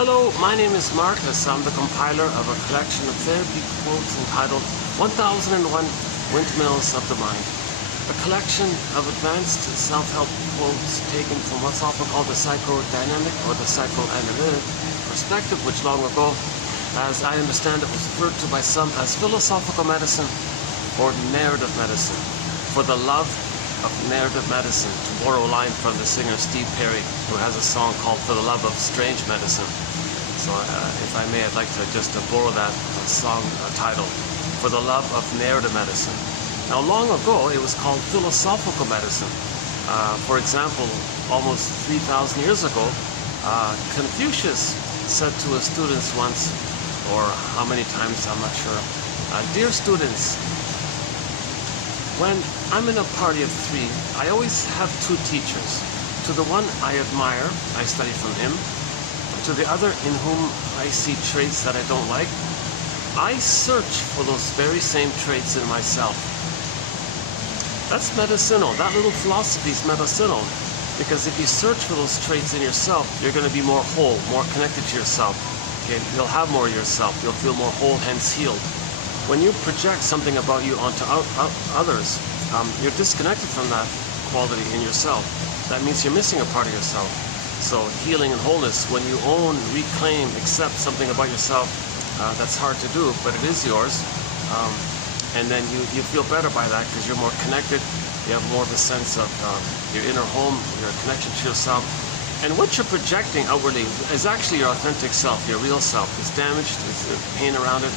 Hello, my name is Marcus. I'm the compiler of a collection of therapy quotes entitled 1001 Windmills of the Mind. A collection of advanced self-help quotes taken from what's often called the psychodynamic or the psychoanalytic perspective, which long ago, as I understand it, was referred to by some as philosophical medicine or narrative medicine. For the love of narrative medicine, to borrow a line from the singer Steve Perry, who has a song called For the Love of Strange Medicine. So if I may, I'd like to just borrow that song title, For the Love of Narrative Medicine. Now, long ago, it was called philosophical medicine. For example, almost 3,000 years ago, Confucius said to his students once, or how many times, I'm not sure, dear students, when I'm in a party of three, I always have two teachers. To the one I admire, I study from him. To the other in whom I see traits that I don't like, I search for those very same traits in myself. That's medicinal. That little philosophy is medicinal. Because if you search for those traits in yourself, you're going to be more whole, more connected to yourself. Okay? You'll have more of yourself. You'll feel more whole, hence healed. When you project something about you onto others, you're disconnected from that quality in yourself. That means you're missing a part of yourself. So healing and wholeness, when you own, reclaim, accept something about yourself, that's hard to do, but it is yours. And then you feel better by that because you're more connected. You have more of a sense of your inner home, your connection to yourself. And what you're projecting outwardly is actually your authentic self, your real self. It's damaged, there's pain around it,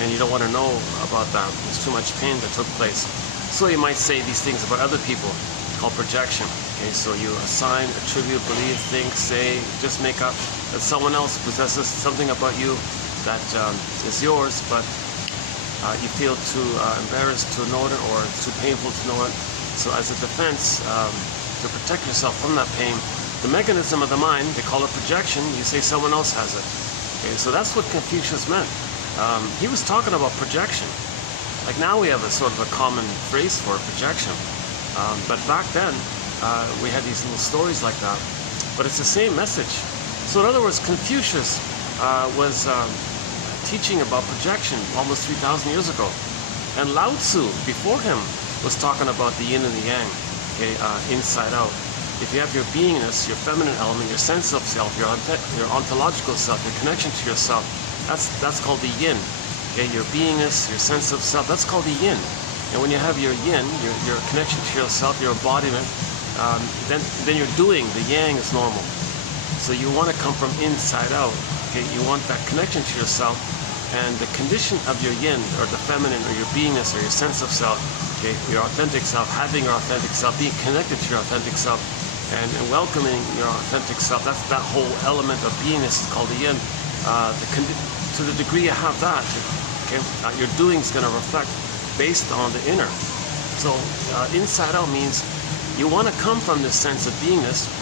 and you don't want to know about that. There's too much pain that took place. So you might say these things about other people, called projection. Okay, so you assign, attribute, believe, think, say, just make up that someone else possesses something about you that is yours, but you feel too embarrassed to know it or it's too painful to know it. So as a defense, to protect yourself from that pain, the mechanism of the mind, they call it projection, you say someone else has it. Okay, so that's what Confucius meant. He was talking about projection. Like now we have a sort of a common phrase for projection. But back then, we had these little stories like that. But it's the same message. So in other words, Confucius was teaching about projection almost 3,000 years ago. And Lao Tzu, before him, was talking about the yin and the yang, okay, inside out. If you have your beingness, your feminine element, your sense of self, your ontological self, your connection to yourself, that's called the yin. Okay, your beingness, your sense of self, that's called the yin. And when you have your yin, your connection to yourself, your embodiment, then you're doing, the yang is normal. So you want to come from inside out. Okay, you want that connection to yourself, and the condition of your yin, or the feminine, or your beingness, or your sense of self, okay, your authentic self, having your authentic self, being connected to your authentic self, and welcoming your authentic self, that's that whole element of beingness is called the yin. To the degree you have that, okay, your doing is going to reflect based on the inner. So inside out means you want to come from this sense of beingness,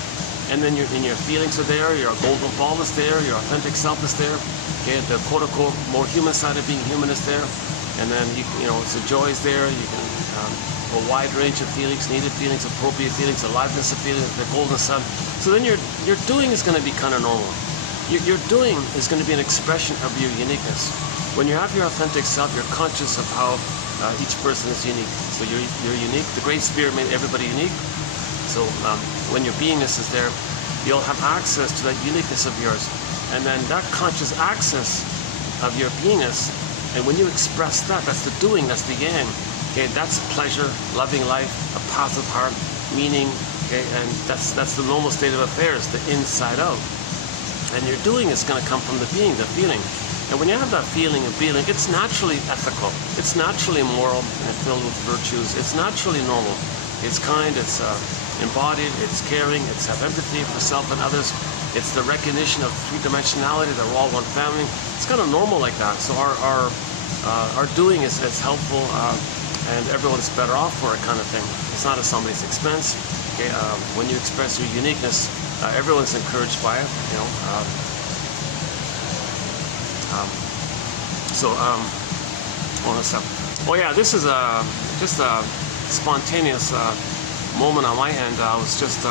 and then your feelings are there, your golden ball is there, your authentic self is there, okay, the quote-unquote more human side of being human is there, and then you know, it's the joy is there, you can a wide range of feelings, needed feelings, appropriate feelings, aliveness of feelings, the golden sun. So then your doing is going to be kind of normal. Your doing is going to be an expression of your uniqueness. When you have your authentic self, you're conscious of how each person is unique. So you're unique. The Great Spirit made everybody unique. So when your beingness is there, you'll have access to that uniqueness of yours. And then that conscious access of your beingness, and when you express that, that's the doing, that's the yang. Okay, that's pleasure, loving life, a path of heart, meaning, okay, and that's the normal state of affairs, the inside out. And your doing is going to come from the being, the feeling. And when you have that feeling and feeling, it's naturally ethical. It's naturally moral and filled with virtues. It's naturally normal. It's kind, it's embodied, it's caring, it's have empathy for self and others. It's the recognition of three-dimensionality, that we're all one family. It's kind of normal like that. So our doing is helpful, and everyone's better off for it, kind of thing. It's not at somebody's expense. Okay, when you express your uniqueness, everyone's encouraged by it, you know. Oh yeah, this is just a spontaneous moment on my end. I was just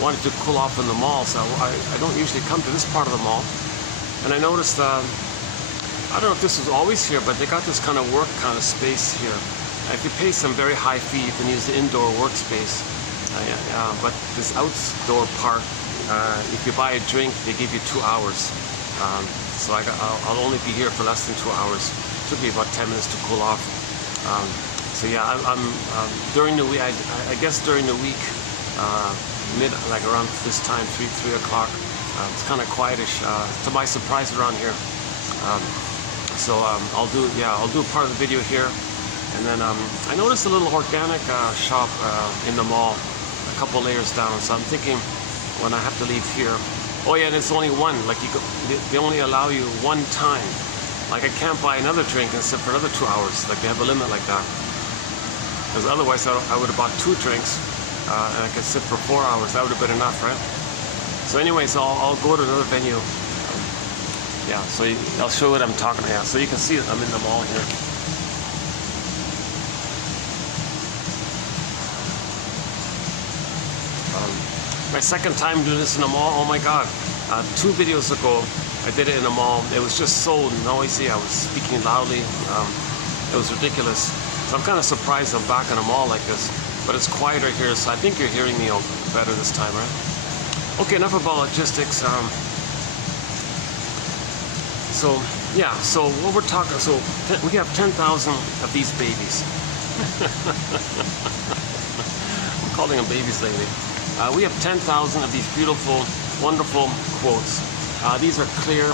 wanted to cool off in the mall, so I don't usually come to this part of the mall. And I noticed, I don't know if this was always here, but they got this kind of work kind of space here. If you pay some very high fee, you can use the indoor workspace. But this outdoor part, if you buy a drink, they give you 2 hours. So I'll only be here for less than 2 hours. It took me about 10 minutes to cool off. So yeah, I'm during the week. I guess during the week, like around this time, 3 o'clock. It's kind of quietish. To my surprise, around here. So I'll do part of the video here, and then I noticed a little organic shop in the mall, a couple layers down. So I'm thinking when I have to leave here. Oh yeah, and it's only one. Like they only allow you one time. Like I can't buy another drink and sit for another 2 hours. Like they have a limit like that. Because otherwise I would have bought 2 drinks and I could sit for 4 hours. That would have been enough, right? So anyways, I'll go to another venue. Yeah, so I'll show you what I'm talking about. Yeah, so you can see I'm in the mall here. My second time doing this in a mall. Oh my God! 2 videos ago, I did it in a mall. It was just so noisy. I was speaking loudly. It was ridiculous. So I'm kind of surprised I'm back in a mall like this. But it's quieter here, so I think you're hearing me better this time, right? Okay, enough about logistics. So yeah, so what we're talking. So we have 10,000 of these babies. I'm calling them babies lately. We have 10,000 of these beautiful, wonderful quotes. These are clear,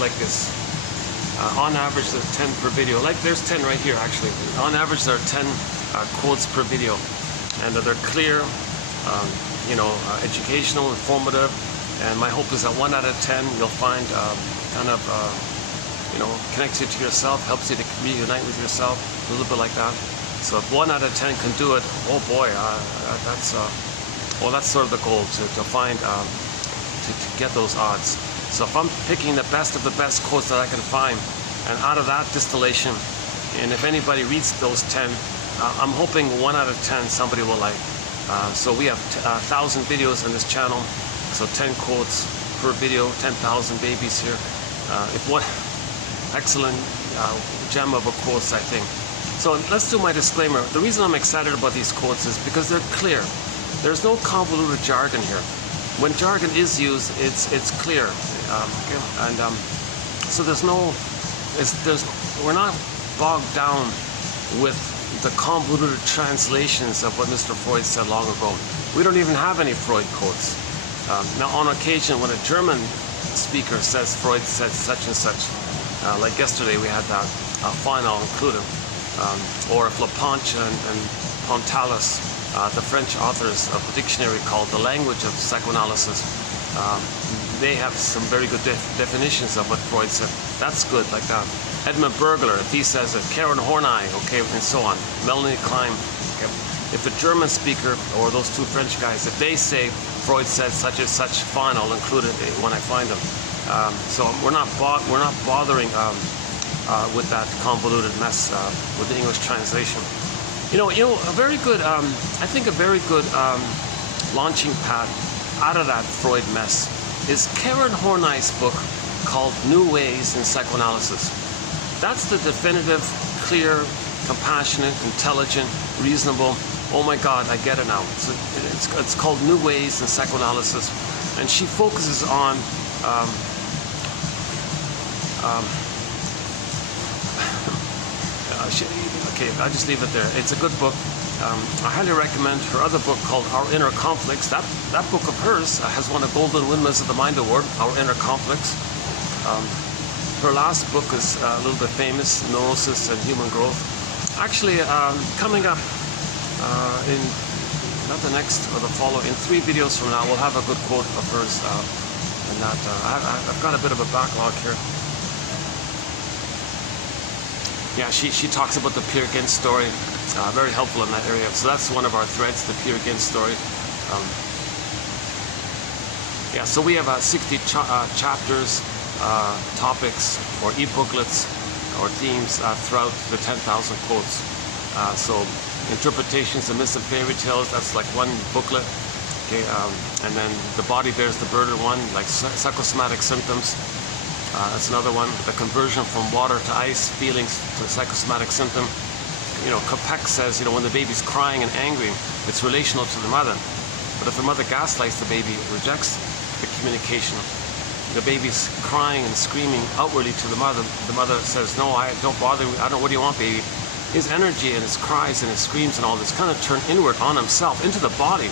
like this. On average, there's 10 per video. Like there's 10 right here, actually. On average, there are 10 quotes per video, and they're clear, educational, informative. And my hope is that 1 out of 10 you'll find connects you to yourself, helps you to reunite with yourself, a little bit like that. So if 1 out of 10 can do it, oh boy, that's sort of the goal, to find, to get those odds. So if I'm picking the best of the best quotes that I can find, and out of that distillation, and if anybody reads those 10, I'm hoping 1 out of 10 somebody will like. So we have 1,000 videos on this channel, so 10 quotes per video, 10,000 babies here. If one excellent gem of a quotes, I think. So let's do my disclaimer. The reason I'm excited about these quotes is because they're clear. There's no convoluted jargon here. When jargon is used, it's clear, so we're not bogged down with the convoluted translations of what Mr. Freud said long ago. We don't even have any Freud quotes. Now, on occasion, when a German speaker says Freud said such and such, like yesterday we had that fine, I'll include it. Or if Laplanche and Pontalis, the French authors of the dictionary called The Language of Psychoanalysis, they have some very good definitions of what Freud said. That's good, like that. Edmund Bergler, if he says it, Karen Horney, okay, and so on. Melanie Klein. Okay. If a German speaker or those 2 French guys, if they say Freud said such and such, fine, I'll include it when I find them. So we're not bothering with that convoluted mess with the English translation. A very good, I think a very good launching pad out of that Freud mess is Karen Horney's book called New Ways in Psychoanalysis. That's the definitive, clear, compassionate, intelligent, reasonable. Oh my God, I get it now. It's called New Ways in Psychoanalysis, and she focuses on okay, I'll just leave it there. It's a good book. I highly recommend her other book called Our Inner Conflicts. That book of hers has won a Golden Windmills of the Mind Award, Our Inner Conflicts. Her last book is a little bit famous, Neurosis and Human Growth. Actually, coming up in, not the next or the following, in 3 videos from now, we'll have a good quote of hers. And that I've got a bit of a backlog here. Yeah, she talks about the Peer Gynt story, very helpful in that area. So that's one of our threads, the Peer Gynt story. Yeah, so we have 60 chapters, topics, or e-booklets, or themes throughout the 10,000 quotes. So interpretations of myths and fairy tales, that's like 1 booklet. Okay, and then the body bears the burden one, like psychosomatic symptoms. That's another one. The conversion from water to ice, feelings to psychosomatic symptom. Capek says, when the baby's crying and angry, it's relational to the mother. But if the mother gaslights the baby, rejects the communication, the baby's crying and screaming outwardly to the mother says, no, don't bother me, what do you want, baby? His energy and his cries and his screams and all this kind of turn inward on himself, into the body.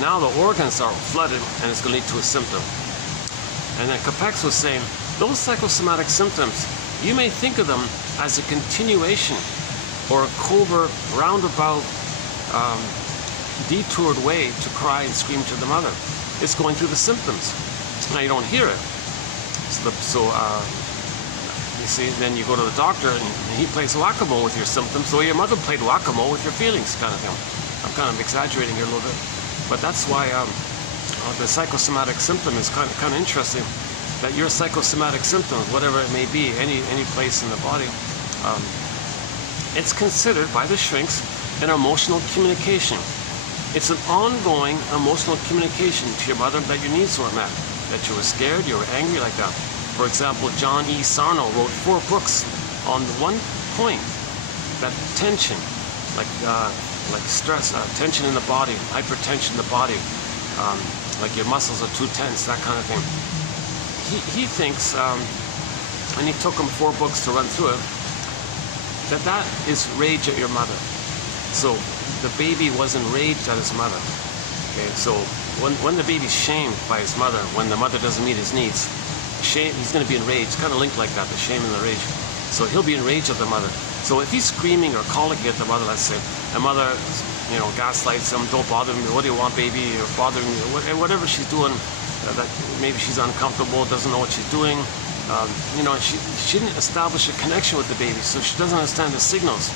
Now the organs are flooded and it's going to lead to a symptom. And then Capek was saying, those psychosomatic symptoms, you may think of them as a continuation or a covert, roundabout, detoured way to cry and scream to the mother. It's going through the symptoms. Now you don't hear it. You see, then you go to the doctor and he plays whack-a-mole with your symptoms, so your mother played whack-a-mole with your feelings, kind of thing. I'm kind of exaggerating here a little bit, but that's why the psychosomatic symptom is kind of interesting. That your psychosomatic symptoms, whatever it may be, any place in the body, it's considered by the shrinks an emotional communication. It's an ongoing emotional communication to your mother that your needs weren't met, that you were scared, you were angry, like that. For example, John E. Sarno wrote 4 books on one point, that tension, like stress, tension in the body, hypertension in the body, like your muscles are too tense, that kind of thing. He thinks, and he took him 4 books to run through it, that is rage at your mother. So the baby was enraged at his mother. Okay, so when the baby's shamed by his mother, when the mother doesn't meet his needs, he's going to be enraged, kind of linked like that, the shame and the rage. So he'll be enraged at the mother. So if he's screaming or colicky at the mother, let's say, the mother, gaslights him, don't bother me, what do you want, baby, or bother me, whatever she's doing, that maybe she's uncomfortable, doesn't know what she's doing. She didn't establish a connection with the baby, so she doesn't understand the signals.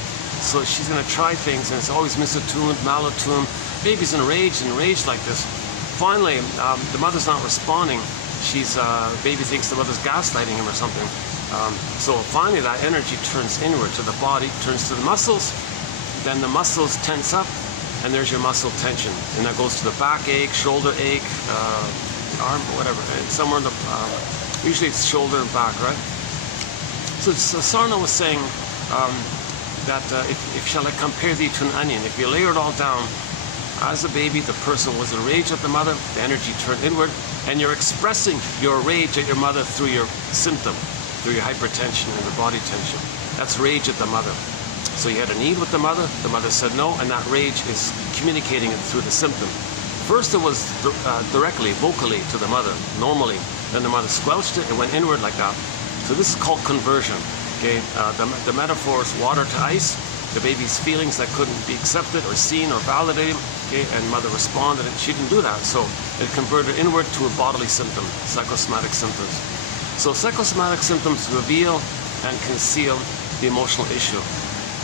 So she's going to try things, and it's always misattuned, malattuned. Baby's enraged like this. Finally, the mother's not responding. Baby thinks the mother's gaslighting him or something. So finally that energy turns inward to the body, turns to the muscles, then the muscles tense up, and there's your muscle tension. And that goes to the back ache, shoulder ache, arm, whatever, and somewhere in the, usually it's shoulder and back, right? So Sarno was saying that if shall I compare thee to an onion, if you layer it all down, as a baby, the person was enraged at the mother, the energy turned inward, and you're expressing your rage at your mother through your symptom, through your hypertension and the body tension. That's rage at the mother. So you had a need with the mother said no, and that rage is communicating it through the symptom. First it was directly, vocally to the mother, normally. Then the mother squelched it, it went inward like that. So this is called conversion. Okay, the metaphor is water to ice. The baby's feelings that couldn't be accepted or seen or validated, okay, and mother responded, and she didn't do that. So it converted inward to a bodily symptom, psychosomatic symptoms. So psychosomatic symptoms reveal and conceal the emotional issue.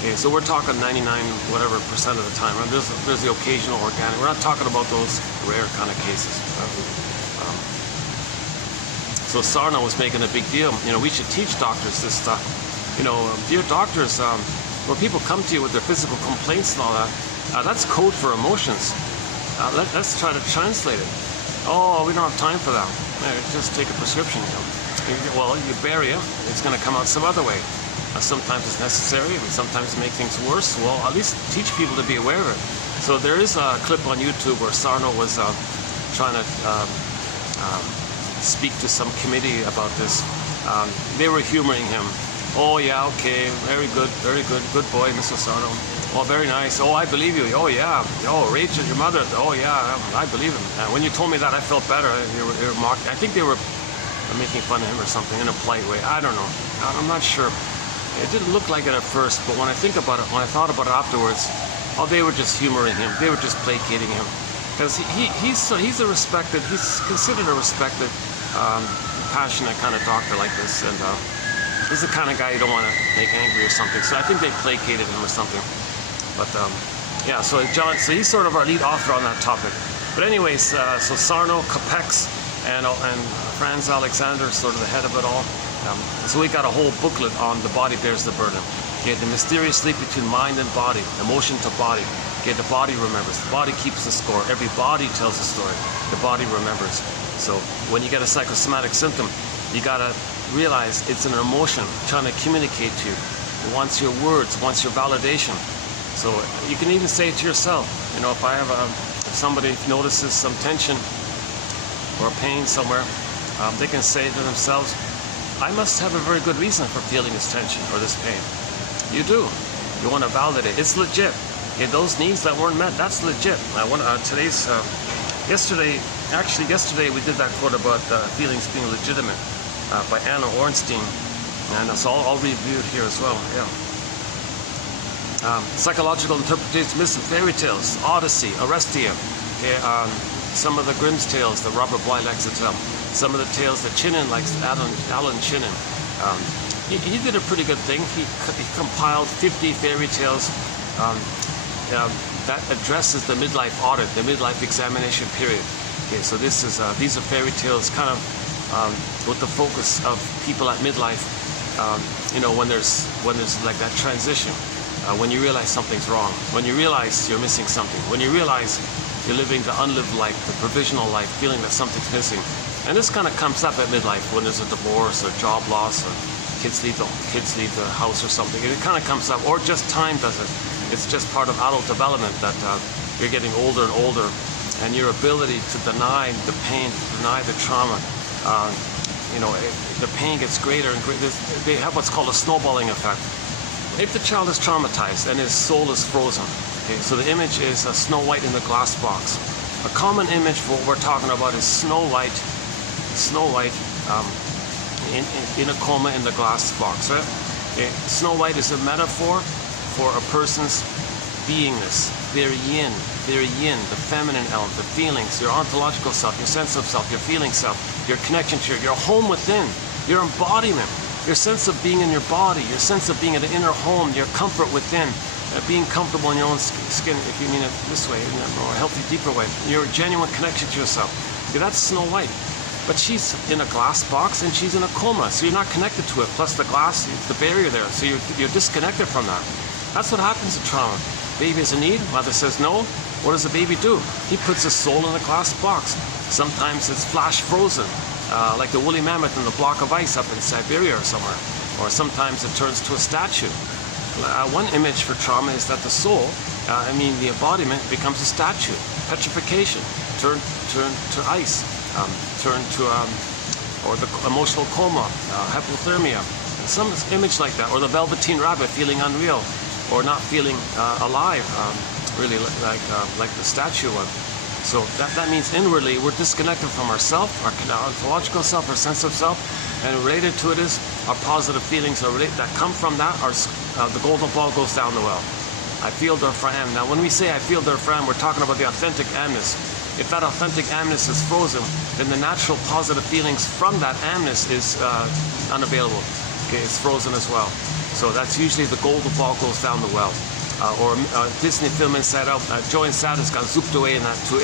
Okay, so we're talking 99% of the time. Right? There's the occasional organic. We're not talking about those rare kind of cases. So Sarno was making a big deal. We should teach doctors this stuff. Dear doctors, when people come to you with their physical complaints and all that, that's code for emotions. Let's try to translate it. Oh, we don't have time for that. Just take a prescription. Well, you bury it, it's going to come out some other way. Sometimes it's necessary, but sometimes it makes things worse. Well, at least teach people to be aware of it. So there is a clip on YouTube where Sarno was trying to speak to some committee about this. They were humoring him. Oh yeah, okay, very good, good boy, Mr. Sarno. Oh, very nice. Oh, I believe you. Oh yeah. Oh, rage at your mother. Oh yeah, I believe him. When you told me that, I felt better. You were mocking. I think they were making fun of him or something in a polite way. I don't know. I'm not sure. It didn't look like it at first, but when I think about it, when I thought about it afterwards, oh, they were just humoring him. They were just placating him, because he's a respected. He's considered a respected, passionate kind of doctor like this, and. He's the kind of guy you don't want to make angry or something. So I think they placated him or something. But yeah, so he's sort of our lead author on that topic. But anyways, so Sarno, Capek, and Franz Alexander, sort of the head of it all. So we got a whole booklet on the body bears the burden. Okay, the mysterious link between mind and body, emotion to body. Okay, the body remembers. The body keeps the score. Every body tells a story. The body remembers. So when you get a psychosomatic symptom, you gotta realize it's an emotion trying to communicate to you. It wants your words, wants your validation. So you can even say to yourself, you know, if somebody notices some tension or pain somewhere, they can say to themselves, I must have a very good reason for feeling this tension or this pain. You do. You want to validate. It's legit. Okay, those needs that weren't met, that's legit. Yesterday we did that quote about feelings being legitimate by Anna Ornstein, and it's all reviewed here as well. Yeah. Psychological interpretations, myths and fairy tales, Odyssey, Orestia. Okay, some of the Grimm's tales that Robert Bly likes to tell. Some of the tales that Chinen likes, Alan Chinen. He did a pretty good thing. He compiled 50 fairy tales that addresses the midlife audit, the midlife examination period. Okay, so these are fairy tales kind of with the focus of people at midlife. You know, when there's like that transition, when you realize something's wrong, when you realize you're missing something, when you realize you're living the unlived life, the provisional life, feeling that something's missing. And this kind of comes up at midlife when there's a divorce or job loss or kids leave the house or something. It kind of comes up, or just time does it. It's just part of adult development that you're getting older and older, and your ability to deny the pain, deny the trauma, you know, the pain gets greater and greater. They have what's called a snowballing effect. If the child is traumatized and his soul is frozen, okay, so the image is Snow White in the glass box. A common image for what we're talking about is Snow White in a coma in the glass box. Right? Okay. Snow White is a metaphor for a person's beingness, their yin, the feminine element, the feelings, your ontological self, your sense of self, your feeling self, your connection to your home within, your embodiment, your sense of being in your body, your sense of being in the inner home, your comfort within, being comfortable in your own skin, if you mean it this way, in a more healthy, deeper way, your genuine connection to yourself. Okay, that's Snow White. But she's in a glass box and she's in a coma, so you're not connected to it. Plus the glass, the barrier there, so you're disconnected from that. That's what happens in trauma. Baby has a need, mother says no. What does the baby do? He puts his soul in a glass box. Sometimes it's flash frozen, like the woolly mammoth in the block of ice up in Siberia or somewhere. Or sometimes it turns to a statue. One image for trauma is that the soul, the embodiment, becomes a statue. Petrification, turn to ice. Turn to, or the emotional coma, hypothermia, some image like that, or the velveteen rabbit feeling unreal, or not feeling alive, really like the statue one. So that means inwardly we're disconnected from ourself, our ontological self, our sense of self, and related to it is our positive feelings that come from that. The golden ball goes down the well. I feel der Fram. Now, when we say I feel der Fram, we're talking about the authentic amness. If that authentic amness is frozen, then the natural positive feelings from that amness is unavailable. Okay, it's frozen as well. So that's usually the golden ball goes down the well. Or Disney film Inside Out, Joy and Sadness got zooped away in that too.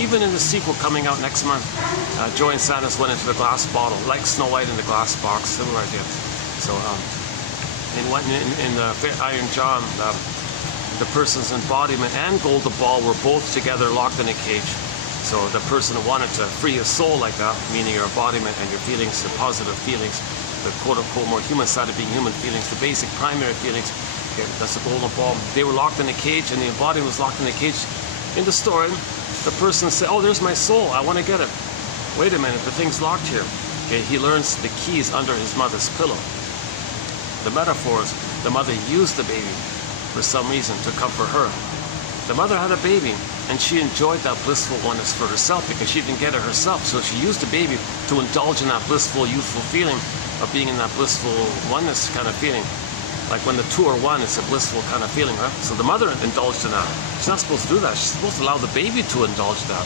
Even in the sequel coming out next month, Joy and Sadness went into the glass bottle, like Snow White in the glass box, similar idea. So in the Iron John, the person's embodiment and golden ball were both together locked in a cage. So the person wanted to free his soul like that, meaning your embodiment and your feelings, the positive feelings, the quote-unquote more human side of being human feelings, the basic primary feelings. Okay, that's the golden ball. They were locked in a cage and the embodiment was locked in a cage. In the story, the person said, oh, there's my soul, I want to get it. Wait a minute, the thing's locked here. Okay, he learns the keys under his mother's pillow. The metaphors, the mother used the baby for some reason to comfort her. The mother had a baby and she enjoyed that blissful oneness for herself because she didn't get it herself. So she used the baby to indulge in that blissful, youthful feeling of being in that blissful oneness kind of feeling. Like when the two are one, it's a blissful kind of feeling, right? So the mother indulged in that. She's not supposed to do that. She's supposed to allow the baby to indulge that.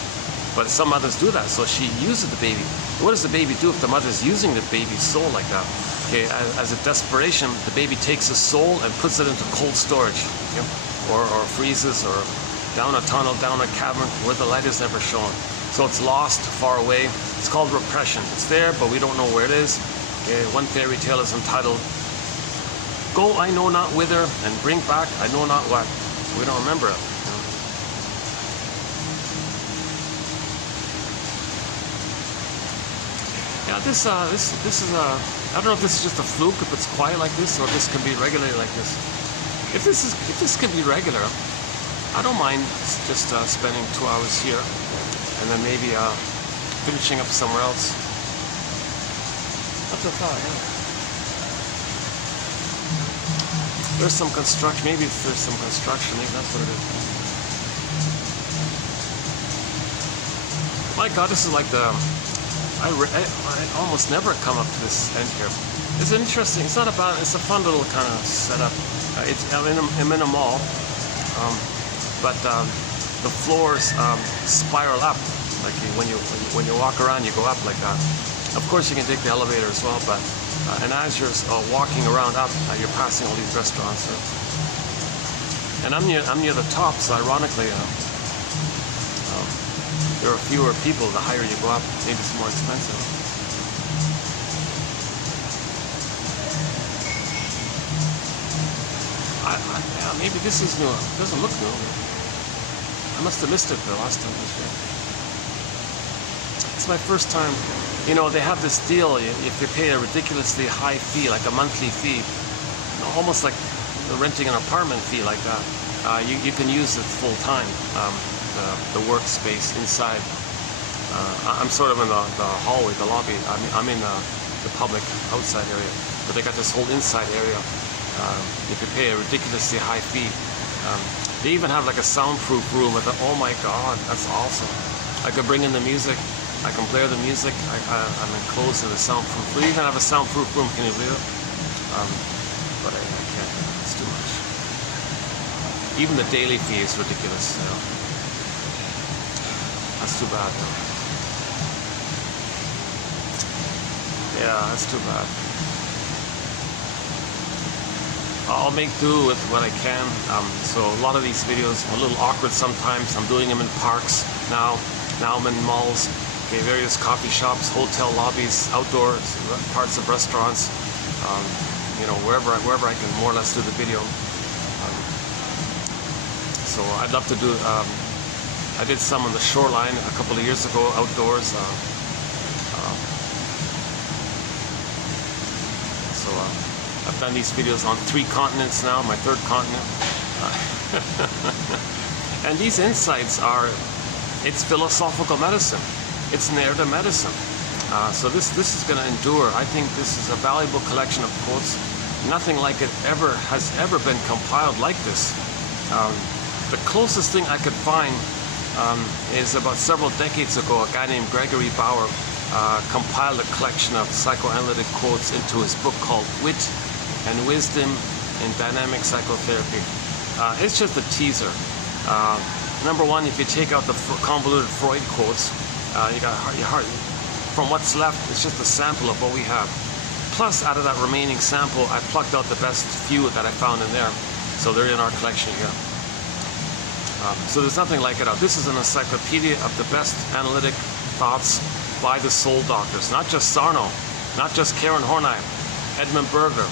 But some mothers do that, so she uses the baby. What does the baby do if the mother's using the baby's soul like that? Okay, as a desperation, the baby takes his soul and puts it into cold storage, okay? or freezes, or down a tunnel, down a cavern where the light is never shown. So it's lost, far away. It's called repression. It's there, but we don't know where it is. Okay, one fairy tale is entitled, Go I know not whither, and bring back I know not what. We don't remember it. Yeah, this is a. I don't know if this is just a fluke, if it's quiet like this, or if this can be regulated like this. If this can be regular, I don't mind just spending 2 hours here, and then maybe finishing up somewhere else. What's the thought? Yeah. There's some construction. Maybe there's some construction. Maybe that's what it is. My God, this is like the. I almost never come up to this end here. It's interesting. It's not about. It's a fun little kind of setup. I'm in a mall, but the floors spiral up. Like when you walk around, you go up like that. Of course, you can take the elevator as well, but and as you're walking around up, you're passing all these restaurants. And I'm near the top, so ironically. There are fewer people the higher you go up. Maybe it's more expensive. Yeah, maybe this is new. It doesn't look new. I must have missed it the last time I was here. It's my first time. You know, they have this deal. If you pay a ridiculously high fee, like a monthly fee, almost like renting an apartment fee like that, you can use it full time. The workspace inside. I'm sort of in the hallway, the lobby. I'm in the public outside area, but they got this whole inside area. If you pay a ridiculously high fee, they even have like a soundproof room. Oh my God, that's awesome! I could bring in the music. I can play the music. I'm enclosed in a soundproof. We even have a soundproof room. Can you believe it? But I can't. It's too much. Even the daily fee is ridiculous. You know? That's too bad, though. Yeah, that's too bad. I'll make do with what I can. So a lot of these videos are a little awkward sometimes. I'm doing them in parks now. Now I'm in malls, okay, various coffee shops, hotel lobbies, outdoors, parts of restaurants. You know, wherever I can more or less do the video. So I'd love to do. I did some on the shoreline a couple of years ago, outdoors. So I've done these videos on 3 continents now, my 3rd continent. And these insights it's philosophical medicine. It's narrative medicine. So this is going to endure. I think this is a valuable collection of quotes. Nothing like it has ever been compiled like this. The closest thing I could find is about several decades ago, a guy named Gregory Bauer compiled a collection of psychoanalytic quotes into his book called Wit and Wisdom in Dynamic Psychotherapy. It's just a teaser. Number one, if you take out the convoluted Freud quotes, you got your heart. From what's left, it's just a sample of what we have. Plus, out of that remaining sample, I plucked out the best few that I found in there. So they're in our collection here. So there's nothing like it out. This is an encyclopedia of the best analytic thoughts by the soul doctors. Not just Sarno, not just Karen Horney, Edmund Berger,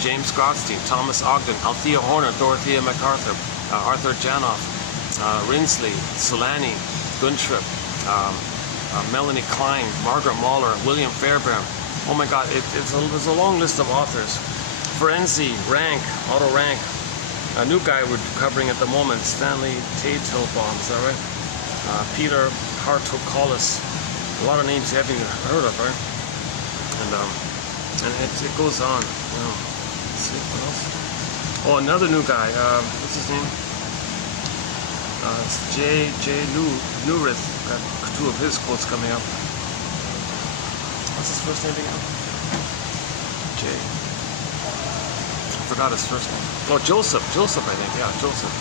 James Gottstein, Thomas Ogden, Althea Horner, Dorothea MacArthur, Arthur Janoff, Rinsley, Solani, Guntrip, Melanie Klein, Margaret Mahler, William Fairbairn. Oh my God, there's a long list of authors. Ferenczi, Rank, Otto Rank. A new guy we're covering at the moment, Stanley Teitelbaum, is that right? Peter Hartokolis. A lot of names you haven't even heard of, right? And it goes on. You know. Let's see what else. Oh, another new guy. What's his name? It's J. Newrith. Got 2 of his quotes coming up. What's his first name again? J. I forgot his first name. Oh, Joseph, I think. Yeah, Joseph.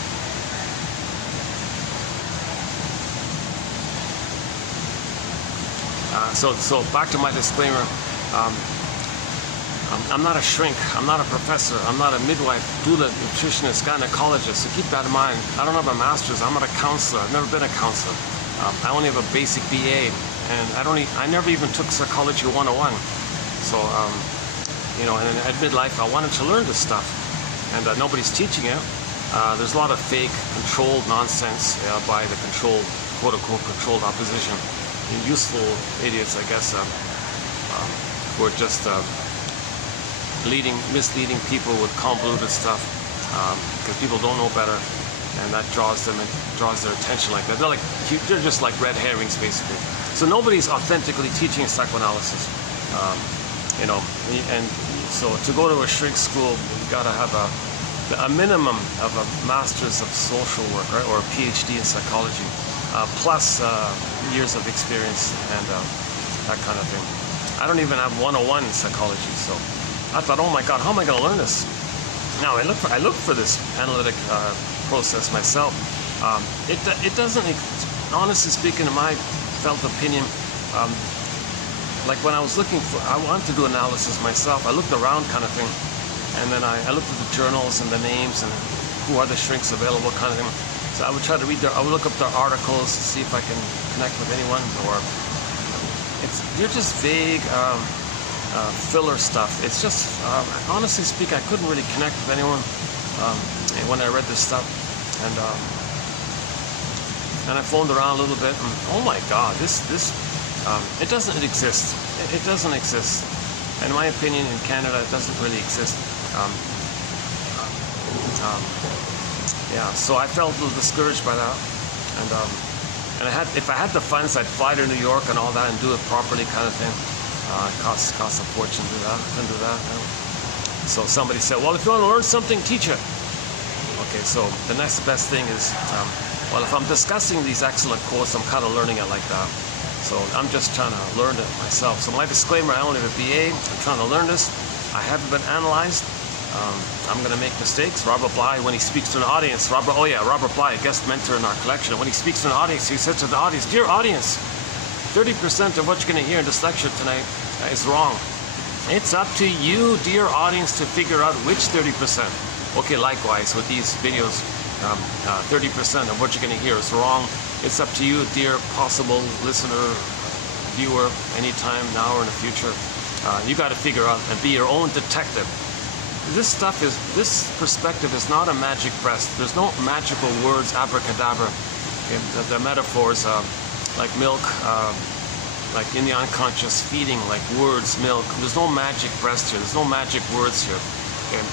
So back to my disclaimer. I'm not a shrink. I'm not a professor. I'm not a midwife, doula, nutritionist, gynecologist. So keep that in mind. I don't have a master's. I'm not a counselor. I've never been a counselor. I only have a basic BA, and I never even took Psychology 101. So, you know, and at midlife, I wanted to learn this stuff, and nobody's teaching it. There's a lot of fake, controlled nonsense by the controlled, quote-unquote, controlled opposition. Useful idiots, I guess. who are just misleading people with convoluted stuff, because people don't know better, and that draws their attention like that. They're just like red herrings, basically. So nobody's authentically teaching psychoanalysis, and so to go to a shrink school, you got to have a minimum of a master's of social work, right, or a PhD in psychology, plus years of experience and that kind of thing. I don't even have 101 in psychology, so I thought, oh my God, how am I going to learn this? Now I look for this analytic process myself. It doesn't, honestly speaking, in my felt opinion, like when I was I wanted to do analysis myself. I looked around, kind of thing, and then I looked at the journals and the names and who are the shrinks available, kind of thing. So I would try to I would look up their articles to see if I can connect with anyone, or they're just vague filler stuff. It's just, honestly speaking, I couldn't really connect with anyone when I read this stuff, and I phoned around a little bit, and oh my God, it doesn't exist. It doesn't exist. In my opinion, in Canada, it doesn't really exist. So I felt a little discouraged by that, and if I had the funds, I'd fly to New York and all that and do it properly, kind of thing. It costs a fortune to do that. I couldn't do that. So somebody said, well, if you want to learn something, teach it. Okay, so the next best thing is, well, if I'm discussing these excellent quotes, I'm kind of learning it like that. So I'm just trying to learn it myself. So my disclaimer, I only have a BA. I'm trying to learn this. I haven't been analyzed. I'm going to make mistakes. Robert Bly, when he speaks to an audience, Robert Bly, a guest mentor in our collection, when he speaks to an audience, he says to the audience, dear audience, 30% of what you're going to hear in this lecture tonight is wrong. It's up to you, dear audience, to figure out which 30%. Okay, likewise, with these videos, 30% of what you're going to hear is wrong. It's up to you, dear possible listener, viewer, anytime, now or in the future. You got to figure out and be your own detective. This perspective is not a magic breast. There's no magical words, abracadabra. Okay? The metaphors, like milk, like in the unconscious, feeding, like words, milk. There's no magic breast here. There's no magic words here. Okay?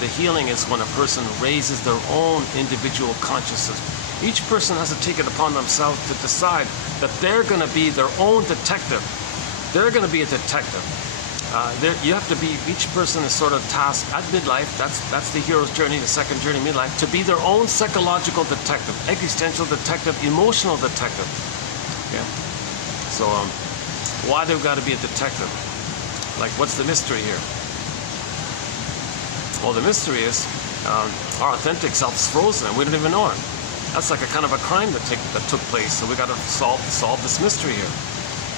The healing is when a person raises their own individual consciousness. Each person has to take it upon themselves to decide that they're going to be their own detective. They're going to be a detective. You have to be, each person is sort of tasked at midlife, that's the hero's journey, the second journey, midlife, to be their own psychological detective, existential detective, emotional detective. Okay? So, why they've got to be a detective? Like, what's the mystery here? Well, the mystery is our authentic self is frozen and we don't even know it. That's like a kind of a crime that took place, so we got to solve this mystery here.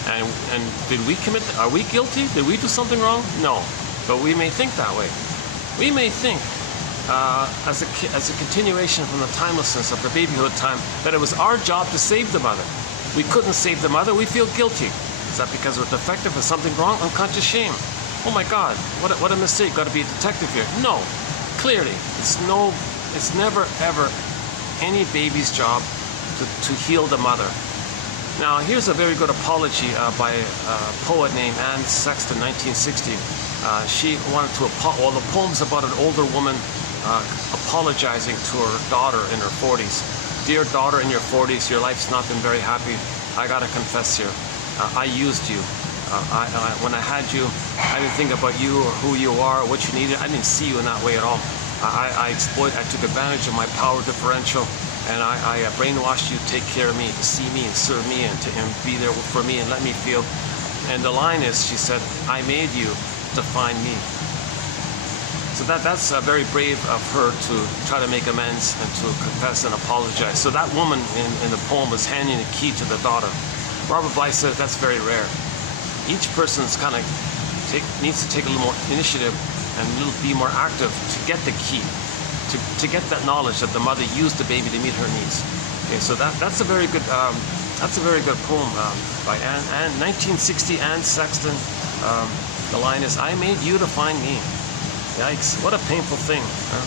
And did we commit? Are we guilty? Did we do something wrong? No, but we may think that way. We may think, as a continuation from the timelessness of the babyhood time, that it was our job to save the mother. We couldn't save the mother. We feel guilty. Is that because we're defective? Is something wrong? Unconscious shame. Oh my God! What a mistake! Got to be a detective here. No, clearly, it's never ever any baby's job to heal the mother. Now, here's a very good apology by a poet named Anne Sexton, 1960. She wanted to the poem's about an older woman apologizing to her daughter in her 40s. Dear daughter in your 40s, your life's not been very happy. I gotta confess here, I used you. When I had you, I didn't think about you or who you are, or what you needed. I didn't see you in that way at all. I took advantage of my power differential. And I brainwashed you to take care of me, to see me and serve me and be there for me and let me feel. And the line is, she said, I made you to find me. So that's very brave of her to try to make amends and to confess and apologize. So that woman in the poem was handing the key to the daughter. Robert Bly says that's very rare. Each person's kind of needs to take a little more initiative and be more active to get the key. To get that knowledge that the mother used the baby to meet her needs. Okay, so that's a very good poem by Anne 1960, Anne Sexton. The line is, "I made you to find me." Yikes! What a painful thing. Huh?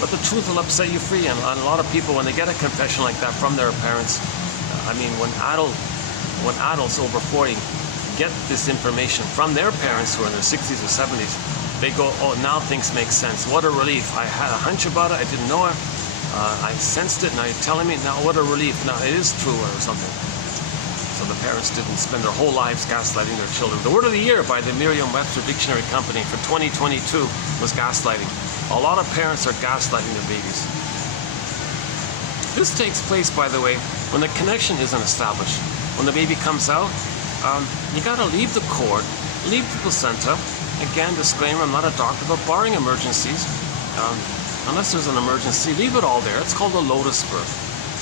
But the truth will upset you free, and a lot of people, when they get a confession like that from their parents, I mean, when adults over 40 get this information from their parents who are in their 60s or 70s, they go, oh, now things make sense. What a relief. I had a hunch about it. I didn't know it. I sensed it. Now you're telling me. Now what a relief. Now it is true or something. So the parents didn't spend their whole lives gaslighting their children. The word of the year by the Merriam-Webster Dictionary Company for 2022 was gaslighting. A lot of parents are gaslighting their babies. This takes place, by the way, when the connection isn't established. When the baby comes out, you gotta leave the cord, leave the placenta. Again, disclaimer, I'm not a doctor, but barring emergencies, unless there's an emergency, leave it all there. It's called a lotus birth.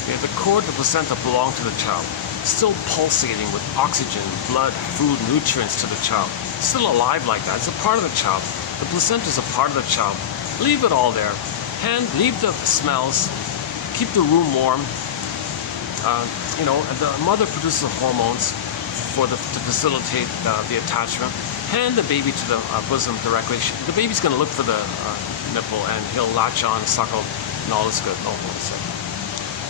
Okay, the cord, the placenta belong to the child. Still pulsating with oxygen, blood, food, nutrients to the child. Still alive like that. It's a part of the child. The placenta is a part of the child. Leave it all there. Leave the smells. Keep the room warm. The mother produces hormones to facilitate the attachment. Hand the baby to the bosom directly. The baby's going to look for the nipple, and he'll latch on, suckle, and all is good. Oh, hold on a second.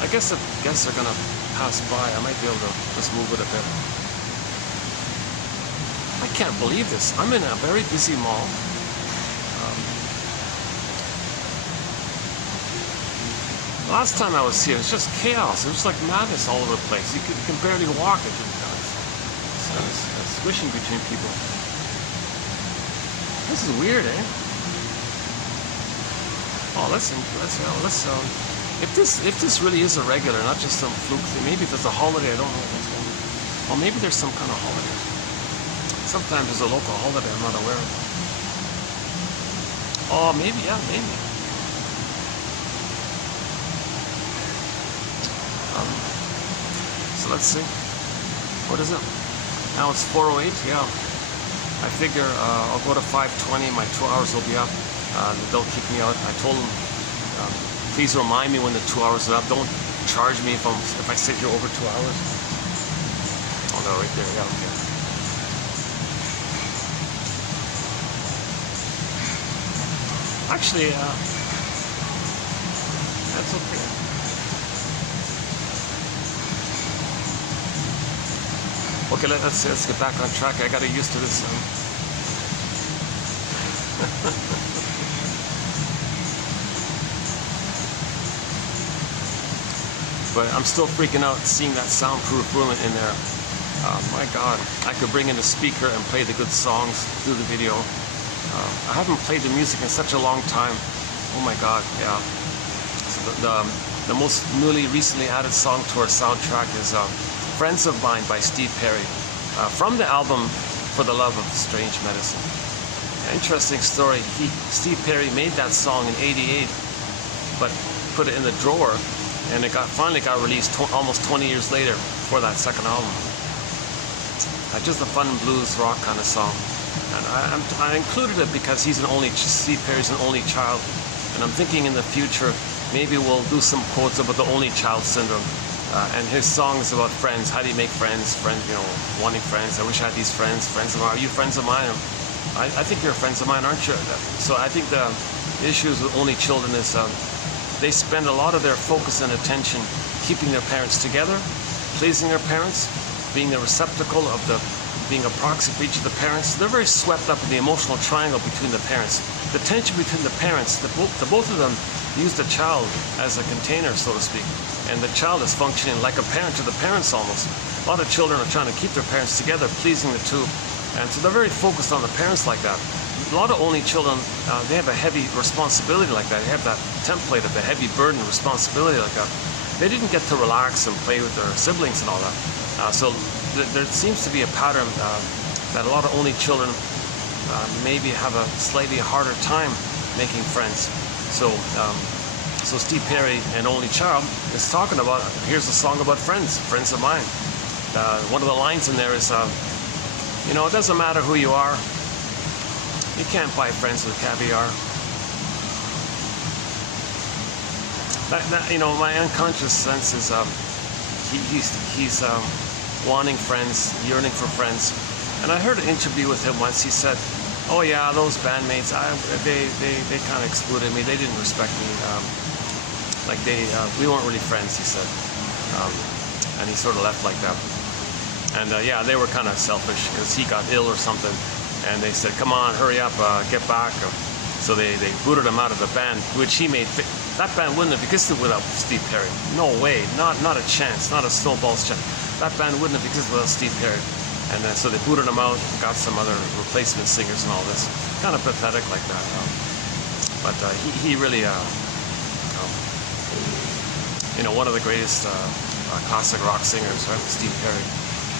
I guess the guests are going to pass by. I might be able to just move it a bit. I can't believe this. I'm in a very busy mall. Last time I was here, it was just chaos. It was like madness all over the place. You can barely walk. It's swishing between people. This is weird, eh? Oh, if this really is a regular, not just some fluke thing, maybe there's a holiday, I don't know what's going on. Or maybe there's some kind of holiday. Sometimes there's a local holiday I'm not aware of. Oh, maybe, yeah, maybe. So let's see. What is it? Now it's 4:08, yeah. I figure I'll go to 5:20, my 2 hours will be up. They'll kick me out. I told them, please remind me when the 2 hours is up. Don't charge me if I sit here over 2 hours. Oh no, right there, yeah, okay. Actually, that's okay. Okay, let's get back on track. I got used to this. But I'm still freaking out seeing that soundproof room in there. My God, I could bring in a speaker and play the good songs, do the video. I haven't played the music in such a long time. Oh my God, yeah. So the most recently added song to our soundtrack is Friends of Mine by Steve Perry, from the album For the Love of Strange Medicine. Interesting story. Steve Perry made that song in '88, but put it in the drawer, and it finally got released almost 20 years later for that second album. Just a fun blues rock kind of song. And I included it because Steve Perry's an only child, and I'm thinking in the future maybe we'll do some quotes about the only child syndrome. And his song is about friends. How do you make friends? Wanting friends. I wish I had these friends. Friends of mine. Are you friends of mine? I think you're friends of mine, aren't you? So I think the issues with only children is they spend a lot of their focus and attention keeping their parents together, pleasing their parents, being the receptacle of being a proxy for each of the parents. They're very swept up in the emotional triangle between the parents. The tension between the parents, the both of them use the child as a container, so to speak. And the child is functioning like a parent to the parents almost. A lot of children are trying to keep their parents together, pleasing the two. And so they're very focused on the parents like that. A lot of only children, they have a heavy responsibility like that. They have that template of the heavy burden responsibility like that. They didn't get to relax and play with their siblings and all that. So there seems to be a pattern that a lot of only children maybe have a slightly harder time making friends. So Steve Perry, an only child, is talking about, here's a song about friends of mine. One of the lines in there is, it doesn't matter who you are, you can't buy friends with caviar. My unconscious sense is he's wanting friends, yearning for friends. And I heard an interview with him once. He said, oh yeah, those bandmates, they kind of excluded me. They didn't respect me. We weren't really friends, he said. And he sort of left like that. And yeah, they were kind of selfish because he got ill or something, and they said, "Come on, hurry up, get back." So they booted him out of the band, which he made. That band wouldn't have existed without Steve Perry. No way, not a chance, not a snowball's chance. That band wouldn't have existed without Steve Perry. And so they booted him out, got some other replacement singers and all this. Kind of pathetic like that. But he really, one of the greatest classic rock singers, right, Steve Perry.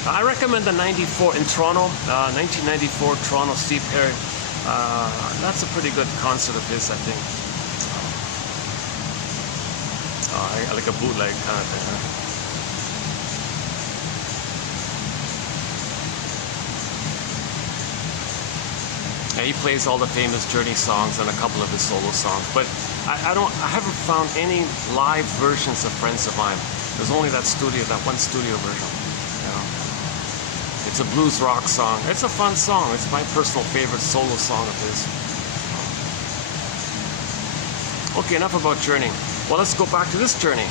I recommend the 1994 Toronto Steve Perry. That's a pretty good concert of his, I think. Like a bootleg kind of thing. Huh? Yeah, he plays all the famous Journey songs and a couple of his solo songs, but I haven't found any live versions of Friends of Mine. There's only that one studio version. It's a blues rock song. It's a fun song. It's my personal favorite solo song of his. Okay, enough about Journey. Well, let's go back to this journey.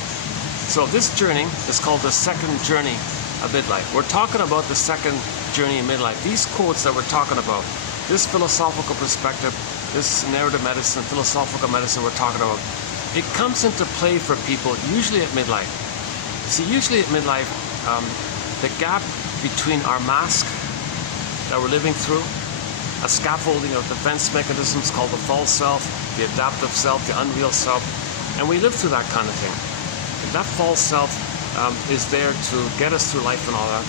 So this journey is called the second journey of midlife. We're talking about the second journey of midlife. These quotes that we're talking about, this philosophical perspective, this narrative medicine, philosophical medicine we're talking about, it comes into play for people usually at midlife. See, usually at midlife, the gap between our mask that we're living through, a scaffolding of defense mechanisms called the false self, the adaptive self, the unreal self, and we live through that kind of thing. That false self is there to get us through life and all that,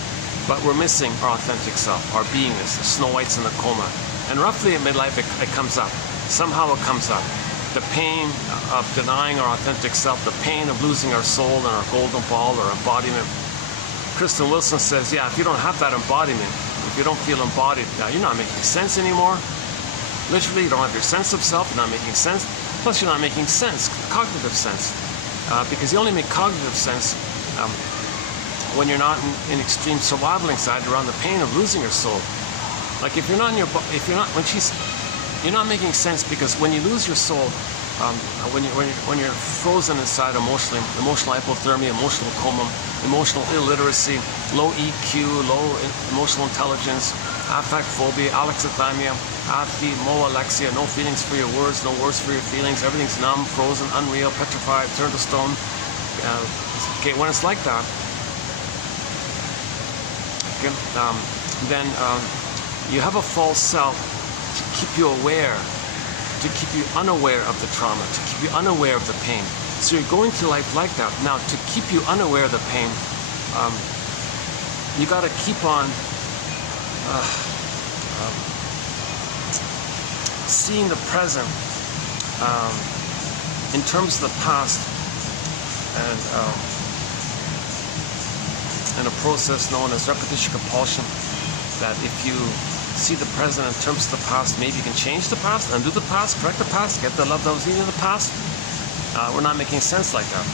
but we're missing our authentic self, our beingness, the Snow White's in the coma. And roughly at midlife, it comes up. Somehow it comes up. The pain of denying our authentic self, the pain of losing our soul and our golden ball or embodiment. Kristen Wilson says, yeah, if you don't have that embodiment, if you don't feel embodied, you're not making sense anymore. Literally, you don't have your sense of self, you're not making sense. Plus, you're not making sense, cognitive sense. Because you only make cognitive sense when you're not in extreme survival anxiety around the pain of losing your soul. Like if you're not in your, you're not making sense because when you lose your soul, when you're frozen inside emotionally, emotional hypothermia, emotional coma, emotional illiteracy, low EQ, low emotional intelligence, affect phobia, alexithymia, apathy, moalexia, no feelings for your words, no words for your feelings, everything's numb, frozen, unreal, petrified, turned to stone. Okay, when it's like that, okay, then you have a false self to keep you aware, to keep you unaware of the trauma, to keep you unaware of the pain. So you're going through life like that. Now, to keep you unaware of the pain, you got to keep on seeing the present in terms of the past, and in a process known as repetition compulsion, that if you see the present in terms of the past, maybe you can change the past, undo the past, correct the past, get the love that was needed in the past. We're not making sense like that.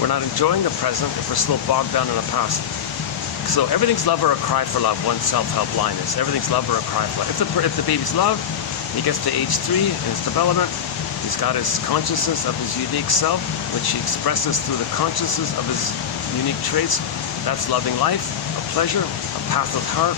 We're not enjoying the present if we're still bogged down in the past. So everything's love or a cry for love, one self-help line is. Everything's love or a cry for love. If the baby's loved, he gets to age 3 in his development, he's got his consciousness of his unique self, which he expresses through the consciousness of his unique traits. That's loving life, a pleasure, a path of heart,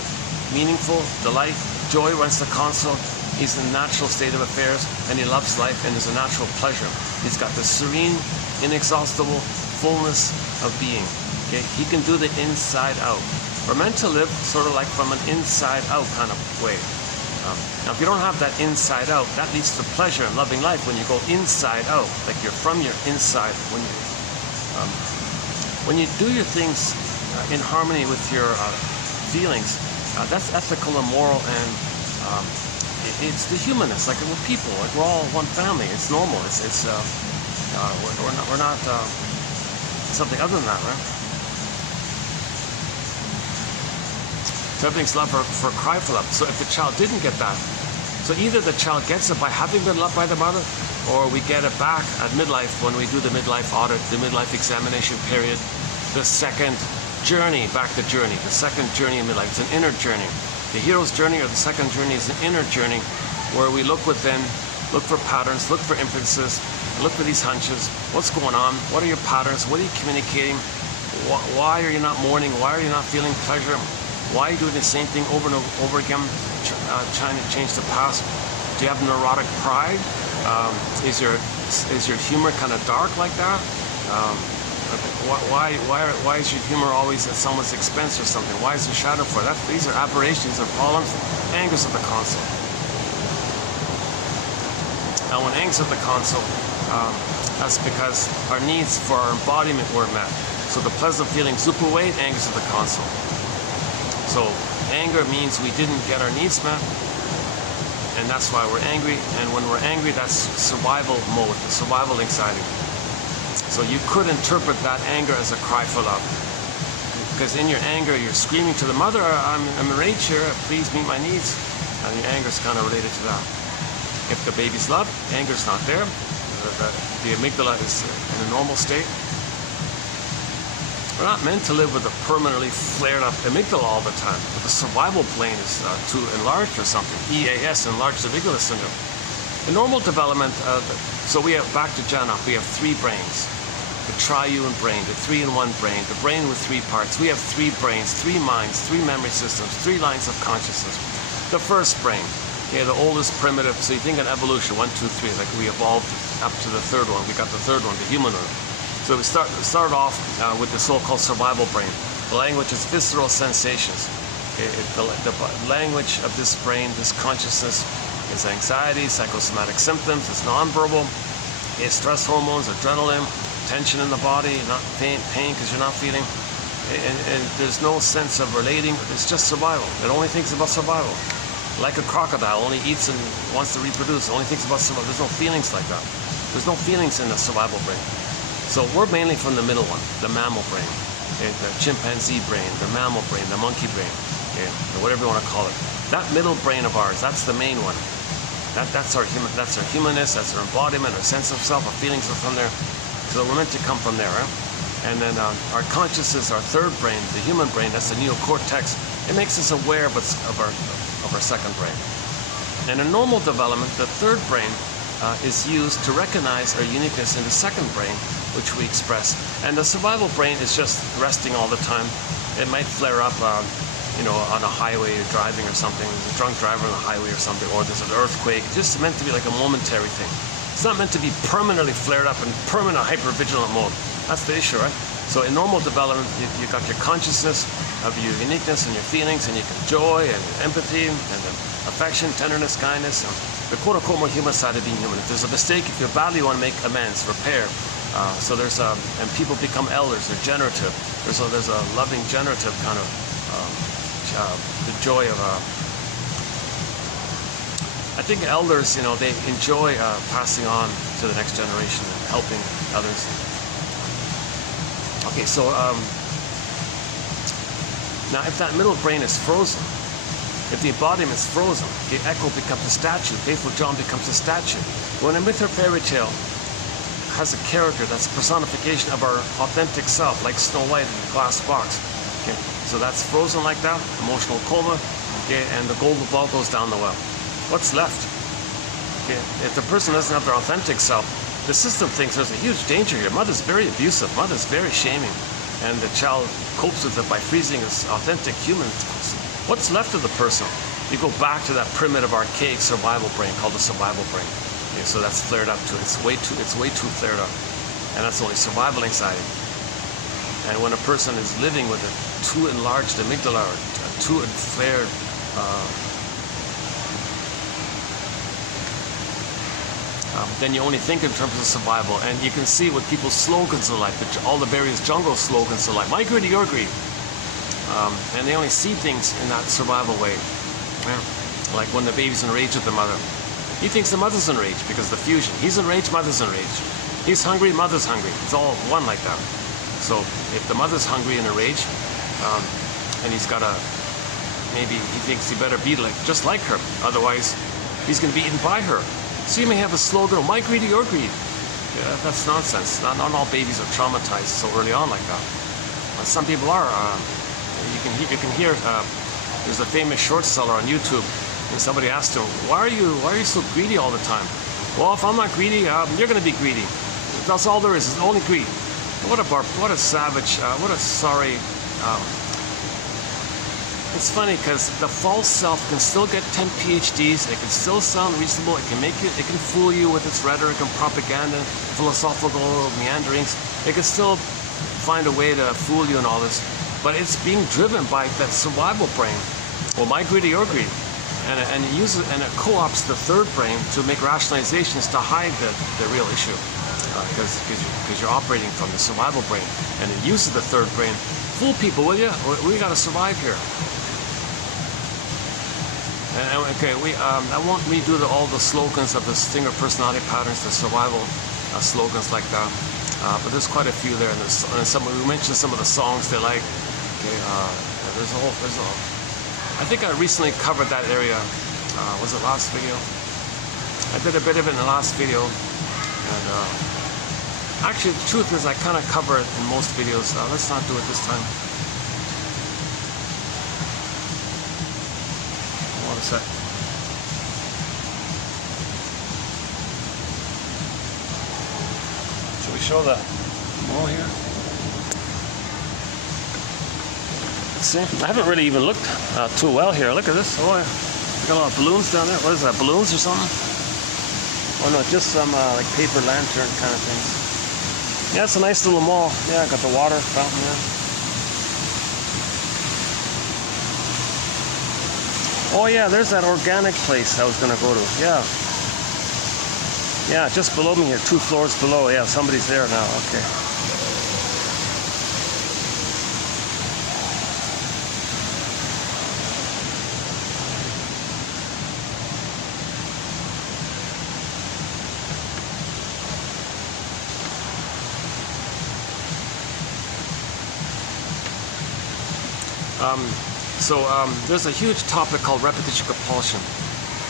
meaningful, delight, joy runs the console. He's in a natural state of affairs, and he loves life and is a natural pleasure. He's got the serene, inexhaustible fullness of being. Okay? He can do the inside out. We're meant to live sort of like from an inside out kind of way. Now, if you don't have that inside out, that leads to pleasure and loving life when you go inside out, like you're from your inside. When you do your things in harmony with your feelings, that's ethical and moral, and it's the humanness. Like we're people, like we're all one family. It's normal. We're not something other than that, right? So everything's love for a cry for love. So if the child didn't get that, so either the child gets it by having been loved by the mother, or we get it back at midlife when we do the midlife audit, the midlife examination period, the second journey, back to journey, the second journey in midlife. It's an inner journey. The hero's journey or the second journey is an inner journey where we look within, look for patterns, look for inferences, look for these hunches. What's going on? What are your patterns? What are you communicating? Why are you not mourning? Why are you not feeling pleasure? Why are you doing the same thing over and over again, trying to change the past? Do you have neurotic pride? Is your humor kind of dark like that? Why is your humor always at someone's expense or something? Why is there shadow for that? These are aberrations or problems, angers of the console. Now, when angers of the console, that's because our needs for our embodiment weren't met. So the pleasant feelings swoop away, angers of the console. So anger means we didn't get our needs met, and that's why we're angry. And when we're angry, that's survival mode, the survival anxiety. So you could interpret that anger as a cry for love. Because in your anger, you're screaming to the mother, I'm enraged here, please meet my needs. And your anger is kind of related to that. If the baby's loved, anger's not there. The amygdala is in a normal state. We're not meant to live with a permanently flared up amygdala all the time. But the survival plane is too enlarged or something. EAS, enlarged amygdala syndrome. In normal development, so we have, back to Jana, we have 3 brains. The triune brain, the 3-in-1 brain, the brain with 3 parts. We have 3 brains, 3 minds, 3 memory systems, 3 lines of consciousness. The first brain, the oldest primitive, so you think in evolution, 1, 2, 3, like we evolved up to the 3rd one. We got the 3rd one, the human one. So we start off with the so-called survival brain. The language is visceral sensations. The language of this brain, this consciousness, is anxiety, psychosomatic symptoms, it's nonverbal, it's stress hormones, adrenaline, tension in the body, not pain because you're not feeling, and there's no sense of relating. It's just survival. It only thinks about survival. Like a crocodile, only eats and wants to reproduce, only thinks about survival. There's no feelings like that. There's no feelings in the survival brain. So we're mainly from the middle one, the mammal brain, the chimpanzee brain, the mammal brain, the monkey brain, or whatever you want to call it. That middle brain of ours, that's the main one. That's our humanness, that's our embodiment, our sense of self, our feelings are from there. So we're meant to come from there, right? And then our consciousness, our 3rd brain, the human brain, that's the neocortex. It makes us aware of our 2nd brain. And in normal development, the 3rd brain is used to recognize our uniqueness in the 2nd brain, which we express. And the survival brain is just resting all the time. It might flare up, on a highway you're driving or something. There's a drunk driver on the highway or something, or there's an earthquake. It's just meant to be like a momentary thing. It's not meant to be permanently flared up in permanent hypervigilant mode. That's the issue, right? So in normal development, you got your consciousness of your uniqueness and your feelings, and you get joy and empathy and affection, tenderness, kindness, and the quote-unquote more human side of being human. If there's a mistake, if you're badly, you want to make amends, repair. So there's and people become elders. They're generative. There's a loving generative kind of the joy of I think elders, they enjoy passing on to the next generation and helping others. Okay, so now if that middle brain is frozen, if the embodiment is frozen, the echo becomes a statue, Faithful John becomes a statue. When a myth or fairy tale has a character that's a personification of our authentic self, like Snow White in the glass box, okay, so that's frozen like that, emotional coma, okay, and the golden ball goes down the well. What's left? Okay, if the person doesn't have their authentic self, the system thinks there's a huge danger here. Mother's very abusive, mother's very shaming, and the child copes with it by freezing his authentic human. What's left of the person? You go back to that primitive, archaic survival brain called the survival brain. Okay, so that's flared up to it's way too flared up, and that's only survival anxiety. And when a person is living with a too enlarged amygdala or too flared then you only think in terms of survival. And you can see what people's slogans are like, all the various jungle slogans are like, my greed or your greed. And they only see things in that survival way. Yeah. Like when the baby's enraged with the mother. He thinks the mother's enraged because the fusion. He's enraged, mother's enraged. He's hungry, mother's hungry. It's all one like that. So if the mother's hungry and enraged, and he's got maybe he thinks he better be just like her. Otherwise, he's going to be eaten by her. So you may have a slogan, my greed or your greed. Yeah, that's nonsense. Not all babies are traumatized so early on like that. But some people are. You can hear. There's a famous short seller on YouTube, and somebody asked him, "Why are you so greedy all the time?" Well, if I'm not greedy, you're going to be greedy. That's all there is only greed. What a savage, what a sorry It's funny because the false self can still get 10 PhDs, it can still sound reasonable, it can fool you with its rhetoric and propaganda, philosophical meanderings. It can still find a way to fool you and all this, but it's being driven by that survival brain. Well, my greed or your greed. And it uses and it co-opts the third brain to make rationalizations to hide the real issue, because you're operating from the survival brain, and it uses the third brain. Fool people, will you? We got to survive here. And okay, I won't redo all the slogans of the Stinger personality patterns, the survival slogans like that. But there's quite a few there, and we mentioned some of the songs they like. Okay, I think I recently covered that area. Was it last video? I did a bit of it in the last video, and actually the truth is I kind of cover it in most videos. Let's not do it this time. Hold on a sec. Should we show the wall here? See, I haven't really even looked too well here. Look at this. Oh, yeah. Got a lot of balloons down there. What is that, balloons or something? Oh no, just some like paper lantern kind of things. Yeah, it's a nice little mall. Yeah, got the water fountain there. Oh yeah, there's that organic place I was gonna go to. Yeah. Yeah, just below me here, 2 floors below. Yeah, somebody's there now. Okay. There's a huge topic called repetition compulsion.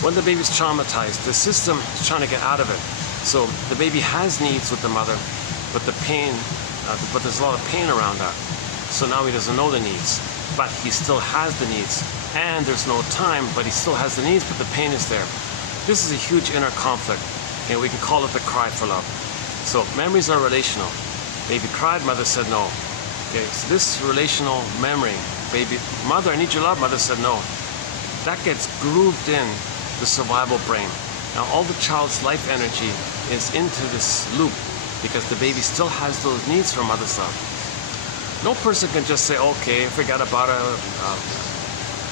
When the baby's traumatized, the system is trying to get out of it. So the baby has needs with the mother, but the pain, but there's a lot of pain around that. So now he doesn't know the needs, but he still has the needs. And there's no time, but he still has the needs, but the pain is there. This is a huge inner conflict, and we can call it the cry for love. So memories are relational. Baby cried, mother said no. Okay, so this relational memory, baby, mother, I need your love, mother said no. That gets grooved in the survival brain. Now all the child's life energy is into this loop because the baby still has those needs from mother's love. No person can just say, okay, forget about it.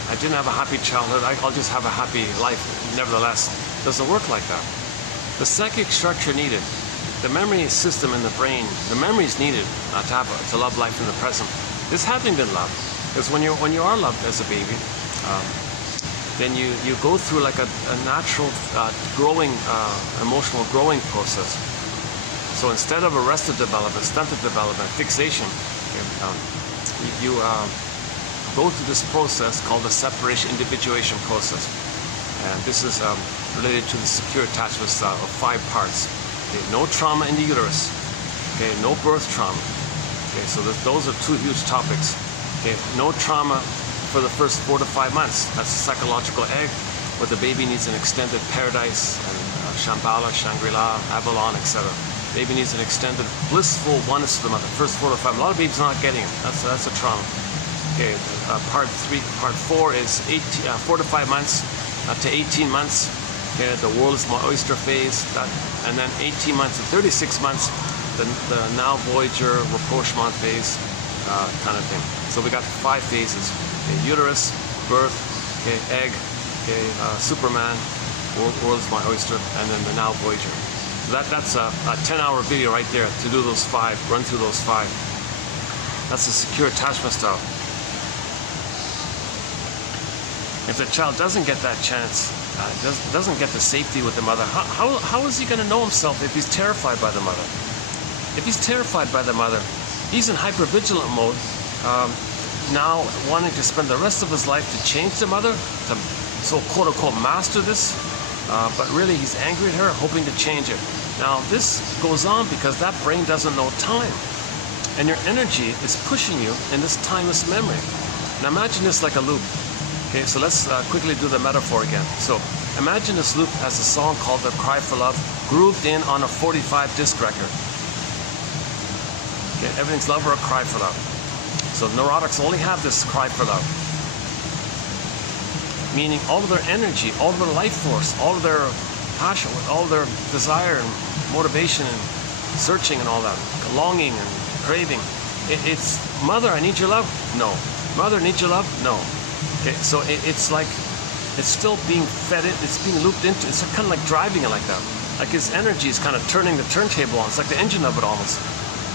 I didn't have a happy childhood, I'll just have a happy life. Nevertheless, it doesn't work like that. The psychic structure needed, the memory system in the brain, the memory is needed to love life in the present. This having been loved, because when you are loved as a baby, then you go through like a natural growing, emotional growing process. So instead of arrested development, stunted development, fixation, you go through this process called the separation individuation process. And this is related to the secure attachment style of 5 parts. Okay, no trauma in the uterus. Okay, no birth trauma. Okay, so those are 2 huge topics. Okay, no trauma for the first 4 to 5 months. That's a psychological egg, where the baby needs an extended paradise, and Shambhala, Shangri-La, Avalon, etc. Baby needs an extended blissful oneness to the mother. First 4 to 5. A lot of babies are not getting it. That's a trauma. Okay, part 4 is 4 to 5 months up to 18 months. Okay, the world is my oyster phase. And then 18 months to 36 months, the now Voyager rapprochement phase kind of thing. So we got 5 phases. Okay, uterus, birth, okay, egg, okay, Superman, world is my oyster, and then the now Voyager. So that's a 10-hour video right there to do those 5, run through those 5. That's the secure attachment style. If the child doesn't get that chance, doesn't get the safety with the mother, how is he going to know himself if he's terrified by the mother? If he's terrified by the mother, he's in hypervigilant mode, now wanting to spend the rest of his life to change the mother, to so quote-unquote master this, but really he's angry at her, hoping to change it. Now this goes on because that brain doesn't know time, and your energy is pushing you in this timeless memory. Now imagine this like a loop. Okay, so let's quickly do the metaphor again. So imagine this loop as a song called The Cry for Love, grooved in on a 45 disc record. Okay, everything's love or a cry for love. So neurotics only have this cry for love. meaning all of their energy, all of their life force, all of their passion, all their desire and motivation and searching and all that, longing and craving. It's, mother, I need your love. No. Mother, I need your love. No. Okay, so it's like, it's still being fed it. It's being looped into. It's kind of like driving it like that. Like his energy is kind of turning the turntable on. It's like the engine of it almost.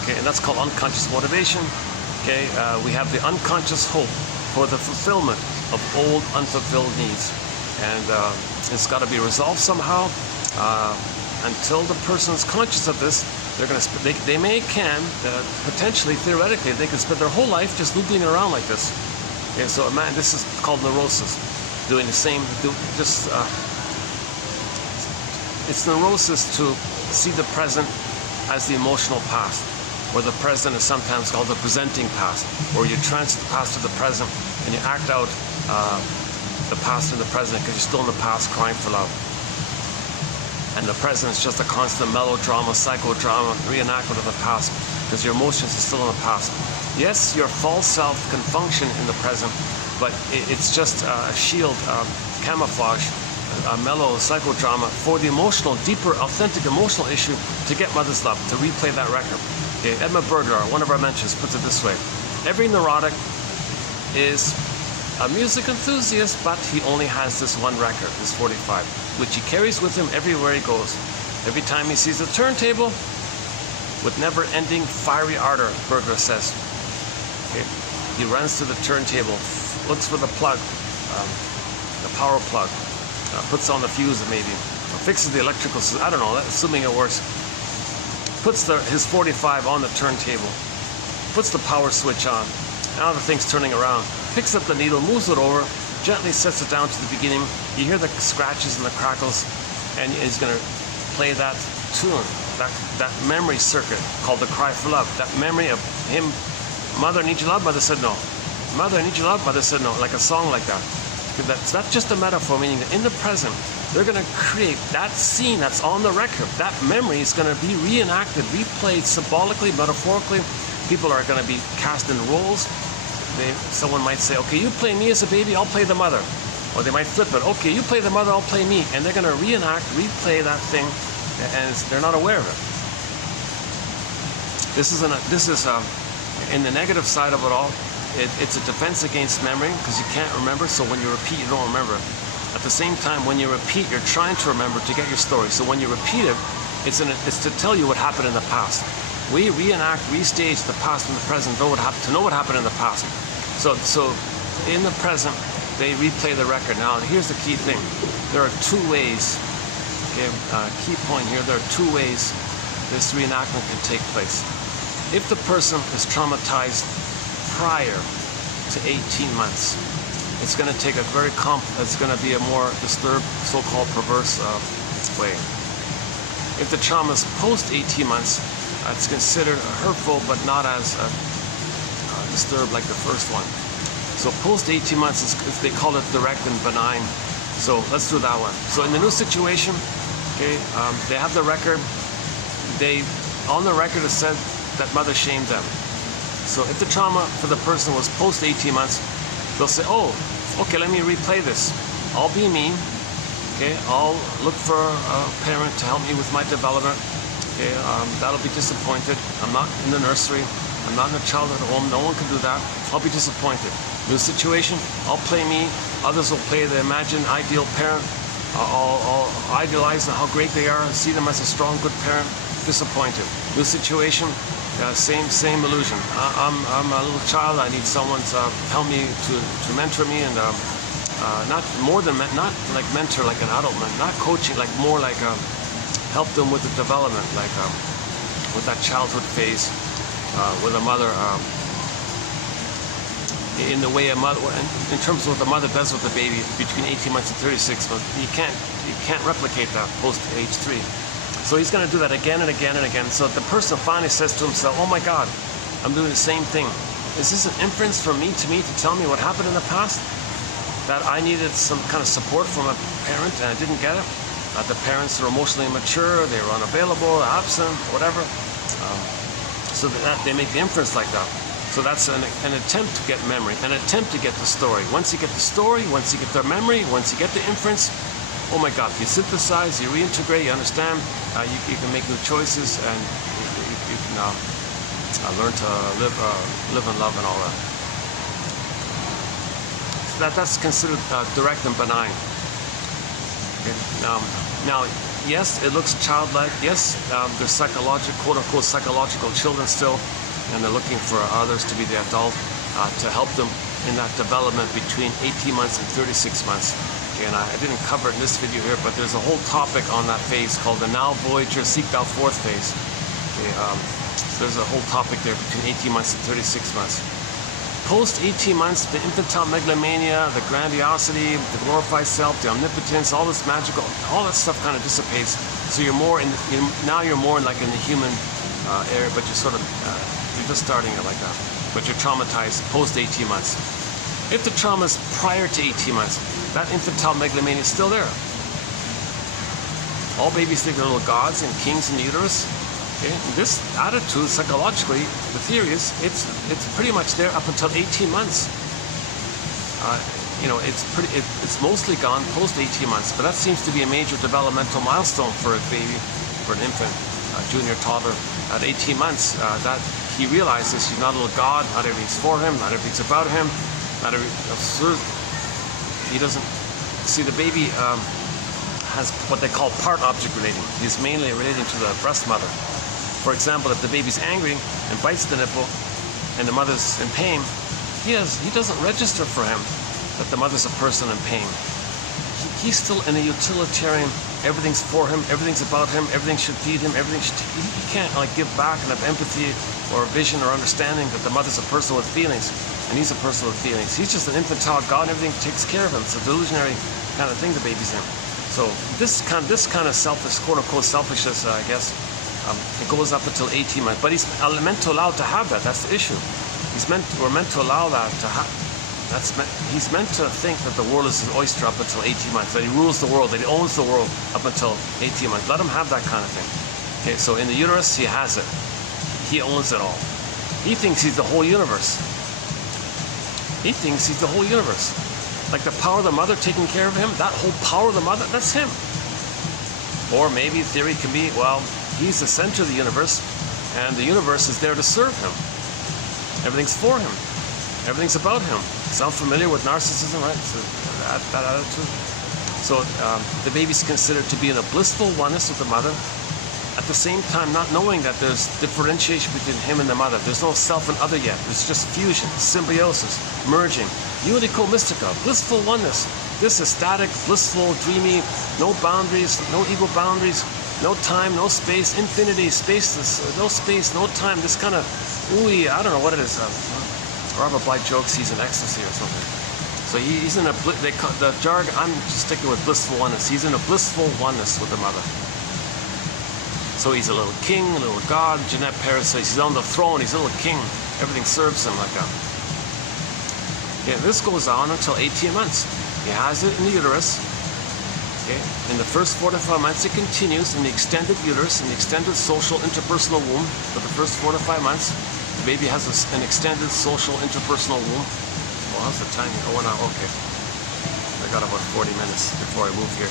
Okay, and that's called unconscious motivation. Okay, we have the unconscious hope for the fulfillment of old unfulfilled needs, and it's got to be resolved somehow. Until the person's conscious of this, they're going to potentially, theoretically, they can spend their whole life just looping around like this. Okay, so man, this is called neurosis. Doing the same, it's neurosis to see the present as the emotional past, or the present is sometimes called the presenting past, or you transit the past to the present and you act out the past in the present because you're still in the past crying for love. And the present is just a constant melodrama, psychodrama, reenactment of the past because your emotions are still in the past. Yes, your false self can function in the present, but it's just a shield, camouflage, a mellow psychodrama for the emotional, deeper, authentic emotional issue to get mother's love, to replay that record. Okay, Edmund Berger, one of our mentors, puts it this way. Every neurotic is a music enthusiast, but he only has this one record, this 45, which he carries with him everywhere he goes. Every time he sees a turntable, with never-ending fiery ardor, Berger says. Okay, he runs to the turntable, looks for the plug, the power plug, puts on the fuse maybe, or fixes the electrical system, I don't know, assuming it works. Puts his 45 on the turntable, puts the power switch on. Now the thing's turning around. Picks up the needle, moves it over, gently sets it down to the beginning. You hear the scratches and the crackles, and he's going to play that tune, that memory circuit called the cry for love. That memory of him, mother, I need your love, mother said no. Mother, I need your love, mother said no. Like a song like that. That's not just a metaphor, meaning that in the present, they're going to create that scene that's on the record. That memory is going to be reenacted, replayed symbolically, metaphorically. People are going to be cast in roles. Someone might say, okay, you play me as a baby, I'll play the mother. Or they might flip it, okay, you play the mother, I'll play me. And they're going to reenact, replay that thing, and they're not aware of it. This is in the negative side of it all, it's a defense against memory, because you can't remember, so when you repeat, you don't remember. At the same time, when you repeat, you're trying to remember to get your story. So when you repeat it, it's to tell you what happened in the past. We reenact, restage the past and the present to know what happened in the past. So in the present, they replay the record. Now, here's the key thing. There are two ways, okay, key point here, there are two ways this reenactment can take place. If the person is traumatized prior to 18 months, it's going to take it's going to be a more disturbed, so-called perverse way. If the trauma is post 18 months, it's considered hurtful, but not as disturbed like the first one. So post 18 months, they call it direct and benign. So let's do that one. So in the new situation, okay, they have the record. On the record it said that mother shamed them. So if the trauma for the person was post 18 months, they'll say, oh, okay, let me replay this. I'll be me. Okay, I'll look for a parent to help me with my development. Okay, that'll be disappointed. I'm not in the nursery. I'm not in a childhood home. No one can do that. I'll be disappointed. New situation, I'll play me. Others will play the imagined ideal parent. I'll idealize how great they are and see them as a strong, good parent. Disappointed. New situation, same illusion. I'm a little child. I need someone to help me, to mentor me, and not like mentor like an adult, not coaching, like more like help them with the development, like with that childhood phase, with a mother, in the way a mother, in terms of what the mother does with the baby between 18 months and 36 months. You can't replicate that post age 3. So he's going to do that again and again and again. So the person finally says to himself, oh my God, I'm doing the same thing. Is this an inference from me to tell me what happened in the past? That I needed some kind of support from a parent and I didn't get it? The parents are emotionally immature, they were unavailable, absent, whatever. So that they make the inference like that. So that's an attempt to get memory, an attempt to get the story. Once you get the story, once you get the memory, once you get the inference, oh my God, you synthesize, you reintegrate, you understand, you can make new choices, and you can learn to live and love and all that. So that's considered direct and benign. Okay. Now, yes, it looks childlike. Yes, they're psychological, quote-unquote psychological children still, and they're looking for others to be the adult to help them in that development between 18 months and 36 months. Okay, and I didn't cover it in this video here, but there's a whole topic on that phase called the Now Voyager Seek Thou Forth phase. Okay, so there's a whole topic there between 18 months and 36 months. Post 18 months, the infantile megalomania, the grandiosity, the glorified self, the omnipotence, all this magical, all that stuff kind of dissipates. So you're more in, now you're more in like in the human area, but you're sort of, you're just starting it like that. But you're traumatized post 18 months. If the trauma is prior to 18 months, that infantile megalomania is still there. All babies think they're little gods and kings in the uterus. Okay? This attitude, psychologically, the theory is it's pretty much there up until 18 months. You know, it's mostly gone post 18 months, but that seems to be a major developmental milestone for a baby, for an infant, a junior toddler. At 18 months, that he realizes he's not a little god, not everything's for him, not everything's about him, he doesn't see the baby has what they call part object relating. He's mainly relating to the breast mother. For example, if the baby's angry and bites the nipple and the mother's in pain, he doesn't register for him that the mother's a person in pain. He's still in a utilitarian, everything's for him, everything's about him, everything should feed him, he can't like give back and have empathy or vision or understanding that the mother's a person with feelings and he's a person with feelings. He's just an infantile god, everything takes care of him. It's a delusionary kind of thing the baby's in. So this kind of selfish, quote-unquote selfishness, I guess, it goes up until 18 months. But he's meant to allow to have that. That's the issue. We're meant to allow that to happen. He's meant to think that the world is his oyster up until 18 months, that he rules the world, that he owns the world up until 18 months. Let him have that kind of thing. Okay, so in the uterus, he has it. He owns it all. He thinks he's the whole universe. He thinks he's the whole universe. Like the power of the mother taking care of him, that whole power of the mother, that's him. Or maybe theory can be, well, he's the center of the universe, and the universe is there to serve him. Everything's for him. Everything's about him. Sound familiar with narcissism, right? So that attitude. So the baby's considered to be in a blissful oneness with the mother, at the same time not knowing that there's differentiation between him and the mother. There's no self and other yet. It's just fusion, symbiosis, merging, unico mystica, blissful oneness. This is static, blissful, dreamy, no boundaries, no ego boundaries, no time, no space, infinity, spaceless, no space, no time. This kind of ooey, I don't know what it is. Robert Bly jokes he's in ecstasy or something. So he's in a, the jargon, I'm just sticking with blissful oneness. He's in a blissful oneness with the mother. So he's a little king, a little god. Jeanette Paris says he's on the throne, he's a little king. Everything serves him like that. Yeah, this goes on until 18 months. He has it in the uterus. Okay. In the first 4 to 5 months, it continues in the extended uterus, in the extended social interpersonal womb. For the first 4 to 5 months, the baby has an extended social interpersonal womb. Well, how's the timing? Oh, now, okay. I got about 40 minutes before I move here.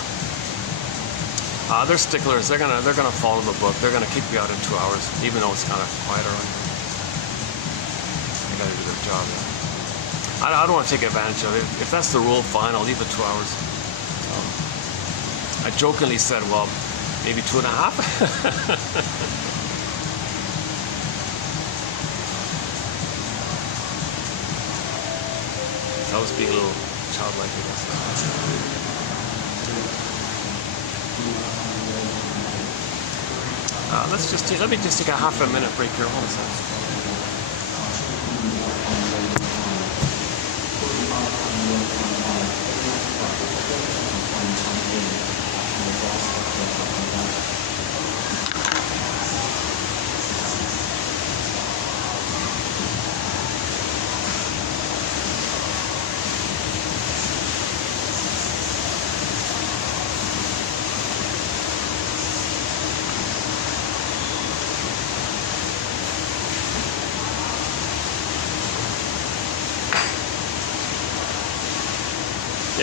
They're sticklers. They're gonna follow the book. They're gonna kick me out in 2 hours, even though it's kind of quieter on here. They gotta do their job. Yeah. I don't want to take advantage of it. If that's the rule, fine. I'll leave it 2 hours. I jokingly said, well, maybe 2.5. I was being a little childlike, I guess. Let me just take a half a minute break here. Hold on a second.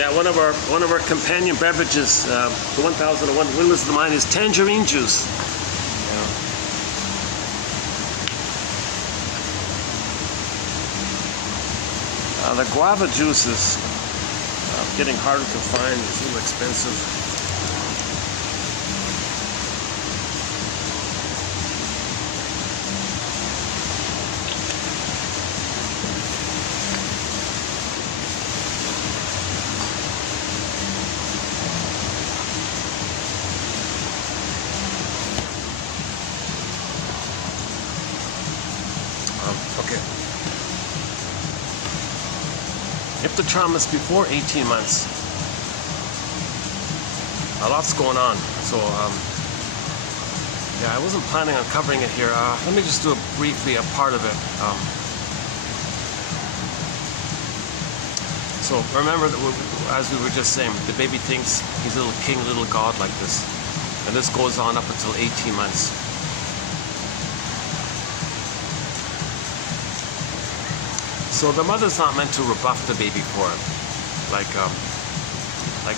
Yeah, one of our companion beverages, the 1001 Windmills of the Mind, is tangerine juice. The guava juice is getting harder to find. It's a little expensive. Okay. If the trauma is before 18 months, a lot's going on. So, yeah, I wasn't planning on covering it here. Let me just do briefly a part of it. So remember that as we were just saying, the baby thinks he's a little king, a little god like this. And this goes on up until 18 months. So the mother's not meant to rebuff the baby for it. Like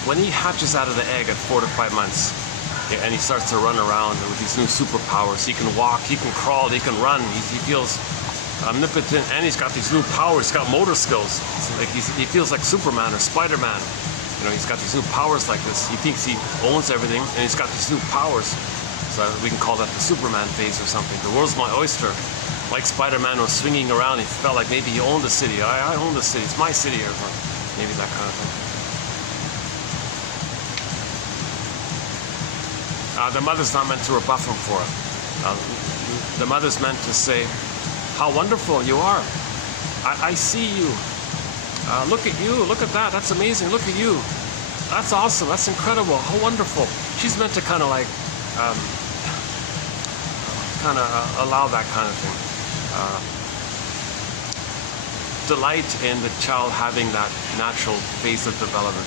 when he hatches out of the egg at 4 to 5 months, and he starts to run around with these new superpowers. He can walk, he can crawl, he can run. He feels omnipotent, and he's got these new powers. He's got motor skills. Like he feels like Superman or Spider-Man. You know, he's got these new powers like this. He thinks he owns everything, and he's got these new powers. So we can call that the Superman phase or something. The world's my oyster. Like Spider-Man was swinging around, he felt like maybe he owned the city. I own the city, it's my city, or maybe that kind of thing. The mother's not meant to rebuff him for it. The mother's meant to say, how wonderful you are. I see you. Look at you, look at that, that's amazing, look at you. That's awesome, that's incredible, how wonderful. She's meant to kind of like, allow that kind of thing. Delight in the child having that natural phase of development.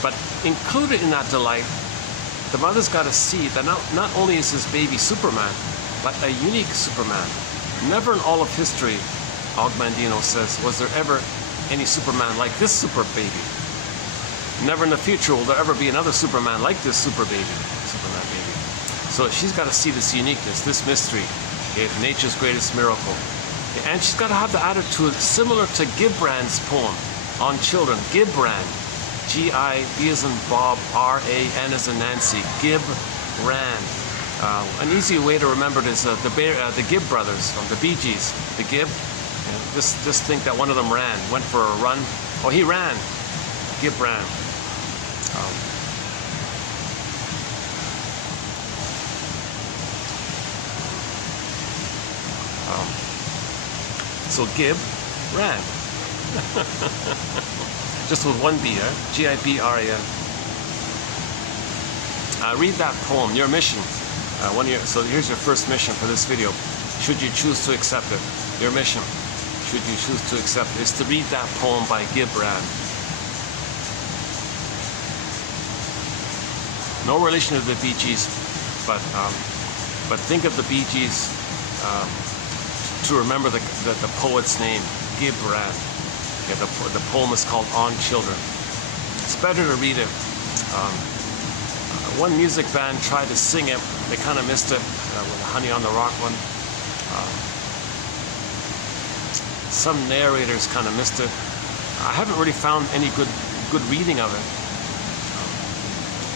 But included in that delight, the mother's got to see that not only is this baby Superman, but a unique Superman. Never in all of history, Augmandino says, was there ever any Superman like this super baby. Never in the future will there ever be another Superman like this Superman baby. So she's got to see this uniqueness, this mystery, nature's greatest miracle. And she's got to have the attitude similar to Gibran's poem on children. Gibran, G-I-B as in Bob, R-A-N as in Nancy, Gibran. An easy way to remember it is the Gibb brothers from the Bee Gees. The Gibb, just think that one of them went for a run. Oh, he ran. Gibb ran. So Gibb ran. Just with one B, G-I-B-R-A-N. Read that poem, your mission. So here's your first mission for this video. Should you choose to accept it, your mission, should you choose to accept it, is to read that poem by Gibran. No relation to the Bee Gees, but think of the Bee Gees to remember the poet's name, Gibran. Okay, the poem is called On Children. It's better to read it. One music band tried to sing it. They kind of missed it with the Honey on the Rock one. Some narrators kind of missed it. I haven't really found any good reading of it.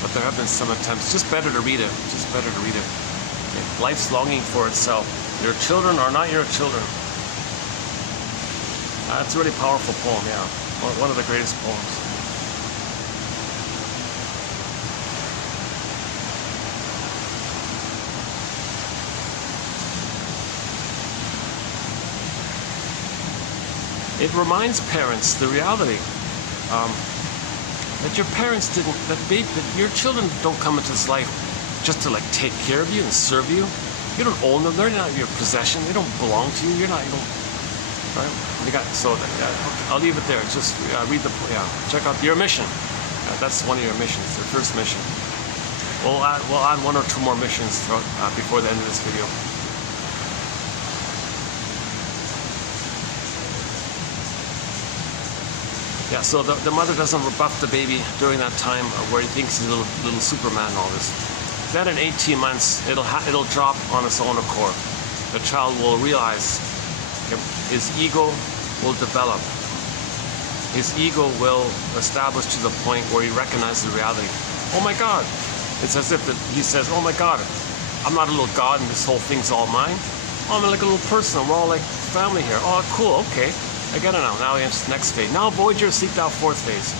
But there have been some attempts. Just better to read it. Just better to read it. Okay. Life's longing for itself. Your children are not your children. It's a really powerful poem, yeah. One of the greatest poems. It reminds parents the reality that your parents didn't, that your children don't come into this life just to like take care of you and serve you. You don't own them. They're not your possession. They don't belong to you. You don't. Right? So I'll leave it there. Just read check out your mission. That's one of your missions. Your first mission. We'll add one or two more missions before the end of this video. Yeah, so the mother doesn't rebuff the baby during that time where he thinks he's a little Superman and all this. Then in 18 months, it'll drop on its own accord. The child will realize his ego will develop. His ego will establish to the point where he recognizes reality. Oh my God. It's as if he says, oh my God, I'm not a little God and this whole thing's all mine. Oh, I'm like a little person. We're all like family here. Oh, cool. Okay. I get it now. Now it's the next phase. Now Voyager, seek thou fourth phase.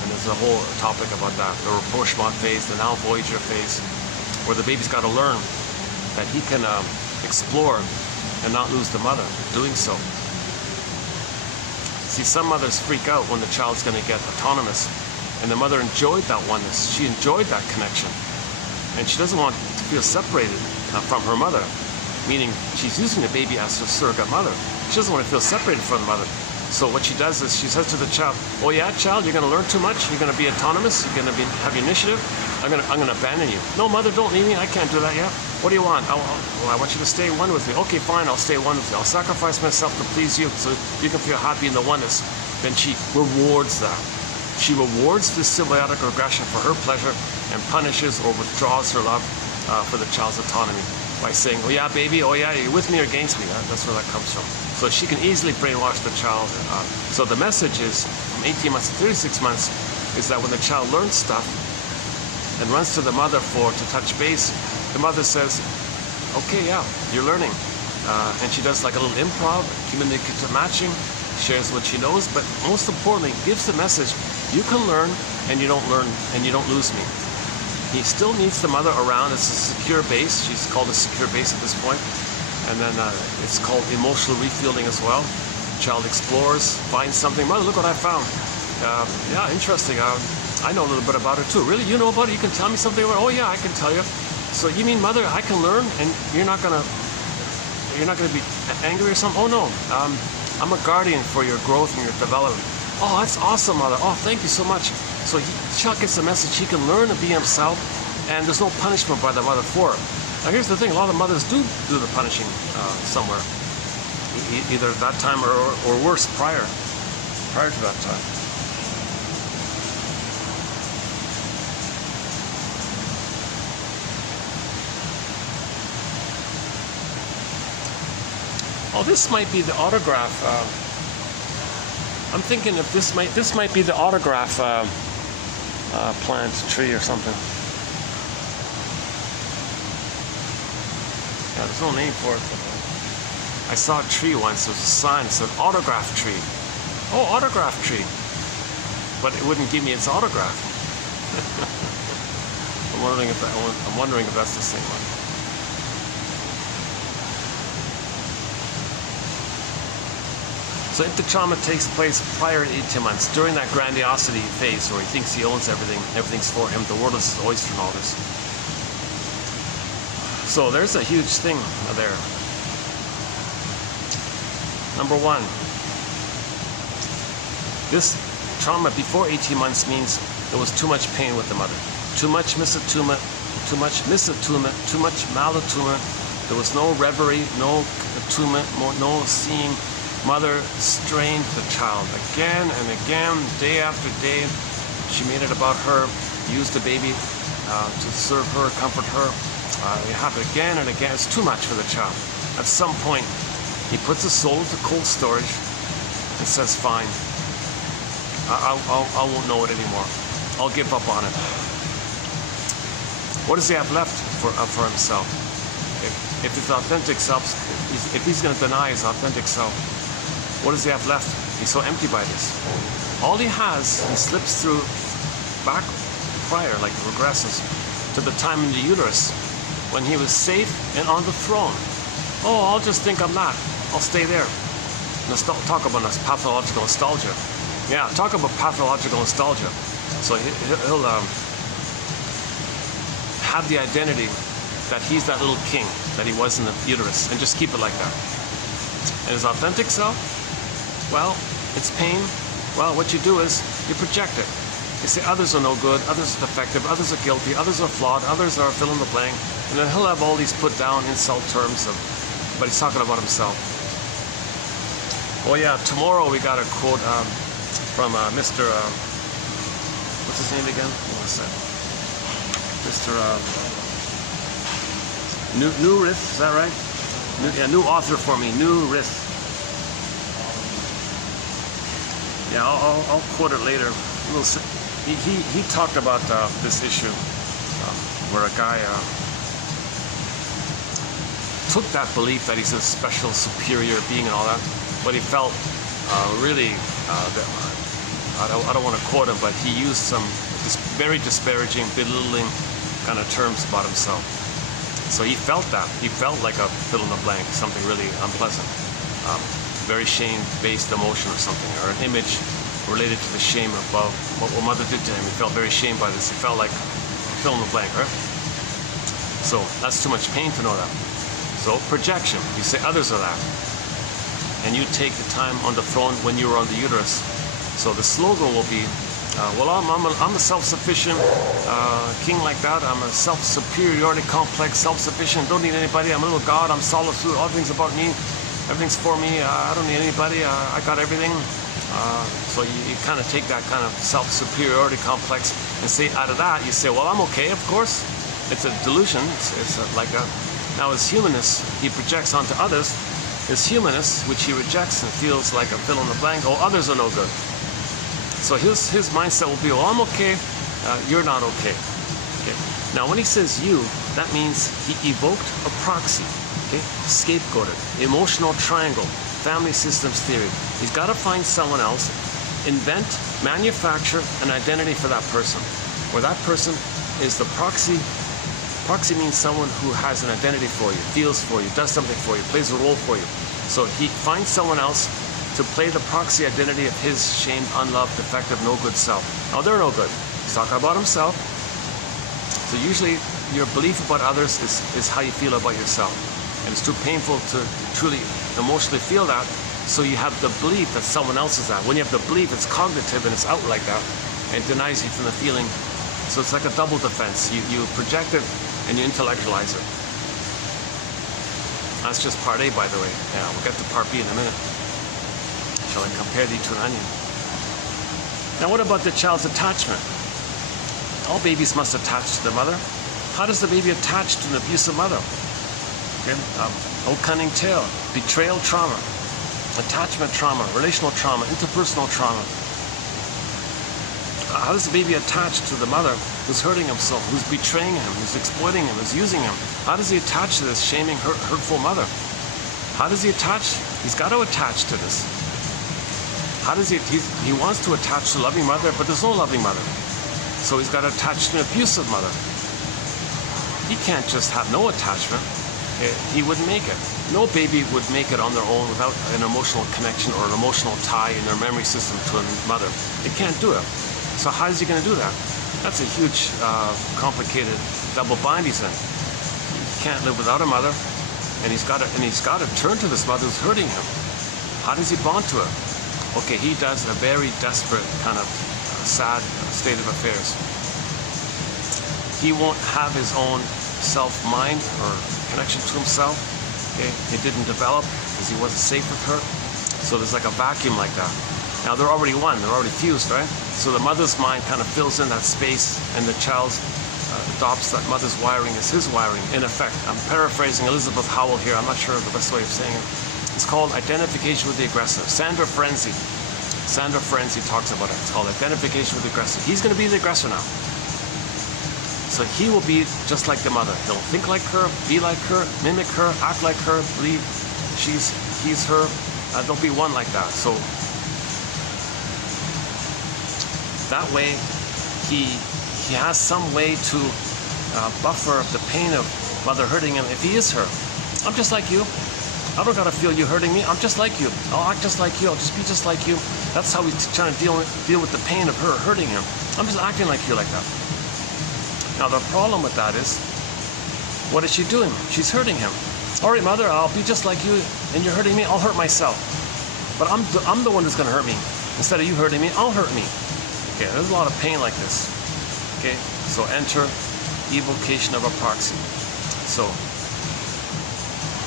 And there's a whole topic about that. The rapprochement phase, the now Voyager phase, where the baby's got to learn that he can explore and not lose the mother doing so. See, some mothers freak out when the child's going to get autonomous, and the mother enjoyed that oneness. She enjoyed that connection, and she doesn't want to feel separated from her mother, meaning she's using the baby as her surrogate mother. She doesn't want to feel separated from the mother. So what she does is she says to the child, oh yeah, child, you're going to learn too much. You're going to be autonomous. You're going to have initiative. I'm going to abandon you. No, mother, don't leave me. I can't do that yet. What do you want? I want you to stay one with me. Okay, fine, I'll stay one with you. I'll sacrifice myself to please you so you can feel happy in the oneness. Then she rewards that. She rewards this symbiotic regression for her pleasure and punishes or withdraws her love for the child's autonomy by saying, oh yeah, baby, oh yeah, you're with me or against me. That's where that comes from. So she can easily brainwash the child. So the message is, from 18 months to 36 months, is that when the child learns stuff and runs to the mother to touch base, the mother says, okay, yeah, you're learning. And she does like a little improv, communicative matching, shares what she knows, but most importantly, gives the message, you can learn and you don't lose me. He still needs the mother around. It's a secure base. She's called a secure base at this point. And then it's called emotional refielding as well. The child explores, finds something. Mother, look what I found. Yeah, interesting. I know a little bit about it too. Really? You know about it? You can tell me something about it? Oh yeah, I can tell you. So you mean, mother, I can learn and you're not gonna be angry or something? Oh no, I'm a guardian for your growth and your development. Oh, that's awesome, mother. Oh, thank you so much. So the child gets the message he can learn to be himself, and there's no punishment by the mother for it. Now here's the thing, a lot of mothers do the punishing somewhere, either at that time or worse, prior to that time. Oh, this might be the autograph. I'm thinking if this might be the autograph plant tree or something. Yeah, there's no name for it. But I saw a tree once. There was a sign that said autograph tree. Oh, autograph tree. But it wouldn't give me its autograph. I'm wondering if that's the same one. So if the trauma takes place prior to 18 months, during that grandiosity phase where he thinks he owns everything, everything's for him, the world is his oyster and all this. So there's a huge thing there. Number one, this trauma before 18 months means there was too much pain with the mother. Too much misattunement, too much malattunement. There was no reverie, no attunement, no seeing. Mother strained the child again and again, day after day. She made it about her, used the baby to serve her, comfort her. It happened again and again. It's too much for the child. At some point, he puts his soul into cold storage and says, fine, I won't know it anymore. I'll give up on it. What does he have left for himself? If his authentic self, if he's going to deny his authentic self, what does he have left? He's so empty by this. All he has, he slips through back prior, like regresses, to the time in the uterus when he was safe and on the throne. Oh, I'll just think I'm not. I'll stay there. Let's talk about this pathological nostalgia. Yeah, talk about pathological nostalgia. So he'll have the identity that he's that little king that he was in the uterus and just keep it like that. And his authentic self, well, it's pain. Well, what you do is you project it. You say others are no good, others are defective, others are guilty, others are flawed, others are fill in the blank. And then he'll have all these put down insult terms, but he's talking about himself. Oh yeah, tomorrow we got a quote, from Mr. What's his name again? What was that? Mr. New Rith, is that right? New author for me, New Rith. Yeah, I'll quote it later. We'll see. He talked about this issue where a guy took that belief that he's a special, superior being and all that, but he felt really, I don't want to quote him, but he used some very disparaging, belittling kind of terms about himself. So he felt that. He felt like a fill in the blank, something really unpleasant. Very shame-based emotion or something, or an image related to the shame about what mother did to him. He felt very shamed by this. He felt like fill in the blank, right? So that's too much pain to know that. So projection, you say others are that. And you take the time on the throne when you were on the uterus. So the slogan will be, well, I'm a self-sufficient king like that. I'm a self-superiority complex, self-sufficient, don't need anybody. I'm a little god, I'm solitude, all things about me. Everything's for me, I don't need anybody, I got everything. So you kind of take that kind of self-superiority complex and say out of that, you say, well, I'm okay, of course. It's a delusion, it's like a, now as humanist, he projects onto others. As humanist, which he rejects and feels like a fill in the blank, oh, others are no good. So his mindset will be, well, I'm okay, you're not okay. Now when he says you, that means he evoked a proxy. Scapegoated, emotional triangle, family systems theory. He's got to find someone else, invent, manufacture an identity for that person, where that person is the proxy. Proxy means someone who has an identity for you, feels for you, does something for you, plays a role for you. So he finds someone else to play the proxy identity of his shamed, unloved, defective, no good self. Now they're no good. He's talking about himself. So usually your belief about others is how you feel about yourself. And it's too painful to truly emotionally feel that, so you have the belief that someone else is that. When you have the belief, it's cognitive and it's out like that, and it denies you from the feeling. So it's like a double defense. You project it and you intellectualize it. That's just part A, by the way. Yeah, we'll get to part B in a minute. Shall I compare thee to an onion? Now what about the child's attachment? All babies must attach to their mother. How does the baby attach to an abusive mother? Old cunning tale, betrayal trauma, attachment trauma, relational trauma, interpersonal trauma. How does the baby attach to the mother who's hurting him so, who's betraying him, who's exploiting him, who's using him? How does he attach to this shaming, hurtful mother? How does he attach? He's got to attach to this. How does he wants to attach to a loving mother, but there's no loving mother. So he's got to attach to an abusive mother. He can't just have no attachment. He wouldn't make it. No baby would make it on their own without an emotional connection or an emotional tie in their memory system to a mother. They can't do it. So how is he going to do that? That's a huge, complicated double bind he's in. He can't live without a mother, and he's got to turn to this mother who's hurting him. How does he bond to her? Okay, he does a very desperate kind of sad state of affairs. He won't have his own self-mind or connection to himself. Okay, it didn't develop because he wasn't safe with her. So there's like a vacuum like that. Now they're already one, they're already fused, right? So the mother's mind kind of fills in that space, and the child adopts that mother's wiring as his wiring, in effect. I'm paraphrasing Elizabeth Howell here, I'm not sure of the best way of saying it. It's called identification with the aggressor. Sandra Frenzy talks about it. It's called identification with the aggressor. He's going to be the aggressor now. So he will be just like the mother. He'll think like her, be like her, mimic her, act like her, believe he's her. They'll be one like that. So that way he has some way to buffer the pain of mother hurting him if he is her. I'm just like you. I don't gotta feel you hurting me. I'm just like you. I'll act just like you. I'll just be just like you. That's how he's trying to deal with the pain of her hurting him. I'm just acting like you like that. Now the problem with that is, what is she doing? She's hurting him. All right, mother, I'll be just like you, and you're hurting me. I'll hurt myself. But I'm the one who's gonna hurt me. Instead of you hurting me, I'll hurt me. Okay, there's a lot of pain like this. Okay, so enter evocation of a proxy. So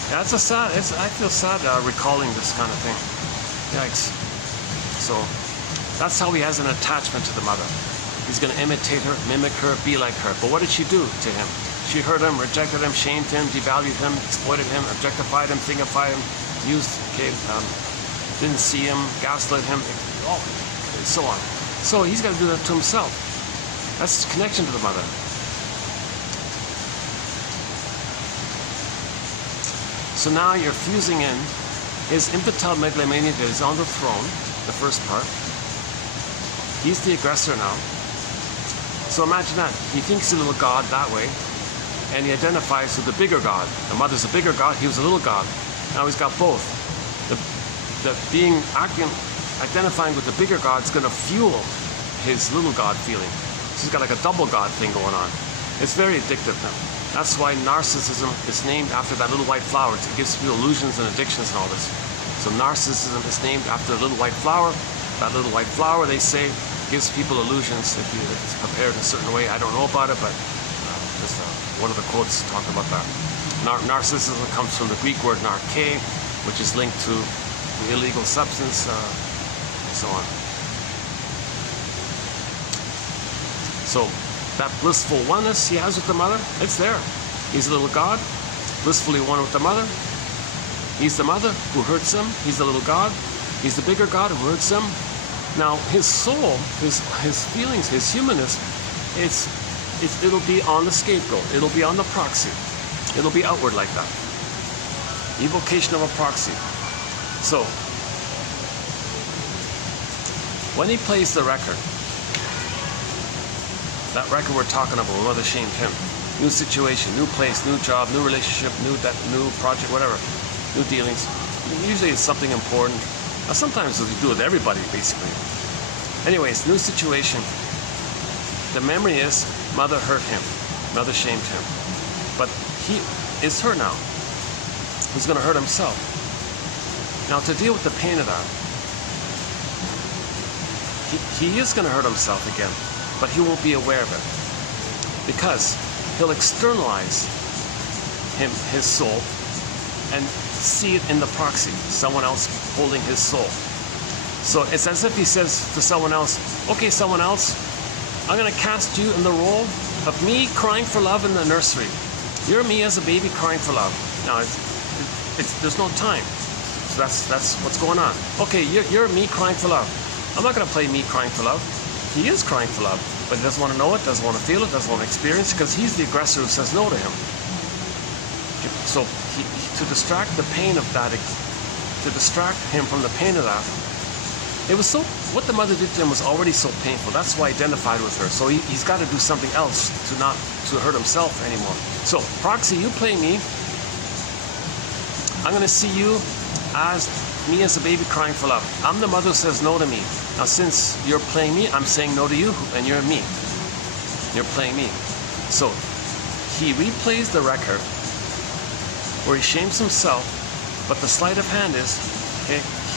yeah, I feel sad recalling this kind of thing. Yikes. So That's how he has an attachment to the mother. He's going to imitate her, mimic her, be like her. But what did she do to him? She hurt him, rejected him, shamed him, devalued him, exploited him, objectified him, thingified him, didn't see him, gaslit him, and so on. So he's got to do that to himself. That's his connection to the mother. So now you're fusing in his infantile megalomania that is on the throne, the first part. He's the aggressor now. So imagine that. He thinks he's a little god that way, and he identifies with the bigger god. The mother's a bigger god, he was a little god. Now he's got both. The identifying with the bigger god is going to fuel his little god feeling. So he's got like a double god thing going on. It's very addictive now. That's why narcissism is named after that little white flower. It gives people illusions and addictions and all this. So narcissism is named after the little white flower. That little white flower, they say, gives people illusions if it's prepared in a certain way. I don't know about it, but just one of the quotes talking about that. Narcissism comes from the Greek word narke, which is linked to the illegal substance, and so on. So that blissful oneness he has with the mother, it's there. He's a little god, blissfully one with the mother. He's the mother who hurts him. He's the little god. He's the bigger god who hurts him. Now his soul, his feelings, his humanness, it'll be on the scapegoat. It'll be on the proxy. It'll be outward like that. Evocation of a proxy. So when he plays the record, that record we're talking about, when mother shamed him, new situation, new place, new job, new relationship, new project, whatever, new dealings. Usually it's something important. Sometimes we do it with everybody, basically. Anyways, new situation. The memory is mother hurt him, mother shamed him. But he is her now. He's going to hurt himself. Now, to deal with the pain of that, he is going to hurt himself again, but he won't be aware of it because he'll externalize his soul and see it in the proxy, someone else holding his soul. So it's as if he says to someone else, okay, someone else, I'm going to cast you in the role of me crying for love in the nursery. You're me as a baby crying for love. Now, there's no time. So that's what's going on. Okay, you're me crying for love. I'm not going to play me crying for love. He is crying for love, but he doesn't want to know it, doesn't want to feel it, doesn't want to experience it, because he's the aggressor who says no to him. So to distract the pain of that, to distract him from the pain of that, what the mother did to him was already so painful. That's why he identified with her. So he's got to do something else to hurt himself anymore. So proxy, you play me. I'm going to see you as me as a baby crying for love. I'm the mother who says no to me. Now since you're playing me, I'm saying no to you, and you're me. You're playing me. So he replays the record where he shames himself, but the sleight of hand is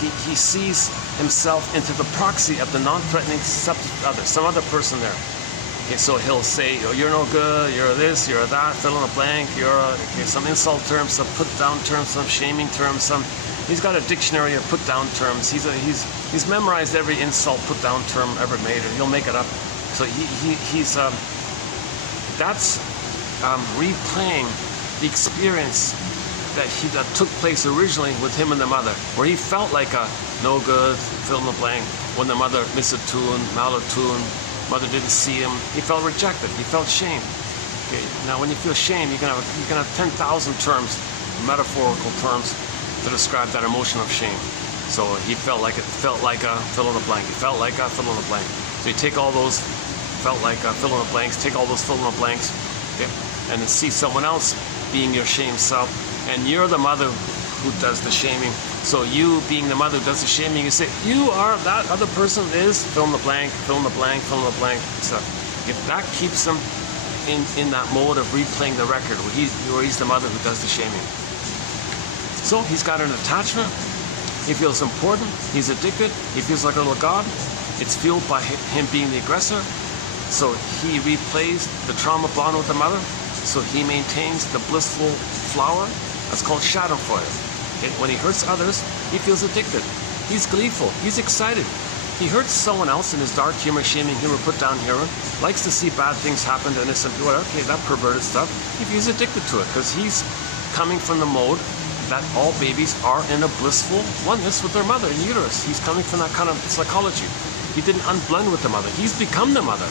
he sees himself into the proxy of the non-threatening other, some other person there. Okay, so he'll say, oh, you're no good, you're this, you're that, fill in a blank, some insult terms, some put-down terms, some shaming terms, he's got a dictionary of put-down terms. He's memorized every insult put-down term ever made, or he'll make it up. So that's replaying the experience that took place originally with him and the mother, where he felt like a no good, fill in the blank, when the mother misattuned, malattuned, mother didn't see him. He felt rejected. He felt shame. Okay, now when you feel shame, you can have 10,000 terms, metaphorical terms, to describe that emotion of shame. So he felt like a fill in the blank. He felt like a fill in the blank. So you take all those felt like fill in the blanks, take all those fill in the blanks, okay, and then see someone else being your shame self, and you're the mother who does the shaming. So you being the mother who does the shaming, you say, you are, that other person is, fill in the blank, fill in the blank, fill in the blank. So if that keeps him in that mode of replaying the record, where he's the mother who does the shaming. So he's got an attachment, he feels important, he's addicted, he feels like a little god. It's fueled by him being the aggressor. So he replays the trauma bond with the mother. So he maintains the blissful flower. That's called schadenfreude. Okay? When he hurts others, he feels addicted. He's gleeful. He's excited. He hurts someone else in his dark humor, shaming humor, put down humor, likes to see bad things happen to innocent people. Okay, that perverted stuff. He's addicted to it because he's coming from the mode that all babies are in a blissful oneness with their mother in uterus. He's coming from that kind of psychology. He didn't unblend with the mother. He's become the mother.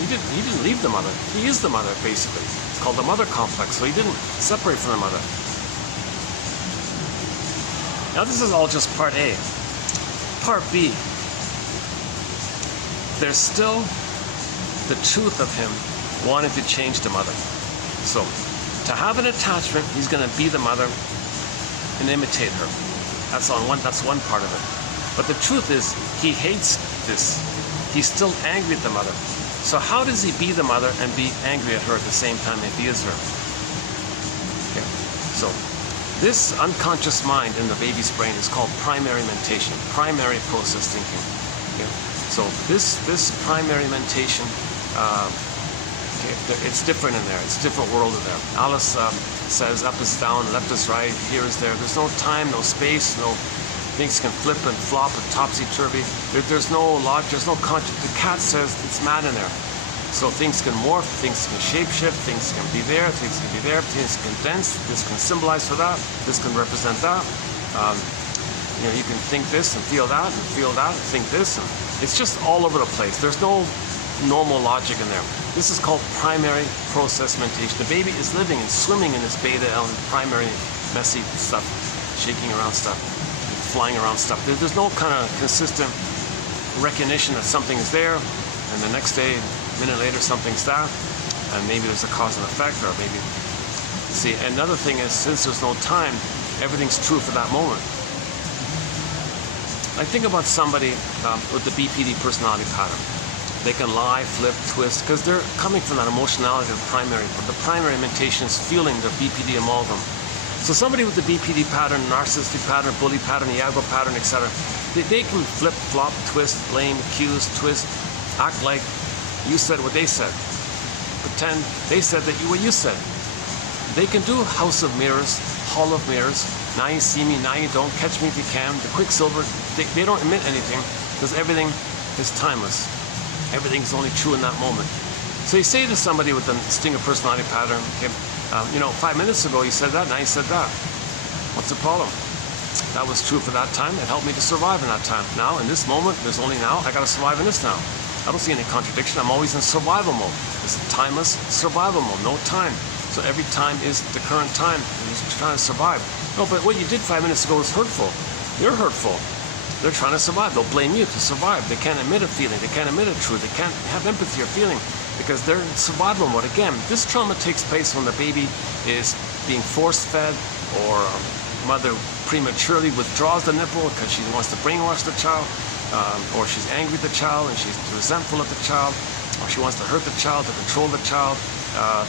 He didn't leave the mother. He is the mother, basically. It's called the mother complex. So he didn't separate from the mother. Now this is all just part A. Part B. There's still the truth of him wanting to change the mother. So to have an attachment, he's going to be the mother and imitate her. That's one part of it. But the truth is, he hates this. He's still angry at the mother. So how does he be the mother and be angry at her at the same time if he is her? Okay. So this unconscious mind in the baby's brain is called primary mentation, primary process thinking. Okay. So this primary mentation, it's different in there. It's a different world in there. Alice says up is down, left is right, here is there. There's no time, no space, no things can flip and flop and topsy-turvy. There's no logic, there's no conscience. The cat says it's mad in there. So things can morph, things can shapeshift, things can be there, things can be there, things can condense, this can symbolize for that, this can represent that. You can think this and feel that and think this, and it's just all over the place. There's no normal logic in there. This is called primary process mentation. The baby is living and swimming in this beta element, primary messy stuff, shaking around stuff, flying around stuff. There's no kind of consistent recognition that something is there, and the next day, a minute later, something's that, and maybe there's a cause and effect, or maybe, see, another thing is, since there's no time, everything's true for that moment. I think about somebody with the BPD personality pattern. They can lie, flip, twist, because they're coming from that emotionality of primary, but the primary mentation is fueling the BPD amalgam. So somebody with the BPD pattern, narcissistic pattern, bully pattern, Iago pattern, etc., they can flip, flop, twist, blame, accuse, twist, act like you said what they said. Pretend they said what you said. They can do house of mirrors, hall of mirrors, now you see me, now you don't, catch me if you can, the quicksilver. They don't admit anything because everything is timeless. Everything's only true in that moment. So you say to somebody with the stinger personality pattern, okay, 5 minutes ago you said that, now you said that. What's the problem? That was true for that time. It helped me to survive in that time. Now, in this moment, there's only now. I got to survive in this now. I don't see any contradiction. I'm always in survival mode. It's timeless survival mode, no time. So every time is the current time. You're just trying to survive. No, but what you did 5 minutes ago was hurtful. You're hurtful. They're trying to survive. They'll blame you to survive. They can't admit a feeling. They can't admit a truth. They can't have empathy or feeling because they're in survival mode. Again, this trauma takes place when the baby is being force-fed, or mother prematurely withdraws the nipple because she wants to brainwash the child, or she's angry at the child and she's resentful of the child, or she wants to hurt the child, to control the child.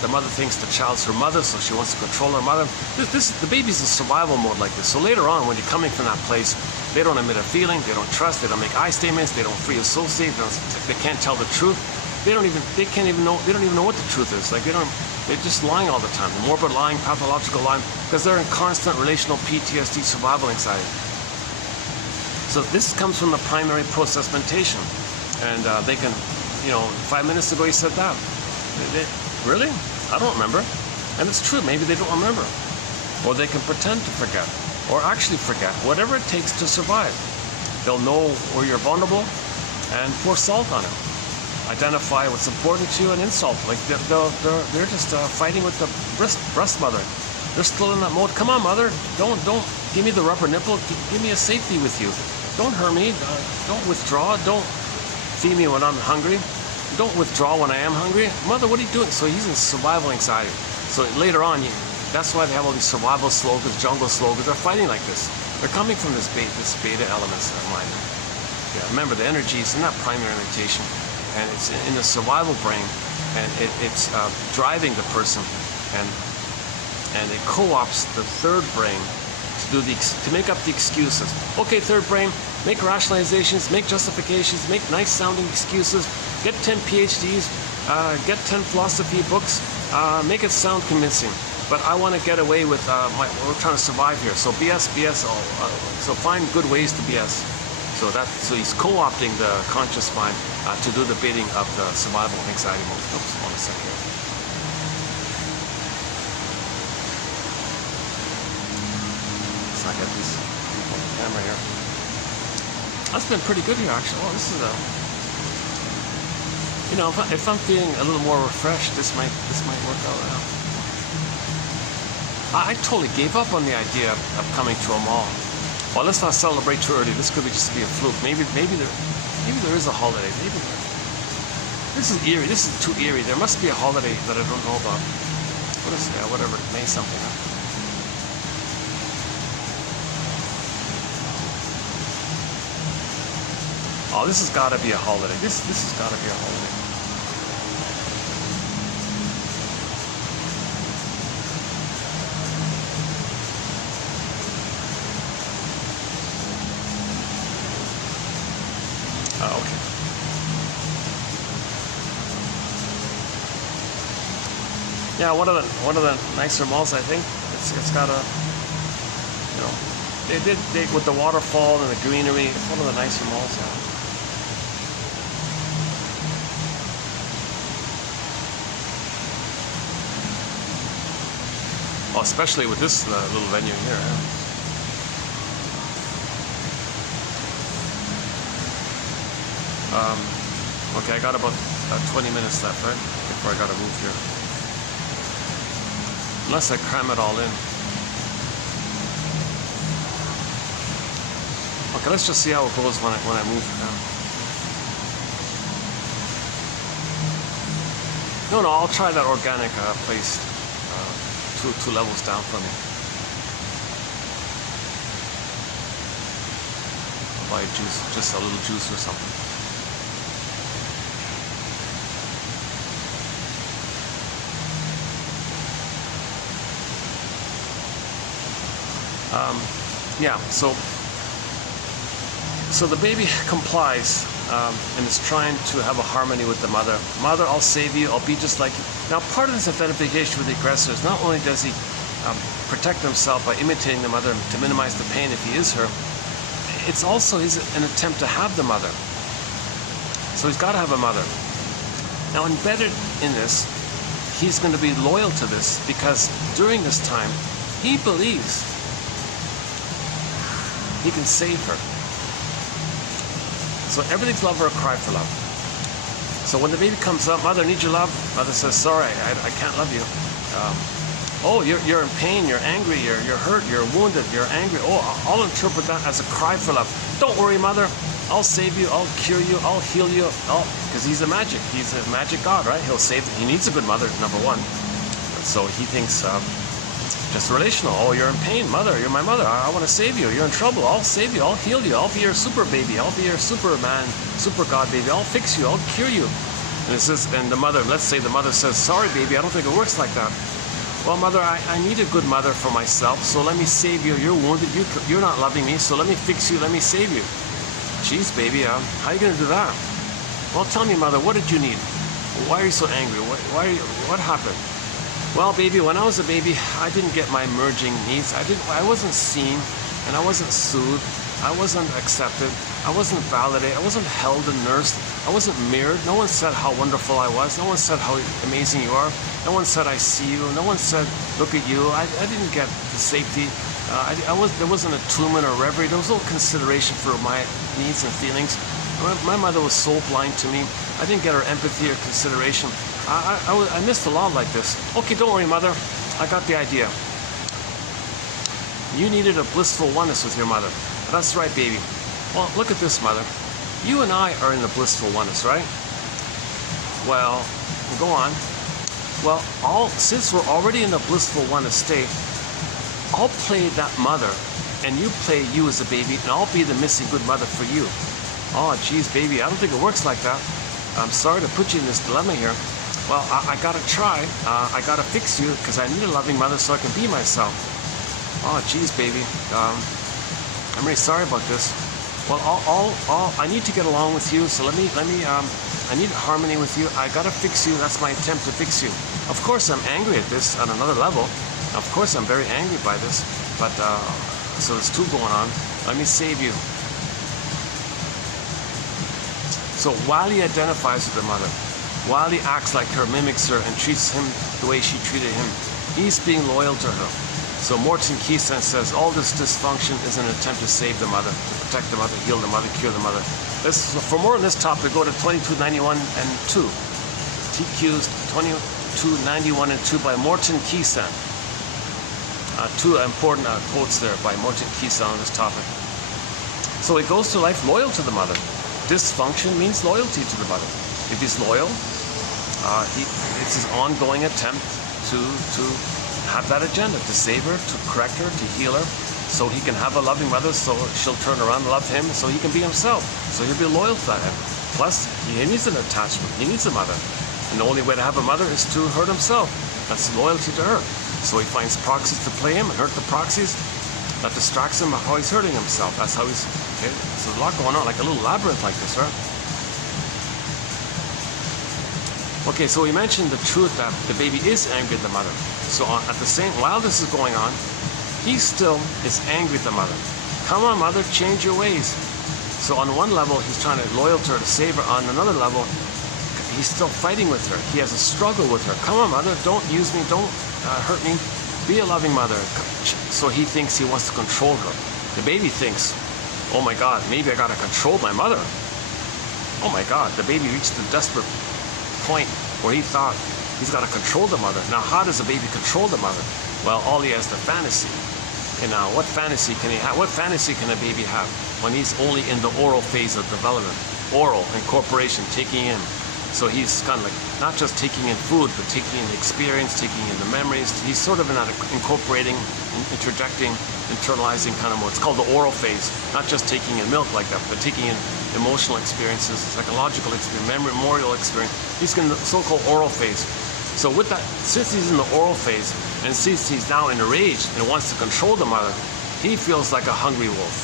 The mother thinks the child's her mother, so she wants to control her mother. The baby's in survival mode like this. So later on, when you're coming from that place, they don't admit a feeling, they don't trust, they don't make I statements, they don't free associate, they can't tell the truth. They don't even know what the truth is. Like they're just lying all the time. Morbid lying, pathological lying, because they're in constant relational PTSD, survival anxiety. So this comes from the primary process mentation, and they can, 5 minutes ago you said that. Really? I don't remember. And it's true, maybe they don't remember. Or they can pretend to forget, or actually forget, whatever it takes to survive. They'll know where you're vulnerable and pour salt on it. Identify what's important to you and insult. Like they're just fighting with the breast mother. They're still in that mode. Come on, mother, don't give me the rubber nipple. Give me a safety with you. Don't hurt me. Don't withdraw. Don't feed me when I'm hungry. Don't withdraw when I am hungry. Mother, what are you doing? So he's in survival anxiety. So later on, that's why they have all these survival slogans, jungle slogans. They're fighting like this. They're coming from this beta elements of mind. Yeah, remember, the energy is in that primary mentation, and it's in the survival brain, and it's driving the person, and it co-ops the third brain to make up the excuses. Okay, third brain, make rationalizations, make justifications, make nice sounding excuses, get 10 PhDs, get 10 philosophy books, make it sound convincing. But I want to get away with, we're trying to survive here. So BS, so find good ways to BS. So he's co-opting the conscious mind to do the bidding of the survival anxiety mode. Oops, hold on a second here. So I got these people on the camera here. That's been pretty good here, actually. Oh, this is a, you know, if I'm feeling a little more refreshed, this might work out well. I totally gave up on the idea of coming to a mall. Well, let's not celebrate too early. This could just be a fluke. Maybe there is a holiday. This is eerie. This is too eerie. There must be a holiday that I don't know about. What is it? Whatever. May something. Huh? Oh, this has got to be a holiday. This has got to be a holiday. Oh, okay. Yeah, one of the nicer malls, I think. It's got a, you know, they with the waterfall and the greenery. It's one of the nicer malls. Yeah. Oh, especially with this little venue here. Yeah. Okay, I got about 20 minutes left, right? Before I gotta move here. Unless I cram it all in. Okay, let's just see how it goes when I move now. No, I'll try that organic place two levels down from me. I'll buy juice, just a little juice or something. Yeah, so the baby complies and is trying to have a harmony with the mother. Mother, I'll save you, I'll be just like you. Now, part of this identification with the aggressor is not only does he protect himself by imitating the mother to minimize the pain if he is her, it's also an attempt to have the mother. So he's got to have a mother. Now, embedded in this, he's going to be loyal to this because during this time, he believes he can save her. So everything's love or a cry for love. So when the baby comes up, mother, I need your love. Mother says, sorry, I can't love you. Oh, you're in pain, you're angry, you're hurt, you're wounded, you're angry. Oh, I'll interpret that as a cry for love. Don't worry, mother. I'll save you, I'll cure you, I'll heal you. Because he's a magic god, right? He'll save, he needs a good mother, number one. So he thinks, just relational. Oh, you're in pain, mother. You're my mother. I want to save you. You're in trouble. I'll save you. I'll heal you. I'll be your super baby. I'll be your superman, super god baby. I'll fix you. I'll cure you. And it says, and the mother, let's say the mother says, sorry, baby, I don't think it works like that. Well, mother, I need a good mother for myself, so let me save you. You're wounded. You're not loving me, so let me fix you. Let me save you. Jeez, baby, how are you going to do that? Well, tell me, mother, what did you need? Why are you so angry? What happened? Well, baby, when I was a baby, I didn't get my emerging needs. I wasn't seen, and I wasn't soothed. I wasn't accepted. I wasn't validated. I wasn't held and nursed. I wasn't mirrored. No one said how wonderful I was. No one said how amazing you are. No one said I see you. No one said look at you. I didn't get the safety. There wasn't attunement or reverie. There was no consideration for my needs and feelings. My mother was so blind to me. I didn't get her empathy or consideration. I missed a lot like this. Okay, don't worry, mother. I got the idea. You needed a blissful oneness with your mother. That's right, baby. Well, look at this, mother. You and I are in the blissful oneness, right? Well, go on. Well, since we're already in the blissful oneness state, I'll play that mother, and you play you as a baby, and I'll be the missing good mother for you. Oh, geez, baby, I don't think it works like that. I'm sorry to put you in this dilemma here. Well, I gotta try. I gotta fix you because I need a loving mother so I can be myself. Oh, geez, baby. I'm really sorry about this. Well, I need to get along with you, so I need harmony with you. I gotta fix you. That's my attempt to fix you. Of course, I'm angry at this on another level. Of course, I'm very angry by this. But so there's two going on. Let me save you. So while he identifies with the mother, while he acts like her, mimics her, and treats him the way she treated him, he's being loyal to her. So Morton Keysen says all this dysfunction is an attempt to save the mother, to protect the mother, heal the mother, cure the mother. For more on this topic, go to 2291 and 2. TQ's 2291 and 2 by Morton Keysen. Two important quotes there by Morton Keysen on this topic. So he goes to life loyal to the mother. Dysfunction means loyalty to the mother. If he's loyal, it's his ongoing attempt to have that agenda, to save her, to correct her, to heal her, so he can have a loving mother, so she'll turn around and love him, so he can be himself, so he'll be loyal to that end. Plus, he needs an attachment, he needs a mother. And the only way to have a mother is to hurt himself. That's loyalty to her. So he finds proxies to play him and hurt the proxies. That distracts him how he's hurting himself. That's how he's, okay, so there's a lot going on, like a little labyrinth like this, right? Okay, so we mentioned the truth that the baby is angry at the mother. So while this is going on, he still is angry at the mother. Come on, mother, change your ways. So on one level, he's trying to loyal to her, to save her. On another level, he's still fighting with her. He has a struggle with her. Come on, mother, don't use me, don't hurt me. Be a loving mother. So he thinks he wants to control her. The baby thinks, oh my God, maybe I gotta control my mother. Oh my God, the baby reached the desperate point where he thought he's gotta control the mother. Now, how does a baby control the mother? Well, all he has is the fantasy. Okay, now, what fantasy can he have? What fantasy can a baby have when he's only in the oral phase of development? Oral, incorporation, taking in. So he's kind of like not just taking in food, but taking in the experience, taking in the memories. He's sort of in that incorporating, interjecting, internalizing kind of mode. It's called the oral phase. Not just taking in milk like that, but taking in emotional experiences, psychological experience, memorial experience. He's in the so-called oral phase. So with that, since he's in the oral phase, and since he's now enraged and wants to control the mother, he feels like a hungry wolf.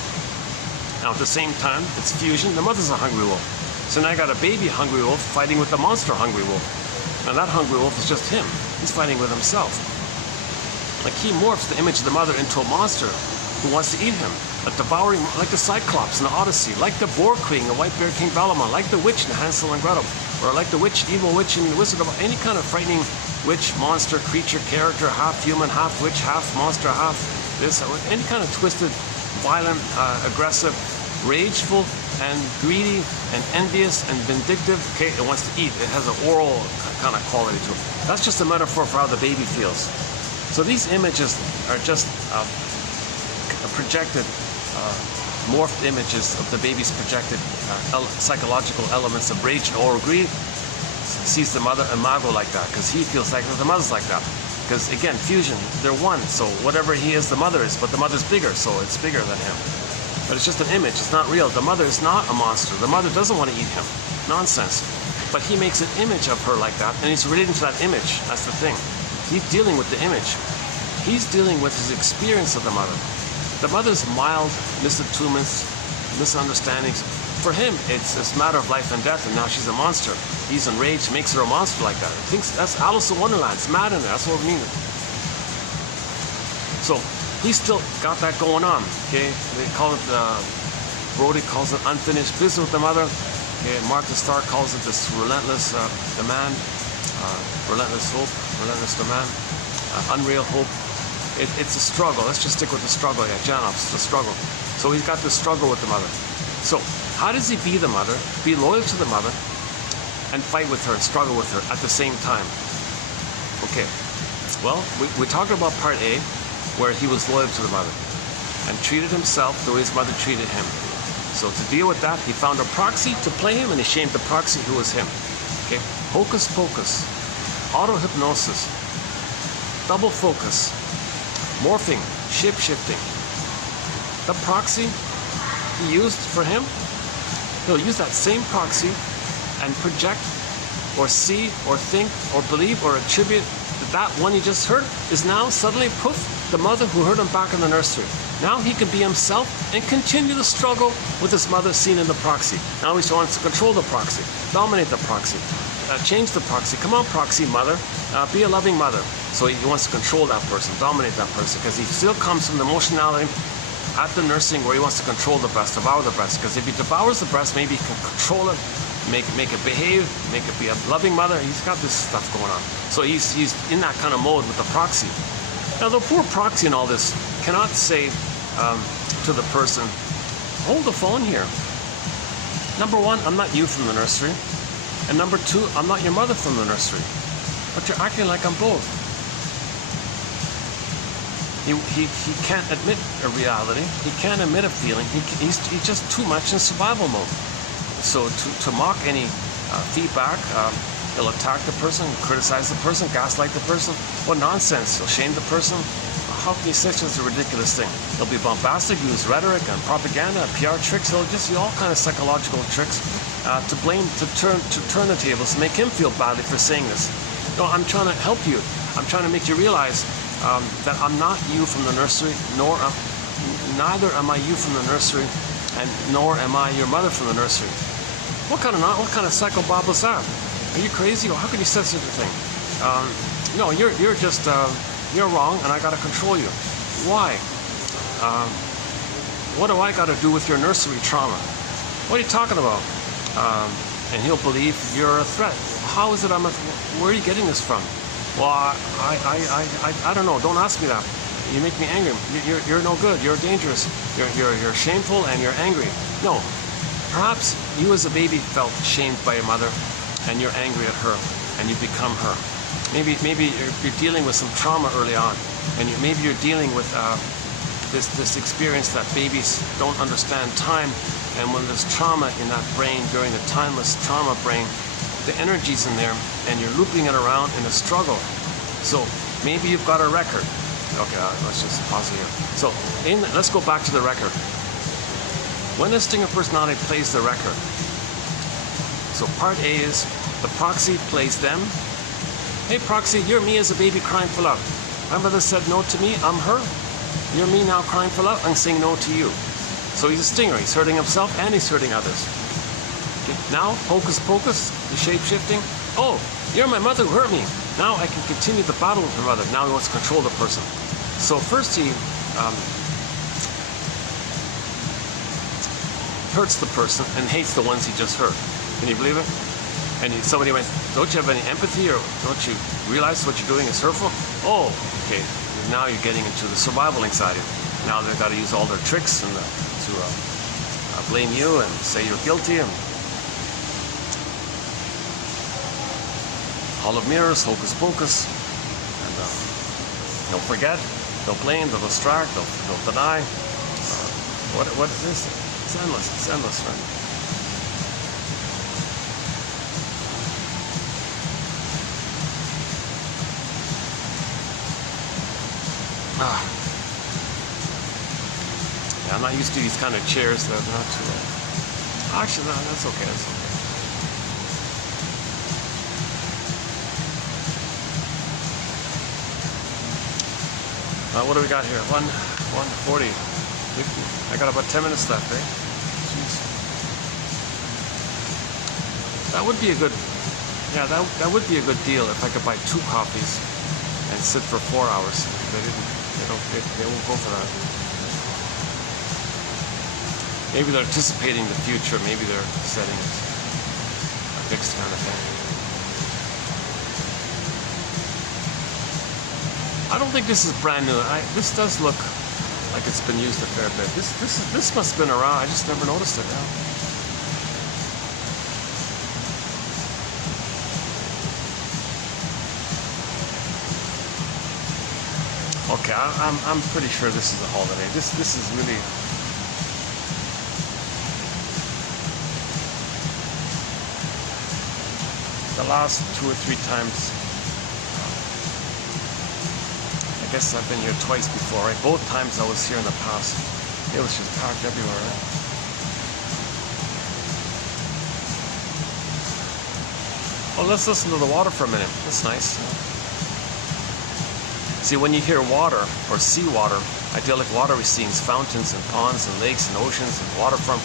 Now at the same time, it's fusion. The mother's a hungry wolf. So now I got a baby hungry wolf fighting with the monster hungry wolf. Now that hungry wolf is just him. He's fighting with himself. Like he morphs the image of the mother into a monster who wants to eat him. Like devouring, like the Cyclops in the Odyssey, like the Boar Queen in White Bear King Balaam, like the witch in Hansel and Gretel, or like the witch, evil witch in the Wizard of any kind of frightening witch, monster, creature, character, half human, half witch, half monster, half this, any kind of twisted, violent, aggressive, rageful, and greedy, and envious, and vindictive. Okay, it wants to eat. It has an oral kind of quality to it. That's just a metaphor for how the baby feels. So these images are just projected, morphed images of the baby's projected psychological elements of rage and oral greed. Sees the mother imago like that because he feels like the mother's like that. Because again, fusion, they're one. So whatever he is, the mother is, but the mother's bigger, so it's bigger than him. But it's just an image, it's not real. The mother is not a monster. The mother doesn't want to eat him. Nonsense. But he makes an image of her like that, and he's relating to that image. That's the thing. He's dealing with the image. He's dealing with his experience of the mother. The mother's mild misattunements, misunderstandings. For him, it's a matter of life and death, and now she's a monster. He's enraged, makes her a monster like that. He thinks that's Alice in Wonderland. It's mad in there. That's what we mean. So, he's still got that going on, okay? They call it, Brody calls it unfinished business with the mother. Okay, Martha Starr calls it this relentless demand, relentless hope, relentless demand, unreal hope. It's a struggle. Let's just stick with the struggle. Yeah, Janoff's the struggle. So he's got this struggle with the mother. So how does he be the mother, be loyal to the mother, and fight with her and struggle with her at the same time? Okay, well, we talked about part A, where he was loyal to the mother and treated himself the way his mother treated him. So to deal with that, he found a proxy to play him, and he shamed the proxy who was him. Okay, hocus pocus, auto-hypnosis, double focus, morphing, shape-shifting. The proxy he used for him, he'll use that same proxy and project or see or think or believe or attribute that one he just heard is now suddenly poof, the mother who heard him back in the nursery. Now he can be himself and continue the struggle with his mother seen in the proxy. Now he wants to control the proxy, dominate the proxy, change the proxy. Come on, proxy mother, be a loving mother. So he wants to control that person, dominate that person, because he still comes from the emotionality at the nursing where he wants to control the breast, devour the breast. Because if he devours the breast, maybe he can control it, make it behave, make it be a loving mother. He's got this stuff going on. So he's in that kind of mode with the proxy. Now the poor proxy in all this cannot say to the person, hold the phone here. Number one, I'm not you from the nursery. And number two, I'm not your mother from the nursery. But you're acting like I'm both. He can't admit a reality. He can't admit a feeling. He's just too much in survival mode. So to mock any feedback, he'll attack the person, criticize the person, gaslight the person. What nonsense. He'll shame the person. How can you say such a ridiculous thing? He'll be bombastic, use rhetoric and propaganda, PR tricks. He'll just use all kind of psychological tricks to blame, to turn the tables, to make him feel badly for saying this. No, I'm trying to help you. I'm trying to make you realize that I'm not you from the nursery, neither am I you from the nursery, and nor am I your mother from the nursery. What kind of psychobabble is that? Are you crazy? Or how can you say such a thing? No, you're just you're wrong, and I got to control you. Why? What do I got to do with your nursery trauma? What are you talking about? And he'll believe you're a threat. How is it where are you getting this from? Well, I don't know. Don't ask me that. You make me angry. You're no good. You're dangerous. You're shameful and you're angry. No. Perhaps you as a baby felt shamed by your mother, and you're angry at her, and you become her. Maybe you're dealing with some trauma early on, and maybe you're dealing with this experience that babies don't understand time, and when there's trauma in that brain during the timeless trauma brain, the energy's in there, and you're looping it around in a struggle. So maybe you've got a record. Okay, let's just pause here. So let's go back to the record. When the stinger personality plays the record, so part A is the proxy plays them. Hey proxy, you're me as a baby crying for love. My mother said no to me, I'm her. You're me now crying for love, I'm saying no to you. So he's a stinger, he's hurting himself and he's hurting others. Okay, now, hocus pocus, the shape-shifting. Oh, you're my mother who hurt me. Now I can continue the battle with my mother. Now he wants to control the person. So first he hurts the person and hates the ones he just hurt. Can you believe it? And somebody went, don't you have any empathy, or don't you realize what you're doing is hurtful? Oh, okay. Now you're getting into the survival anxiety. Now they've got to use all their tricks and to blame you and say you're guilty. And Hall of Mirrors, hocus pocus. And they'll forget, they'll blame, they'll distract, they'll deny. What is this? It's endless, right? Yeah, I'm not used to these kind of chairs. They're not too. Actually, no, that's okay. That's okay. What do we got here? 140. I got about 10 minutes left, eh? Jeez. That would be a good. Yeah, that would be a good deal if I could buy 2 coffees and sit for 4 hours. They won't go for that. Maybe they're anticipating the future. Maybe they're setting it a fixed kind of thing. I don't think this is brand new. This does look like it's been used a fair bit. This must have been around. I just never noticed it now. Okay, I'm pretty sure this is a holiday. This is really. The last 2 or 3 times, I guess I've been here twice before, right? Both times I was here in the past, it was just packed everywhere, right? Well, let's listen to the water for a minute. That's nice. See, when you hear water or see water, idyllic watery scenes, fountains and ponds and lakes and oceans and waterfront.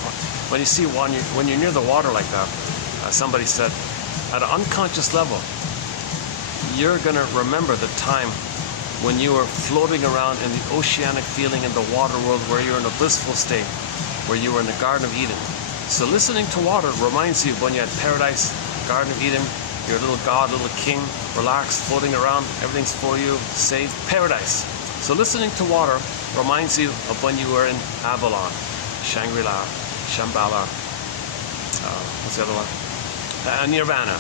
When you see one, when you're near the water like that, somebody said, at an unconscious level, you're going to remember the time when you were floating around in the oceanic feeling in the water world, where you're in a blissful state, where you were in the Garden of Eden. So listening to water reminds you of when you had paradise, Garden of Eden, you're a little god, little king, relaxed, floating around, everything's for you, safe, paradise. So listening to water reminds you of when you were in Avalon, Shangri-La, Shambhala, what's the other one? Nirvana.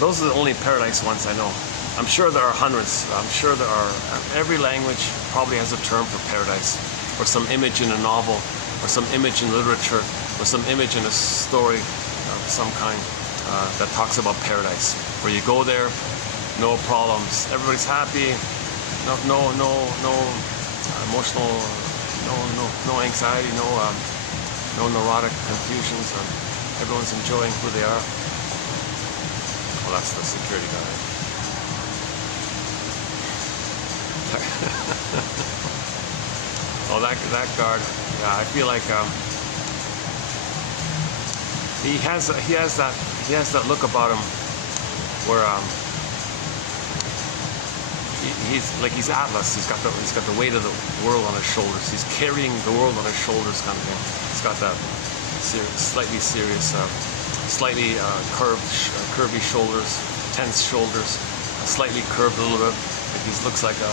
Those are the only paradise ones I know. I'm sure there are hundreds. I'm sure there are. Every language probably has a term for paradise, or some image in a novel, or some image in literature, or some image in a story of some kind that talks about paradise, where you go there, no problems, everybody's happy, no emotional, no anxiety, no neurotic confusions, or everyone's enjoying who they are. Well, that's the security guy. Oh, that guard. Yeah, I feel like he has that look about him where he's Atlas. He's got the weight of the world on his shoulders. He's carrying the world on his shoulders, kind of thing. He's got that slightly serious, slightly curvy shoulders, tense shoulders, slightly curved a little bit. Like he looks like no,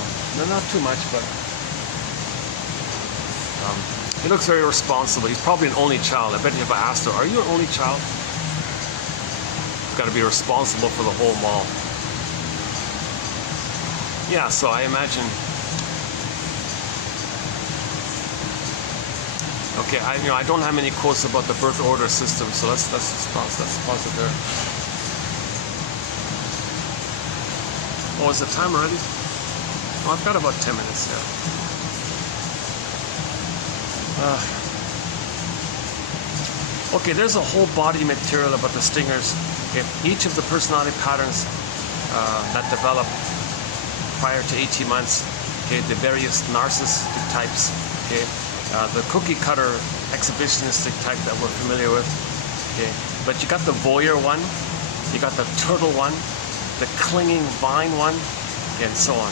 not too much, but he looks very responsible. He's probably an only child. I bet you if I asked her, "Are you an only child?" He's got to be responsible for the whole mall. Yeah, so I imagine. Okay, I don't have many quotes about the birth order system, so let's pause it there. Oh, is the time already? Oh, I've got about 10 minutes, yeah. Okay, there's a whole body material about the stingers. Okay, each of the personality patterns that develop prior to 18 months, okay, the various narcissistic types, okay, the cookie cutter exhibitionistic type that we're familiar with, okay, but you got the voyeur one, you got the turtle one, the clinging vine one, and so on.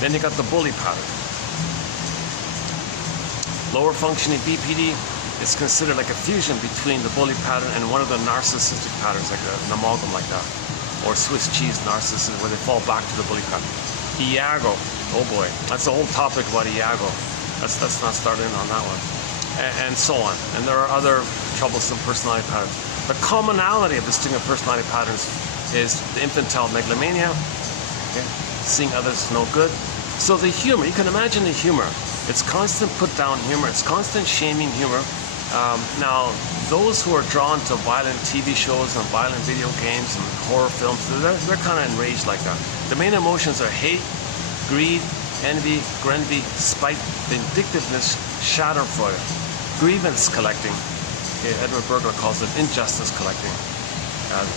Then you got the bully pattern. Lower functioning BPD is considered like a fusion between the bully pattern and one of the narcissistic patterns, like an amalgam like that, or Swiss cheese narcissism, where they fall back to the bully pattern. Iago, oh boy, that's the whole topic about Iago. Let's not start in on that one, and so on. And there are other troublesome personality patterns. The commonality of distinct personality patterns is the infantile megalomania, okay? Seeing others no good. So the humor, you can imagine the humor. It's constant put down humor. It's constant shaming humor. Now, those who are drawn to violent TV shows and violent video games and horror films, they're kind of enraged like that. The main emotions are hate, greed, envy, grenvy, spite, vindictiveness, schadenfreude, grievance collecting. Okay, Edward Berger calls it injustice collecting.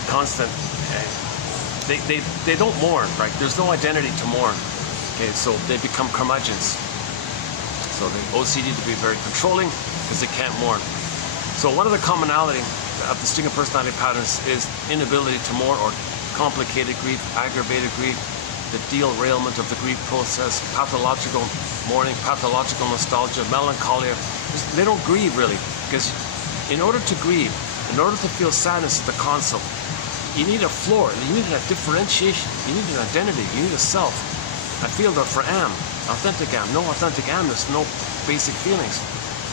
Constant. They don't mourn, right? There's no identity to mourn. Okay, so they become curmudgeons. So the OCD to be very controlling because they can't mourn. So one of the commonality of distinct personality patterns is inability to mourn or complicated grief, aggravated grief, the derailment of the grief process, pathological mourning, pathological nostalgia, melancholia. They don't grieve really, because in order to grieve, in order to feel sadness at the concept, you need a floor, you need a differentiation, you need an identity, you need a self. I feel that for am, authentic am, no authentic am, there's no basic feelings.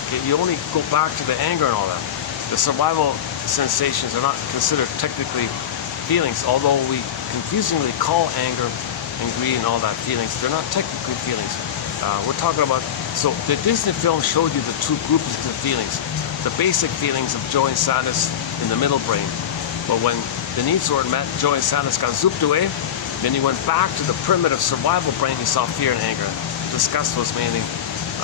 Okay, you only go back to the anger and all that. The survival sensations are not considered technically feelings, although we confusingly call anger and greed and all that feelings. They're not technically feelings. We're talking about, so the Disney film showed you the two groups of feelings. The basic feelings of joy and sadness in the middle brain. But when the needs weren't met, joy and sadness got zooped away. Then you went back to the primitive survival brain, you saw fear and anger. Disgust was mainly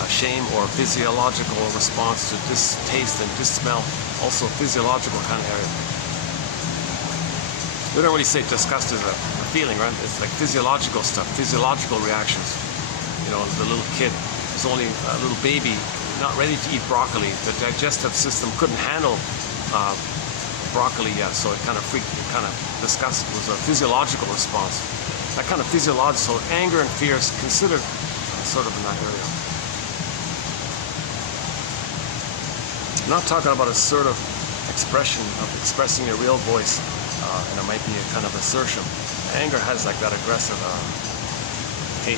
shame or physiological response to distaste and dissmell, also physiological kind of area. We don't really say disgust is a feeling, right? It's like physiological stuff, physiological reactions. You know, the little kid is only a little baby, not ready to eat broccoli. The digestive system couldn't handle broccoli yet, so it kind of disgust was a physiological response. That kind of physiological, so anger and fear is considered sort of in that area. I'm not talking about assertive expression of expressing your real voice, and it might be a kind of assertion. Anger has like that aggressive hate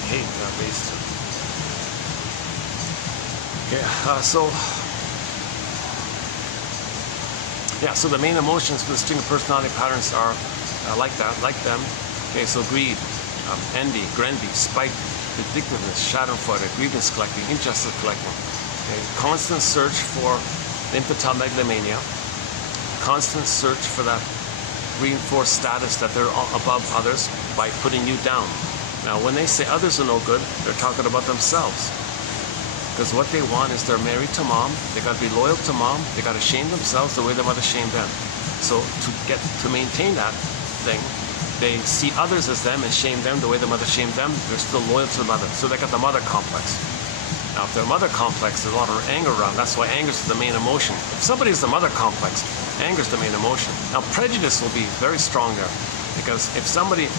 based. Okay, so the main emotions for the string of personality patterns are like them. Okay, so greed, envy, grenvy, spite, vindictiveness, schadenfreude, grievance collecting, injustice collecting. Okay, constant search for infantile megalomania, constant search for that reinforced status that they're above others by putting you down. Now, when they say others are no good, they're talking about themselves. Because what they want is they're married to mom, they got to be loyal to mom, they got to shame themselves the way their mother shamed them. So to maintain that thing, they see others as them and shame them the way the mother shamed them. They're still loyal to the mother. So they got the mother complex. Now, if they're mother complex, there's a lot of anger around. That's why anger is the main emotion. If somebody is the mother complex, anger is the main emotion. Now, prejudice will be very strong there, because if somebody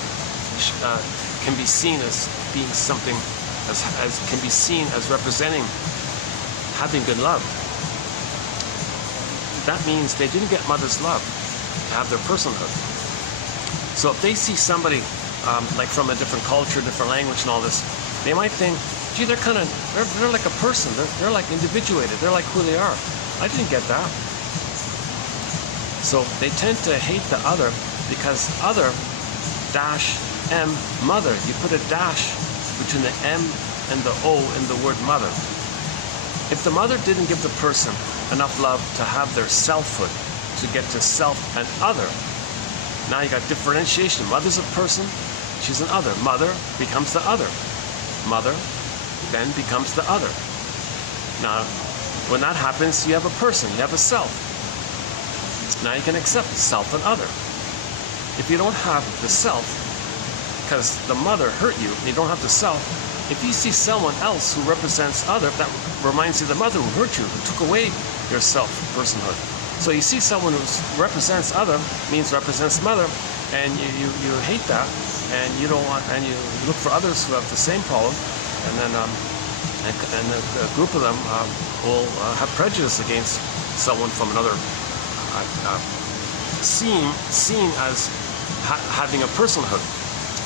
can be seen as being something, as can be seen as representing having been loved, that means they didn't get mother's love to have their personhood. So if they see somebody like from a different culture, different language and all this, they might think, gee, they're like a person, they're like individuated, they're like who they are. I didn't get that. So they tend to hate the other because other dash M mother. You put a dash between the M and the O in the word mother. If the mother didn't give the person enough love to have their selfhood, to get to self and other, now you got differentiation. Mother's a person, she's an other. Mother becomes the other. Mother then becomes the other. Now, when that happens, you have a person, you have a self. Now you can accept self and other. If you don't have the self, because the mother hurt you, and you don't have the self, if you see someone else who represents other, that reminds you of the mother who hurt you, who took away your self, personhood. So you see someone who represents other, means represents mother, and you hate that, and you don't want, and you look for others who have the same problem, and then a group of them will have prejudice against someone from another, seen as having a personhood.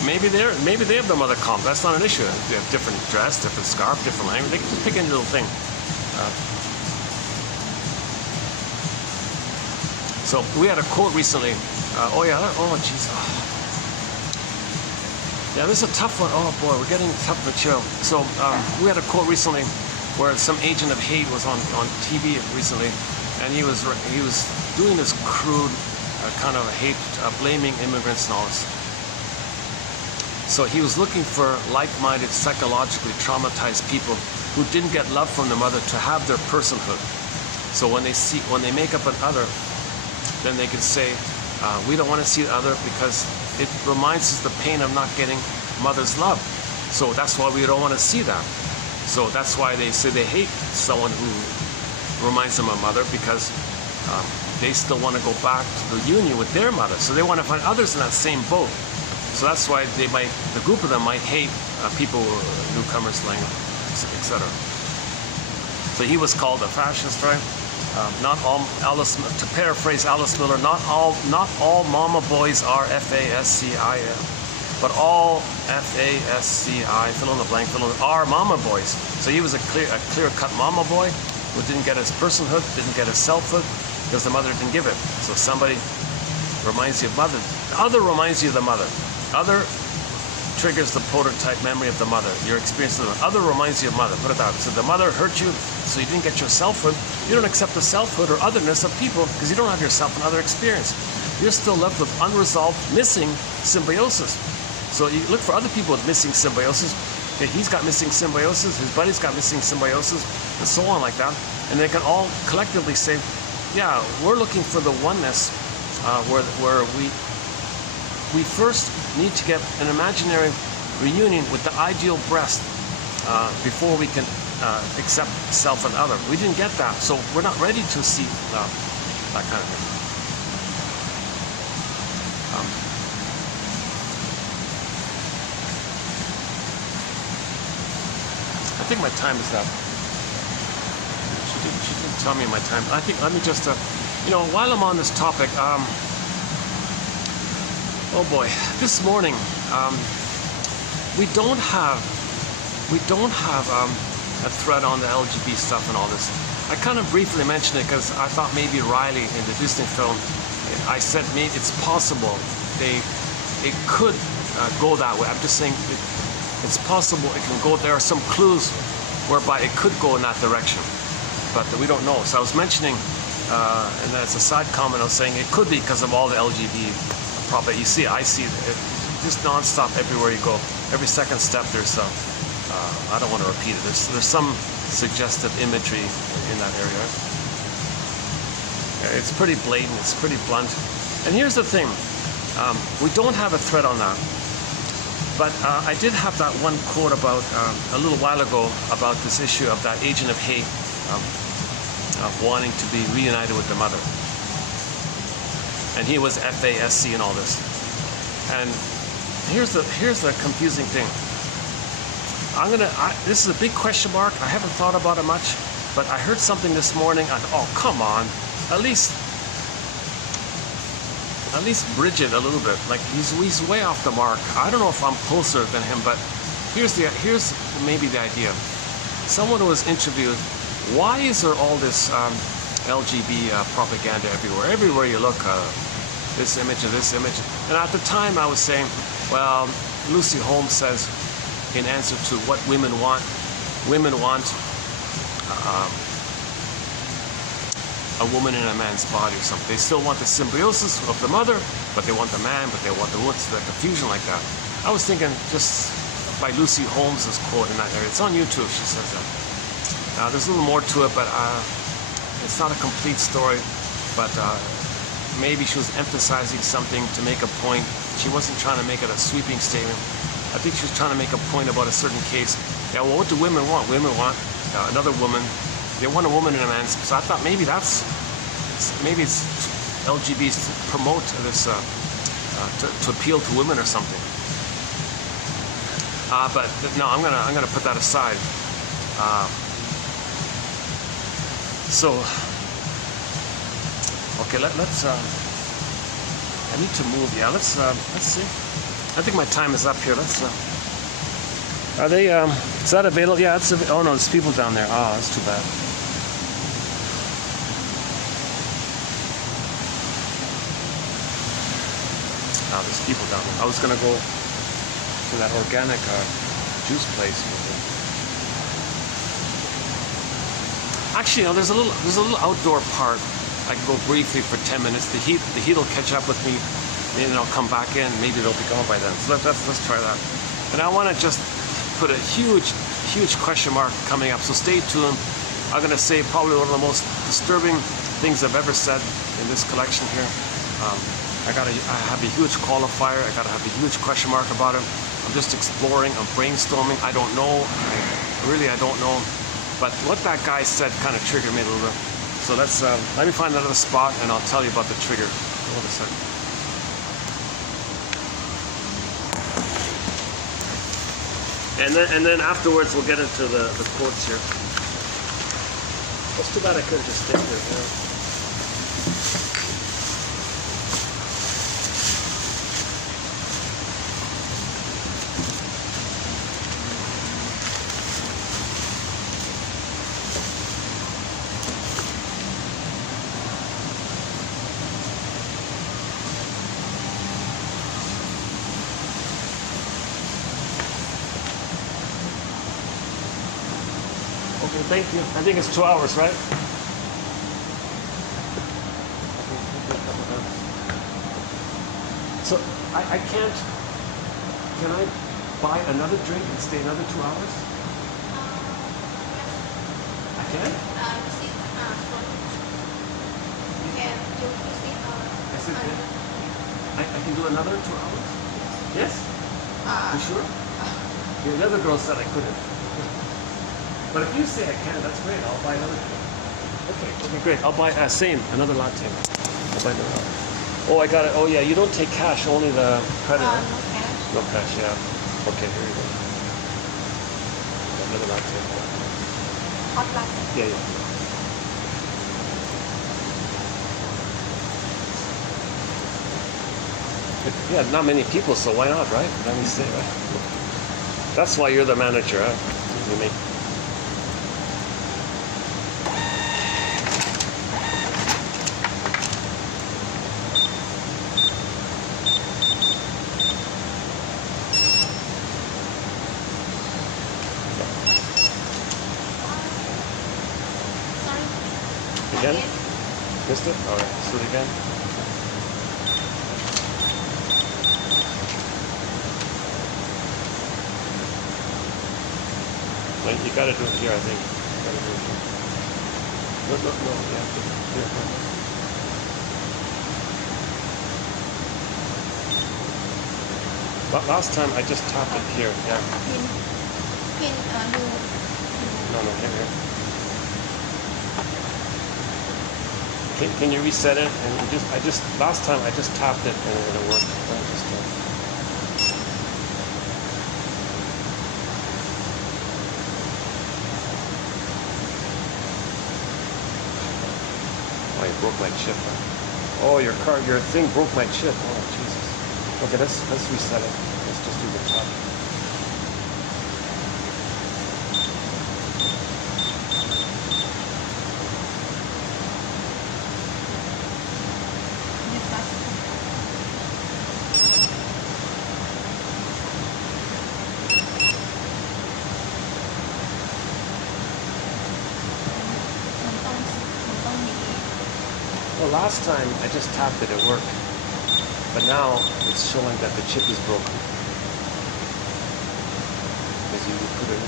Maybe they have the mother complex. That's not an issue. They have different dress, different scarf, different language. They can just pick any little thing. So we had a quote recently. Yeah, this is a tough one. Oh boy, we're getting tough material. So we had a quote recently where some agent of hate was on TV recently, and he was doing this crude kind of hate, blaming immigrants and all this. So he was looking for like-minded, psychologically traumatized people who didn't get love from the mother to have their personhood. So when they make up an other, then they can say, we don't want to see the other because it reminds us of the pain of not getting mother's love. So that's why we don't want to see that. So that's why they say they hate someone who reminds them of mother, because they still want to go back to the union with their mother. So they want to find others in that same boat. So that's why the group of them might hate people, newcomers, etc. So he was called a fascist, right? Not all to paraphrase Alice Miller, not all mama boys are F-A-S-C-I-L, but all F-A-S-C-I, fill in the blank, are mama boys. So he was a clear-cut mama boy who didn't get his personhood, didn't get his selfhood, because the mother didn't give it. So somebody reminds you of mother. The other reminds you of the mother. Other triggers the prototype memory of the mother. Your experience of the other reminds you of mother. Put it that way. So the mother hurt you, so you didn't get your selfhood. You don't accept the selfhood or otherness of people because you don't have yourself and other experience. You're still left with unresolved, missing symbiosis. So you look for other people with missing symbiosis. Okay, he's got missing symbiosis, his buddy's got missing symbiosis, and so on like that. And they can all collectively say, yeah, we're looking for the oneness where we first need to get an imaginary reunion with the ideal breast before we can accept self and other. We didn't get that, so we're not ready to see that kind of thing. I think my time is up. She did tell me my time. I think let me just, while I'm on this topic, oh boy, this morning we don't have a thread on the LGB stuff and all this. I kind of briefly mentioned it because I thought maybe Riley in the Disney film, I said maybe it's possible it could go that way. I'm just saying it's possible it can go. There are some clues whereby it could go in that direction, but we don't know. So I was mentioning, and as a side comment, I was saying it could be because of all the LGB propaganda. You see, I see it just nonstop everywhere you go. Every second step there's I don't want to repeat it. There's some suggestive imagery in that area. It's pretty blatant. It's pretty blunt. And here's the thing: we don't have a thread on that. But I did have that one quote about a little while ago about this issue of that agent of hate of wanting to be reunited with the mother. And he was FASC and all this. And here's the confusing thing. This is a big question mark. I haven't thought about it much, but I heard something this morning. I thought, oh, come on, at least bridge it a little bit. Like he's way off the mark. I don't know if I'm closer than him, but here's maybe the idea. Someone who was interviewed, why is there all this LGB propaganda everywhere? Everywhere you look, this image of this image. And at the time I was saying, well, Lucy Holmes says, in answer to what women want a woman in a man's body or something. They still want the symbiosis of the mother, but they want the man, but they want the what's the confusion like that. I was thinking just by Lucy Holmes's quote in that area. It's on YouTube. She says that. There's a little more to it, but it's not a complete story. But maybe she was emphasizing something to make a point. She wasn't trying to make it a sweeping statement. I think she was trying to make a point about a certain case. Yeah, well, what do women want? Women want another woman. They want a woman in a man's. So I thought maybe maybe it's LGBs to promote this, to appeal to women or something. But no, I'm gonna put that aside. So okay, let's. I need to move. Yeah, let's see. I think my time is up here. Let's. Are they? Is that available? Yeah, it's. Oh no, there's people down there. Oh, that's too bad. Oh, there's people down there. I was gonna go to that organic juice place. Actually, there's a little outdoor park. I can go briefly for 10 minutes. The heat will catch up with me. Maybe I'll come back in. Maybe it'll be gone by then. So let's try that. And I want to just put a huge question mark coming up. So stay tuned. I'm going to say probably one of the most disturbing things I've ever said in this collection here. I have a huge qualifier. I got to have a huge question mark about it. I'm just exploring. I'm brainstorming. I don't know. I don't know. But what that guy said kind of triggered me a little bit. So let me find another spot and I'll tell you about the trigger. Hold a second. And then afterwards we'll get into the quotes here. It's too bad I couldn't just stay there. Yeah. Thank you. I think it's 2 hours, right? So I can't. Can I buy another drink and stay another 2 hours? I can. I can do another 2 hours. Yes. You sure? The other girl said I couldn't. But if you say I can, that's great. I'll buy another drink. Okay, great. I'll buy another latte. I'll buy another. Oh, I got it. Oh, yeah. You don't take cash, only the credit. No cash. No cash. Yeah. Okay, here you go. Another latte. Hot latte. Yeah. Yeah, not many people, so why not, right? Let me say, right? That's why you're the manager, huh? You make. Again? Missed it? Alright, let's do it again. Well, you gotta do it here, I think. You gotta do it here. No, you have to. Here, here. Last time I just tapped it here, yeah. No, here. Can you reset it? And last time I just tapped it and it worked. Oh, you broke my chip. Huh? Oh, your thing broke my chip. Oh, Jesus. Okay, let's reset it. Let's just do the top. Well, last time I just tapped it, it worked. But now it's showing that the chip is broken. Because you put it in.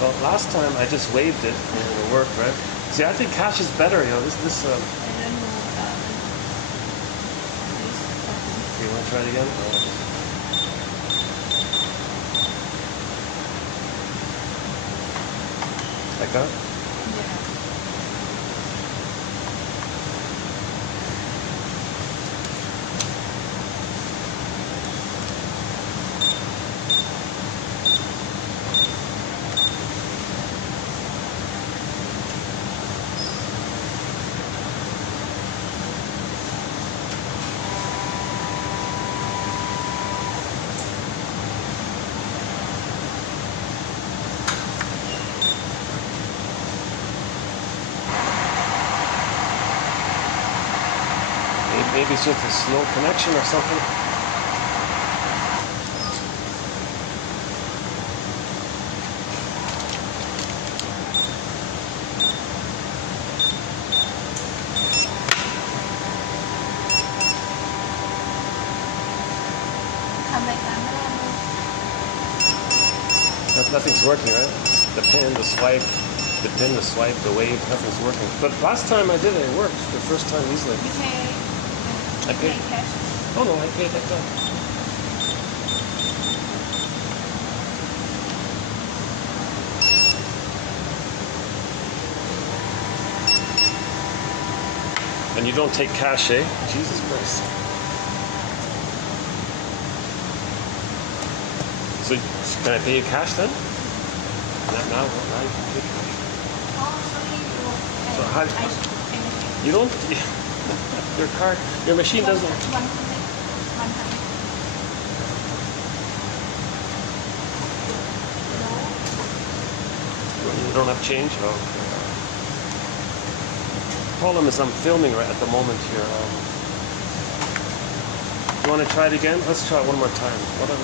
Well, last time I just waved it and it worked, right? See, I think cash is better, yo. You want to try it again? Like that? Maybe it's just a slow connection or something. Nothing's working, right? The pin, the swipe, the wave, nothing's working. But last time I did it, it worked. The first time easily. I paid cash. Oh no, I paid like that. And you don't take cash, eh? Jesus Christ. So can I pay you cash then? Now you can pay cash. So how? You don't. Your card, your machine doesn't. You don't have change? Oh, okay. Problem is I'm filming right at the moment here. You want to try it again? Let's try it one more time. Whatever.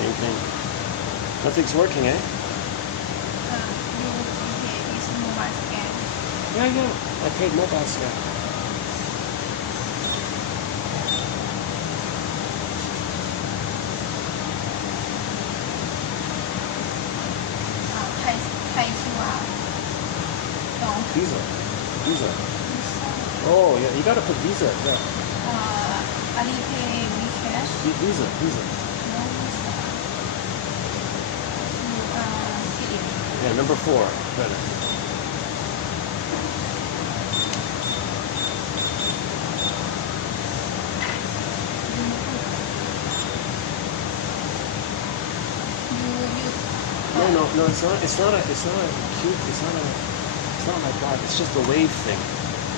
Same thing. Nothing's working, eh? Yeah. I paid mobile scan. Visa. Oh, yeah. You gotta put Visa. Yeah. Alipay. Visa. Yeah, number 4. Better. No, it's not like that. It's just a wave thing.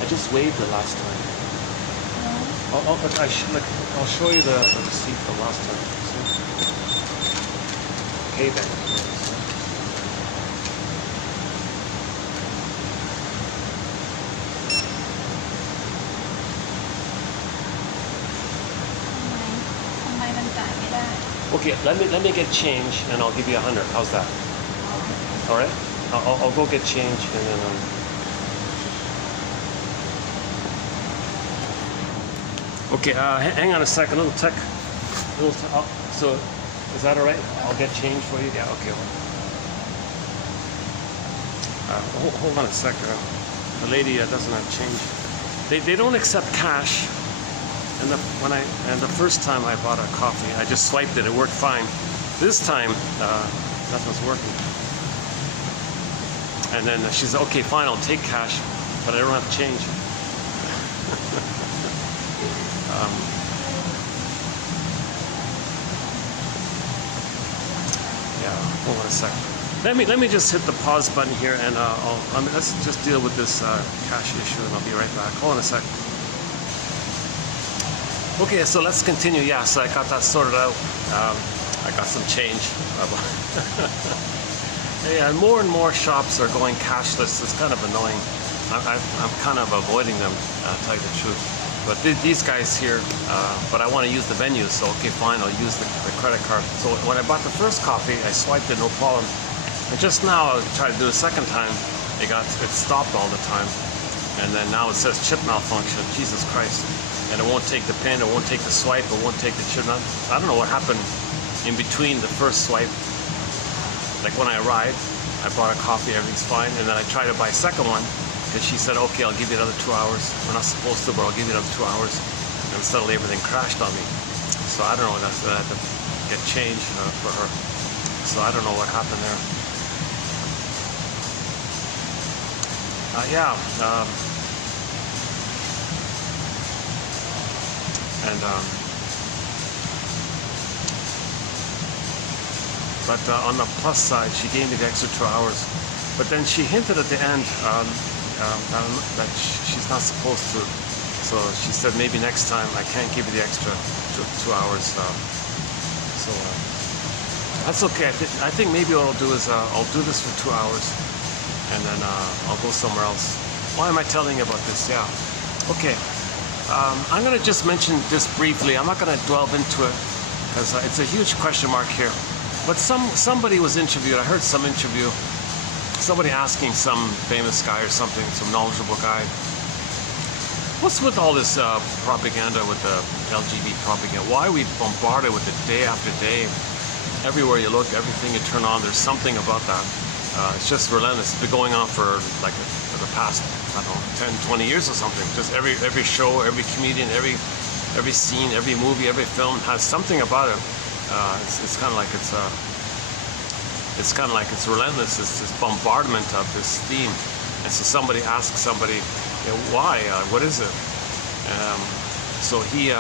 I just waved it last time. But I'll show you the receipt from last time. See? Payback. Okay, let me get change and I'll give you 100. How's that? All right? I'll go get change and then. Okay, hang on a second. So, is that all right? I'll get change for you. Yeah. Okay. Hold on a second. The lady doesn't have change. They don't accept cash. And the first time I bought a coffee, I just swiped it. It worked fine. This time, nothing's working. And then she said, "Okay, fine, I'll take cash, but I don't have change." Yeah. Hold on a second. Let me just hit the pause button here, and let's just deal with this cash issue, and I'll be right back. Hold on a second. Okay, so let's continue. Yeah, so I got that sorted out. I got some change. Yeah, and more shops are going cashless. It's kind of annoying. I'm kind of avoiding them, to tell you the truth. But these guys here, but I want to use the venue, so okay, fine, I'll use the credit card. So when I bought the first coffee, I swiped it, no problem. And just now, I tried to do it a second time. It stopped all the time. And then now it says chip malfunction. Jesus Christ. And it won't take the pin, it won't take the swipe, it won't take the chip. I don't know what happened in between the first swipe. Like when I arrived, I bought a coffee, everything's fine, and then I tried to buy a second one, because she said, okay, I'll give you another 2 hours. We're not supposed to, but I'll give you another 2 hours. And suddenly everything crashed on me. So I don't know, I had to get change for her. So I don't know what happened there. But on the plus side, she gave me the extra 2 hours. But then she hinted at the end that she's not supposed to. So she said maybe next time I can't give you the extra 2 hours. So that's okay. I think maybe what I'll do is I'll do this for 2 hours, and then I'll go somewhere else. Why am I telling you about this? Yeah. Okay. I'm going to just mention this briefly. I'm not going to delve into it because it's a huge question mark here. But somebody was interviewed. I heard some interview. Somebody asking some famous guy or something, some knowledgeable guy, what's with all this propaganda with the LGBT propaganda? Why are we bombarded with it day after day? Everywhere you look, everything you turn on, there's something about that. It's just relentless. It's been going on for the past, I don't know, 10, 20 years or something. Just every show, every comedian, every scene, every movie, every film has something about it. It's kind of like it's relentless. It's this bombardment of this theme. And so somebody asks somebody, why? What is it? So he.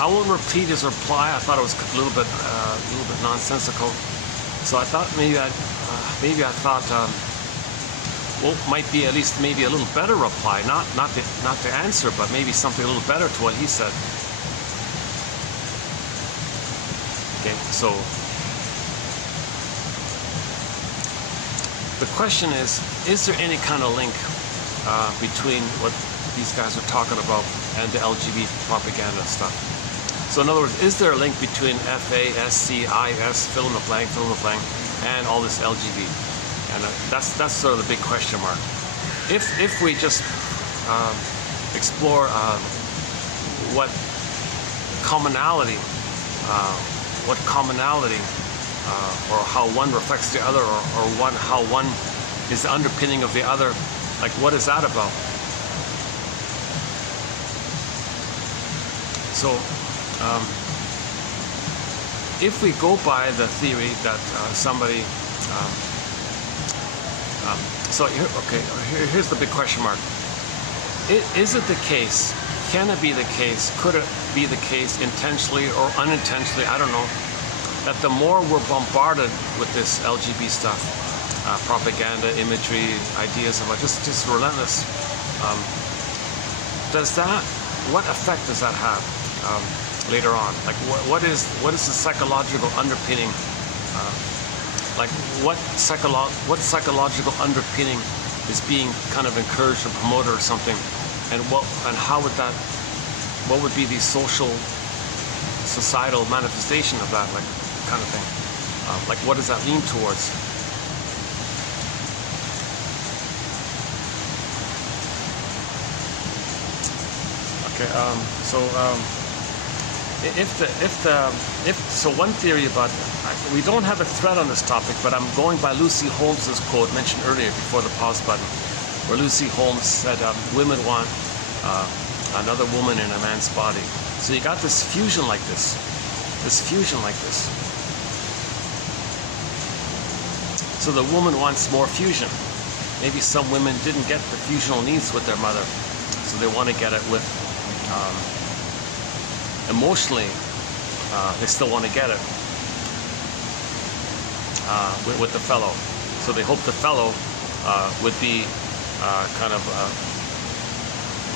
I won't repeat his reply. I thought it was a little bit nonsensical. So I thought maybe I thought might be at least maybe a little better reply, not the answer, but maybe something a little better to what he said. Okay, so the question is there any kind of link between what these guys are talking about and the LGBT propaganda stuff? So in other words, is there a link between FASCIS, fill in the blank, and all this LGBT? And that's sort of the big question mark. If we just explore what commonality, or how one reflects the other, or how one is the underpinning of the other, like what is that about? So if we go by the theory that somebody, so here, okay, here's the big question mark. Is it the case? Can it be the case? Could it be the case, intentionally or unintentionally? I don't know. That the more we're bombarded with this LGBT stuff, propaganda, imagery, ideas about just relentless. What effect does that have later on? Like, what is the psychological underpinning? What psychological underpinning is being kind of encouraged or promoted or something? And how would that? What would be the societal manifestation of that, like, kind of thing? Like, what does that lean towards? Okay, so one theory about, we don't have a thread on this topic, but I'm going by Lucy Holmes's quote mentioned earlier before the pause button, where Lucy Holmes said, women want another woman in a man's body. So you got this fusion like this. So the woman wants more fusion. Maybe some women didn't get the fusional needs with their mother, so they want to get it with, emotionally, they still want to get it with the fellow. So they hope the fellow would be kind of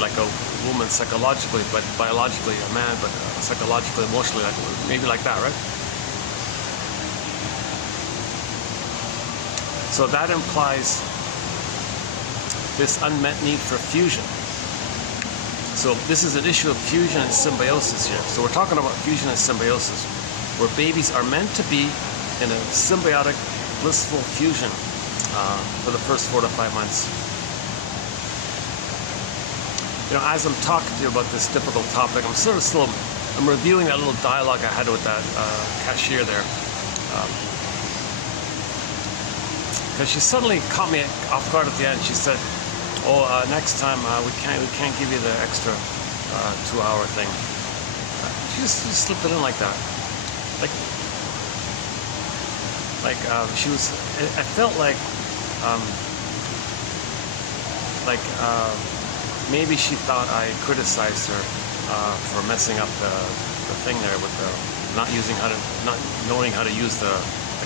like a woman psychologically, but biologically a man, but psychologically, emotionally, like, maybe like that, right? So that implies this unmet need for fusion. So this is an issue of fusion and symbiosis here. So we're talking about fusion and symbiosis, where babies are meant to be in a symbiotic, blissful fusion for the first 4 to 5 months. You know, as I'm talking to you about this difficult topic, I'm reviewing that little dialogue I had with that cashier there. Because she suddenly caught me off guard at the end. She said, "Oh, next time we can't give you the extra 2-hour thing." She just slipped it in like that. She was. I felt like maybe she thought I criticized her for messing up the thing there with the not knowing how to use the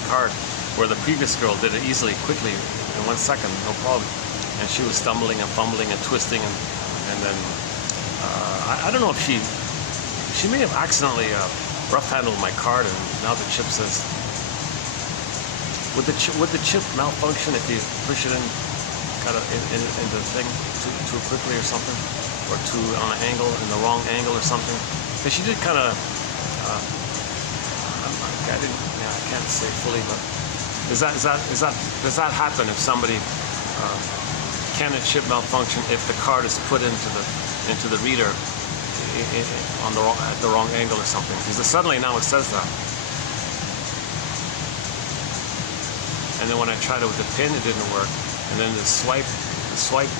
card, where the previous girl did it easily, quickly, in 1 second, no problem. And she was stumbling and fumbling and twisting, and then I don't know if she may have accidentally rough-handled my card, and now the chip says, would the chip malfunction if you push it in kind of in the thing too quickly or something, or too on an angle, in the wrong angle or something? Because she did kind of I can't say fully, but does that happen if somebody can a chip malfunction if the card is put into the reader at the wrong angle or something? Because suddenly now it says that. And then when I tried it with the pin, it didn't work. And then the swipe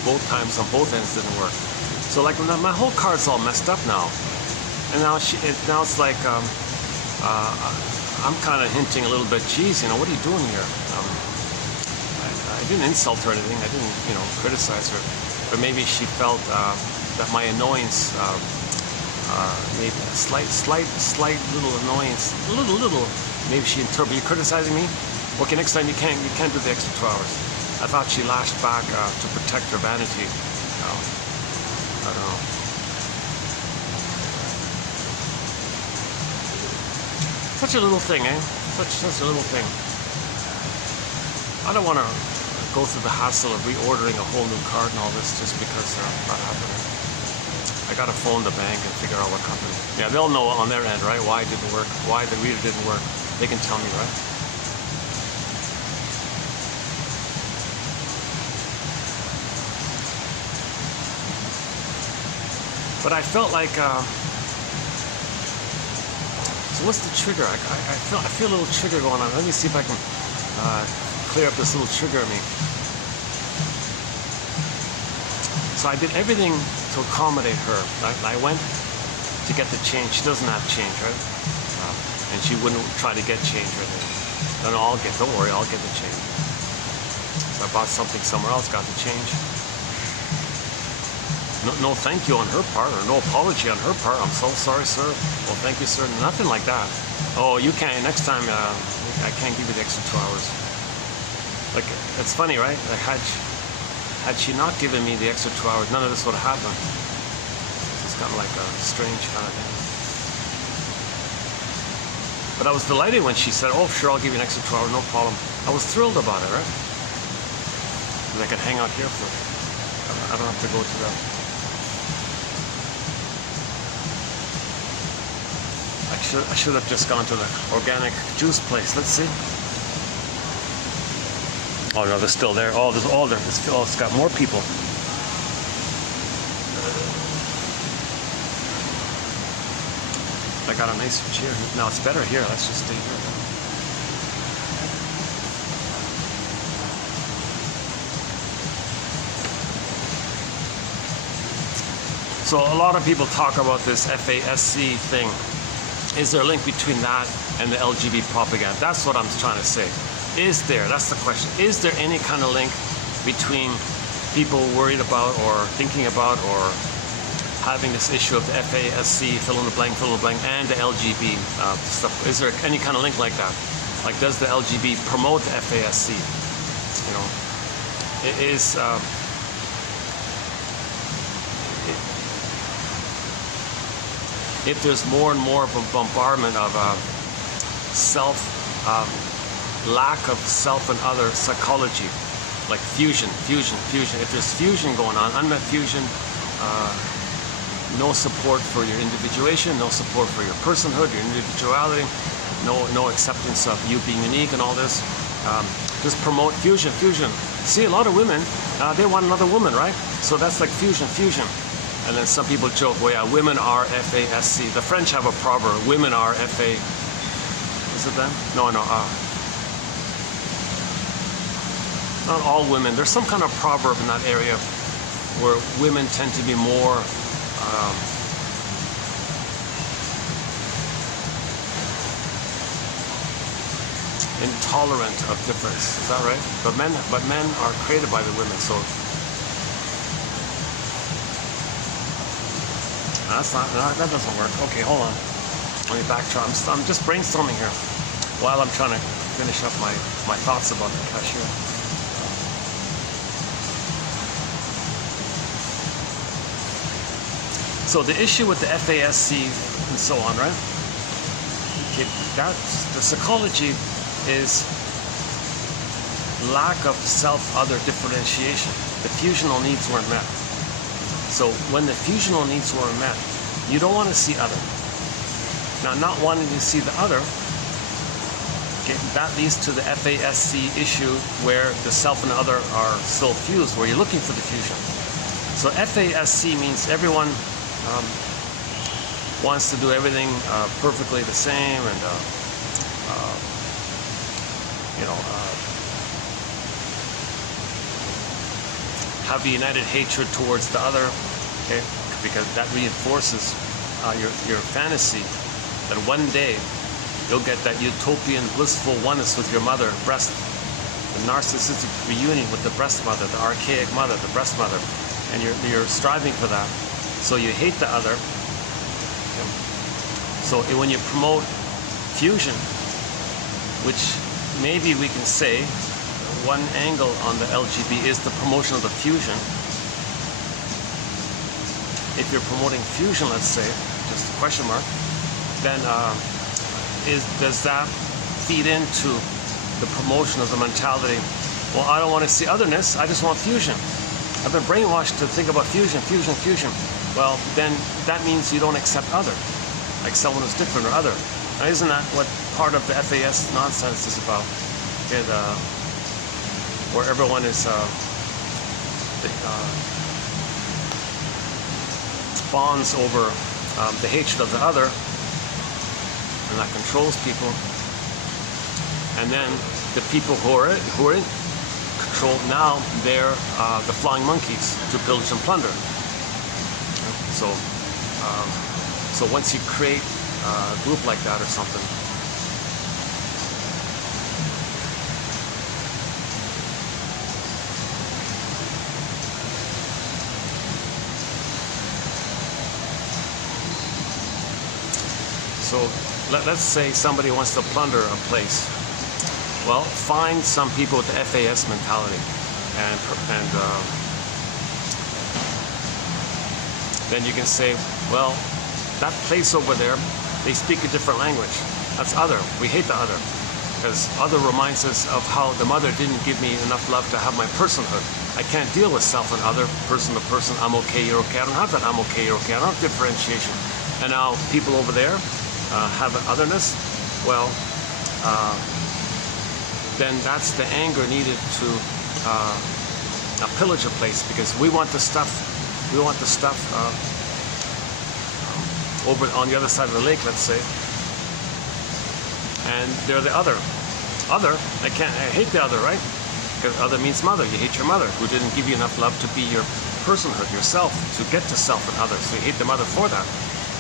both times on both ends didn't work. So like my whole card's all messed up now. And now it's like I'm kind of hinting a little bit. Geez, what are you doing here? I didn't insult her or anything. I didn't, criticize her. But maybe she felt that my annoyance, maybe a slight little annoyance, little. Maybe she interpreted, "You're criticizing me? Okay, next time you can't do the extra 2 hours." I thought she lashed back to protect her vanity. I don't know. Such a little thing, eh? Such a little thing. I don't want to go through the hassle of reordering a whole new card and all this just because that happened. I gotta phone the bank and figure out what company. Yeah, they'll know on their end, right? Why it didn't work, why the reader didn't work. They can tell me, right? But I felt like, so what's the trigger? I feel a little trigger going on. Let me see if I can clear up this little trigger in me. So I did everything to accommodate her. I went to to get the change. She doesn't have change, right? And she wouldn't try to get change right now. No, don't worry, I'll get the change. So I bought something somewhere else, got the change. No thank you on her part, or no apology on her part. I'm so sorry, sir. Well, thank you, sir. Nothing like that. Oh, you can't, next time, I can't give you the extra 2 hours. Like, it's funny, right? Like, had she not given me the extra 2 hours, none of this would have happened. It's kind of like a strange kind of thing. But I was delighted when she said, oh, sure, I'll give you an extra 2 hours, no problem. I was thrilled about it, right? Because I could hang out here for it. I don't have to go to that. I should have just gone to the organic juice place. Let's see. Oh no, they're still there. Oh, there's all there. It's got more people. I got a nicer chair. No, it's better here. Let's just stay here. So a lot of people talk about this FASC thing. Is there a link between that and the LGBT propaganda? That's what I'm trying to say. Is there? That's the question. Is there any kind of link between people worried about or thinking about or having this issue of the FASC, fill in the blank, and the LGB stuff? Is there any kind of link like that? Like, does the LGB promote the FASC? You know, it is. If there's more and more of a bombardment of lack of self and other psychology, like fusion. If there's fusion going on, unmet fusion, no support for your individuation, no support for your personhood, your individuality, no acceptance of you being unique and all this. Just promote fusion. See, a lot of women, they want another woman, right? So that's like fusion. And then some people joke, well, yeah, women are FASC. The French have a proverb, women are FA. Is it them? No. Not all women. There's some kind of proverb in that area where women tend to be more intolerant of difference. Is that right? But men are created by the women, so. That doesn't work. Okay, hold on. Let me backtrack. I'm just brainstorming here while I'm trying to finish up my thoughts about the cashier. So the issue with the FASC and so on, right? Okay, the psychology is lack of self-other differentiation. The fusional needs weren't met. So when the fusional needs were met, you don't want to see other. Now, not wanting to see the other, okay, that leads to the FASC issue where the self and the other are still fused, where you're looking for the fusion. So FASC means everyone wants to do everything perfectly the same and, have a united hatred towards the other, okay? Because that reinforces your fantasy that one day you'll get that utopian, blissful oneness with your mother, breast, the narcissistic reunion with the breast mother, the archaic mother, the breast mother, and you're striving for that. So you hate the other. Okay? So when you promote fusion, which maybe we can say one angle on the LGB is the promotion of the fusion. If you're promoting fusion, let's say, just a question mark, then does that feed into the promotion of the mentality? Well, I don't want to see otherness, I just want fusion. I've been brainwashed to think about fusion. Well, then that means you don't accept other, like someone who's different or other. Now, isn't that what part of the FAS nonsense is about? Where everyone is bonds over the hatred of the other, and that controls people. And then the people who are in control, now they're the flying monkeys to pillage and plunder. So So once you create a group like that or something, so let's say somebody wants to plunder a place. Well, find some people with the FAS mentality, and then you can say, well, that place over there, they speak a different language. That's other. We hate the other, because other reminds us of how the mother didn't give me enough love to have my personhood. I can't deal with self and other, person to person. I'm okay, you're okay. I don't have that I'm okay, you're okay. I don't have differentiation. And now people over there have an otherness. Well, then that's the anger needed to pillage a place, because we want the stuff. We want the stuff over on the other side of the lake, let's say, and they're the other. Other, I hate the other, right? Because other means mother. You hate your mother, who didn't give you enough love to be your personhood, yourself, to get to self and other. So you hate the mother for that.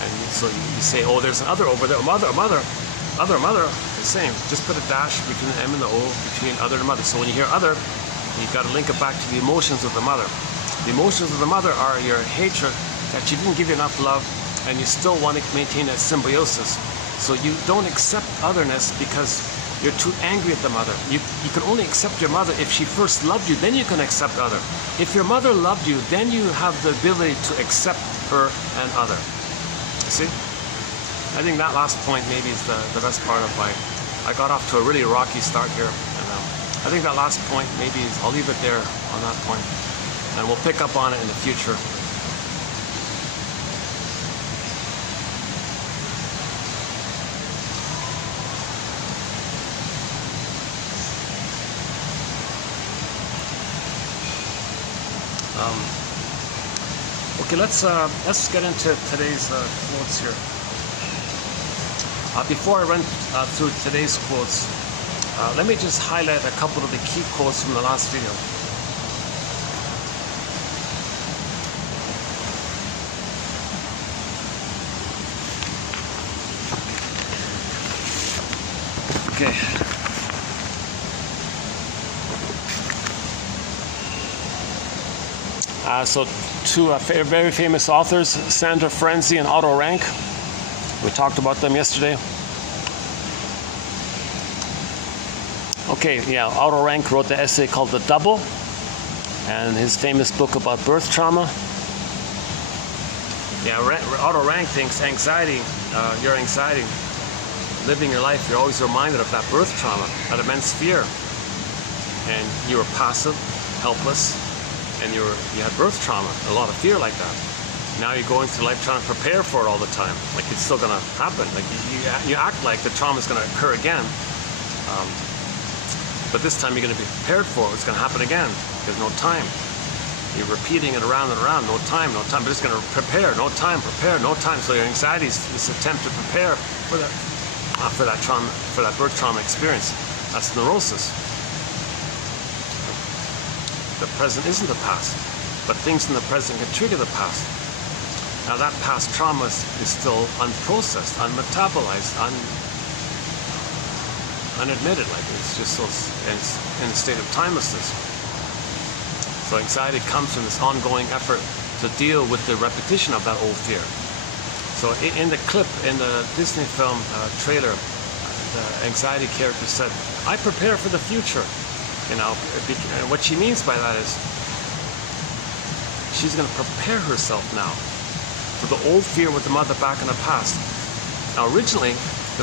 And so you say, oh, there's an other over there. Mother, the same. Just put a dash between the M and the O, between other and mother. So when you hear other, you've got to link it back to the emotions of the mother. The emotions of the mother are your hatred that she didn't give you enough love, and you still want to maintain that symbiosis. So you don't accept otherness because you're too angry at the mother. You can only accept your mother if she first loved you, then you can accept other. If your mother loved you, then you have the ability to accept her and other. See? I think that last point maybe is the best part of why I got off to a really rocky start here. And I think that last point maybe is, I'll leave it there on that point. And we'll pick up on it in the future. Okay, let's get into today's quotes here. Before I run through today's quotes, let me just highlight a couple of the key quotes from the last video. Okay. So two very famous authors, Sandra Frenzy and Otto Rank. We talked about them yesterday. Okay, yeah, Otto Rank wrote the essay called The Double, and his famous book about birth trauma. Yeah, Otto Rank thinks anxiety, your anxiety, living your life, you're always reminded of that birth trauma, that immense fear. And you were passive, helpless, and you had birth trauma, a lot of fear like that. Now you're going through life trying to prepare for it all the time. Like it's still going to happen. Like you act like the trauma is going to occur again. But this time you're going to be prepared for it. It's going to happen again. There's no time. You're repeating it around and around. No time, no time. But it's going to prepare. No time, prepare, no time. So your anxiety is this attempt to prepare for that trauma, for that birth trauma experience. That's neurosis. The present isn't the past, but things in the present can trigger the past. Now that past trauma is still unprocessed, unmetabolized, unadmitted. Like it's just so in a state of timelessness. So anxiety comes from this ongoing effort to deal with the repetition of that old fear. So in the clip, in the Disney film trailer, the anxiety character said, "I prepare for the future." You know, and what she means by that is she's going to prepare herself now for the old fear with the mother back in the past. Now, originally,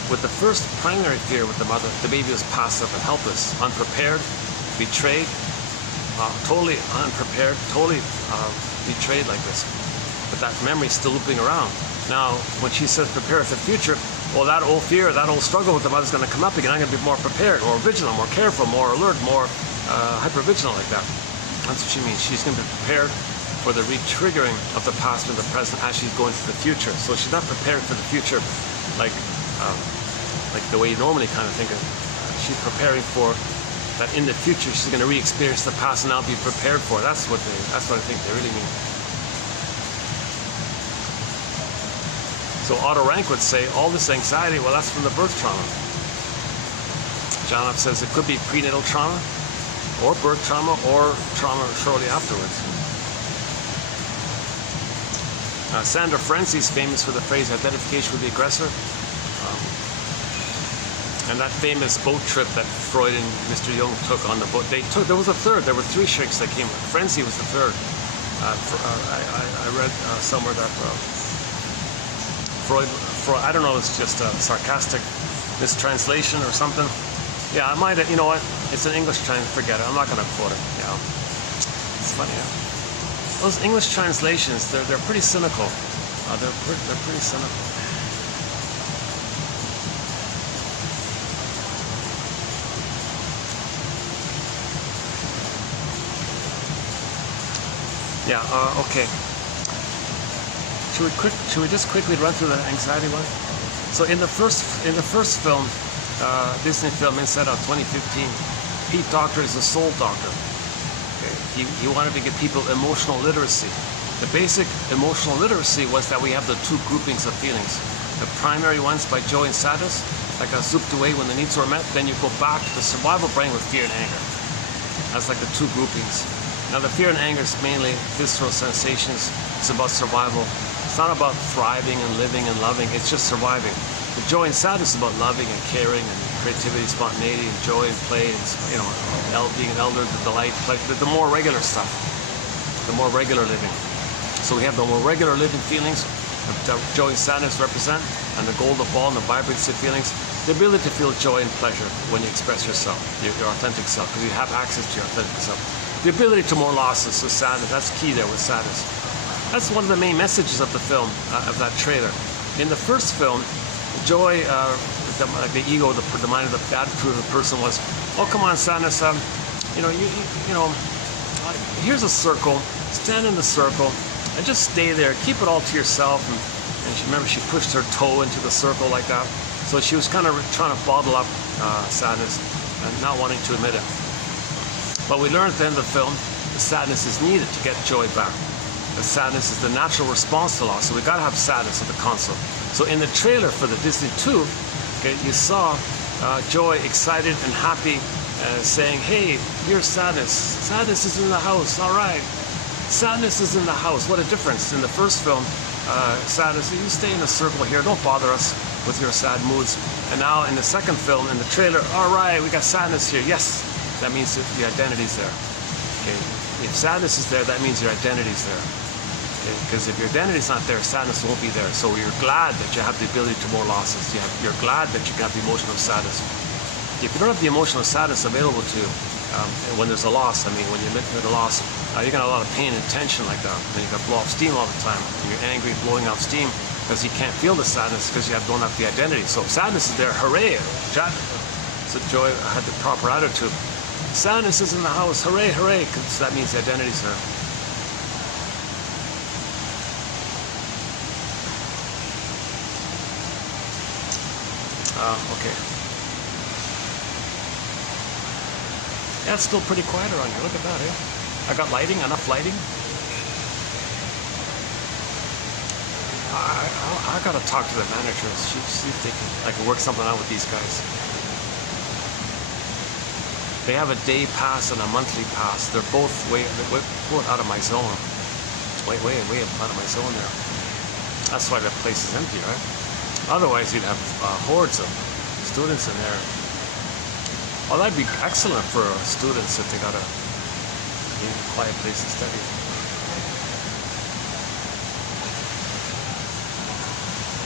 with the first primary fear with the mother, the baby was passive and helpless, unprepared, betrayed, totally unprepared, totally betrayed like this. But that memory is still looping around. Now, when she says prepare for the future, well, that old fear, that old struggle with the mother is going to come up again. I'm going to be more prepared, more vigilant, more careful, more alert, more hyper-vigilant like that. That's what she means. She's going to be prepared for the re-triggering of the past and the present as she's going to the future. So she's not prepared for the future like the way you normally kind of think of. She's preparing for that in the future she's going to re-experience the past and now be prepared for it. That's what I think they really mean. So Otto Rank would say, all this anxiety, well, that's from the birth trauma. John F. says it could be prenatal trauma, or birth trauma, or trauma shortly afterwards. Sandra Frenzy is famous for the phrase identification with the aggressor. And that famous boat trip that Freud and Mr. Jung took on the boat, there was a third, there were 3 shrinks that came. Frenzy was the third. I read somewhere that Freud, I don't know, it's just a sarcastic mistranslation or something. Yeah, I might have, you know what, it's an English translation, forget it, I'm not going to quote it, yeah. It's funny, yeah. Those English translations, they're pretty cynical. They're pretty cynical. Yeah, okay. Should we just quickly run through the anxiety one? So in the first film, Disney film Inside Out 2015, Pete Docter is a soul doctor. Okay. He wanted to give people emotional literacy. The basic emotional literacy was that we have the 2 groupings of feelings. The primary ones by joy and sadness, like I zooped away when the needs were met. Then you go back to the survival brain with fear and anger. That's like the 2 groupings. Now the fear and anger is mainly visceral sensations. It's about survival. It's not about thriving and living and loving. It's just surviving. The joy and sadness is about loving and caring and creativity, spontaneity, and joy and play. And, you know, being an elder, the delight, like the more regular stuff, the more regular living. So we have the more regular living feelings that joy and sadness represent, and the golden ball and the vibrancy feelings. The ability to feel joy and pleasure when you express yourself, your authentic self, because you have access to your authentic self. The ability to more losses, so sadness, that's key there with sadness. That's one of the main messages of the film, of that trailer. In the first film, joy, the ego, the mind, the attitude of the person was, oh, come on, sadness, you know, here's a circle, stand in the circle, and just stay there, keep it all to yourself. And remember, she pushed her toe into the circle like that. So she was kind of trying to bottle up sadness and not wanting to admit it. But we learned at the end of the film, the sadness is needed to get joy back. The sadness is the natural response to loss, so we gotta have sadness at the console. So in the trailer for the Disney 2, okay, you saw Joy excited and happy, saying, hey, here's sadness. Sadness is in the house, all right. Sadness is in the house. What a difference. In the first film, sadness, you stay in a circle here, don't bother us with your sad moods. And now in the second film, in the trailer, all right, we got sadness here, yes. That means that the identity's there. Okay. If sadness is there, that means your identity's there. Okay. Because if your identity's not there, sadness won't be there. So you're glad that you have the ability to more losses. You're glad that you got the emotional sadness. If you don't have the emotional sadness available to you, when there's a loss, I mean, when you admit a loss, you're gonna have a lot of pain and tension like that. Then you got to blow off steam all the time. You're angry, blowing off steam because you can't feel the sadness because you don't have the identity. So if sadness is there, hooray! So Joy had the proper attitude. Sadness is in the house, hooray, hooray, because that means the identity's there. Okay. Yeah, it's still pretty quiet around here. Look at that, eh? I got lighting, enough lighting. I gotta talk to the managers, see if I can work something out with these guys. They have a day pass and a monthly pass. They're both both out of my zone. Way out of my zone there. That's why that place is empty, right? Otherwise, you'd have hordes of students in there. Well, that'd be excellent for students if they got a quiet place to study.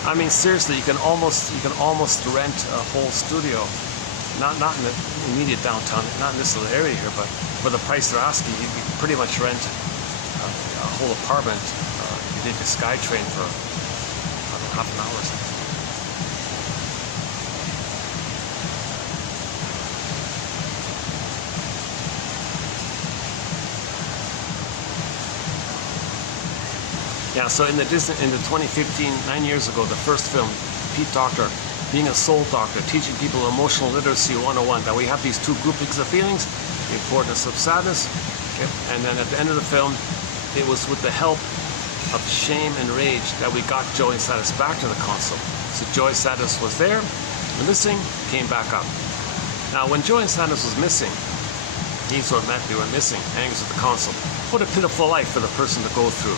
I mean, seriously, you can almost rent a whole studio. Not in the immediate downtown, not in this little area here, but for the price they're asking, you can pretty much rent a whole apartment. You take a SkyTrain for half an hour or something. Yeah, so in the 2015, 9 years ago, the first film, Pete Docter, being a soul doctor, teaching people emotional literacy 101, that we have these 2 groupings of feelings, the importance of sadness, okay? And then at the end of the film, it was with the help of shame and rage that we got joy and sadness back to the console. So joy and sadness was there, missing, came back up. Now when joy and sadness was missing, these were meant they were missing, angers at the console. What a pitiful life for the person to go through.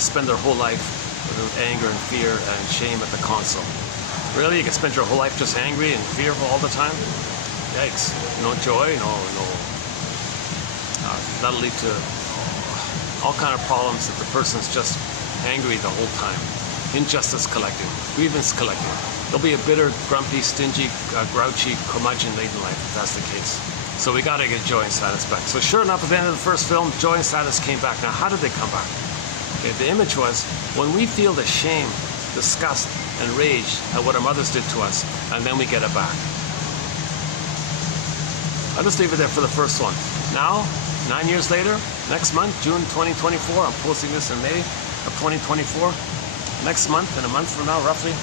Spend their whole life with anger and fear and shame at the console. Really? You can spend your whole life just angry and fearful all the time? Yikes. No joy, no. That'll lead to all kind of problems if the person's just angry the whole time. Injustice collecting, grievance collecting. They'll be a bitter, grumpy, stingy, grouchy, curmudgeon late in life if that's the case. So we gotta get joy and sadness back. So sure enough, at the end of the first film, joy and sadness came back. Now how did they come back? Okay, the image was, when we feel the shame, disgust, and rage at what our mothers did to us, and then we get it back. I'll just leave it there for the first one. Now, 9 years later, next month, June 2024, I'm posting this in May of 2024. Next month, in a month from now, roughly,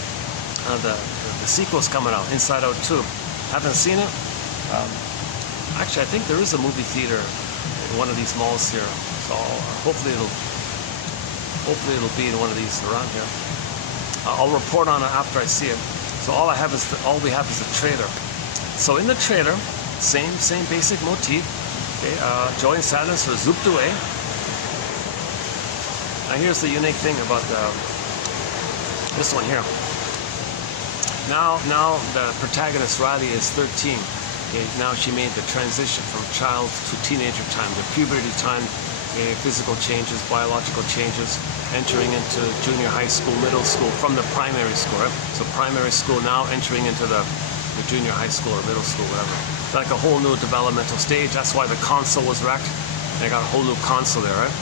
the sequel's coming out, Inside Out 2. Haven't seen it. Actually, I think there is a movie theater in one of these malls here, so hopefully it'll be in one of these around here. I'll report on it after I see it. So all we have is the trailer. So in the trailer, same basic motif. Okay, joy and sadness are zooped away. Now here's the unique thing about this one here. Now the protagonist Riley is 13. Okay, now she made the transition from child to teenager time, the puberty time, okay, physical changes, biological changes, entering into junior high school, middle school, from the primary school, right? So primary school now entering into the junior high school or middle school, whatever. It's like a whole new developmental stage. That's why the console was wrecked. They got a whole new console there, right?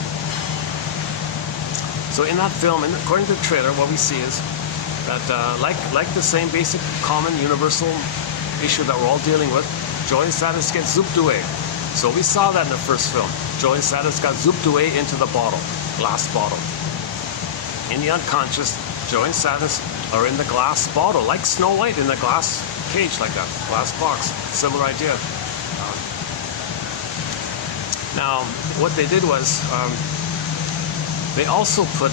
So in that film, according to the trailer, what we see is that like the same basic, common, universal issue that we're all dealing with, joy and sadness get zooped away. So we saw that in the first film. Joy and sadness got zooped away into the bottle, glass bottle. In the unconscious, joy and sadness are in the glass bottle, like Snow White in the glass cage, like that, glass box. Similar idea. Now, what they did was, they also put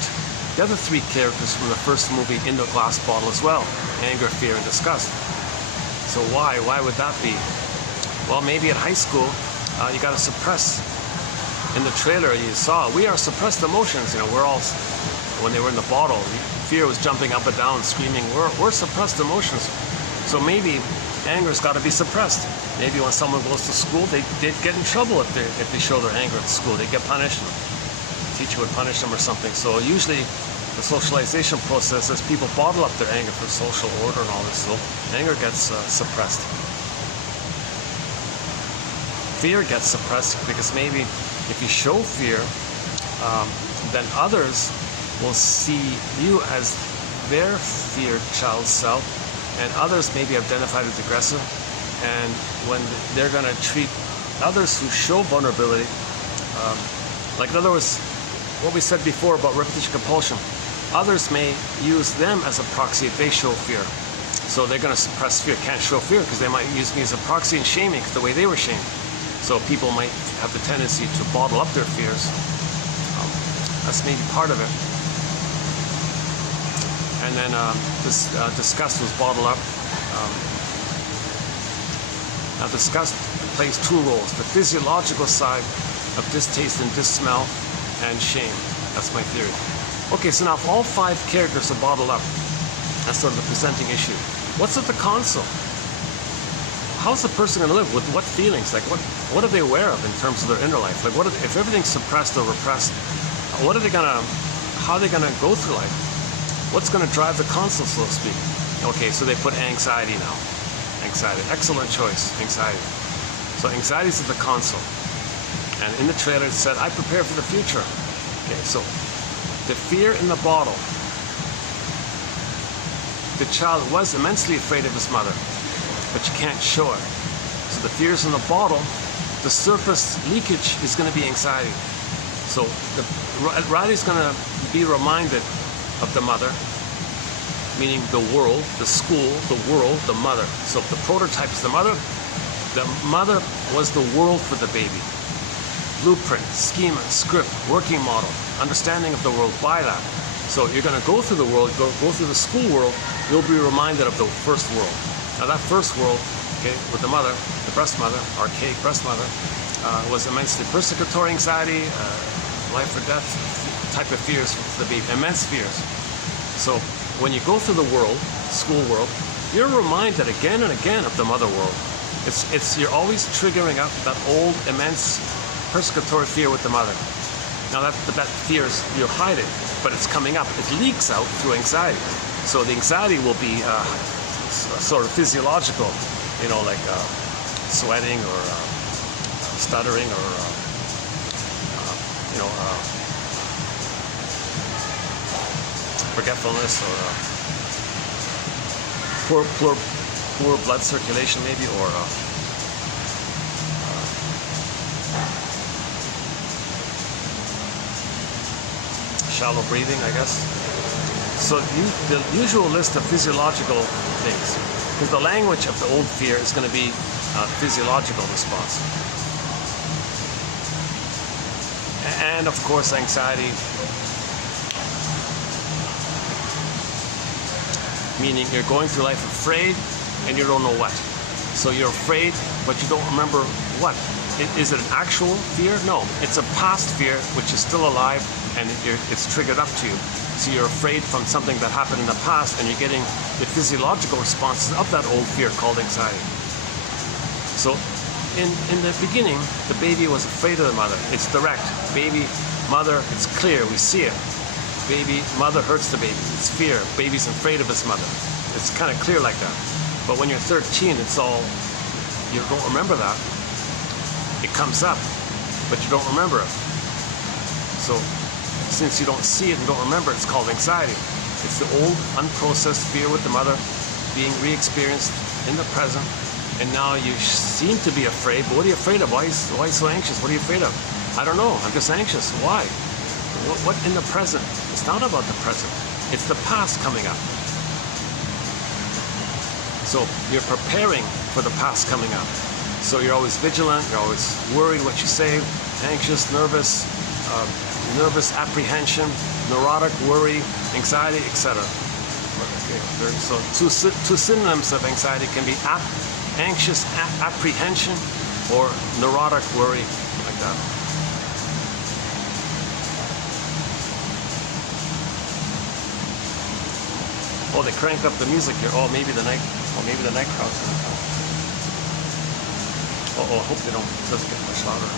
the other three characters from the first movie in the glass bottle as well. Anger, fear, and disgust. So why? Why would that be? Well, maybe at high school, you got to suppress. In the trailer, you saw, we are suppressed emotions. You know, we're all, when they were in the bottle, fear was jumping up and down, screaming, we're suppressed emotions. So maybe anger's got to be suppressed. Maybe when someone goes to school, they'd get in trouble if they show their anger at school. They'd get punished. The teacher would punish them or something. So usually, the socialization process is people bottle up their anger for social order and all this. So anger gets suppressed. Fear gets suppressed because maybe if you show fear, then others will see you as their feared child self, and others may be identified as aggressive, and when they're going to treat others who show vulnerability, like in other words, what we said before about repetition compulsion, others may use them as a proxy if they show fear. So they're going to suppress fear, can't show fear because they might use me as a proxy in shaming because the way they were shamed. So people might have the tendency to bottle up their fears. That's maybe part of it. And then this disgust was bottled up. Now disgust plays two roles: the physiological side of distaste and dissmell, and shame. That's my theory. Okay, so now if all five characters are bottled up, that's sort of the presenting issue. What's at the console? How's the person going to live? With what feelings? Like what are they aware of in terms of their inner life? Like if everything's suppressed or repressed, how are they going to go through life? What's going to drive the console, so to speak? Okay, so they put anxiety now. Anxiety, excellent choice, anxiety. So anxiety is at the console. And in the trailer it said, I prepare for the future. Okay, so the fear in the bottle. The child was immensely afraid of his mother, but you can't show it. So the fear's in the bottle. The surface leakage is going to be anxiety. So Riley's going to be reminded of the mother, meaning the world, the school, the world, the mother. So if the prototype is the mother was the world for the baby. blueprint, schema, script, working model, understanding of the world by that. So you're going to go through the world, go through the school world, you'll be reminded of the first world. Now that first world, okay, with the mother, the breast mother, archaic breast mother, was immensely persecutory anxiety, life or death type of fears for the baby, immense fears. So when you go through the world, school world, you're reminded again and again of the mother world. You're always triggering up that old immense persecutory fear with the mother. Now that fear you hide it, but it's coming up. It leaks out through anxiety. So the anxiety will be sort of physiological, you know, like sweating or stuttering or forgetfulness or poor blood circulation maybe, or shallow breathing, I guess. So the usual list of physiological things, because the language of the old fear is going to be physiological response. And of course anxiety, meaning you're going through life afraid and you don't know what. So you're afraid, but you don't remember what. Is it an actual fear? No, it's a past fear which is still alive and it's triggered up to you. So you're afraid from something that happened in the past and you're getting the physiological responses of that old fear called anxiety. So in the beginning, the baby was afraid of the mother. It's direct. Baby, mother, it's clear, we see it. Baby, mother hurts the baby. It's fear. Baby's afraid of his mother. It's kind of clear like that. But when you're 13, it's all, you don't remember that. It comes up, but you don't remember it. So since you don't see it and don't remember it, it's called anxiety. It's the old, unprocessed fear with the mother being re-experienced in the present. And now you seem to be afraid, but what are you afraid of? Why are you so anxious? What are you afraid of? I don't know. I'm just anxious. Why? What in the present? It's not about the present. It's the past coming up. So you're preparing for the past coming up. So you're always vigilant, you're always worried what you say, anxious, nervous, apprehension, neurotic, worry, anxiety, etc. Okay. So two synonyms of anxiety can be anxious apprehension or neurotic worry, like that. Oh, they cranked up the music here. Oh, maybe the night crowd's gonna come. Oh, I hope it doesn't get much louder.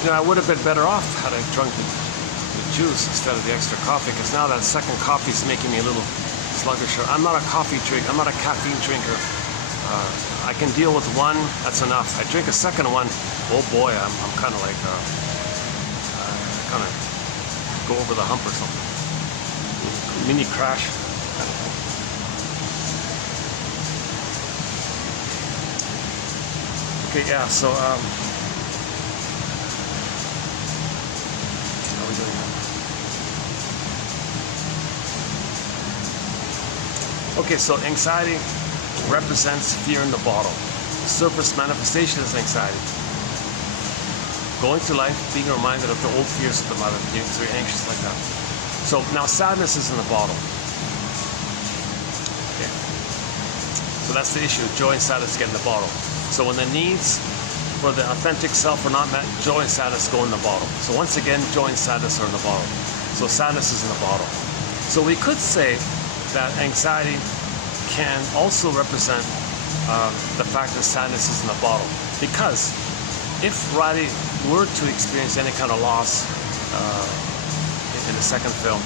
You know, I would have been better off had I drunk the juice instead of the extra coffee, because now that second coffee is making me a little sluggisher. I'm not a coffee drinker. I'm not a caffeine drinker. I can deal with one. That's enough. I drink a second one. Oh boy, I'm kind of like kind of go over the hump or something. Mini crash kind of thing. Okay, yeah. So how are we doing that? Okay, so anxiety represents fear in the bottle. The surface manifestation is anxiety. Going through life, being reminded of the old fears of the mother, being very anxious like that. So now sadness is in the bottle. Okay. So that's the issue. Joy and sadness get in the bottle. So when the needs for the authentic self are not met, joy and sadness go in the bottle. So once again, joy and sadness are in the bottle. So sadness is in the bottle. So we could say that anxiety can also represent the fact that sadness is in the bottle. Because if Riley were to experience any kind of loss in the second film,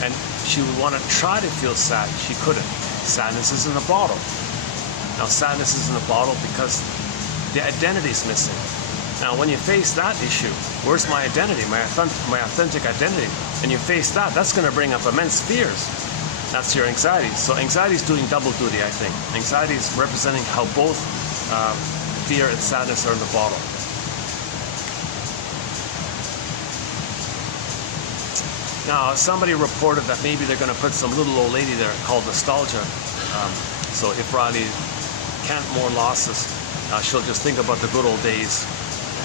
and she would want to try to feel sad, she couldn't. Sadness is in the bottle. Now sadness is in the bottle because the identity is missing. Now when you face that issue, where's my identity, my authentic identity, and you face that, that's going to bring up immense fears. That's your anxiety. So anxiety is doing double duty, I think. Anxiety is representing how both fear and sadness are in the bottle. Now, somebody reported that maybe they're going to put some little old lady there called nostalgia. So if Riley can't mourn losses, she'll just think about the good old days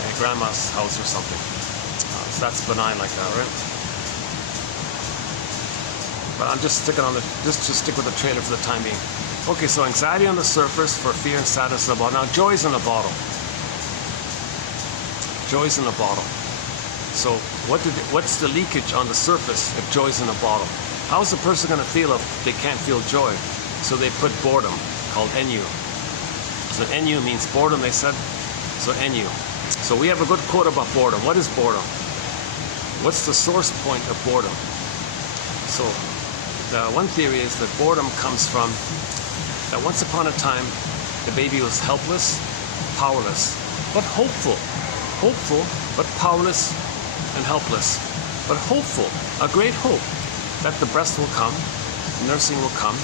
at grandma's house or something. So that's benign like that, right? But I'm just sticking on the, just to stick with the trailer for the time being. Okay, so anxiety on the surface for fear and sadness in the bottle. Now, joy's in the bottle. Joy's in the bottle. So what's the leakage on the surface if joy's in a bottle? How's the person going to feel if they can't feel joy? So they put boredom, called NU. So NU means boredom, they said. So NU. So we have a good quote about boredom. What is boredom? What's the source point of boredom? So the one theory is that boredom comes from that once upon a time the baby was helpless, powerless, but hopeful. Hopeful, but powerless and helpless, but hopeful, a great hope that the breast will come, nursing will come,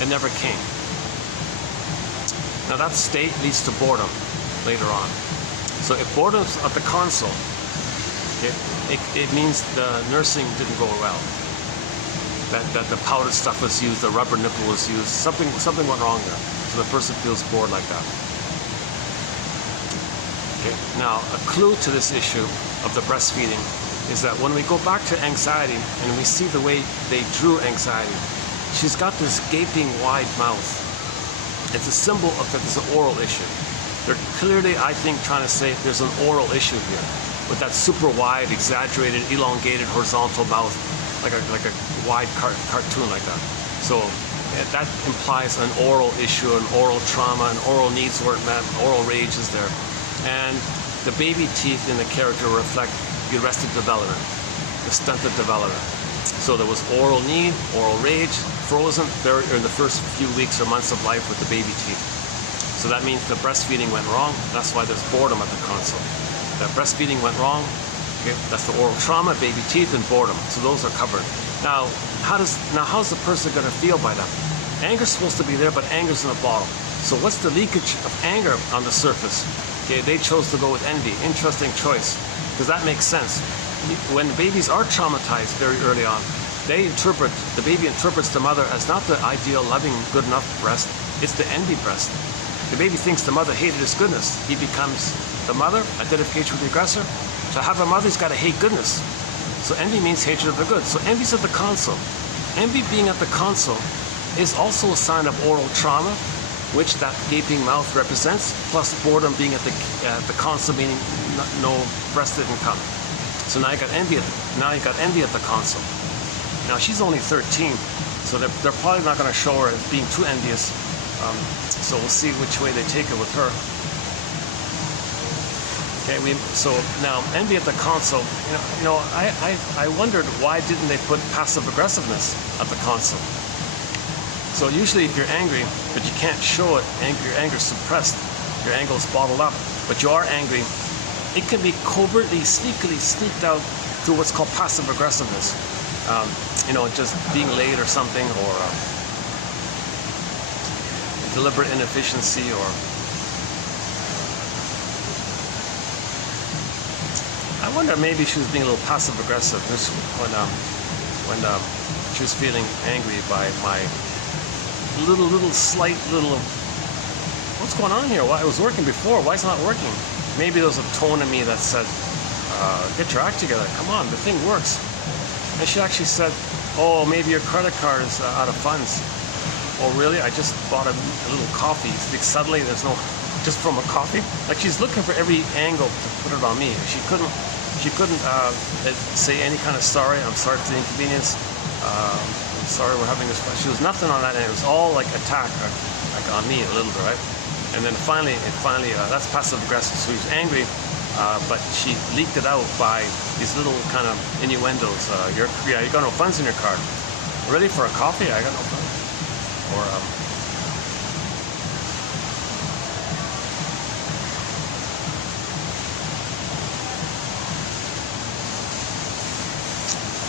and never came. Now that state leads to boredom later on. So if boredom's at the console, it means the nursing didn't go well. That the powdered stuff was used, the rubber nipple was used, something went wrong there. So the person feels bored like that. Okay. Now, a clue to this issue of the breastfeeding is that when we go back to anxiety and we see the way they drew anxiety, she's got this gaping wide mouth. It's a symbol of that there's an oral issue. They're clearly, I think, trying to say there's an oral issue here with that super wide, exaggerated, elongated, horizontal mouth, like a wide cartoon like that. So that implies an oral issue, an oral trauma, and oral needs weren't met, oral rage is there. And the baby teeth in the character reflect the arrested development, the stunted development. So there was oral need, oral rage, frozen very in the first few weeks or months of life with the baby teeth. So that means the breastfeeding went wrong. That's why there's boredom at the console. That breastfeeding went wrong. Okay, that's the oral trauma, baby teeth, and boredom. So those are covered. Now, how's the person going to feel by that? Anger's supposed to be there, but anger's in a bottle. So what's the leakage of anger on the surface? Okay, they chose to go with envy. Interesting choice, because that makes sense. When babies are traumatized very early on, the baby interprets the mother as not the ideal, loving, good enough breast. It's the envy breast. The baby thinks the mother hated his goodness. He becomes the mother, identification with the aggressor. To have a mother, he's got to hate goodness. So envy means hatred of the good. So envy's at the console. Envy being at the console is also a sign of oral trauma, which that gaping mouth represents, plus boredom being at the console, meaning no breast didn't come. So now you got envy at the console. Now she's only 13, so they're probably not going to show her as being too envious. So we'll see which way they take it with her. Okay, so now envy at the console. I wondered why didn't they put passive aggressiveness at the console? So usually if you're angry, but you can't show it, your anger's suppressed, your anger is bottled up, but you are angry, it can be covertly, sneakily sneaked out through what's called passive aggressiveness. Just being late or something, or deliberate inefficiency, or I wonder maybe she was being a little passive aggressive when she was feeling angry by my slight what's going on here? Why it was working before? Why is it not working? Maybe there was a tone in me that said, get your act together. Come on, the thing works. And she actually said, oh, maybe your credit card is out of funds. Oh, really? I just bought a little coffee. Suddenly there's no, just from a coffee? Like she's looking for every angle to put it on me. She couldn't say any kind of sorry. I'm sorry for the inconvenience. I'm sorry we're having this. She was nothing on that end. It was all like attack, like on me a little bit, right? And then finally, that's passive aggressive. So he was angry, but she leaked it out by these little kind of innuendos. You got no funds in your card. Ready for a coffee? I got no funds. Or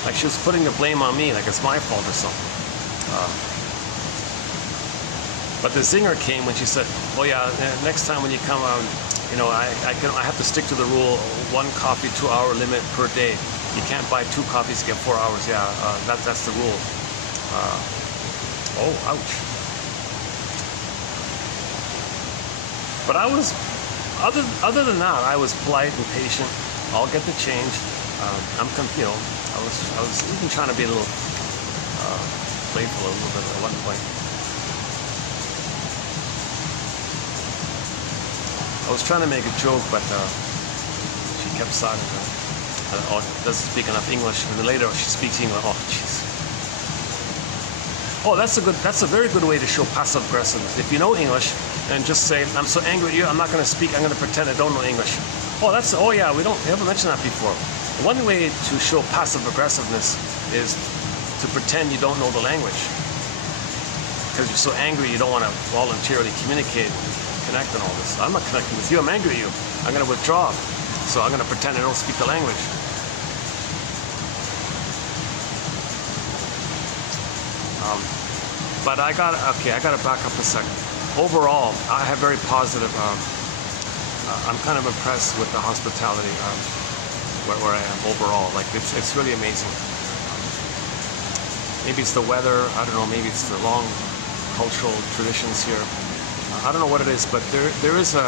like she was putting the blame on me, like it's my fault or something. But the zinger came when she said, "Oh yeah, next time when you come, you know, I have to stick to the rule: 1 coffee, 2-hour limit per day. You can't buy 2 coffees to get 4 hours. Yeah, that's the rule." Oh, ouch. But I was, other than that, I was polite and patient. I'll get the change. You know, I was even trying to be a little playful a little bit at one point. I was trying to make a joke, but she kept silent. Doesn't speak enough English. And then later she speaks English. Oh, jeez. Oh, that's a very good way to show passive aggressiveness. If you know English, and just say, "I'm so angry at you, I'm not going to speak. I'm going to pretend I don't know English." Oh yeah, we haven't mentioned that before. One way to show passive aggressiveness is to pretend you don't know the language, because you're so angry you don't want to voluntarily communicate, connect, and all this. I'm not connecting with you. I'm angry at you. I'm going to withdraw, so I'm going to pretend I don't speak the language. But I got to back up a second. Overall, I have very positive. I'm kind of impressed with the hospitality where I am overall. Like it's really amazing. Maybe it's the weather. I don't know. Maybe it's the long cultural traditions here. I don't know what it is, but there is a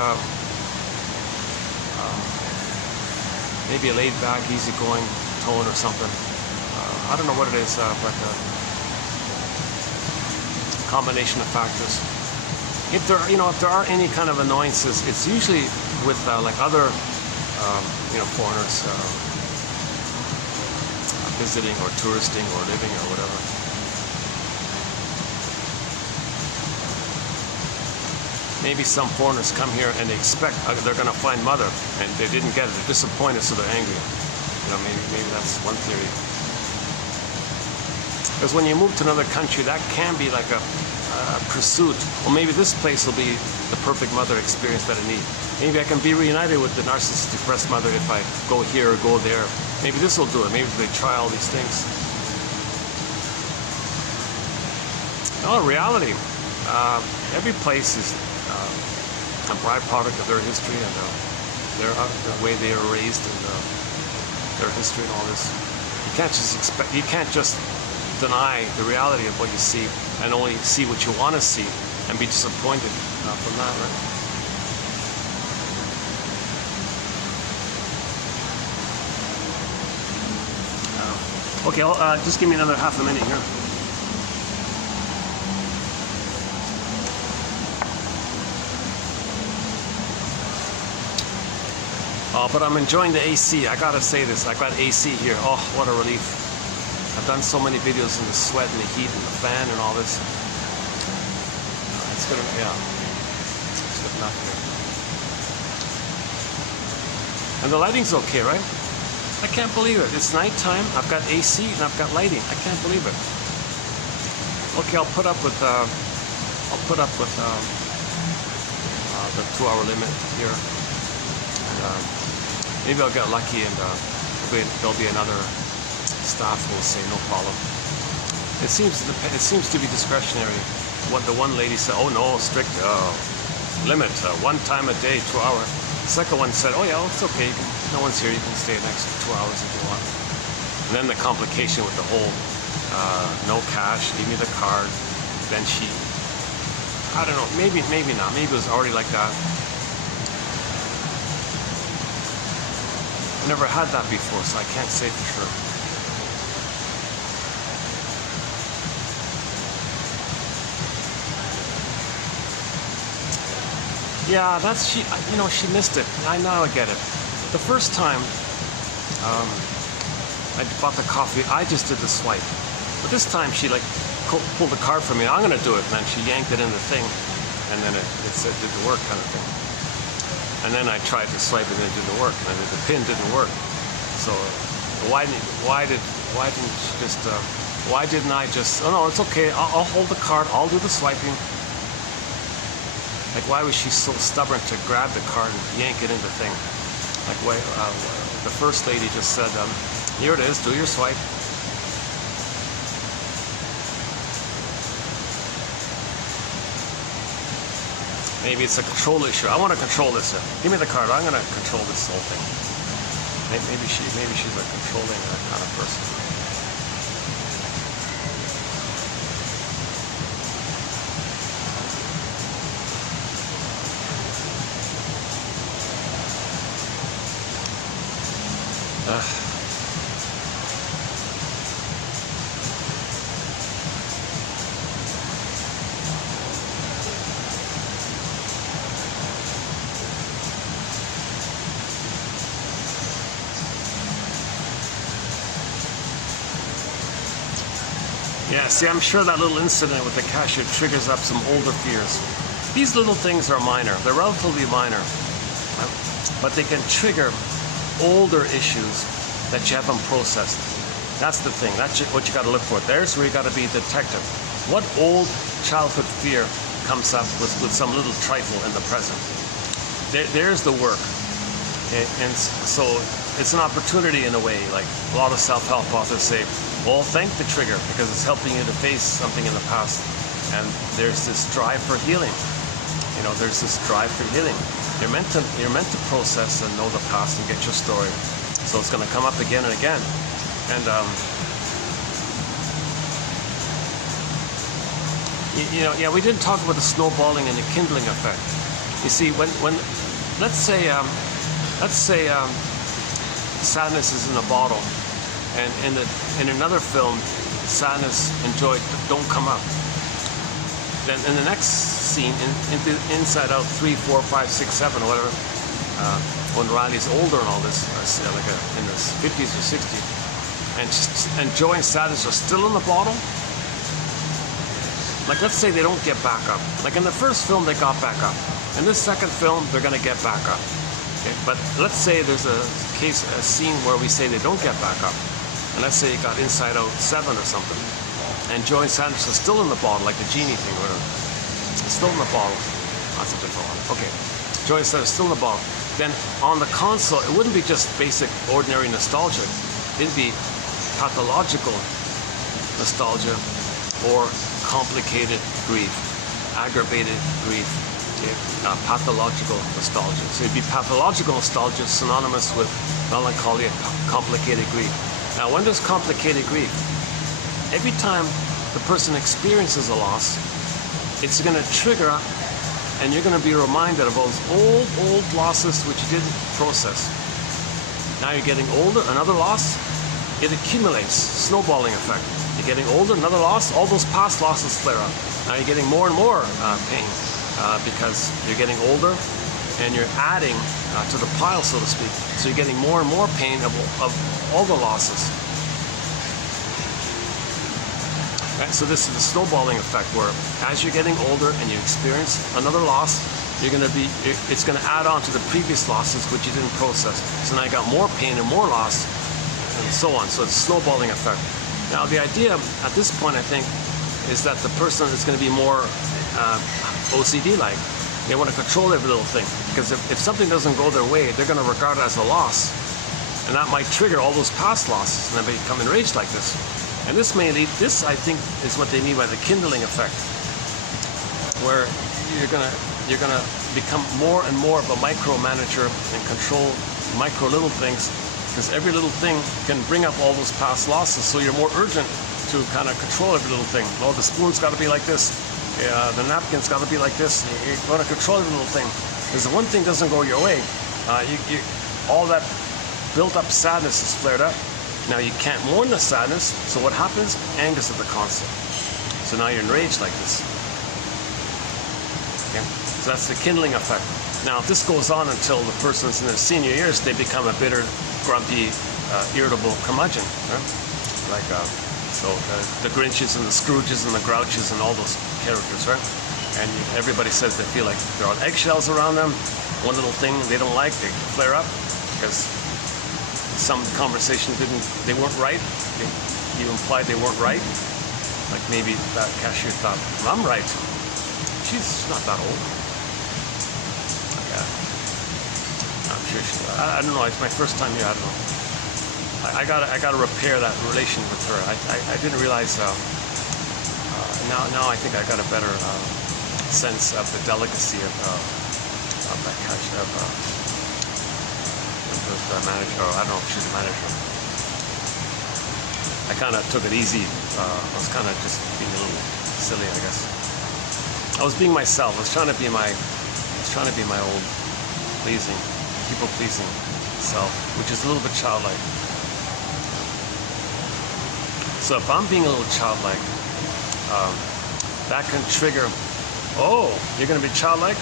maybe a laid-back, easygoing tone or something. I don't know what it is, but combination of factors. If there are any kind of annoyances, it's usually with like other foreigners visiting or touristing or living or whatever. Maybe some foreigners come here and they expect they're going to find mother, and they didn't get it. They're disappointed, so they're angry. You know, maybe that's one theory. Because when you move to another country, that can be like a pursuit. Well, maybe this place will be the perfect mother experience that I need. Maybe I can be reunited with the narcissistic breast mother if I go here or go there. Maybe this will do it. Maybe they try all these things. No, reality. Every place is a byproduct of their history and the way they are raised and their history and all this. You can't just deny the reality of what you see and only see what you want to see and be disappointed from that, right? Okay, just give me another half a minute here. But I'm enjoying the AC. I gotta say this. I got AC here. Oh, what a relief. I've done so many videos in the sweat and the heat and the fan and all this. It's good enough here. And the lighting's okay, right? I can't believe it. It's nighttime. I've got AC and I've got lighting. I can't believe it. Okay, I'll put up with the 2-hour limit here. And, maybe I'll get lucky and there'll be another staff who will say no problem. It seems to be discretionary. What the one lady said, "Oh no, strict limit, 1 time a day, 2 hours." The second one said, "Oh yeah, it's okay. No one's here. You can stay an extra 2 hours if you want." And then the complication with the whole no cash, give me the card. Then I don't know. Maybe not. Maybe it was already like that. I never had that before, so I can't say for sure. Yeah, she missed it. Now I get it. The first time I bought the coffee, I just did the swipe. But this time she pulled the card from me. I'm gonna do it, and then she yanked it in the thing, and then it did the work kind of thing. And then I tried to swipe and it didn't work, and the pin didn't work. So why didn't I just? Oh no, it's okay. I'll hold the card. I'll do the swiping. Like, why was she so stubborn to grab the card and yank it in the thing? Like, the first lady just said, "Here it is. Do your swipe." Maybe it's a control issue. I want to control this. Give me the card. I'm going to control this whole thing. Maybe she's a controlling kind of person. Yeah, see, I'm sure that little incident with the cashier triggers up some older fears. These little things are minor. They're relatively minor, but they can trigger older issues that you haven't processed. That's the thing. That's what you got to look for. There's where you got to be a detective. What old childhood fear comes up with some little trifle in the present? There's the work. And so it's an opportunity in a way. Like a lot of self-help authors say, well, thank the trigger because it's helping you to face something in the past. And there's this drive for healing. You know, there's this drive for healing. You're meant to process and know the past and get your story. So it's going to come up again and again. And yeah, we didn't talk about the snowballing and the kindling effect. You see, when let's say sadness is in a bottle, and in another film, sadness and joy don't come up. Then in the next scene, into Inside Out 3, 4, 5, 6, 7, or whatever, when Riley's older and all this, like in his 50s or 60s, and joy and sadness are still in the bottle. Like let's say they don't get back up. Like in the first film, they got back up. In this second film, they're gonna get back up. Okay? But let's say there's a scene where we say they don't get back up. And let's say you got Inside Out 7 or something. And joy and sadness are still in the bottle, like the genie thing or whatever. It's still in the bottle. That's a different one. Okay. Joy and sadness are still in the bottle. Then on the console, it wouldn't be just basic, ordinary nostalgia. It'd be pathological nostalgia or complicated grief, aggravated grief, okay? Pathological nostalgia. So it'd be pathological nostalgia synonymous with melancholy and complicated grief. Now, when there's complicated grief, every time the person experiences a loss, it's going to trigger up, and you're going to be reminded of those old losses which you didn't process. Now you're getting older, another loss, it accumulates, snowballing effect. You're getting older, another loss, all those past losses flare up. Now you're getting more and more pain because you're getting older and you're adding to the pile, so to speak. So you're getting more and more pain of all the losses. Right? So this is the snowballing effect where as you're getting older and you experience another loss, it's going to add on to the previous losses which you didn't process. So now you got more pain and more loss and so on. So it's a snowballing effect. Now the idea at this point, I think, is that the person is going to be more OCD-like. They want to control every little thing because if something doesn't go their way, they're going to regard it as a loss, and that might trigger all those past losses, and then become enraged like this. And this may lead. This, I think, is what they mean by the kindling effect, where you're gonna become more and more of a micromanager and control micro little things, because every little thing can bring up all those past losses. So you're more urgent to kind of control every little thing. Oh, the spoon's got to be like this. The napkin's got to be like this. You're going to control every little thing. Because if one thing doesn't go your way, all that built up sadness is flared up. Now you can't mourn the sadness, so what happens? Anger's at the console. So now you're enraged like this. Okay? So that's the kindling effect. Now if this goes on until the person's in their senior years, they become a bitter, grumpy, irritable curmudgeon. Right? Like the Grinches and the Scrooges and the Grouches and all those characters, right? And everybody says they feel like they're on eggshells around them. One little thing they don't like, they flare up because some conversation they weren't right. You implied they weren't right. Like maybe that cashier thought, well, I'm right. She's not that old. Yeah. I'm sure she, I don't know, it's my first time here, I don't know. I gotta repair that relation with her. I didn't realize, now I think I got a better sense of the delicacy of that catch of the manager. Or I don't know if she's a manager. I kind of took it easy. I was kind of just being a little silly, I guess. I was being myself. I was trying to be my old pleasing, people pleasing self, which is a little bit childlike. So if I'm being a little childlike, that can trigger, oh, you're going to be childlike?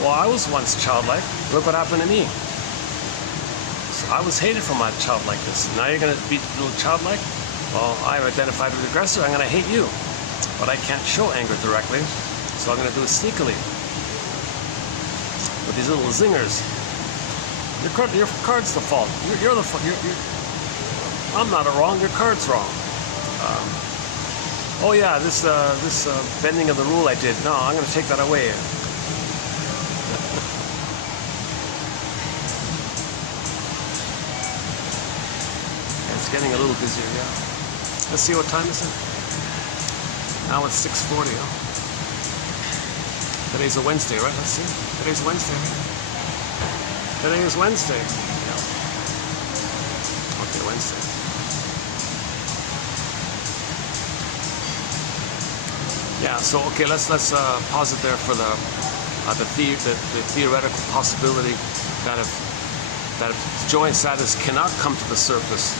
Well, I was once childlike. Look what happened to me. So I was hated for my childlikeness. Now you're going to be a little childlike? Well, I've identified with the aggressor. I'm going to hate you. But I can't show anger directly, so I'm going to do it sneakily. With these little zingers. Your card's the fault. You're the fault. I'm not wrong. Your card's wrong. Oh yeah, this bending of the rule I did. No, I'm going to take that away. It's getting a little busier, yeah. Let's see what time is it. Now it's 6:40. Huh? Today's a Wednesday, right? Let's see. Today's Wednesday. Today is Wednesday. Yeah. Okay, Wednesday. Yeah. So okay, let's pause it there for the theoretical possibility that if joy and sadness cannot come to the surface,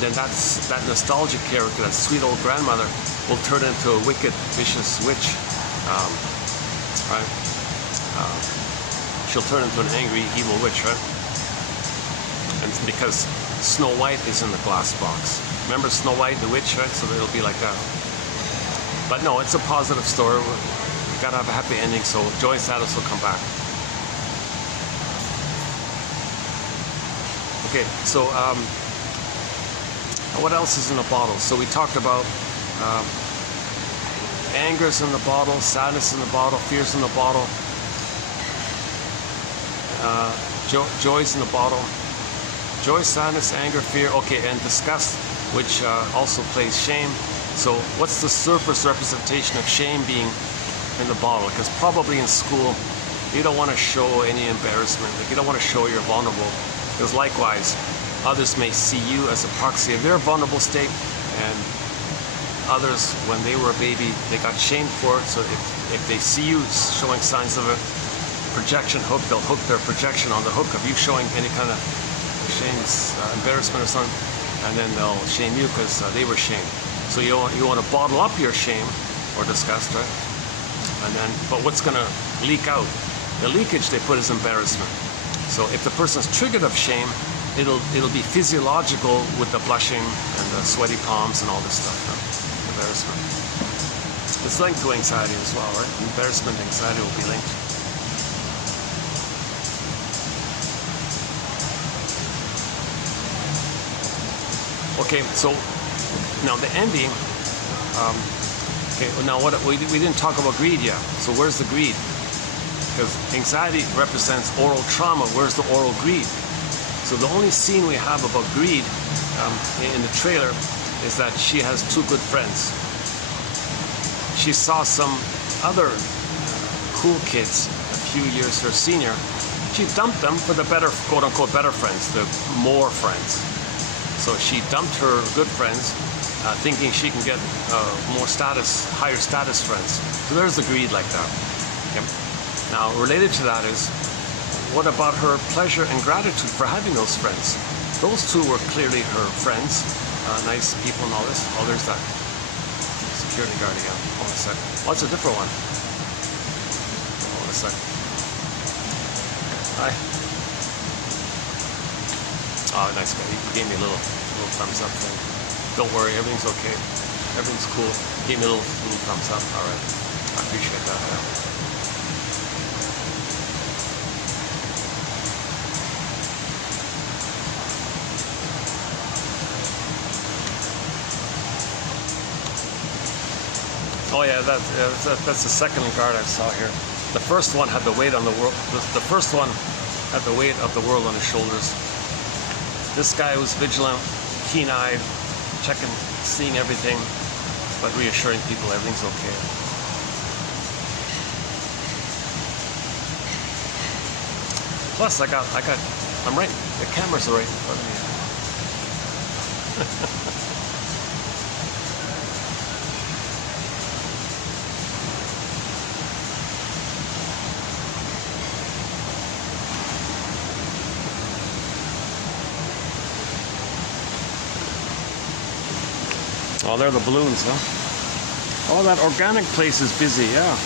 then that nostalgic character, that sweet old grandmother, will turn into a wicked, vicious witch. Right? She'll turn into an angry, evil witch, right? And because Snow White is in the glass box. Remember Snow White, the witch, right? So it'll be like that. But no, it's a positive story. You gotta have a happy ending, so joy and sadness will come back. Okay, so what else is in the bottle? So we talked about anger's in the bottle, sadness in the bottle, fear's in the bottle, joy's in the bottle. Joy, sadness, anger, fear, okay, and disgust, which also plays shame. So what's the surface representation of shame being in the bottle? Because probably in school, you don't want to show any embarrassment. Like, you don't want to show you're vulnerable. Because likewise, others may see you as a proxy of their vulnerable state, and others, when they were a baby, they got shamed for it. So if they see you showing signs of a projection hook, they'll hook their projection on the hook of you showing any kind of shame, embarrassment or something, and then they'll shame you because they were shamed. So you want to bottle up your shame or disgust, right? And then, but what's going to leak out? The leakage they put is embarrassment. So if the person's triggered of shame, it'll be physiological with the blushing and the sweaty palms and all this stuff. Right? Embarrassment. It's linked to anxiety as well, right? Embarrassment and anxiety will be linked. Okay, so now the ending. Okay, now what we didn't talk about greed yet. So where's the greed? Because anxiety represents oral trauma. Where's the oral greed? So the only scene we have about greed in the trailer is that she has two good friends. She saw some other cool kids a few years her senior. She dumped them for the better, quote-unquote, better friends, the more friends. So she dumped her good friends, thinking she can get higher status friends. So there's the greed like that. Okay? Now, related to that is, what about her pleasure and gratitude for having those friends? Those two were clearly her friends, nice people and all this. Oh, there's that security guard again. Hold on a second. Oh, it's a different one. Hold on a second. Hi. Oh, nice guy. He gave me a little thumbs up thing. Don't worry, everything's okay. Everything's cool. He gave me a little thumbs up. All right. I appreciate that. Yeah. Oh yeah, that's the second guard I saw here. The first one had the weight on the world. The first one had the weight of the world on his shoulders. This guy was vigilant, keen-eyed, checking, seeing everything, but reassuring people everything's okay. Plus, I'm right. The cameras are right in front of me. Oh, they're the balloons, huh? Oh, that organic place is busy, yeah.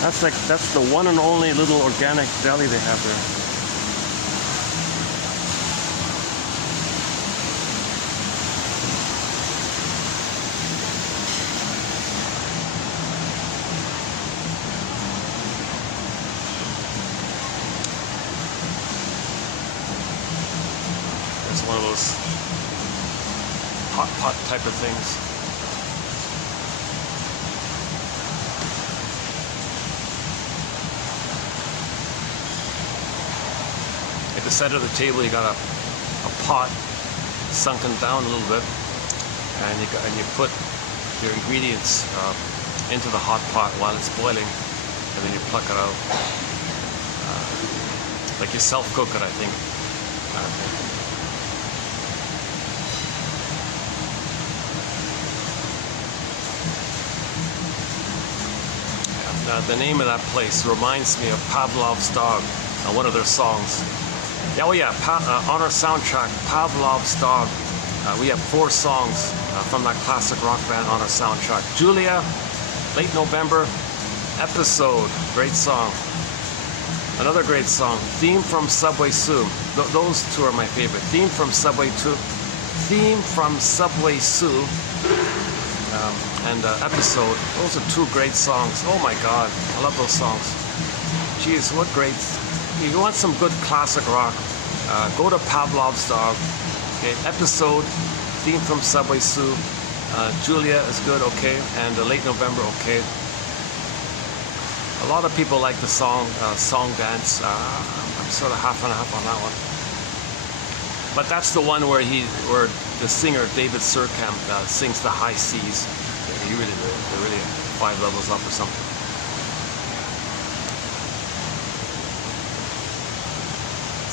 That's the one and only little organic deli they have there. It's one of those hot pot type of things. At the center of the table, you got a pot sunken down a little bit, and you put your ingredients into the hot pot while it's boiling, and then you pluck it out. Like you self-cook it, I think. The name of that place reminds me of Pavlov's dog, one of their songs. Yeah, oh yeah, on our soundtrack, Pavlov's Dog. We have 4 songs from that classic rock band on our soundtrack. Julia, Late November, Episode, great song. Another great song, Theme from Subway Sue. Those 2 are my favorite. Theme from Subway Sue, and Episode. Those are 2 great songs. Oh my God, I love those songs. Jeez, what great. If you want some good classic rock, go to Pavlov's Dog. Okay, Episode, Theme from Subway Sue, Julia is good, okay, and Late November, okay. A lot of people like the song Dance. I'm sort of half and half on that one. But that's the one where the singer David Surkamp sings the high C's. They're really 5 levels up or something.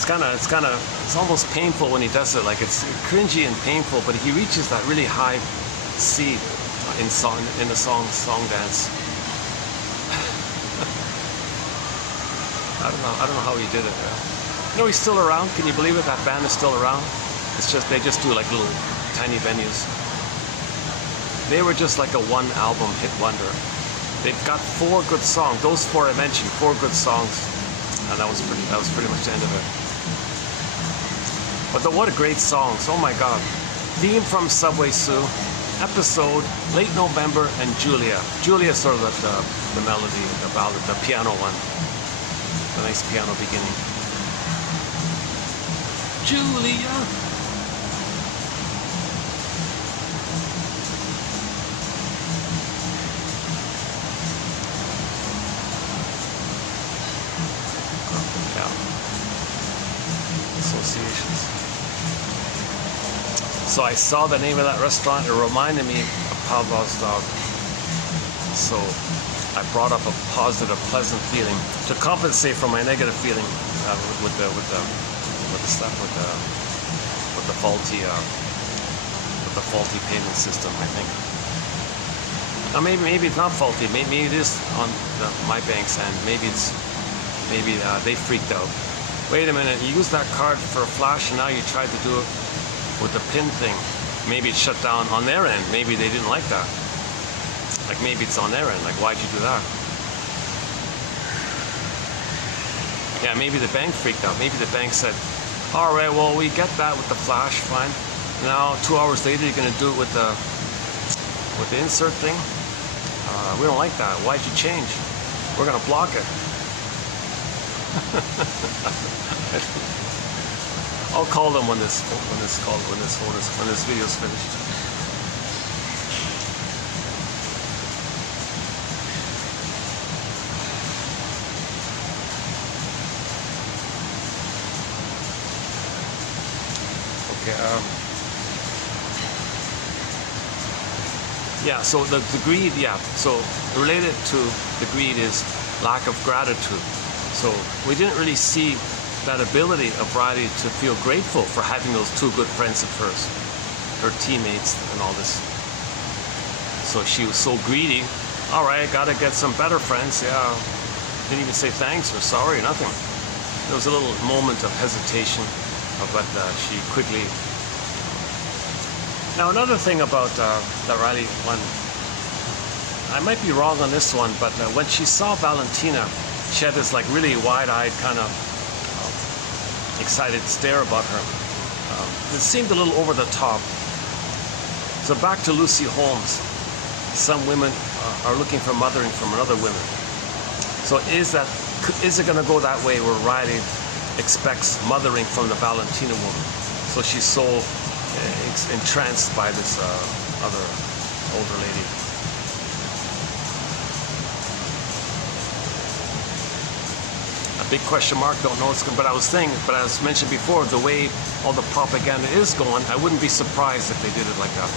It's almost painful when he does it. Like, it's cringy and painful, but he reaches that really high C in the song Dance. I don't know how he did it. You know, he's still around. Can you believe it? That band is still around. It's just they just do like little tiny venues. They were just like a 1 album hit wonder. They've got 4 good songs. Those 4 I mentioned, 4 good songs, and that was pretty much the end of it. But what a great songs, oh my God. Theme from Subway Sue, Episode, Late November, and Julia. Julia is sort of the melody, the ballad, the piano one. The nice piano beginning. Julia! Associations. So I saw the name of that restaurant. It reminded me of Pavlov's Dog. So I brought up a positive, pleasant feeling to compensate for my negative feeling with the faulty payment system. I think. Now maybe it's not faulty. Maybe it is on my bank's end. Maybe they freaked out. Wait a minute, you used that card for a flash and now you tried to do it with the PIN thing. Maybe it shut down on their end. Maybe they didn't like that. Like maybe it's on their end. Like, why'd you do that? Yeah, maybe the bank freaked out. Maybe the bank said, all right, well, we get that with the flash, fine. Now, 2 hours later, you're going to do it with the insert thing. We don't like that. Why'd you change? We're going to block it. I'll call them when this video is finished. Okay. Yeah, so the greed, yeah. So related to the greed is lack of gratitude. So we didn't really see that ability of Riley to feel grateful for having those two good friends of hers, her teammates and all this. So she was so greedy. All right, gotta get some better friends. Yeah, didn't even say thanks or sorry or nothing. There was a little moment of hesitation, but she quickly. Now another thing about the Riley one, I might be wrong on this one, but when she saw Valentina, she had this like really wide-eyed kind of excited stare about her. It seemed a little over the top. So back to Lucy Holmes. Some women are looking for mothering from other women. So is it going to go that way where Riley expects mothering from the Valentina woman? So she's so entranced by this other older lady. A big question mark, don't know what's going, but I was mentioned before, the way all the propaganda is going, I wouldn't be surprised if they did it like that.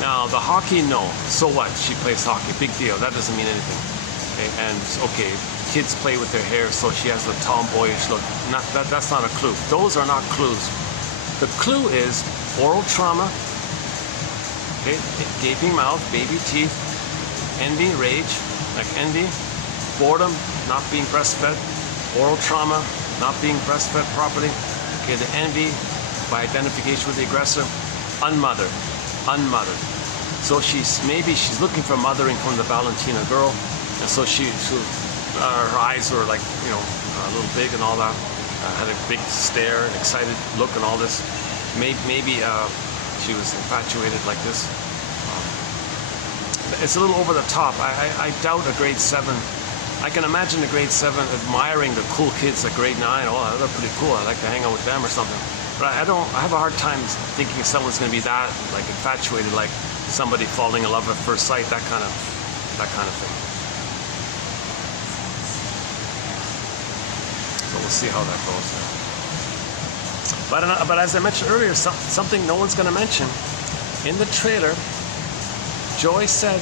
Now, the hockey, no. So what? She plays hockey. Big deal. That doesn't mean anything. Okay? And, okay, kids play with their hair, so she has a tomboyish look. That's not a clue. Those are not clues. The clue is oral trauma, okay, gaping mouth, baby teeth, envy, rage, like envy, boredom, not being breastfed, oral trauma, not being breastfed properly, okay, the envy by identification with the aggressor, unmothered. So maybe she's looking for mothering from the Valentina girl, and so her eyes were like, you know, a little big and all that. Had a big stare, an excited look, and all this. Maybe she was infatuated like this. It's a little over the top. I doubt a grade 7. I can imagine a grade 7 admiring the cool kids at grade 9. Oh, they're pretty cool. I like to hang out with them or something. But I have a hard time thinking someone's going to be that like infatuated, like somebody falling in love at first sight, that kind of thing. So we'll see how that goes. But as I mentioned earlier, something no one's going to mention in the trailer. Joy said,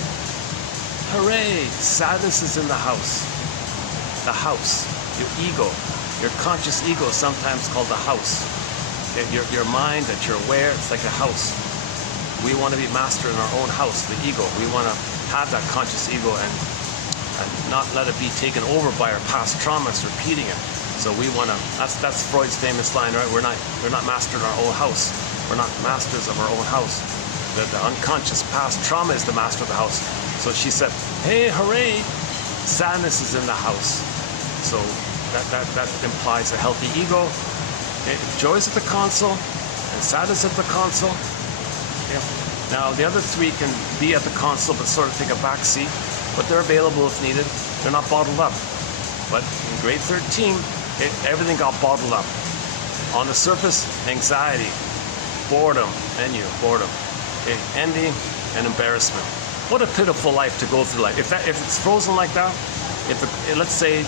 "Hooray! Sadness is in the house." The house, your ego, your conscious ego, is sometimes called the house. Your mind that you're aware, it's like a house. We want to be master in our own house, the ego. We want to have that conscious ego and not let it be taken over by our past traumas, repeating it. So we want to. That's Freud's famous line, right? We're not master in our own house. We're not masters of our own house. The unconscious past trauma is the master of the house. So she said, "Hey, hooray! Sadness is in the house." So that implies a healthy ego. Joy's at the console, and sadness at the console. Yeah. Now the other three can be at the console, but sort of take a back seat. But they're available if needed. They're not bottled up. But in grade 13, everything got bottled up. On the surface, anxiety, boredom, envy, and embarrassment. What a pitiful life to go through life. If it's frozen like that, let's say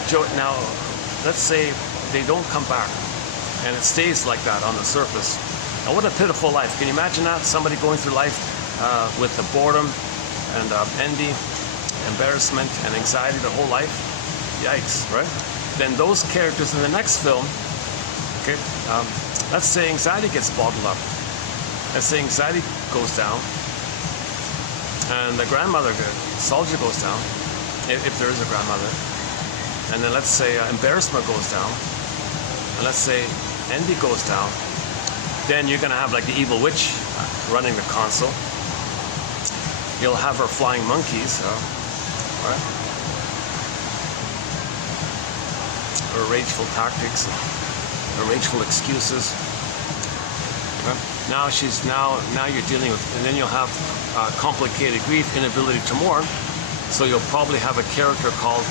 they don't come back, and it stays like that on the surface. Now, what a pitiful life. Can you imagine that? Somebody going through life with the boredom and envy, embarrassment, and anxiety the whole life? Yikes, right? Then those characters in the next film, okay, let's say anxiety gets bottled up. Let's say anxiety goes down, and the grandmother, nostalgia goes down, if there is a grandmother. And then let's say embarrassment goes down, and let's say envy goes down. Then you're going to have like the evil witch running the console. You'll have her flying monkeys, right? Her rageful tactics, her rageful excuses. Okay? Now you're dealing with, and then you'll have complicated grief, inability to mourn. So you'll probably have a character called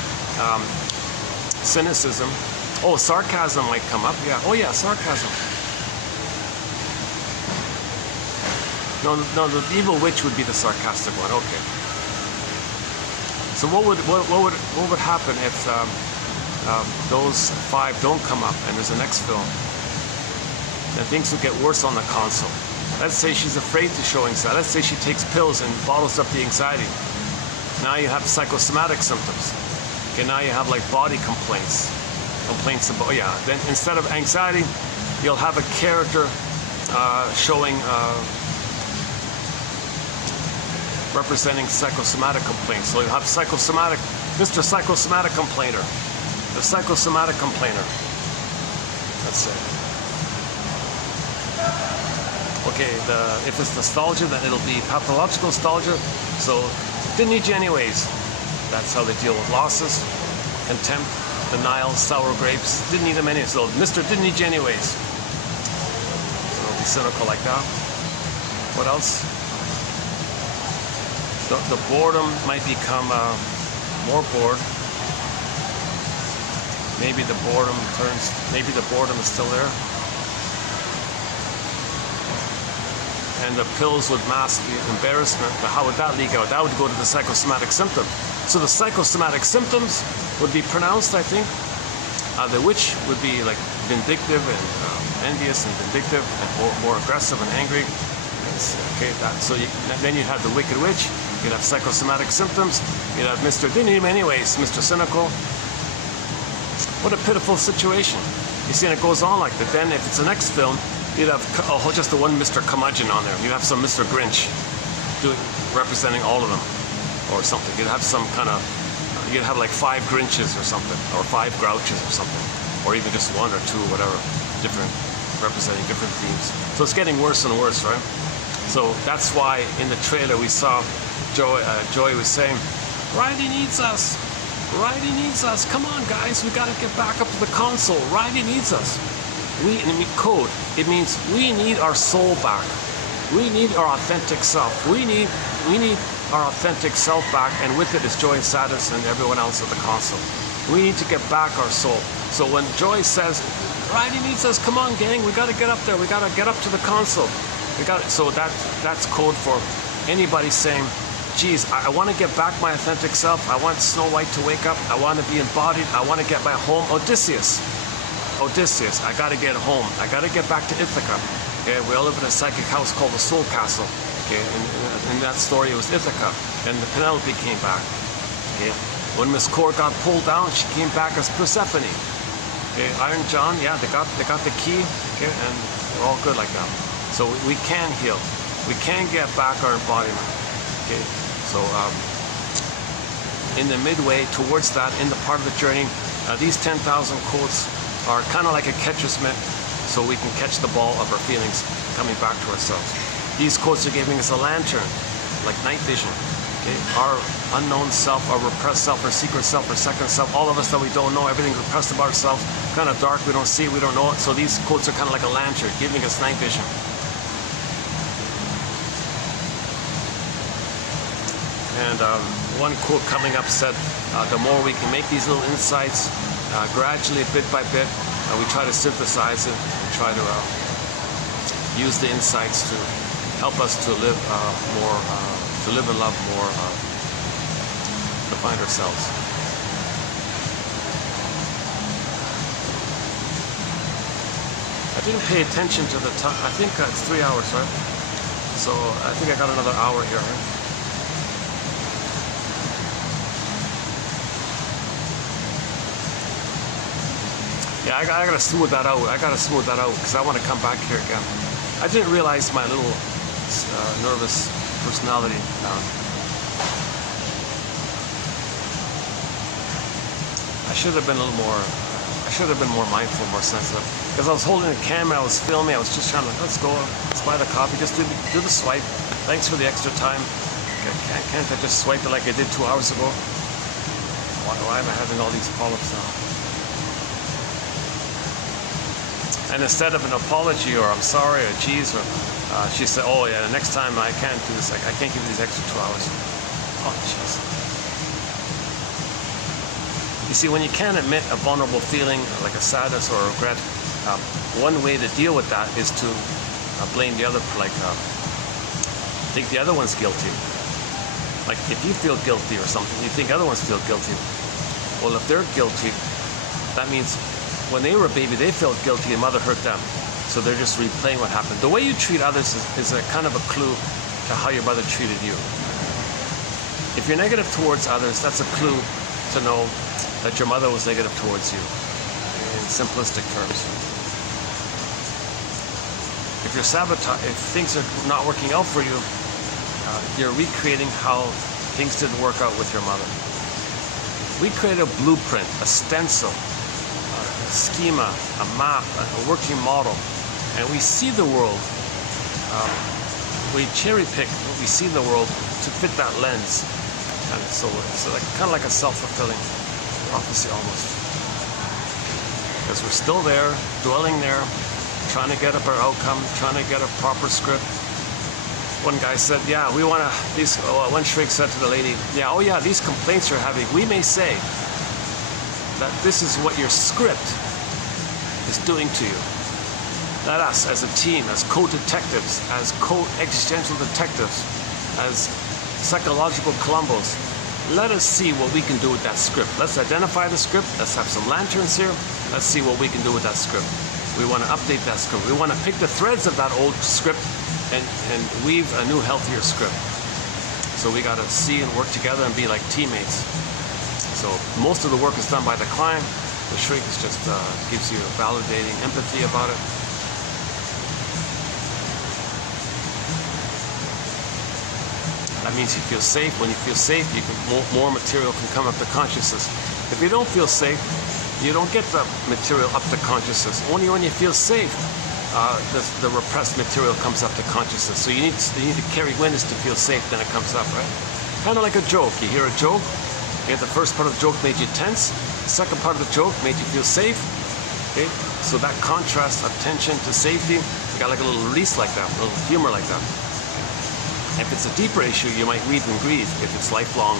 cynicism. Oh, sarcasm might come up. Yeah. Oh yeah, sarcasm. No, the evil witch would be the sarcastic one. Okay. So what would happen if those 5 don't come up and there's a next film? Then things will get worse on the console. Let's say she's afraid to show anxiety. Let's say she takes pills and bottles up the anxiety. Now you have psychosomatic symptoms. Okay, now you have like body complaints. Complaints about, yeah. Then instead of anxiety, you'll have a character showing, representing psychosomatic complaints. So you have psychosomatic, Mr. Psychosomatic Complainer. The psychosomatic complainer. Let's say. Okay, if it's nostalgia, then it'll be pathological nostalgia. So, didn't need you anyways. That's how they deal with losses, contempt, denial, sour grapes. Didn't need them anyways. So, Mr. didn't need you anyways. So, don't be cynical like that. What else? The boredom might become more bored. Maybe the boredom is still there. And the pills would mask the embarrassment, but how would that leak out? That would go to the psychosomatic symptom. So the psychosomatic symptoms would be pronounced, I think. The witch would be like vindictive and envious and vindictive and more aggressive and angry. Okay, so then you have the wicked witch. You'd have psychosomatic symptoms. You'd have Mr. Didn't need him anyways, Mr. Cynical. What a pitiful situation. You see, and it goes on like that. Then if it's the next film, you'd have just the one Mr. Curmudgeon on there. You'd have some Mr. Grinch representing all of them or something. You'd have some kind of, you'd have like 5 Grinches or something, or 5 Grouches or something, or even just 1 or 2, whatever, different, representing different themes. So it's getting worse and worse, right? So that's why in the trailer we saw Joey was saying, Riley needs us. Riley needs us. Come on, guys. We got to get back up to the console. Riley needs us. Code. It means we need our soul back. We need our authentic self. We need our authentic self back, and with it is Joy, sadness, and everyone else at the console. We need to get back our soul. So when Joy says, Riley needs us. Come on, gang. We got to get up there. We got to get up to the console. So that's code for anybody saying, geez, I want to get back my authentic self. I want Snow White to wake up. I want to be embodied. I want to get my home. Odysseus, I got to get home. I got to get back to Ithaca. Okay, we all live in a psychic house called the Soul Castle. Okay, and in that story it was Ithaca, and the Penelope came back. Okay, when Miss Core got pulled down, she came back as Persephone. Okay, Iron John, yeah, they got the key. Okay, and we're all good like that. So we can heal. We can get back our embodiment. Okay. So in the midway towards that, in the part of the journey, these 10,000 quotes are kind of like a catcher's mitt, so we can catch the ball of our feelings coming back to ourselves. These quotes are giving us a lantern, like night vision. Okay? Our unknown self, our repressed self, our secret self, our second self, all of us that we don't know, everything repressed about ourselves, kind of dark, we don't see it, we don't know it. So these quotes are kind of like a lantern, giving us night vision. And one quote coming up said, the more we can make these little insights, gradually, bit by bit, we try to synthesize it, we try to use the insights to help us to live more, to live and love more, to find ourselves. I didn't pay attention to the time. I think it's 3 hours, right? So I think I got another hour here, right? Yeah, I gotta smooth that out. Because I want to come back here again. I didn't realize my little nervous personality. I should have been a little more. I should have been more mindful, more sensitive. Because I was holding the camera, I was filming, I was just trying to let's go, let's buy the coffee, just do the swipe. Thanks for the extra time. Can't I just swipe it like I did 2 hours ago? Why am I having all these polyps now? And instead of an apology or I'm sorry or geez, or she said, oh yeah, next time I can't do this. I can't give you these extra 2 hours. Oh jeez. You see, when you can't admit a vulnerable feeling like a sadness or a regret, one way to deal with that is to blame the other, think the other one's guilty. Like if you feel guilty or something, you think other ones feel guilty. Well, if they're guilty, that means when they were a baby, they felt guilty and mother hurt them. So they're just replaying what happened. The way you treat others is a kind of a clue to how your mother treated you. If you're negative towards others, that's a clue to know that your mother was negative towards you, in simplistic terms. If you're if things are not working out for you, you're recreating how things didn't work out with your mother. We create a blueprint, a stencil, a schema, a map, a working model, and we see the world. We cherry pick what we see in the world to fit that lens. And so like, kind of like a self-fulfilling prophecy almost. Because we're still there, dwelling there, trying to get up our outcome, trying to get a proper script. One guy said, yeah, we want to, one shrink said to the lady, yeah, oh yeah, these complaints you're having, we may say that this is what your script is doing to you. Let us, as a team, as co-detectives, as co-existential detectives, as psychological Columbos, let us see what we can do with that script. Let's identify the script. Let's have some lanterns here. Let's see what we can do with that script. We want to update that script. We want to pick the threads of that old script and weave a new, healthier script. So we got to see and work together and be like teammates. So most of the work is done by the client. The shrink is just gives you a validating empathy about it. That means you feel safe. When you feel safe, you can, more material can come up to consciousness. If you don't feel safe, you don't get the material up to consciousness. Only when you feel safe, the repressed material comes up to consciousness. So you need to carry witness to feel safe, then it comes up, right? Kind of like a joke. You hear a joke, okay, the first part of the joke made you tense, the second part of the joke made you feel safe, okay? So that contrast of tension to safety, you got like a little release like that, a little humor like that. If it's a deeper issue, you might weep and grieve. If it's lifelong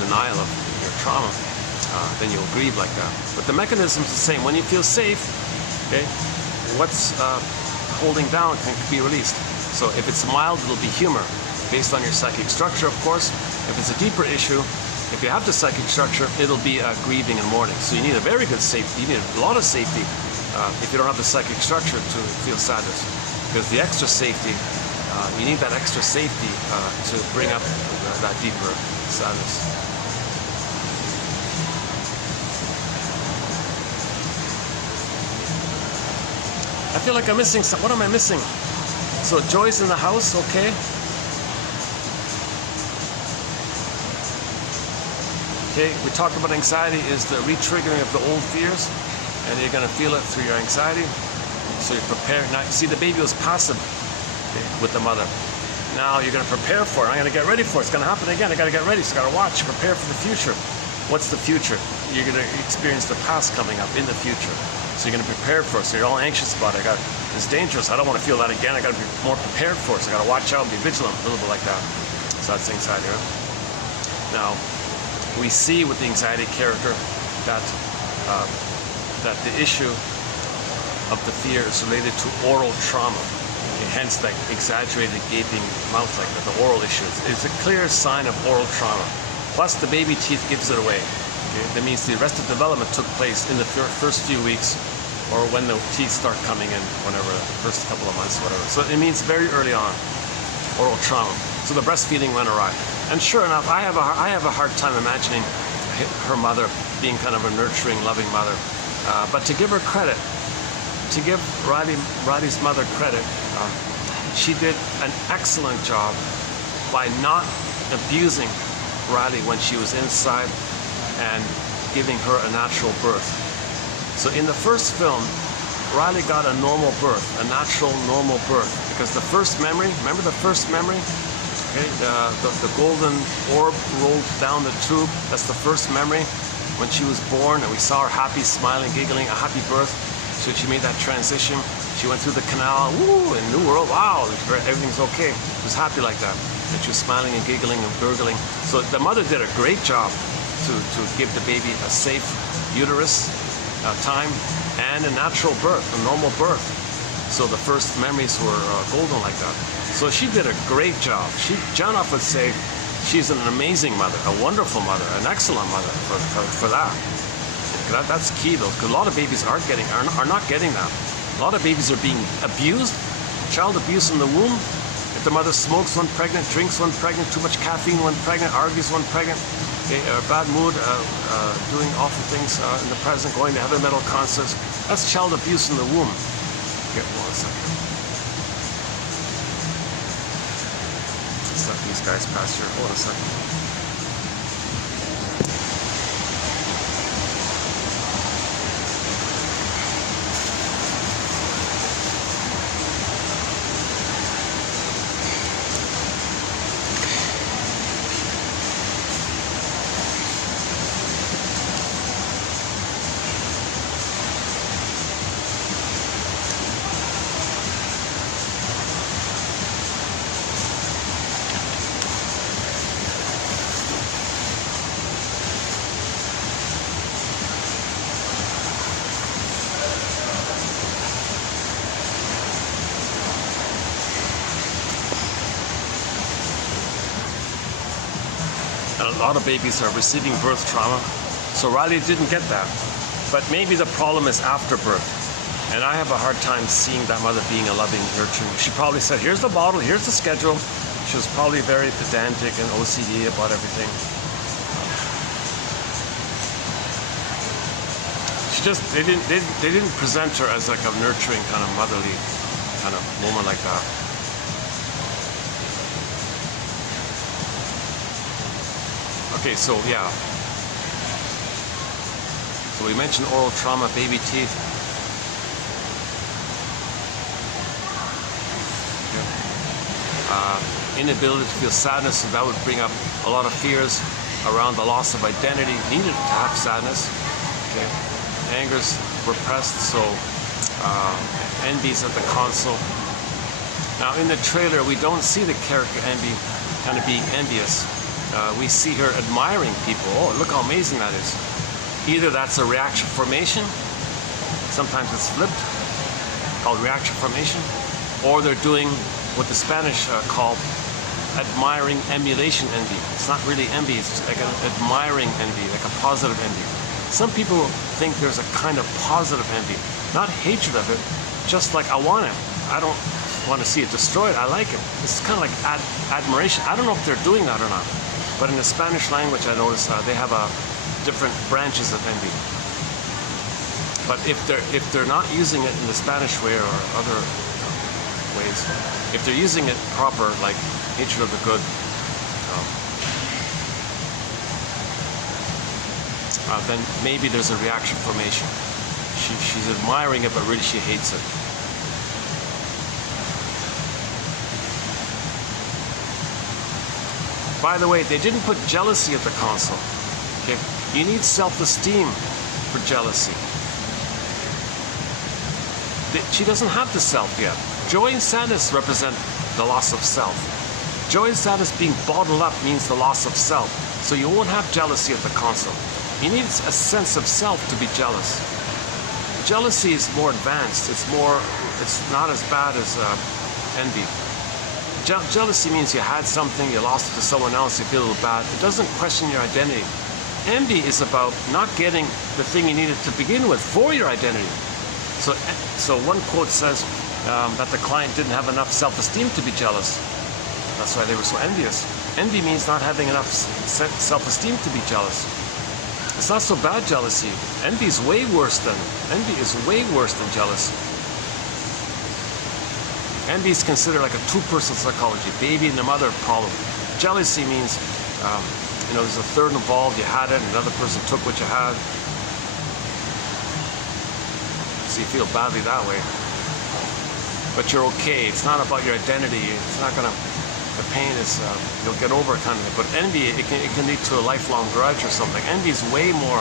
denial of your trauma, then you'll grieve like that. But the mechanism's the same. When you feel safe, okay, what's holding down can be released. So if it's mild, it'll be humor, based on your psychic structure, of course. If it's a deeper issue, if you have the psychic structure, it'll be grieving and mourning. So you need a very good safety. You need a lot of safety if you don't have the psychic structure to feel sadness. Because the extra safety, you need that extra safety to bring up that deeper sadness. I feel like I'm missing something. What am I missing? So joy's in the house, okay. Okay, we talked about anxiety is the re-triggering of the old fears, and you're going to feel it through your anxiety. So you're preparing. Now, see, the baby was passive, okay, with the mother. Now you're going to prepare for it. I'm going to get ready for it. It's going to happen again. I got to get ready. So I got to watch, prepare for the future. What's the future? You're going to experience the past coming up in the future. So you're going to prepare for it. So you're all anxious about it. It's dangerous. I don't want to feel that again. I got to be more prepared for it. So I got to watch out and be vigilant, a little bit like that. So that's anxiety, right? Now, we see with the anxiety character that that the issue of the fear is related to oral trauma. Okay, hence that exaggerated gaping mouth like that, the oral issues. It's a clear sign of oral trauma. Plus the baby teeth gives it away. Okay? That means the arrested development took place in the first few weeks, or when the teeth start coming in, whenever, the first couple of months, whatever. So it means very early on, oral trauma. So the breastfeeding went awry. And sure enough, I have a hard time imagining her mother being kind of a nurturing, loving mother. But to give her credit, to give Riley's mother credit, she did an excellent job by not abusing Riley when she was inside and giving her a natural birth. So in the first film, Riley got a normal birth, a natural normal birth, because the first memory, remember the first memory? Okay, the golden orb rolled down the tube. That's the first memory when she was born, and we saw her happy, smiling, giggling, a happy birth. So she made that transition. She went through the canal, woo, in New World, wow, everything's okay. She was happy like that. And she was smiling and giggling and gurgling. So the mother did a great job to give the baby a safe uterus time and a natural birth, a normal birth. So the first memories were golden like that. So she did a great job. Janoff would say she's an amazing mother, a wonderful mother, an excellent mother for that. That's key though, because a lot of babies are not getting that. A lot of babies are being abused, child abuse in the womb. If the mother smokes when pregnant, drinks when pregnant, too much caffeine when pregnant, argues when pregnant, bad mood, doing awful things in the present, going to heavy metal concerts, that's child abuse in the womb. Okay, 1 second. Let's let these guys pass here. Hold on a second. A lot of babies are receiving birth trauma, so Riley didn't get that. But maybe the problem is after birth. And I have a hard time seeing that mother being a loving, nurturing. She probably said, here's the bottle, here's the schedule. She was probably very pedantic and OCD about everything. They didn't present her as like a nurturing kind of motherly kind of woman like that. Okay, so yeah. So we mentioned oral trauma, baby teeth. Inability to feel sadness, so that would bring up a lot of fears around the loss of identity. Needed to have sadness. Okay. Anger's repressed, so envy's at the console. Now in the trailer, we don't see the character envy kind of being envious. We see her admiring people. Oh, look how amazing that is. Either that's a reaction formation, sometimes it's flipped, called reaction formation, or they're doing what the Spanish call admiring emulation envy. It's not really envy, it's like an admiring envy, like a positive envy. Some people think there's a kind of positive envy, not hatred of it, just like I want it. I don't want to see it destroyed, I like it. It's kind of like admiration. I don't know if they're doing that or not, but in the Spanish language I notice they have different branches of envy. But if they're not using it in the Spanish way or other ways, if they're using it proper, like hatred of the good, then maybe there's a reaction formation. She's admiring it, but really she hates it. By the way, they didn't put jealousy at the console. Okay, you need self-esteem for jealousy. She doesn't have the self yet. Joy and sadness represent the loss of self. Joy and sadness being bottled up means the loss of self. So you won't have jealousy at the console. You need a sense of self to be jealous. Jealousy is more advanced. It's not as bad as envy. Jealousy means you had something, you lost it to someone else, you feel a little bad. It doesn't question your identity. Envy is about not getting the thing you needed to begin with for your identity. So one quote says that the client didn't have enough self-esteem to be jealous. That's why they were so envious. Envy means not having enough self-esteem to be jealous. It's not so bad, jealousy. Envy is way worse than jealousy. Envy is considered like a two-person psychology, baby and the mother problem. Jealousy means, there's a third involved, you had it, another person took what you had. So you feel badly that way. But you're okay, it's not about your identity, it's not gonna, the pain is, you'll get over it kind of thing. But envy, it can lead to a lifelong grudge or something. Envy is way more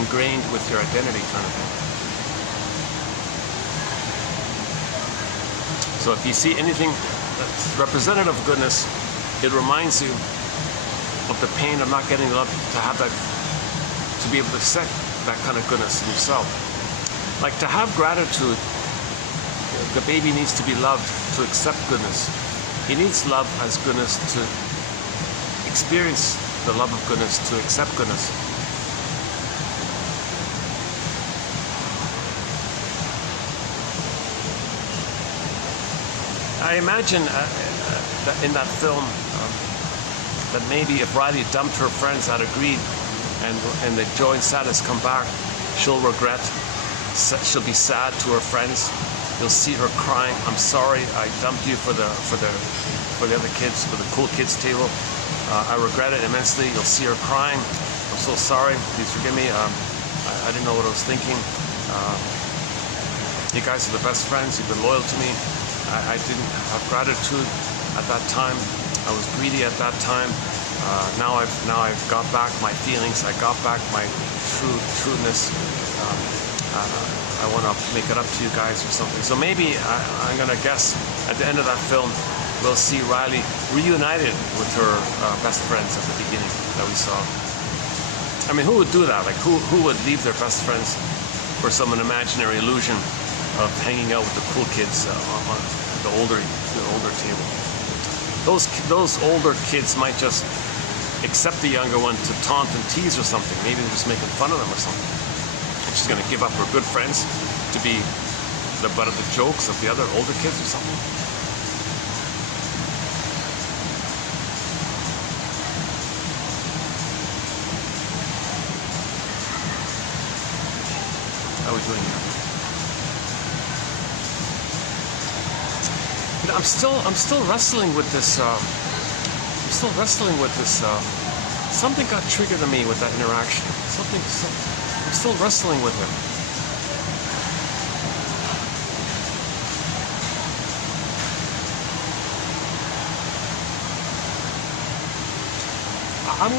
ingrained with your identity kind of thing. So if you see anything that's representative of goodness, it reminds you of the pain of not getting love, to have that, to be able to accept that kind of goodness in yourself. Like to have gratitude, the baby needs to be loved to accept goodness. He needs love as goodness to experience the love of goodness, to accept goodness. I imagine that in that film that maybe if Riley dumped her friends out of greed and the joy and sadness come back, she'll regret. She'll be sad to her friends. You'll see her crying. I'm sorry, I dumped you for the other kids, for the cool kids table. I regret it immensely. You'll see her crying. I'm so sorry. Please forgive me. I didn't know what I was thinking. You guys are the best friends. You've been loyal to me. I didn't have gratitude at that time. I was greedy at that time. Now I've got back my feelings. I got back my trueness. I want to make it up to you guys or something. So maybe I'm gonna guess at the end of that film, we'll see Riley reunited with her best friends at the beginning that we saw. I mean, who would do that? Like, who would leave their best friends for some imaginary illusion of hanging out with the cool kids on the older table? Those older kids might just accept the younger one to taunt and tease or something. Maybe they're just making fun of them or something. She's gonna give up her good friends to be the butt of the jokes of the other older kids or something. How are we doing here? You know, I'm still wrestling with this. Something got triggered in me with that interaction. I'm still wrestling with it. I'm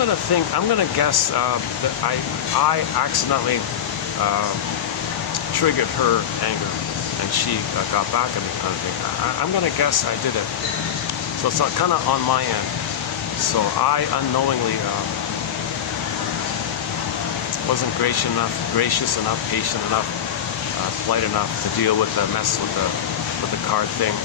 gonna guess that I accidentally triggered her anger, and she got back at me, kind of thing. I'm gonna guess I did it. So it's kind of on my end. So I unknowingly wasn't gracious enough, patient enough, polite enough to deal with the mess with the card thing.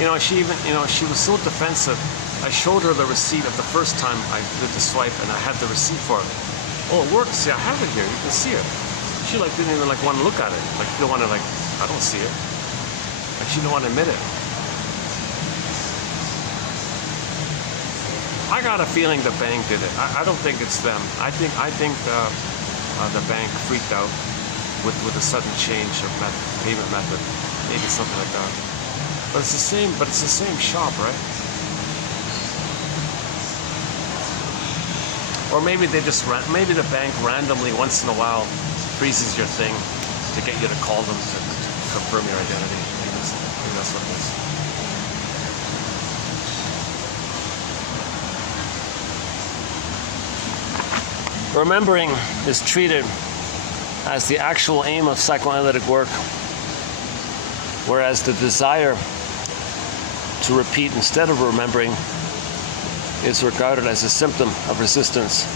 You know, she was so defensive. I showed her the receipt of the first time I did the swipe, and I had the receipt for it. Oh, it works. See, I have it here. You can see it. She didn't even want to look at it. Like, she don't want to I don't see it. Like, she didn't want to admit it. I got a feeling the bank did it. I don't think it's them. I think the bank freaked out with a sudden change of payment method. Maybe something like that. But it's the same shop, right? Or maybe maybe the bank randomly once in a while freezes your thing to get you to call them to confirm your identity. Maybe that's what it is. Remembering is treated as the actual aim of psychoanalytic work, whereas the desire to repeat instead of remembering is regarded as a symptom of resistance.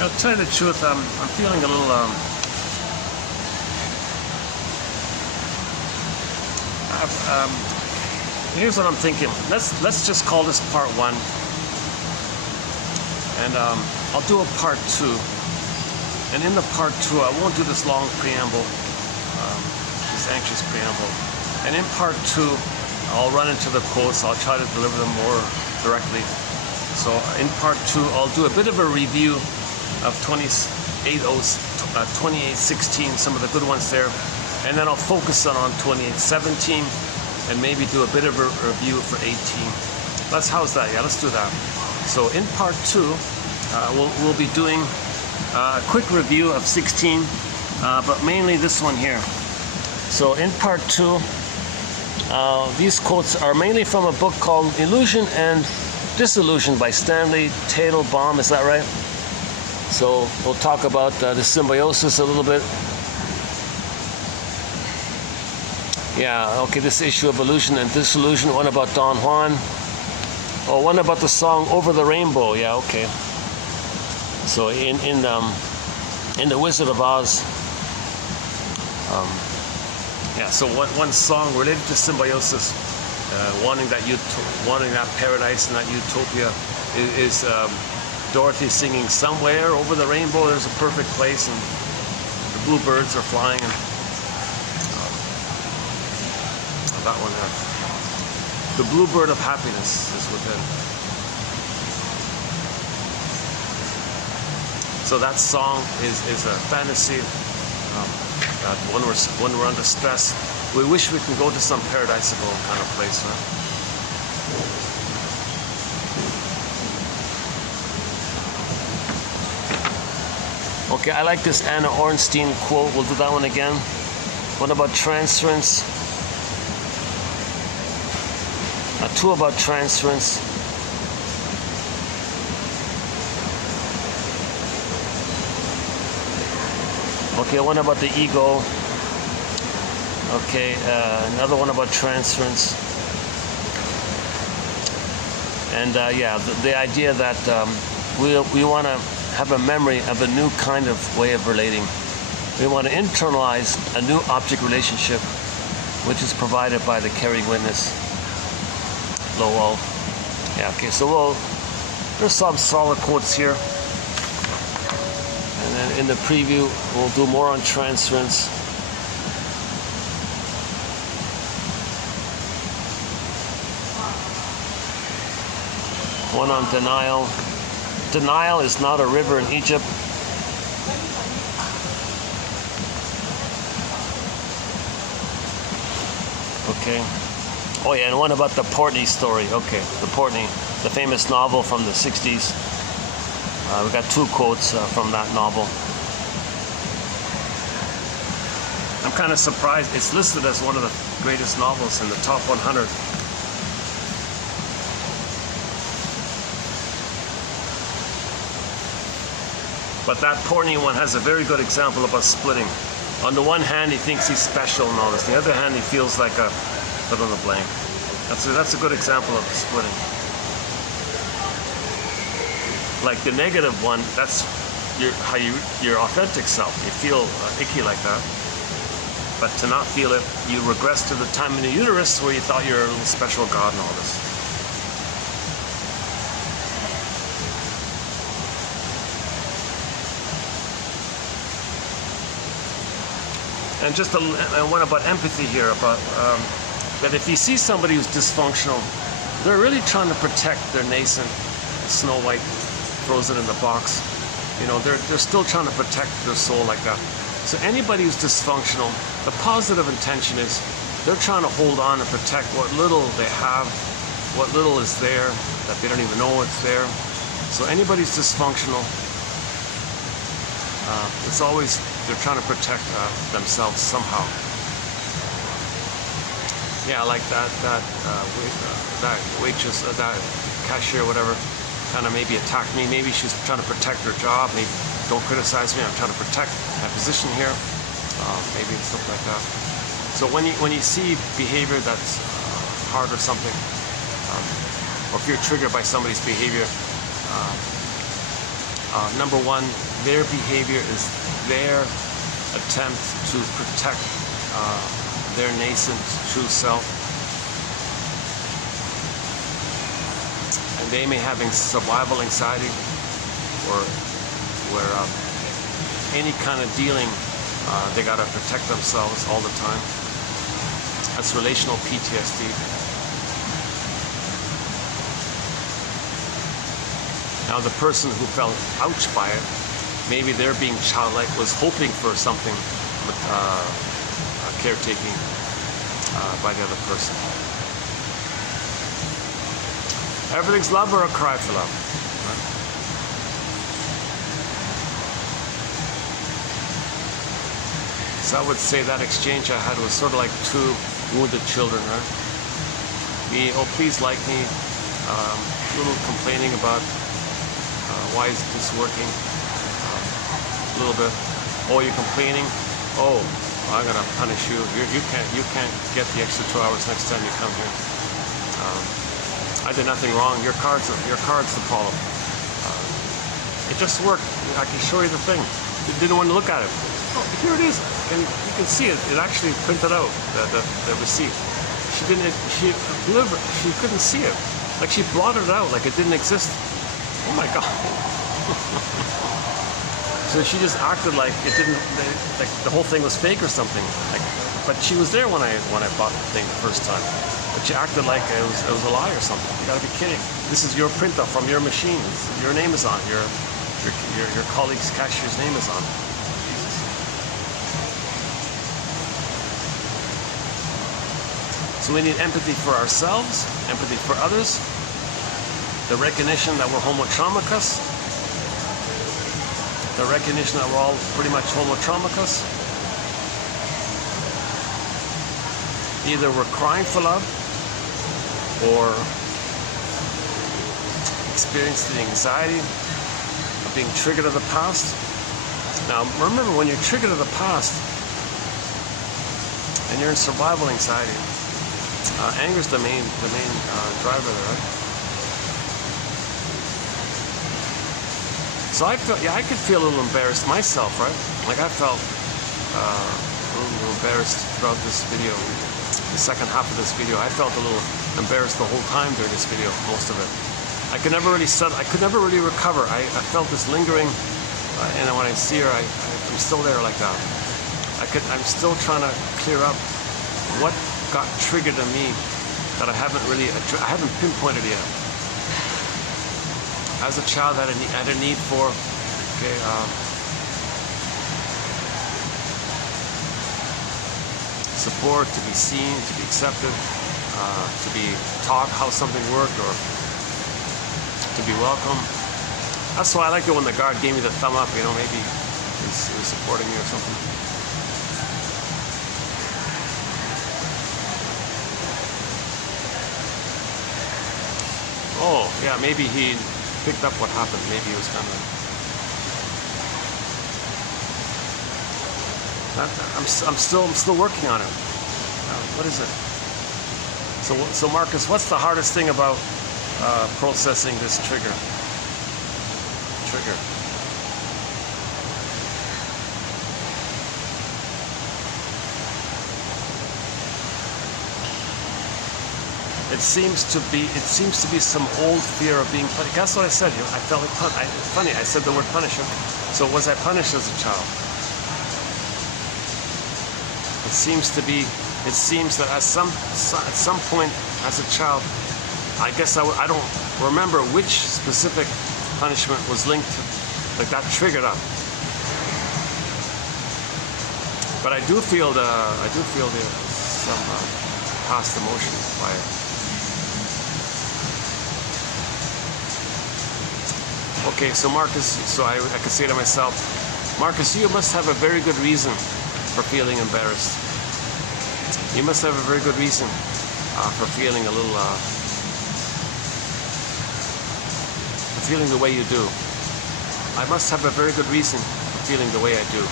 Now, to tell you the truth, I'm feeling a little here's what I'm thinking. Let's just call this part 1, and I'll do a part 2. And in the part 2, I won't do this long preamble, this anxious preamble. And in part 2, I'll run into the quotes. I'll try to deliver them more directly. So in part 2, I'll do a bit of a review of 2816, some of the good ones there, and then I'll focus on 2817. And maybe do a bit of a review for 18. How's that? Yeah, let's do that. So in part 2, we'll be doing a quick review of 16, but mainly this one here. So in part 2, these quotes are mainly from a book called Illusion and Disillusion by Stanley Teitelbaum. Is that right? So we'll talk about the symbiosis a little bit. Yeah, okay, this issue of illusion and disillusion, one about Don Juan. Oh, one about the song Over the Rainbow, yeah, okay. So in The Wizard of Oz, yeah, so one song related to symbiosis, wanting that paradise and that utopia is Dorothy singing somewhere over the rainbow, there's a perfect place, and blue birds are flying, and that one there. The blue bird of happiness is within. So that song is a fantasy that when we're under stress, we wish we could go to some paradisical kind of place, right? Okay, I like this Anna Ornstein quote. We'll do that one again. One about transference. Two about transference. Okay, one about the ego. Okay, another one about transference. And yeah, the idea that we want to have a memory of a new kind of way of relating. We want to internalize a new object relationship, which is provided by the caring witness. Lowell. Yeah, okay, so there's some solid quotes here. And then in the preview, we'll do more on transference. One on denial. Denial is not a river in Egypt. Okay. Oh yeah, and one about the Portney story. Okay, the Portney, the famous novel from the 60s. We got two quotes from that novel. I'm kind of surprised. It's listed as one of the greatest novels in the top 100. But that Portney one has a very good example about splitting. On the one hand, he thinks he's special and all this. On the other hand, he feels like a fill in the blank. That's a good example of splitting. Like the negative one, that's your authentic self. You feel icky like that. But to not feel it, you regress to the time in the uterus where you thought you were a little special God and all this. And just one about empathy here, about that if you see somebody who's dysfunctional, they're really trying to protect their nascent Snow White frozen in the box. You know, they're still trying to protect their soul like that. So anybody who's dysfunctional, the positive intention is they're trying to hold on and protect what little they have, what little is there, that they don't even know it's there. So anybody who's dysfunctional, it's always, they're trying to protect themselves somehow. Yeah, like that waitress, that cashier, whatever, kind of maybe attacked me. Maybe she's trying to protect her job. Maybe don't criticize me. I'm trying to protect my position here. Maybe something like that. So when you see behavior that's hard or something, or if you're triggered by somebody's behavior, number one, their behavior is their attempt to protect their nascent true self. And they may have survival anxiety, or where any kind of dealing, they gotta protect themselves all the time. That's relational PTSD. Now the person who felt ouched by it, maybe they're being childlike, was hoping for something with caretaking by the other person. Everything's love or a cry for love. Right? So I would say that exchange I had was sort of like two wounded children, right? Me, oh please like me, a little complaining about why is this working, a little bit, oh you're complaining, oh I'm gonna punish you, you can't get the extra 2 hours next time you come here. I did nothing wrong, your card's the problem. It just worked, I can show you the thing. You didn't want to look at it. Oh, here it is, and you can see it, it actually printed out, the receipt. She couldn't see it. Like she blotted it out like it didn't exist. Oh my God. So she just acted like it didn't, like the whole thing was fake or something. Like, but she was there when I bought the thing the first time. But she acted like it was a lie or something. You gotta be kidding. This is your printer from your machine. Your name is on. Your colleague's cashier's name is on. Jesus. So we need empathy for ourselves, empathy for others, the recognition that we're homotraumicus, the recognition that we're all pretty much homotraumicus. Either we're crying for love or experiencing the anxiety of being triggered of the past. Now remember, when you're triggered of the past and you're in survival anxiety, anger is the main driver there, right? So I felt, yeah, I could feel a little embarrassed myself, right? Like I felt a little embarrassed throughout this video. The second half of this video, I felt a little embarrassed the whole time during this video, most of it. I could never really recover. I felt this lingering, and when I see her, I'm still there like that. I'm still trying to clear up what got triggered in me that I haven't pinpointed yet. As a child, I had a need for, support, to be seen, to be accepted, to be taught how something worked, or to be welcome. That's why I liked it when the guard gave me the thumb up, you know, maybe he was supporting me or something. Oh, yeah, maybe he picked up what happened. Maybe he was kind of... I'm still working on it. What is it? So Marcus, what's the hardest thing about processing this trigger? It seems to be some old fear of being punished. That's what I said. You know, I felt like funny. I said the word punish. So was I punished as a child? It seems that at some point as a child, I guess I don't remember which specific punishment was linked to, like that triggered up. But I do feel some past emotion by it. Okay, so Marcus, so I could say to myself, Marcus, you must have a very good reason for feeling embarrassed. You must have a very good reason for feeling a little, for feeling the way you do. I must have a very good reason for feeling the way I do.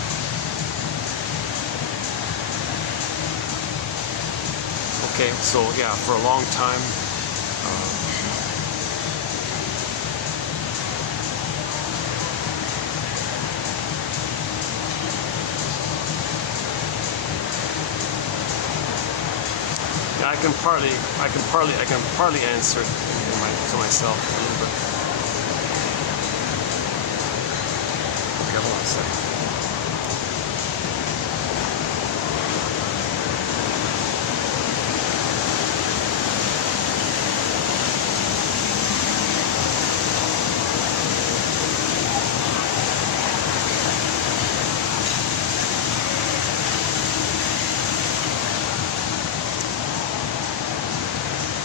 Okay, so yeah, for a long time, I can partly answer it to myself a little bit. Okay, hold on a second.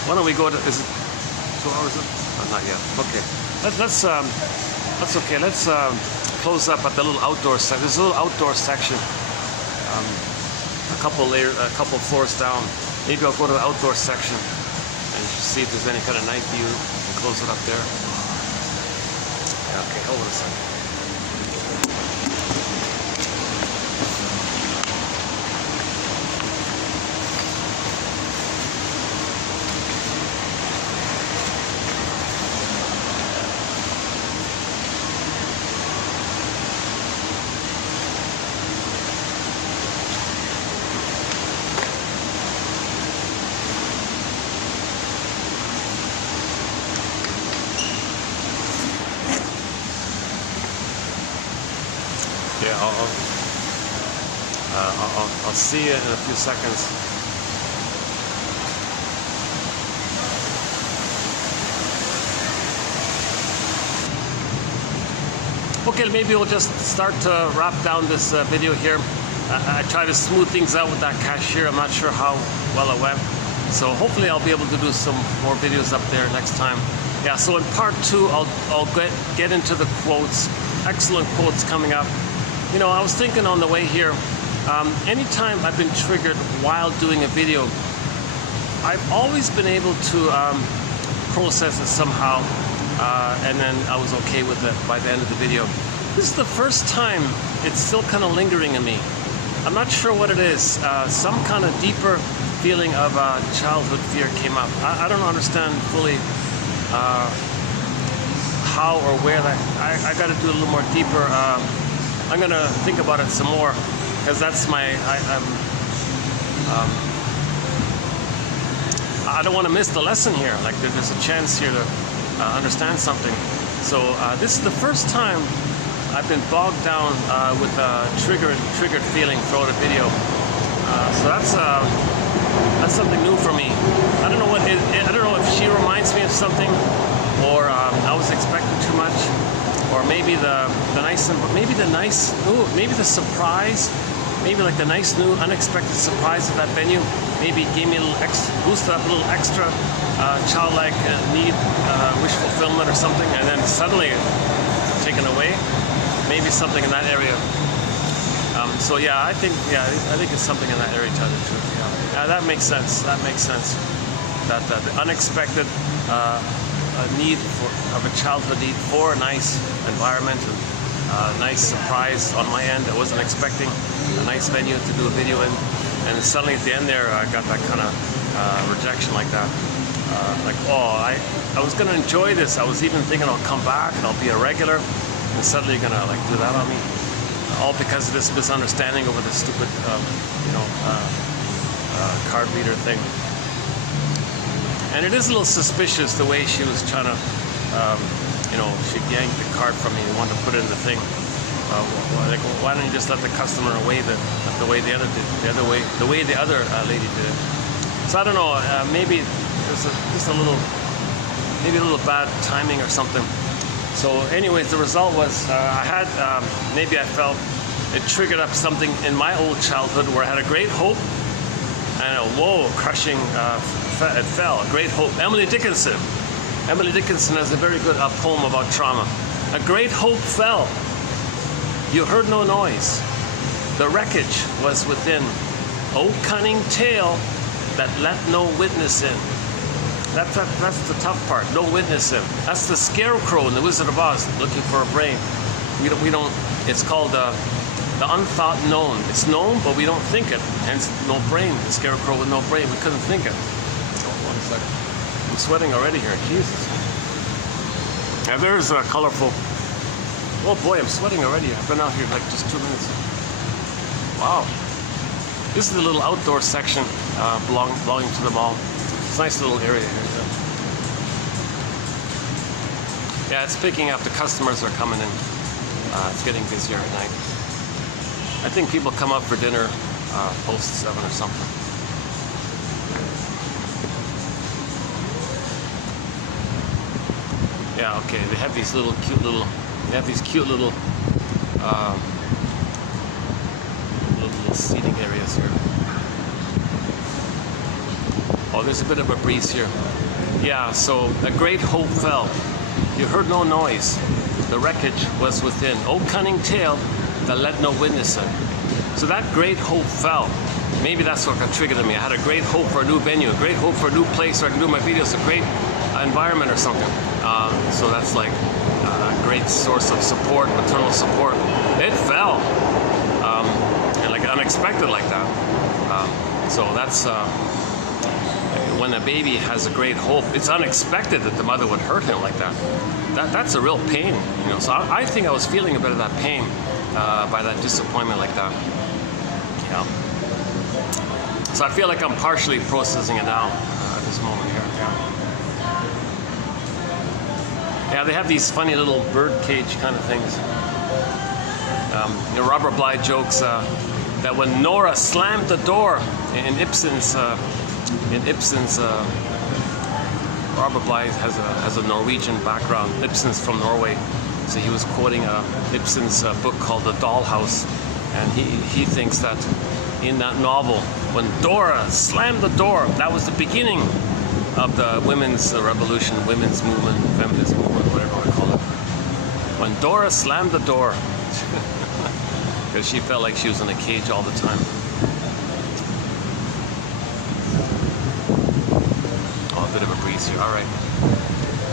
Why don't we go to, is it 2 hours? Oh, not yet. Okay. That's okay. Let's close up at the little outdoor section. There's a little outdoor section, a couple floors down. Maybe I'll go to the outdoor section and see if there's any kind of night view and close it up there. Yeah, okay, hold on a second. I'll see you in a few seconds. Okay, maybe we'll just start to wrap down this video here. I try to smooth things out with that cashier. I'm not sure how well it went. So hopefully I'll be able to do some more videos up there next time. Yeah, so in part 2, I'll get into the quotes. Excellent quotes coming up. You know, I was thinking on the way here, anytime I've been triggered while doing a video, I've always been able to process it somehow, and then I was okay with it by the end of the video. This is the first time it's still kind of lingering in me. I'm not sure what it is. Some kind of deeper feeling of childhood fear came up. I don't understand fully how or where that. I got to do a little more deeper. I'm gonna think about it some more, because that's my. I don't want to miss the lesson here. Like there's a chance here to understand something. So this is the first time I've been bogged down with a triggered feeling throughout a video. So that's something new for me. I don't know what I don't know if she reminds me of something, or I was expecting too much, or maybe the surprise, maybe like the nice new unexpected surprise of that venue. Maybe gave me a little boosted up a little extra childlike need, wish fulfillment or something, and then suddenly taken away. Maybe something in that area. So yeah, I think it's something in that area, to tell the truth. Yeah, that makes sense. That makes sense. That the unexpected need of a childhood need for a nice environment and a nice surprise on my end. I wasn't expecting a nice venue to do a video in, and suddenly at the end there, I got that kind of rejection like that. Like, oh, I was gonna enjoy this. I was even thinking I'll come back and I'll be a regular, and suddenly you're gonna like do that on me. All because of this misunderstanding over this stupid, card reader thing. And it is a little suspicious the way she was trying to, she yanked the card from me and wanted to put it in the thing. Like, why don't you just let the customer away the way the other did, the way the other lady did it? So I don't know. Maybe there's just a little bad timing or something. So anyways, the result was maybe I felt it triggered up something in my old childhood where I had a great hope, and crushing, it fell. A great hope. Emily Dickinson has a very good poem about trauma. A great hope fell. You heard no noise. The wreckage was within. O cunning tale that let no witness in. That's the tough part. No witness in. That's the scarecrow in The Wizard of Oz looking for a brain. We don't. It's called the unthought known. It's known, but we don't think it. Hence, no brain. The scarecrow with no brain. We couldn't think it. Oh, 1 second. I'm sweating already here. Jesus. Now there's a colorful. Oh boy, I'm sweating already. I've been out here like just 2 minutes. Wow. This is the little outdoor section belonging to the mall. It's a nice little area here. Yeah, it's picking up. The customers are coming in. It's getting busier at night. I think people come up for dinner post 7 or something. Yeah, okay. They have these cute little seating areas here. Oh, there's a bit of a breeze here. Yeah, so a great hope fell. You heard no noise. The wreckage was within. O cunning tale that let no witness in. So that great hope fell. Maybe that's what got triggered in me. I had a great hope for a new venue, a great hope for a new place where I can do my videos, a great environment or something. So that's like a great source of support, maternal support. It fell. And like unexpected like that. So that's when a baby has a great hope, it's unexpected that the mother would hurt him like that. That's a real pain, So I think I was feeling a bit of that pain by that disappointment like that. Yeah. So I feel like I'm partially processing it now at this moment here. Yeah, they have these funny little bird cage kind of things. Robert Bly jokes that when Nora slammed the door in Ibsen's, Robert Bly has a Norwegian background. Ibsen's from Norway, so he was quoting Ibsen's book called The Dollhouse, and he thinks that in that novel, when Dora slammed the door, that was the beginning of the women's revolution, women's movement, feminist movement, whatever you want to call it. When Dora slammed the door, because she felt like she was in a cage all the time. Oh, a bit of a breeze here. All right.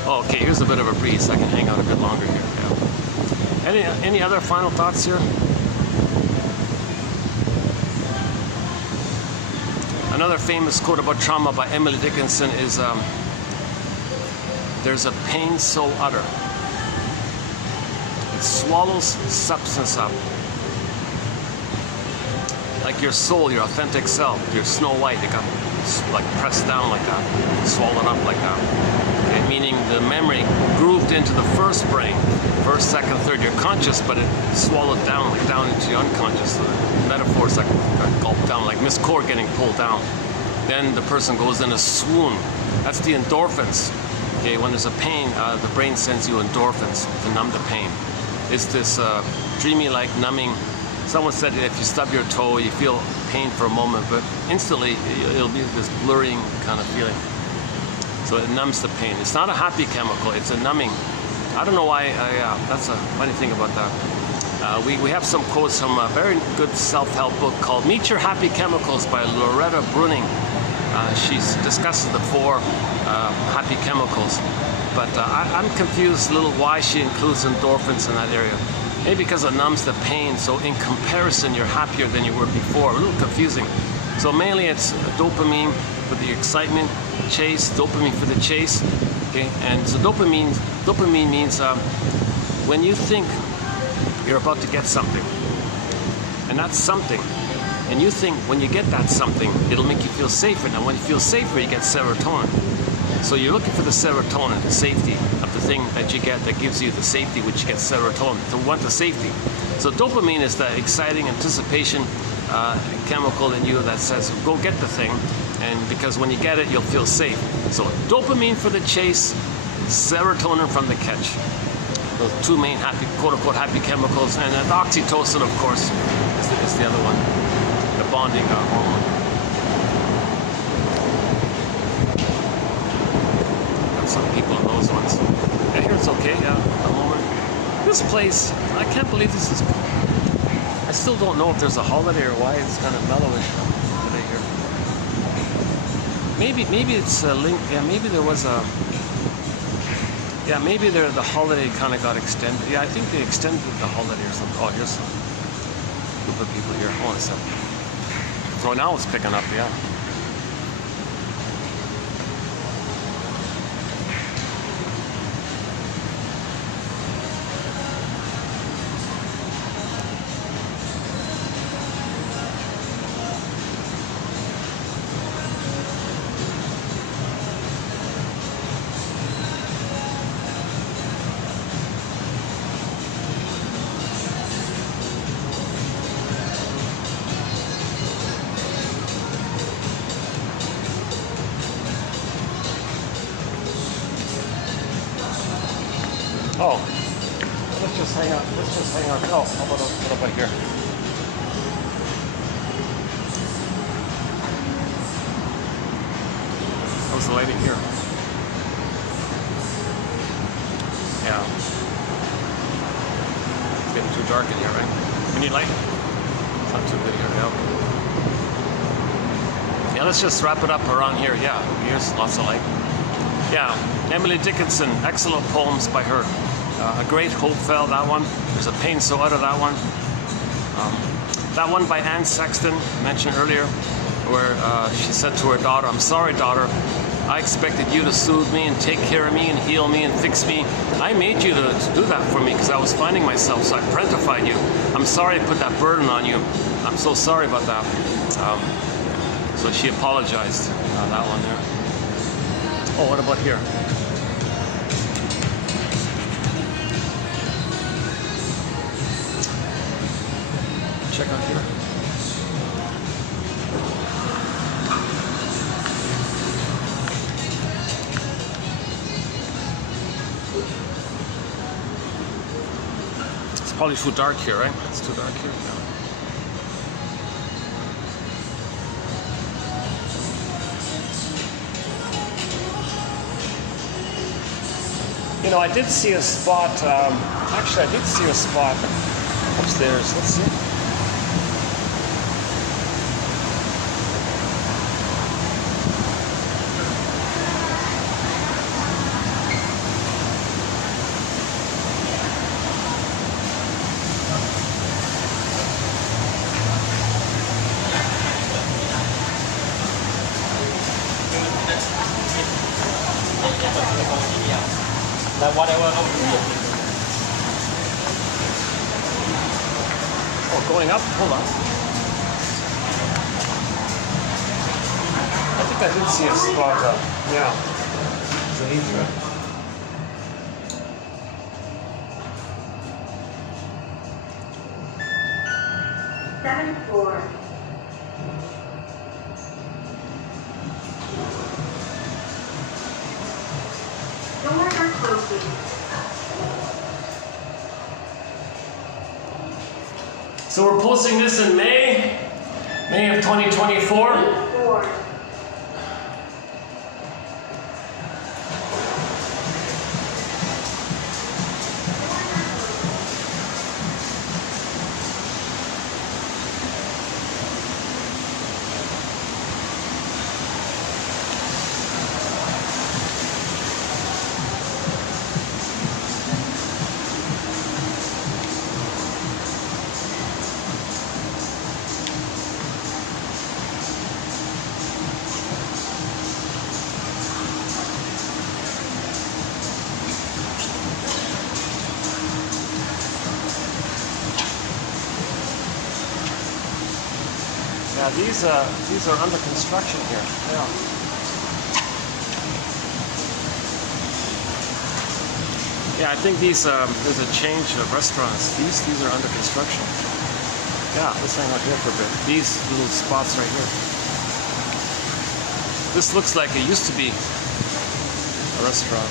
Oh, okay, here's a bit of a breeze. I can hang out a bit longer here. Yeah. Any other final thoughts here? Another famous quote about trauma by Emily Dickinson is, "There's a pain so utter, it swallows substance up. Like your soul, your authentic self, your Snow White, it got like pressed down like that, swallowed up like that." Okay, meaning the memory grooved into the first brain, first, second, third. You're conscious, but it swallowed down, like down into your unconscious. So the metaphors like got gulped down, like Miss Cord getting pulled down. Then the person goes in a swoon. That's the endorphins. Okay, when there's a pain, the brain sends you endorphins to numb the pain. It's this dreamy-like numbing. Someone said if you stub your toe, you feel pain for a moment, but instantly it'll be this blurring kind of feeling. So it numbs the pain. It's not a happy chemical, it's a numbing. I don't know why, that's a funny thing about that. We have some quotes from a very good self-help book called Meet Your Happy Chemicals by Loretta Bruning. She discusses the 4 happy chemicals, but I'm confused a little why she includes endorphins in that area. Maybe because it numbs the pain, so in comparison you're happier than you were before. A little confusing. So mainly it's dopamine for the excitement, chase, dopamine for the chase. Okay, and so dopamine means when you think you're about to get something, and that's something, and you think when you get that something, it'll make you feel safer. Now when you feel safer, you get serotonin. So you're looking for the serotonin, the safety of the thing that you get that gives you the safety, which you get serotonin. So we want the safety. So dopamine is the exciting anticipation chemical in you that says, go get the thing, and because when you get it, you'll feel safe. So dopamine for the chase, serotonin from the catch. Those 2 main happy, quote-unquote, happy chemicals, and oxytocin, of course, is the other one, the bonding hormone. Got some people in those ones. Yeah, here it's okay, yeah, a moment. This place, I can't believe this is, I still don't know if there's a holiday or why it's kind of mellowish today here. Maybe it's a link, yeah, maybe there was a, yeah, maybe the holiday kind of got extended. Yeah, I think they extended the holiday or something. Oh, here's some group of people here. Hold on a second. Oh, now it's picking up, yeah. Oh, let's just hang out. Oh, how about here? How's the lighting here? Yeah. It's getting too dark in here, right? We need light? It's not too good here now. Yeah, let's just wrap it up around here. Yeah, here's lots of light. Yeah, Emily Dickinson, excellent poems by her. A Great Hope Fell, that one. There's a Pain So Utter, that one. That one by Anne Sexton, mentioned earlier, where she said to her daughter, "I'm sorry, daughter. I expected you to soothe me and take care of me and heal me and fix me. I made you to do that for me because I was finding myself, so I parentified you. I'm sorry I put that burden on you. I'm so sorry about that." So she apologized, that one there. Oh, what about here? check out here. It's probably too dark here, right? It's too dark here. Yeah. You know, I did see a spot, actually I did see a spot upstairs. Let's see. Oh, going up? Hold on. I think I did see a spot up. Yeah. It's an Hydra. 7-4. Doors are closing. So we're posting this in May of 2024. 4. Yeah, these are under construction here. Yeah. Yeah, I think these there's a change of restaurants. These are under construction. Yeah, let's hang out here for a bit. These little spots right here. This looks like it used to be a restaurant.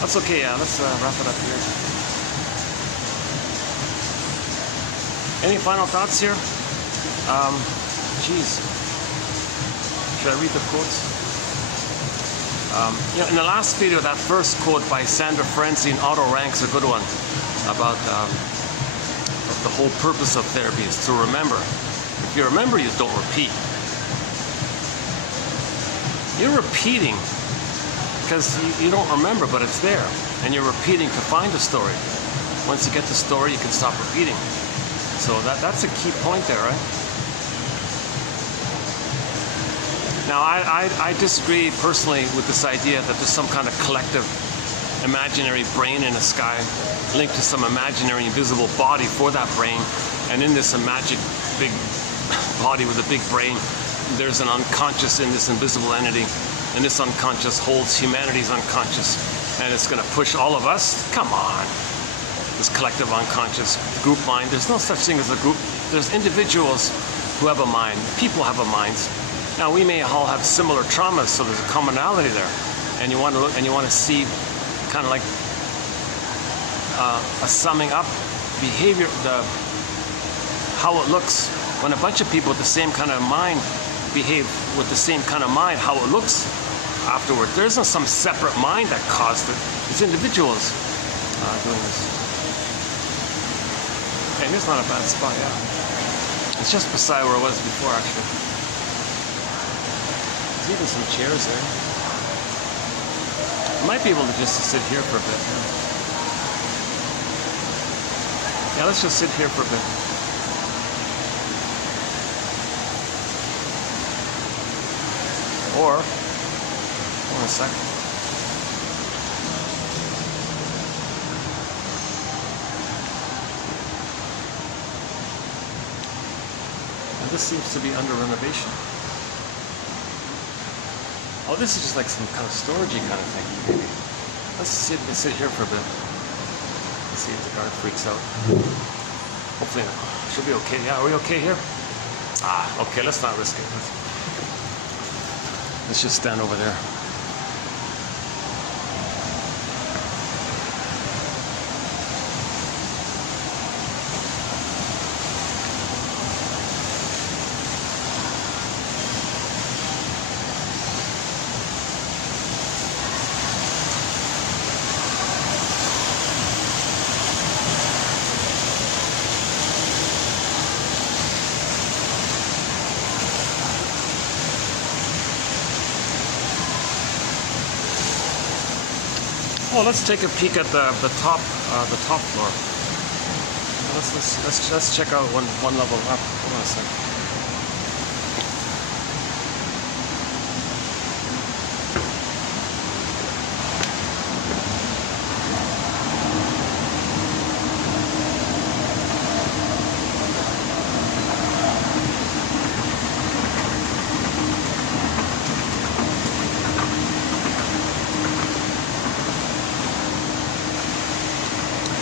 That's okay. Yeah, let's wrap it up here. Any final thoughts here? Geez. Should I read the quotes? You know, in the last video, that first quote by Sandra Frenzy and Otto Rank's a good one about the whole purpose of therapy is to remember. If you remember, you don't repeat. You're repeating because you don't remember, but it's there, and you're repeating to find the story. Once you get the story, you can stop repeating. So that's a key point there, right? Now, I disagree personally with this idea that there's some kind of collective imaginary brain in the sky linked to some imaginary invisible body for that brain, and in this magic big body with a big brain, there's an unconscious in this invisible entity, and this unconscious holds humanity's unconscious, and it's going to push all of us. Come on. This collective unconscious group mind. There's no such thing as a group. There's individuals who have a mind. People have a mind. Now we may all have similar traumas, so there's a commonality there, and you want to look and you want to see kind of like a summing up behavior, how it looks when a bunch of people with the same kind of mind behave with the same kind of mind, how it looks afterward. There isn't some separate mind that caused it. It's individuals doing this. Okay, here's not a bad spot, yeah. It's just beside where it was before, actually. There's even some chairs there. I might be able to just sit here for a bit. Yeah, let's just sit here for a bit. Or, hold on a second. And this seems to be under renovation. Oh, this is just like some kind of storagey kind of thing. Maybe. Let's sit here for a bit. Let's see if the guard freaks out. Hopefully, should be okay. Yeah, are we okay here? Okay, let's not risk it. Let's just stand over there. Oh, let's take a peek at the top floor. Let's check out one level up. Hold on a second.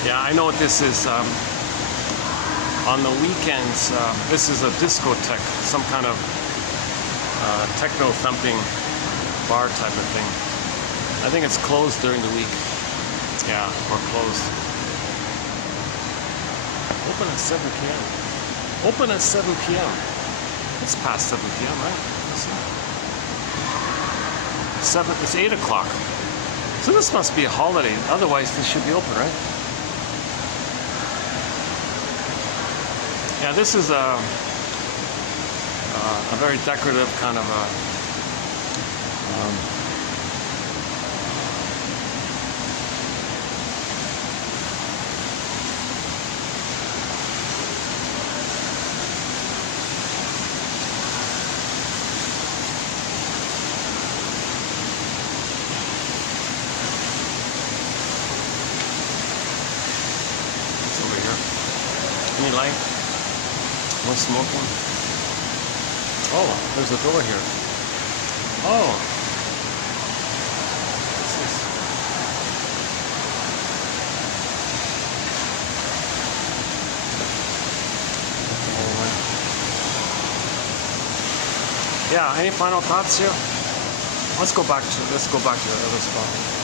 Yeah, I know what this is. On the weekends, this is a discotheque, some kind of techno thumping bar type of thing. I think it's closed during the week. Yeah, or closed. Open at 7 p.m. Open at 7 p.m. It's past 7 p.m., right? It's 8 o'clock. So this must be a holiday. Otherwise, this should be open, right? Yeah, this is a very decorative kind of what's over here? Any light? No smoking? Oh, there's a door here. Oh. What's this? Yeah, any final thoughts here? Let's go back to the other spot.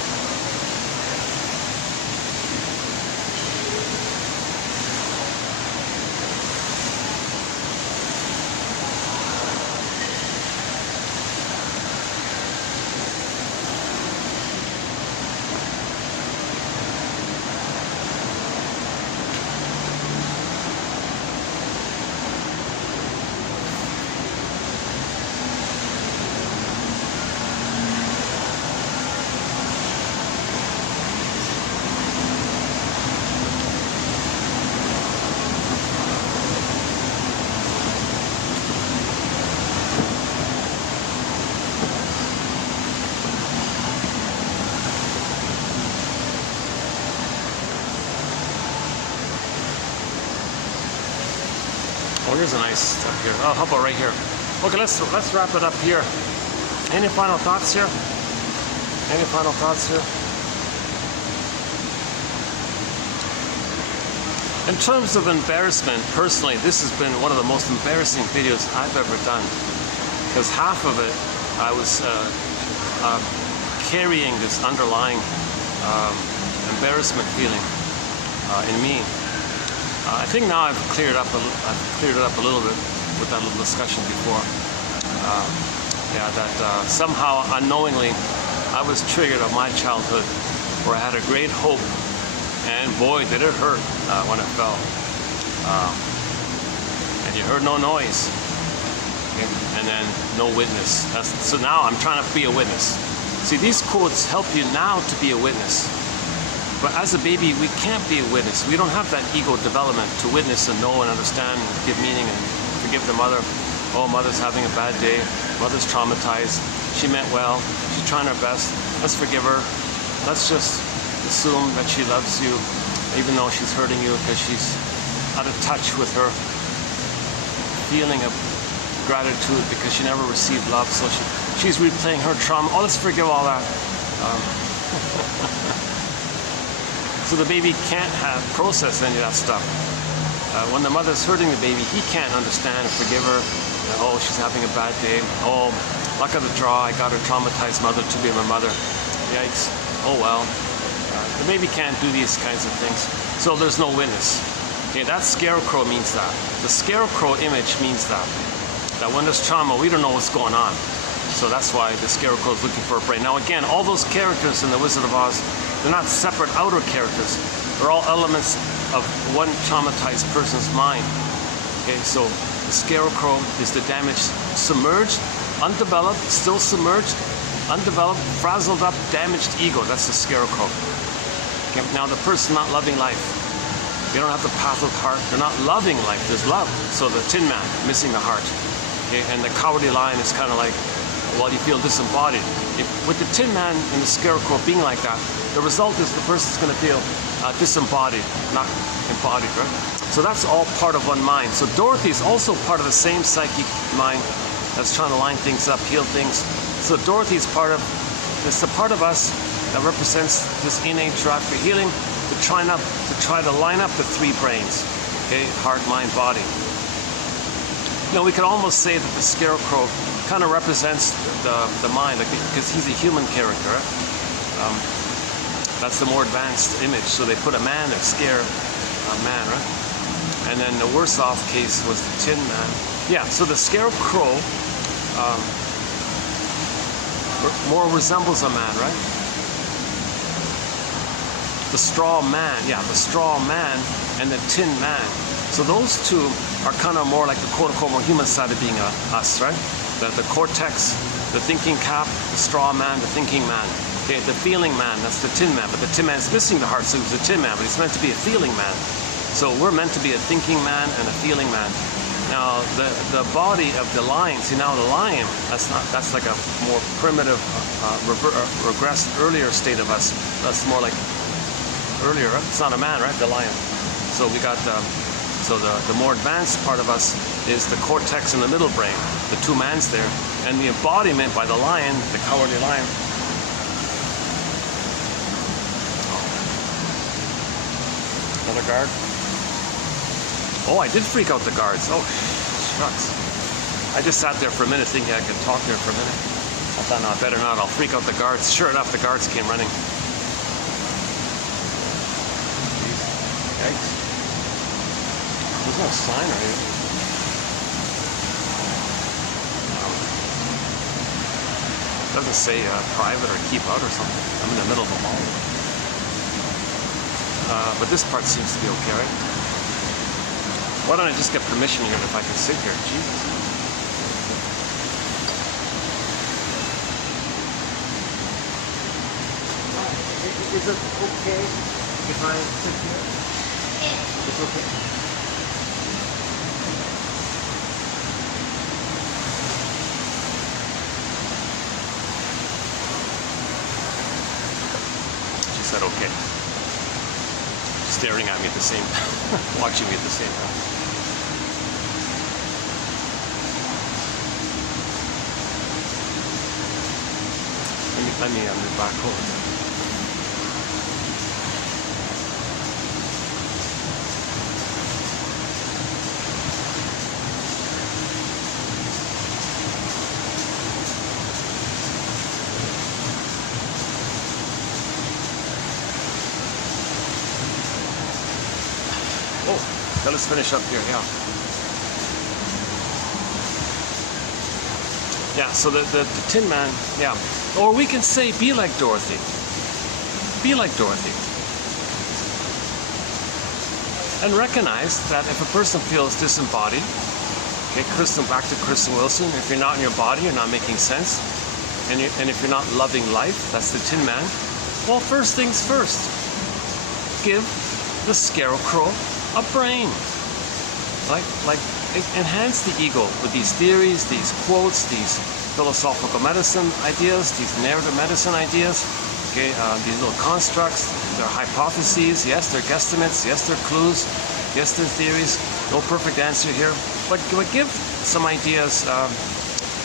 Oh, here's a nice step here. Oh, how about right here? Okay, let's wrap it up here. Any final thoughts here? Any final thoughts here? In terms of embarrassment, personally, this has been one of the most embarrassing videos I've ever done. Because half of it, I was carrying this underlying embarrassment feeling in me. I think now I've cleared it up a little bit with that little discussion before. Yeah, that somehow unknowingly I was triggered of my childhood, where I had a great hope, and boy, did it hurt when it fell. And you heard no noise, okay? And then no witness. So now I'm trying to be a witness. See, these quotes help you now to be a witness. But as a baby, we can't be a witness. We don't have that ego development to witness and know and understand and give meaning and forgive the mother. Oh, mother's having a bad day. Mother's traumatized. She meant well. She's trying her best. Let's forgive her. Let's just assume that she loves you, even though she's hurting you because she's out of touch with her feeling of gratitude because she never received love. So she's replaying her trauma. Oh, let's forgive all that. So the baby can't have processed any of that stuff. When the mother's hurting the baby, he can't understand and forgive her. Oh, she's having a bad day. Oh, luck of the draw, I got a traumatized mother to be my mother. Yikes. Oh well. The baby can't do these kinds of things. So there's no witness. Okay, that scarecrow means that. The scarecrow image means that. That when there's trauma, we don't know what's going on. So that's why the scarecrow is looking for a brain. Now again, all those characters in The Wizard of Oz, they're not separate outer characters. They're all elements of one traumatized person's mind. Okay, so the scarecrow is the damaged, submerged, undeveloped, still submerged, undeveloped, frazzled up, damaged ego. That's the scarecrow. Okay, now the person not loving life. They don't have the path of heart. They're not loving life. There's love. So the Tin Man, missing the heart. Okay, and the Cowardly Lion is kind of like, well, you feel disembodied. With the Tin Man and the scarecrow being like that, the result is the person's going to feel disembodied, not embodied, right? So that's all part of one mind. So Dorothy is also part of the same psychic mind that's trying to line things up, heal things. So Dorothy is part of, it's the part of us that represents this innate drive for healing, to try to line up the three brains, okay, heart, mind, body. You know, we could almost say that the scarecrow kind of represents the mind, like, because he's a human character. Right? That's the more advanced image. So they put a man there, scare a man, right? And then the worse off case was the Tin Man. Yeah, so the scarecrow more resembles a man, right? The straw man, yeah, the straw man and the Tin Man. So those two are kind of more like the quote-unquote more human side of being us, right? The cortex, the thinking cap, the straw man, the thinking man. Okay, the feeling man, that's the Tin Man, but the Tin Man's missing the heart, so he's a Tin Man, but he's meant to be a feeling man. So we're meant to be a thinking man and a feeling man. Now the body of the lion, see now the lion, that's like a more primitive, regressed earlier state of us. That's more like earlier, right? It's not a man, right? The lion. So we got the more advanced part of us is the cortex and the middle brain, the two mans there, and the embodiment by the lion, the Cowardly Lion. Another guard. Oh, I did freak out the guards. Oh, shucks. I just sat there for a minute thinking I could talk there for a minute. I thought, no, I better not. I'll freak out the guards. Sure enough, the guards came running. Yikes. There's no sign or anything. It doesn't say private or keep out or something. I'm in the middle of a mall. But this part seems to be okay, right? Why don't I just get permission here if I can sit here? Jesus. Is it okay if I sit here? It's okay. She said okay. Staring at me at the same time, watching me at the same time. Let me move back over. Oh, so let's finish up here, yeah. Yeah, so the Tin Man, yeah. Or we can say, be like Dorothy. Be like Dorothy. And recognize that if a person feels disembodied, okay, back to Kristen Wilson, if you're not in your body, you're not making sense, and if you're not loving life, that's the Tin Man, well, first things first. Give the scarecrow a brain. Like enhance the ego with these theories, these quotes, these philosophical medicine ideas, these narrative medicine ideas, okay, these little constructs, they're hypotheses, yes, they're guesstimates, yes, they're clues, yes, they're theories, no perfect answer here, but give some ideas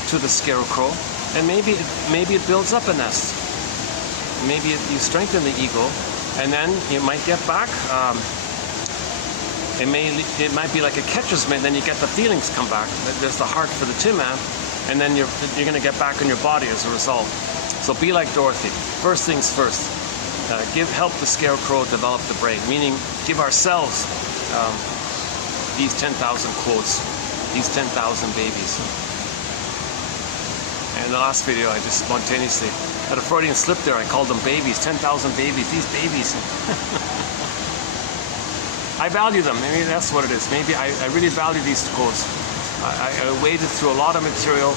to the scarecrow, and maybe it builds up a nest. Maybe you strengthen the ego, and then you might get back it might be like a catcher's mitt, then you get the feelings come back. There's the heart for the Tin Man, and then you're going to get back in your body as a result. So be like Dorothy. First things first. Help the scarecrow develop the brain, meaning give ourselves these 10,000 quotes, these 10,000 babies. And in the last video, I just spontaneously had a Freudian slip there. I called them babies, 10,000 babies, these babies. I value them. Maybe that's what it is. Maybe I really value these quotes. I waded through a lot of material.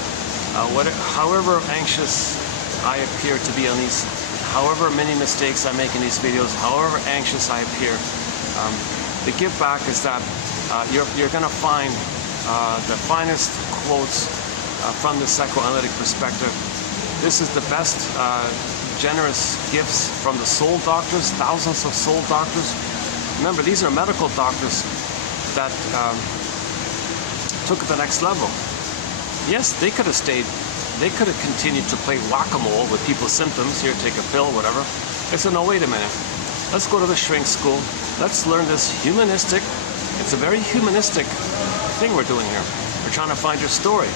However anxious I appear to be on these, however many mistakes I make in these videos, however anxious I appear, the give back is that you're going to find the finest quotes from the psychoanalytic perspective. This is the best generous gifts from the soul doctors, thousands of soul doctors. Remember, these are medical doctors that took it to the next level. Yes, they could have stayed, they could have continued to play whack-a-mole with people's symptoms. Here, take a pill, whatever. They said, no, wait a minute. Let's go to the shrink school. Let's learn this humanistic, it's a very humanistic thing we're doing here. We're trying to find your story.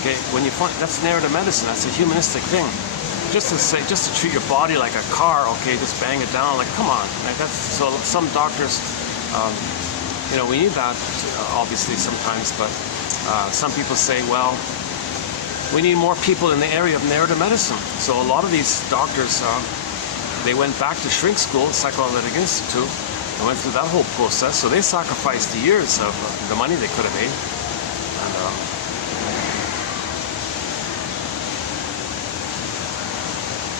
Okay, when you find, that's narrative medicine, that's a humanistic thing. Just to treat your body like a car, okay, just bang it down, like, come on. Right? That's, so some doctors, you know, we need that, obviously, sometimes, but some people say, well, we need more people in the area of narrative medicine. So a lot of these doctors, they went back to shrink school, Psychoanalytic Institute, and went through that whole process. So they sacrificed years of the money they could have made. And,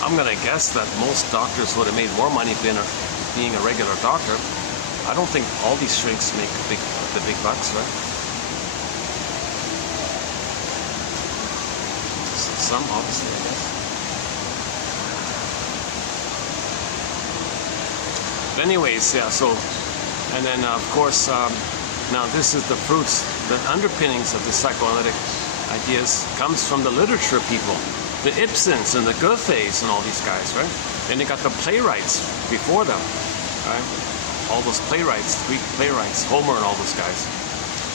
I'm going to guess that most doctors would have made more money being a regular doctor. I don't think all these shrinks make the big bucks, right? Some, obviously, I guess. But anyways, yeah, so, and then, of course, now this is the fruits, the underpinnings of the psychoanalytic ideas comes from the literature people. The Ibsens and the Goethes and all these guys, right? Then you got the playwrights before them, right? All those playwrights, Greek playwrights, Homer and all those guys.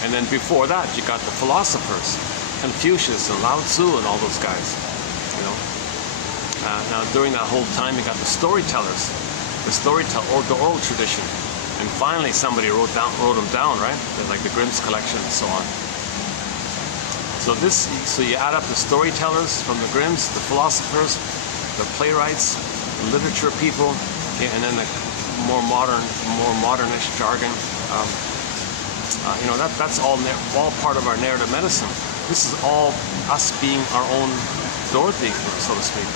And then before that, you got the philosophers, Confucius and Lao Tzu and all those guys, you know. Now during that whole time, you got the storytellers, or the oral tradition. And finally, somebody wrote them down, right? Like the Grimm's collection and so on. So you add up the storytellers from the Grimms, the philosophers, the playwrights, the literature people, okay, and then the more modernish jargon. You know, that's all part of our narrative medicine. This is all us being our own Dorothy, so to speak.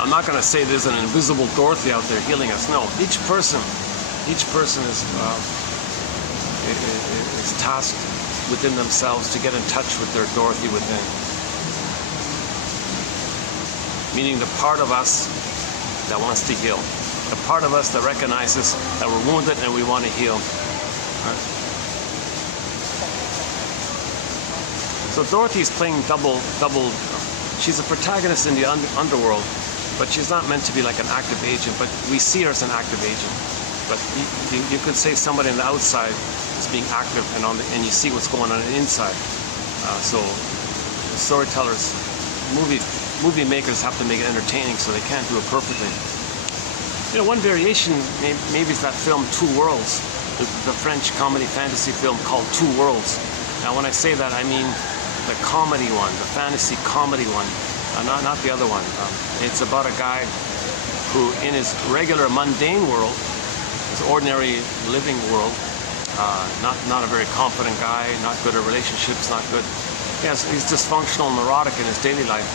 I'm not going to say there's an invisible Dorothy out there healing us. No, each person is tasked within themselves to get in touch with their Dorothy within. Meaning the part of us that wants to heal. The part of us that recognizes that we're wounded and we want to heal. Right? So Dorothy's playing double. She's a protagonist in the underworld, but she's not meant to be like an active agent, but we see her as an active agent. But you could say somebody on the outside is being active, and you see what's going on inside. So storytellers, movie makers have to make it entertaining, so they can't do it perfectly. You know, one variation maybe is that film Two Worlds, the French comedy fantasy film called Two Worlds. Now when I say that, I mean the comedy one, the fantasy comedy one, not the other one. It's about a guy who in his regular mundane world, his ordinary living world, not a very confident guy, not good at relationships, not good. Yes, he's dysfunctional and neurotic in his daily life.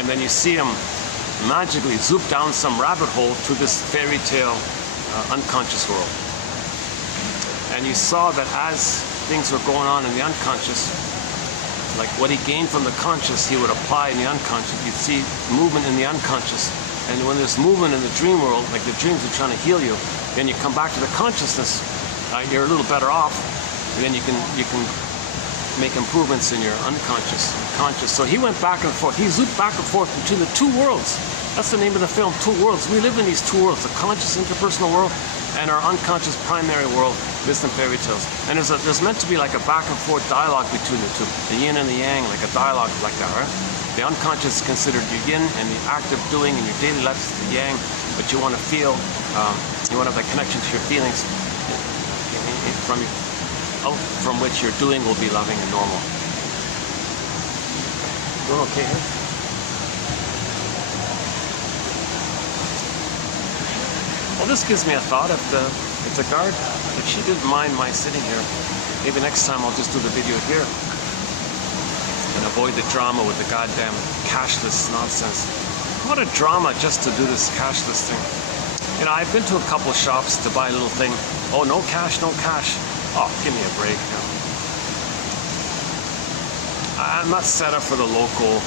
And then you see him magically zoop down some rabbit hole to this fairy tale unconscious world. And you saw that as things were going on in the unconscious, like what he gained from the conscious, he would apply in the unconscious. You'd see movement in the unconscious. And when there's movement in the dream world, like the dreams are trying to heal you, then you come back to the consciousness, you're a little better off. And then you can make improvements in your unconscious, conscious. So he went back and forth. He zooped back and forth between the two worlds. That's the name of the film, Two Worlds. We live in these two worlds, the conscious interpersonal world and our unconscious primary world, myths and fairy tales. And there's meant to be like a back and forth dialogue between the two, the yin and the yang, like a dialogue like that, right? The unconscious is considered your yin, and the act of doing in your daily life is the yang, but you want to feel, you want to have that connection to your feelings from which your doing will be loving and normal. Doing okay here? Well, this gives me a thought. If the guard, if she didn't mind my sitting here, maybe next time I'll just do the video here and avoid the drama with the goddamn cashless nonsense. What a drama just to do this cashless thing. You know, I've been to a couple shops to buy a little thing. Oh, no cash, no cash. Oh, give me a break. I'm not set up for the local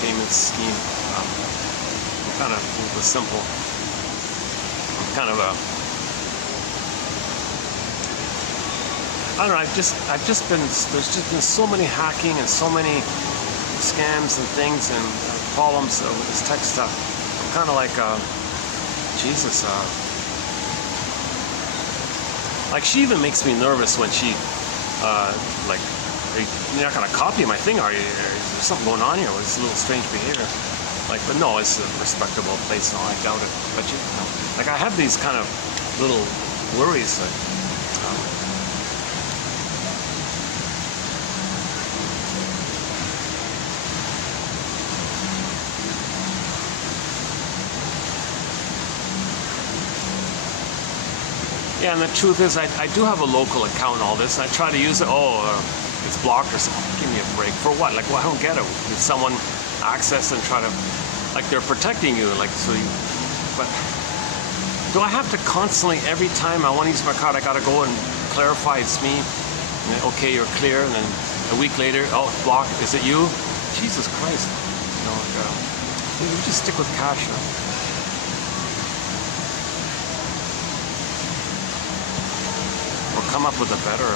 payment scheme. I'm kind of simple. Kind of a, I don't know, I've just been, there's just been so many hacking and so many scams and things and problems with this tech stuff. I'm kind of like, Jesus, like she even makes me nervous when she, like, you're not gonna copy my thing, are you? Is there something going on here with this little strange behavior? Like, but no, it's a respectable place, no, I doubt it. But you know, like I have these kind of little worries that, yeah, and the truth is, I do have a local account and all this, and I try to use it. It's blocked or something. Give me a break. For what? Like, well, I don't get it. Did someone access and try to, like, they're protecting you, like, so you, but do I have to constantly, every time I want to use my card, I gotta go and clarify it's me, and then, okay, you're clear, and then a week later, oh, blocked, is it you? Jesus Christ. You know, like, maybe we just stick with cash now. Or come up with a better,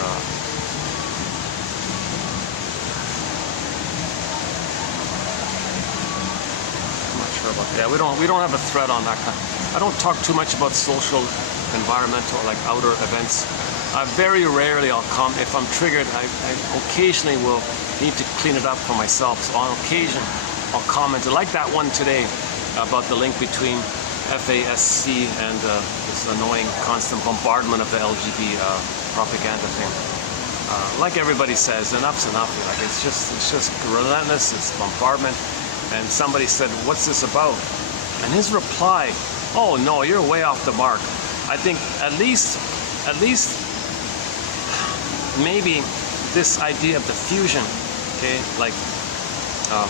yeah, we don't have a thread on that kind. I don't talk too much about social, environmental, like outer events. Very rarely I'll come. If I'm triggered, I occasionally will need to clean it up for myself. So on occasion, I'll comment. Like that one today about the link between FASC and this annoying constant bombardment of the LGBT propaganda thing. Like everybody says, enough's enough. Like it's just relentless. It's bombardment. And somebody said, what's this about? And his reply, oh no, you're way off the mark. I think at least maybe this idea of the fusion, okay, like, a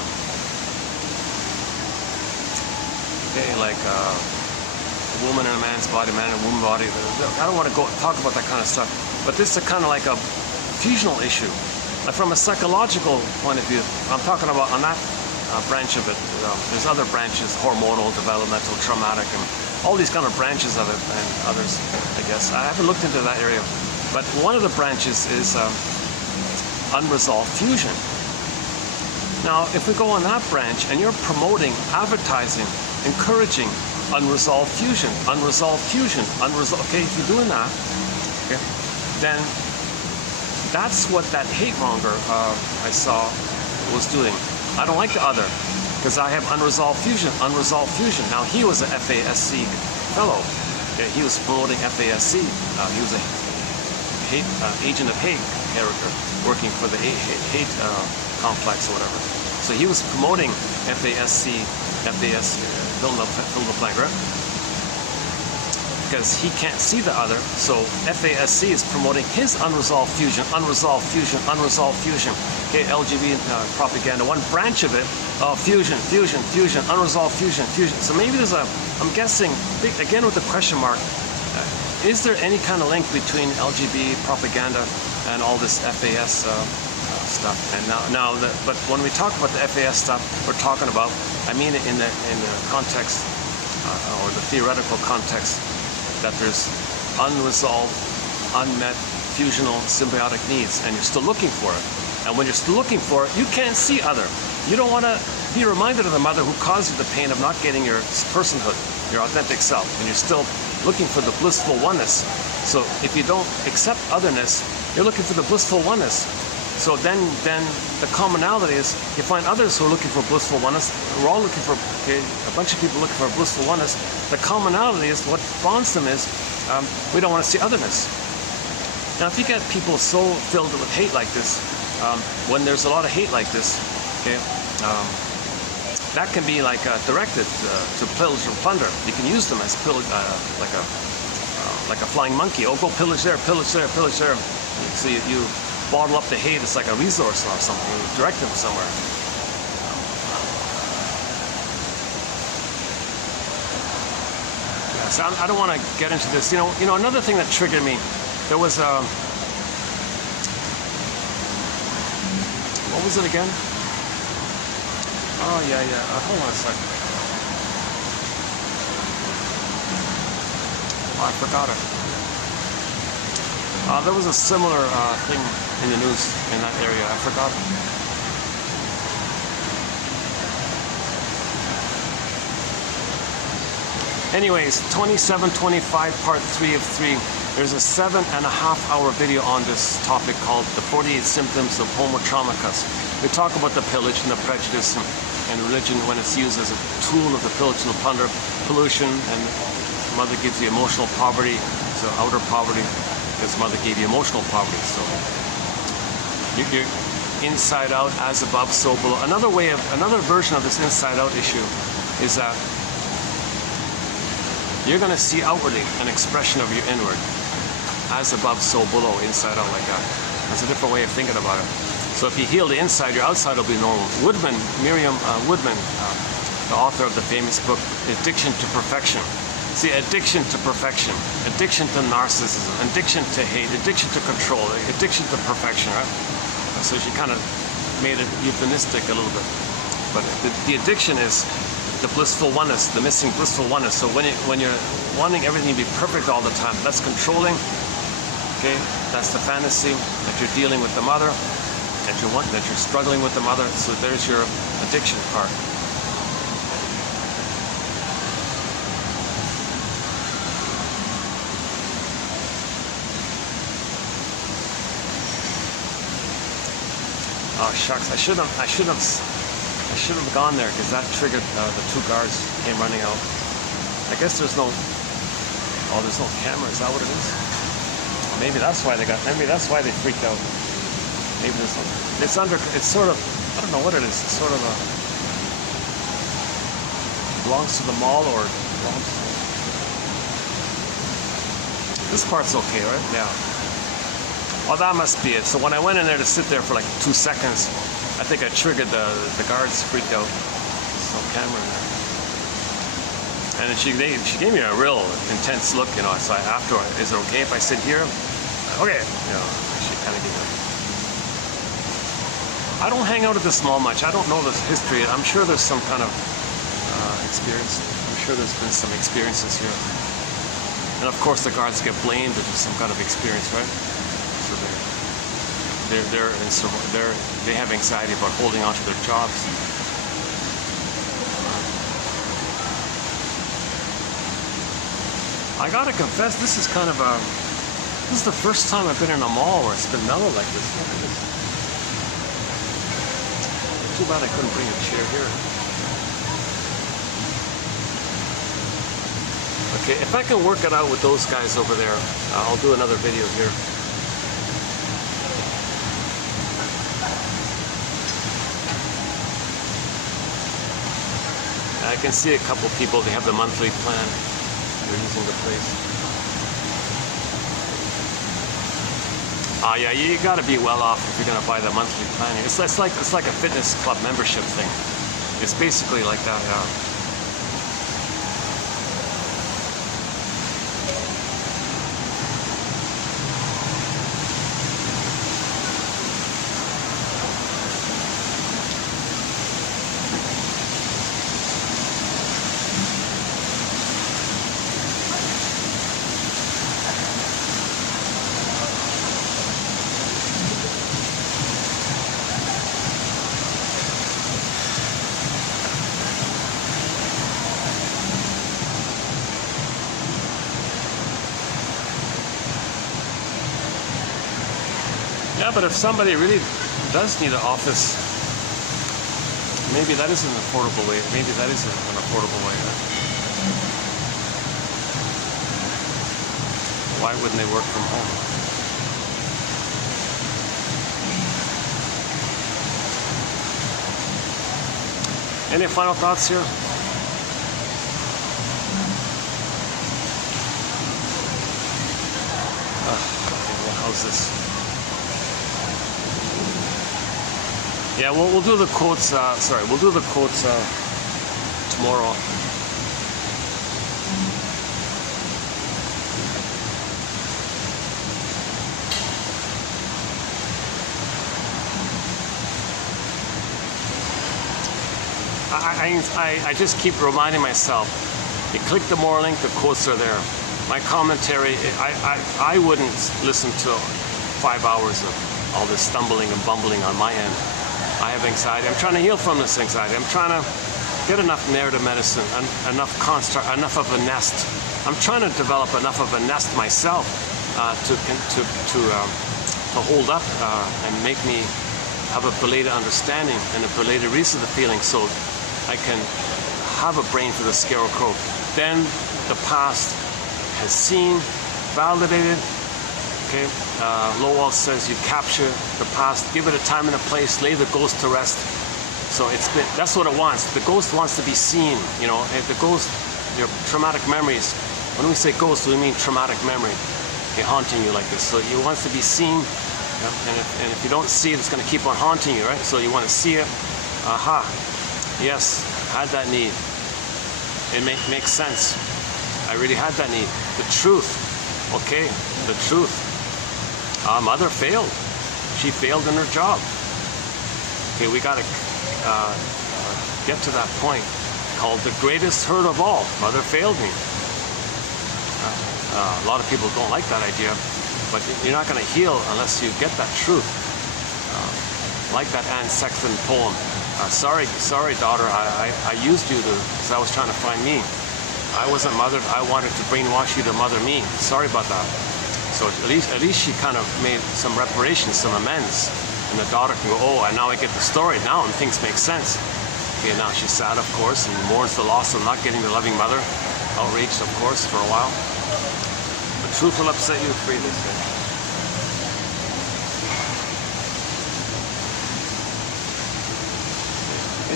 woman in a man's body, man in a woman's body. I don't want to go talk about that kind of stuff, but this is kind of like a fusional issue. Like from a psychological point of view, I'm talking about on that branch of it. There's other branches, hormonal, developmental, traumatic, and all these kind of branches of it, and others, I guess. I haven't looked into that area, but one of the branches is unresolved fusion. Now, if we go on that branch, and you're promoting, advertising, encouraging unresolved fusion, okay, if you're doing that, okay, then that's what that hate monger I saw was doing. I don't like the other, because I have unresolved fusion. Now, he was an FASC fellow. Okay, he was promoting FASC. He was a hate, agent of hate character, working for the hate complex or whatever. So he was promoting FASC, fill in the blank, right? Because he can't see the other, so FASC is promoting his unresolved fusion. Okay, LGBT propaganda, one branch of it, fusion, unresolved fusion. So maybe there's a, I'm guessing, again with the question mark, is there any kind of link between LGBT propaganda and all this FAS stuff? And but when we talk about the FAS stuff, we're talking about, I mean it in the context, or the theoretical context, that there's unresolved, unmet fusional symbiotic needs, and you're still looking for it. And when you're still looking for it, you can't see other. You don't want to be reminded of the mother who caused you the pain of not getting your personhood, your authentic self, and you're still looking for the blissful oneness. So if you don't accept otherness, you're looking for the blissful oneness. So then the commonality is you find others who are looking for blissful oneness. We're all looking for, okay, a bunch of people looking for blissful oneness. The commonality is what bonds them is we don't want to see otherness. Now, if you get people so filled with hate like this, when there's a lot of hate like this, okay, that can be like directed to pillage or plunder. You can use them as like a flying monkey. Oh, go pillage there, pillage there, pillage there. So you bottle up the hate. It's like a resource or something. You direct them somewhere. Yeah, so I don't want to get into this. You know, another thing that triggered me. There was what was it again? Oh yeah. Hold on a second. Oh, I forgot it. There was a similar thing in the news in that area. I forgot. Anyways, 2725 part 3 of 3. There's a 7.5-hour video on this topic called The 48 Symptoms of Homo Traumacus. We talk about the pillage and the prejudice and religion when it's used as a tool of the pillage and the plunder, pollution, and mother gives you emotional poverty, so outer poverty, because mother gave you emotional poverty. So you're inside out, as above, so below. Another version of this inside out issue is that you're going to see outwardly an expression of your inward. As above, so below, inside out, like that. That's a different way of thinking about it. So if you heal the inside, your outside will be normal. Miriam Woodman, the author of the famous book, Addiction to Perfection. See, addiction to perfection, addiction to narcissism, addiction to hate, addiction to control, addiction to perfection, right? So she kind of made it euphemistic a little bit. But the addiction is the blissful oneness, the missing blissful oneness. So when you're wanting everything to be perfect all the time, that's controlling. Okay, that's the fantasy that you're dealing with the mother, that you're struggling with the mother. So there's your addiction part. Oh shucks! I should have gone there because that triggered the two guards came running out. I guess there's no. Oh, there's no camera. Is that what it is? Maybe that's why they freaked out. Maybe there's no. It's sort of. I don't know what it is. It's sort of a. Belongs to the mall or belongs to. This part's okay, right? Yeah. Oh, that must be it. So when I went in there to sit there for like 2 seconds, I think I triggered the guards freaked out. There's no camera in there. And she gave me a real intense look, you know. So afterward, is it okay if I sit here? Okay, you know. She kind of gave me. I don't hang out at this mall much. I don't know the history. I'm sure there's some kind of experience. I'm sure there's been some experiences here. And of course, the guards get blamed if there's some kind of experience, right? So they have anxiety about holding on to their jobs. I gotta confess, this is the first time I've been in a mall where it's been mellow like this. Too bad I couldn't bring a chair here. Okay, if I can work it out with those guys over there, I'll do another video here. I can see a couple people, they have the monthly plan. They're using the place. Yeah, you gotta be well off if you're gonna buy the monthly plan. It's like a fitness club membership thing. It's basically like that, yeah. Yeah, but if somebody really does need an office, maybe that is an affordable way. Maybe that is an affordable way. Why wouldn't they work from home? Any final thoughts here? Okay, well, how's this? Yeah, we'll do the quotes. We'll do the quotes tomorrow. I just keep reminding myself, you click the more link, the quotes are there. My commentary, I wouldn't listen to 5 hours of all this stumbling and bumbling on my end. I have anxiety. I'm trying to heal from this anxiety. I'm trying to get enough narrative medicine, enough construct, enough of a nest. I'm trying to develop enough of a nest myself to hold up and make me have a belated understanding and a belated release of the feeling, so I can have a brain for the scarecrow. Then the past has seen, validated. Okay, Lowell says you capture the past, give it a time and a place, lay the ghost to rest. So that's what it wants. The ghost wants to be seen. You know, the ghost, your traumatic memories. When we say ghost, we mean traumatic memory. Okay, haunting you like this. So it wants to be seen. And if you don't see it, it's going to keep on haunting you, right? So you want to see it. Aha. Yes, I had that need. It makes sense. I really had that need. The truth. Okay, the truth. Mother failed. She failed in her job. Okay, we got to get to that point called the greatest hurt of all. Mother failed me. A lot of people don't like that idea. But you're not going to heal unless you get that truth. Like that Anne Sexton poem. Sorry, daughter, I used you because I was trying to find me. I wasn't mothered. I wanted to brainwash you to mother me. Sorry about that. So at least she kind of made some reparations, some amends. And the daughter can go, oh, and now I get the story. Now things make sense. Okay, now she's sad, of course, and mourns the loss of not getting the loving mother. Outraged, of course, for a while. The truth will upset you freely.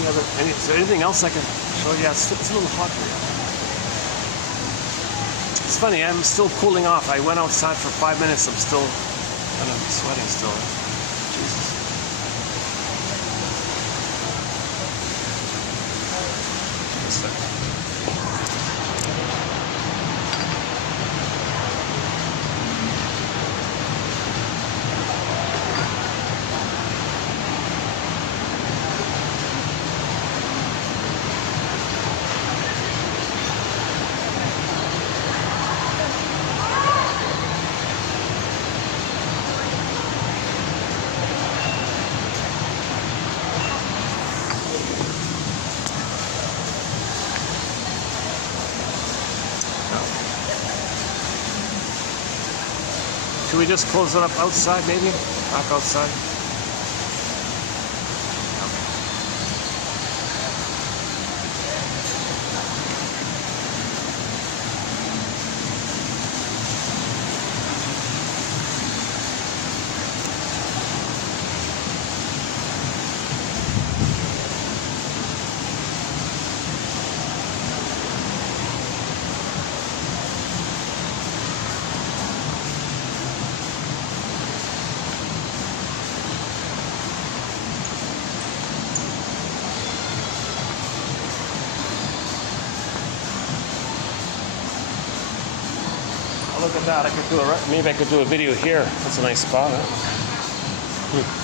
Is there anything else I can show you? It's a little hot here. It's funny, I'm still cooling off. I went outside for 5 minutes. I'm still kind of sweating still. Jesus. Just a second. Should we just close it up outside, maybe? Back outside? Look at that, maybe I could do a video here. That's a nice spot, huh?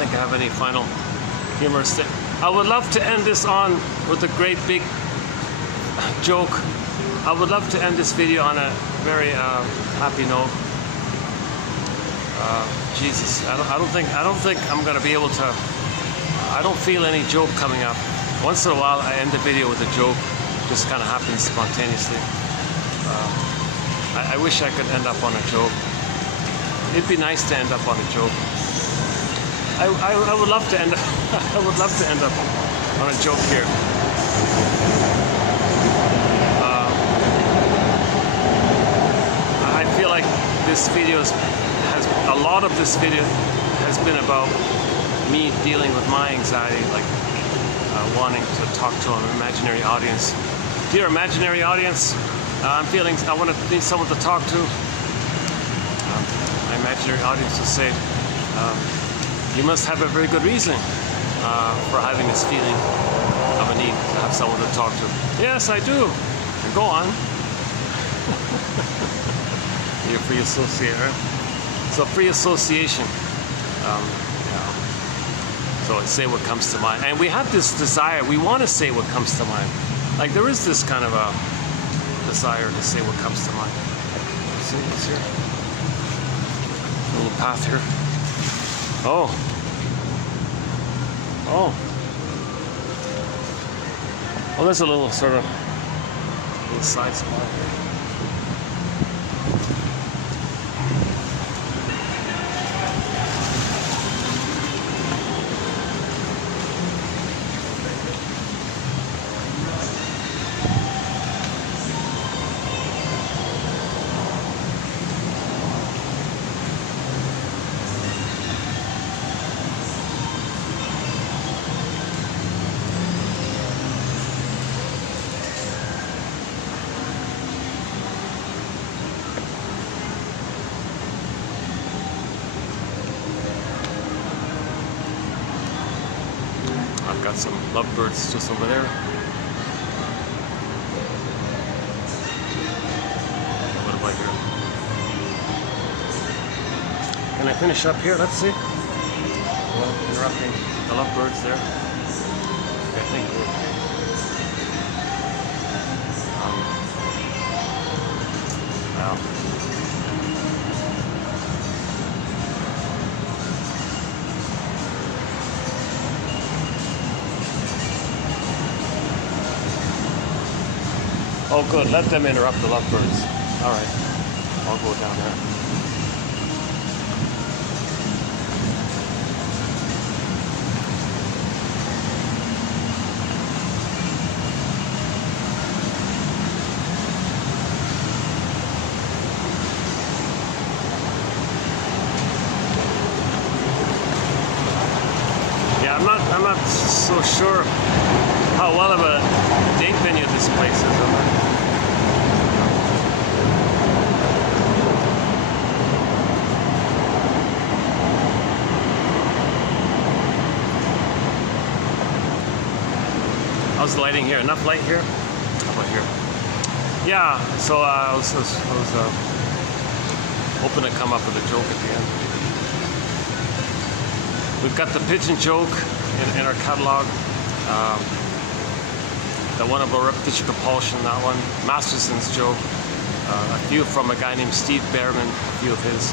think I have any final humorous thing. I would love to end this on with a great big joke. I would love to end this video on a very happy note. Jesus, I don't think I'm gonna be able to. I don't feel any joke coming up. Once in a while, I end the video with a joke. Just kind of happens spontaneously. I wish I could end up on a joke. It'd be nice to end up on a joke. I would love to end. I would love to end up on a joke here. I feel like this video has a lot of this video has been about me dealing with my anxiety, like wanting to talk to an imaginary audience. Dear imaginary audience, I need someone to talk to. My imaginary audience will say, you must have a very good reason for having this feeling of a need to have someone to talk to. Yes, I do. Go on. You're free associator. So free association. So say what comes to mind. And we have this desire, we want to say what comes to mind. Like there is this kind of a desire to say what comes to mind. See what's here? A little path here. Oh. Oh. Well, there's a little sort of little side spot here. I've got some lovebirds just over there. What about here? Can I finish up here? Let's see. Well, interrupting the lovebirds there. Okay, thank you. Wow. Oh, good. Let them interrupt the lovebirds. All right. I'll go down there. Yeah, I'm not so sure how well of a date venue this place is. How's the lighting here? Enough light here? How about here? Yeah, so I was hoping to come up with a joke at the end. We've got the pigeon joke in our catalog. The one about repetition compulsion, that one. Masterson's joke. A few from a guy named Steve Behrman, a few of his.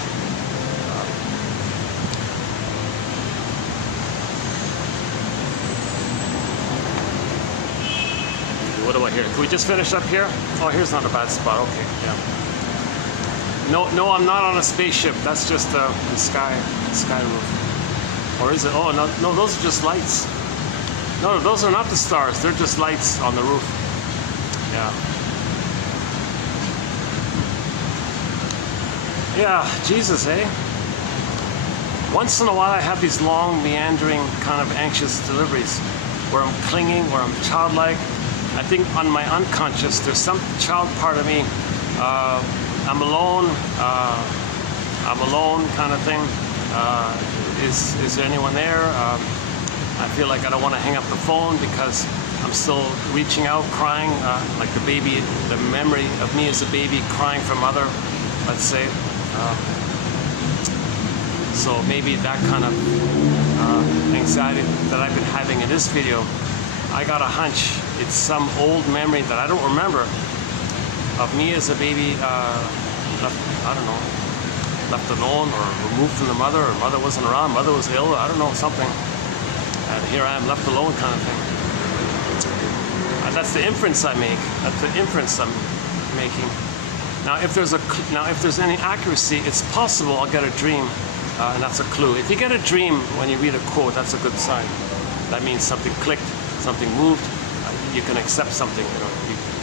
What do I hear? Can we just finish up here? Oh, here's not a bad spot. Okay, yeah. No, I'm not on a spaceship. That's just the sky roof. Or is it? Oh, no, those are just lights. No, those are not the stars. They're just lights on the roof. Yeah. Yeah, Jesus, eh? Once in a while I have these long, meandering, kind of anxious deliveries where I'm clinging, where I'm childlike. I think on my unconscious, there's some child part of me. I'm alone kind of thing. Is there anyone there? I feel like I don't want to hang up the phone because I'm still reaching out, crying, like the baby, the memory of me as a baby crying for mother, let's say. So maybe that kind of anxiety that I've been having in this video, I got a hunch it's some old memory that I don't remember of me as a baby, left alone or removed from the mother, or mother wasn't around, mother was ill, I don't know, something. And here I am left alone kind of thing. And that's the inference I make. That's the inference I'm making. Now if there's any accuracy, it's possible I'll get a dream, and that's a clue. If you get a dream when you read a quote, that's a good sign. That means something clicked, something moved, you can accept something,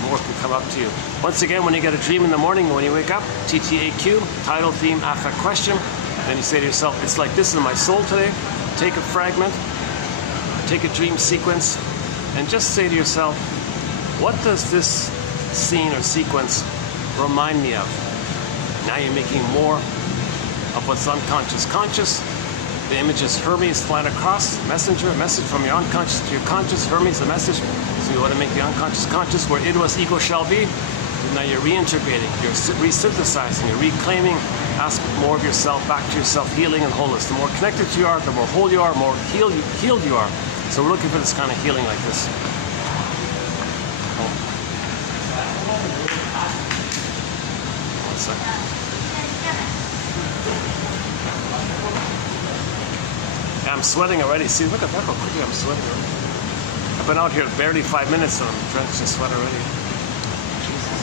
more can come up to you. Once again, when you get a dream in the morning, when you wake up, TTAQ, title, theme, affect, question, then you say to yourself, it's like this in my soul today. Take a fragment, take a dream sequence, and just say to yourself, what does this scene or sequence remind me of? Now you're making more of what's unconscious conscious. The image is Hermes flying across, messenger, a message from your unconscious to your conscious. Hermes, a message. So you want to make the unconscious conscious, where it was, ego shall be. Now you're reintegrating, you're resynthesizing, you're reclaiming. Ask more of yourself, back to yourself, healing and wholeness. The more connected you are, the more whole you are, the more healed you are. So we're looking for this kind of healing like this. One second. I'm sweating already. See, look at that, how quickly I'm sweating already. I've been out here barely 5 minutes and I'm drenched in sweat already. Jesus.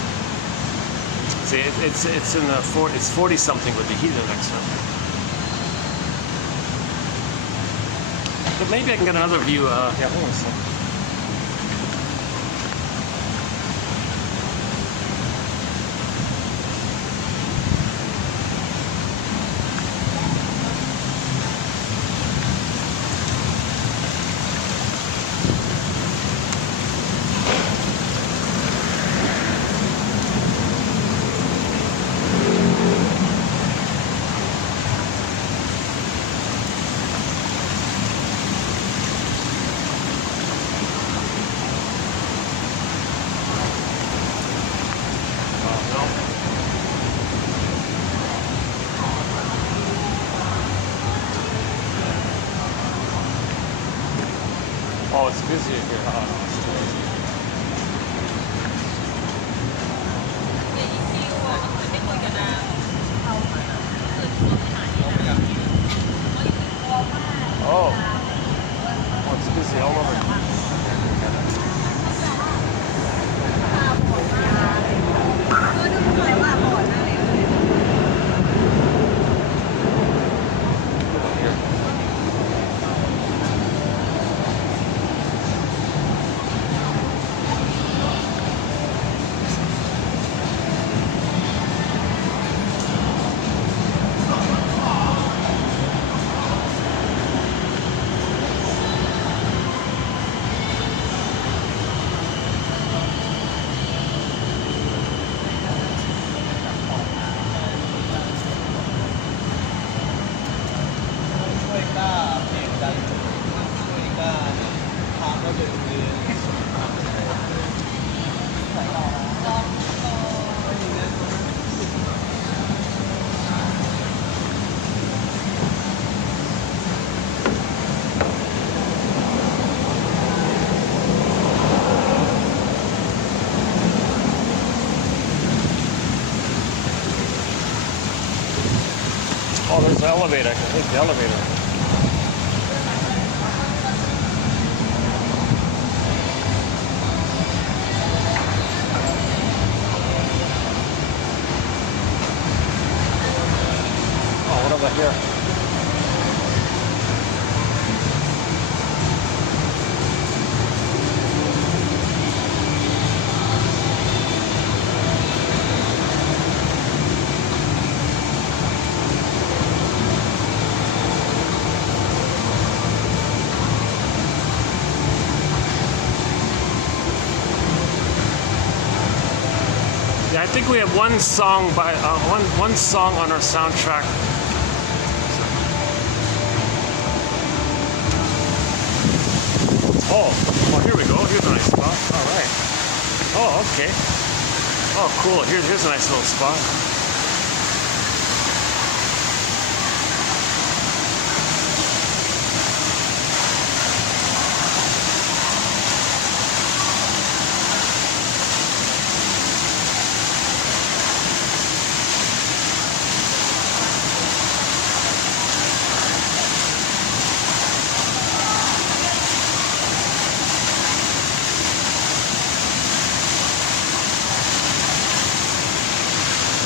See, it's in the it's 40 something with the heat index now. But maybe I can get another view. Yeah, hold on a second. Oh, it's busy here. Oh, it's too busy. Oh, it's busy all over. Oh, there's the elevator. I can take the elevator. Oh, what about here? I think we have one song by one song on our soundtrack. Oh, here we go. Here's a nice spot. All right. Oh, okay. Oh, cool. Here's a nice little spot.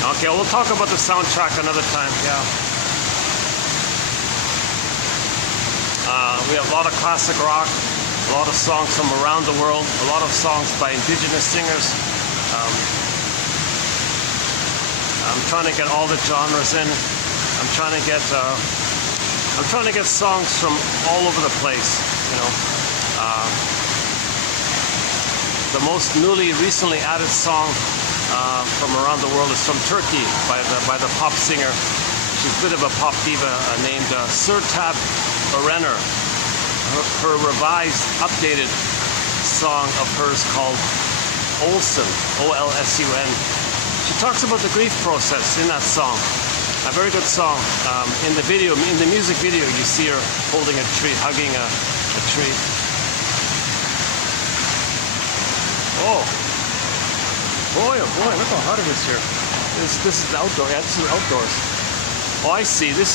Okay, we'll talk about the soundtrack another time. Yeah. We have a lot of classic rock, a lot of songs from around the world, a lot of songs by indigenous singers. I'm trying to get all the genres in. I'm trying to get songs from all over the place. You know, the most recently added song from around the world is from Turkey by the pop singer. She's a bit of a pop diva named Sertab Erener. Her revised, updated song of hers called Olsun, O-L-S-U-N. She talks about the grief process in that song. A very good song. In the music video, you see her holding a tree, hugging a tree. Oh boy, look how hot it is here. This is outdoor. Yeah, this is outdoors. Oh, I see. That's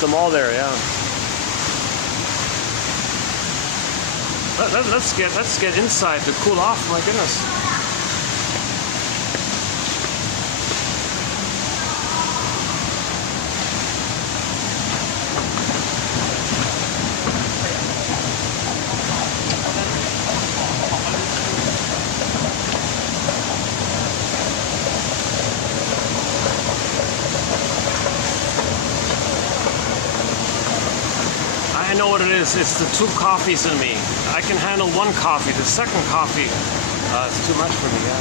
the mall there. Yeah. Let's get inside to cool off. My goodness. I know what it is. It's the 2 coffees in me. I can handle 1 coffee. The second coffee is too much for me. Yeah.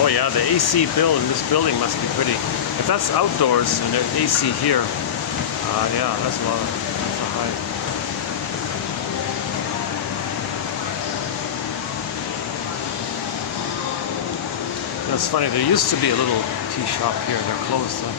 Oh yeah, the AC bill in this building must be pretty. If that's outdoors and there's AC here, yeah, that's a high. That's funny, there used to be a little tea shop here, they're closed though.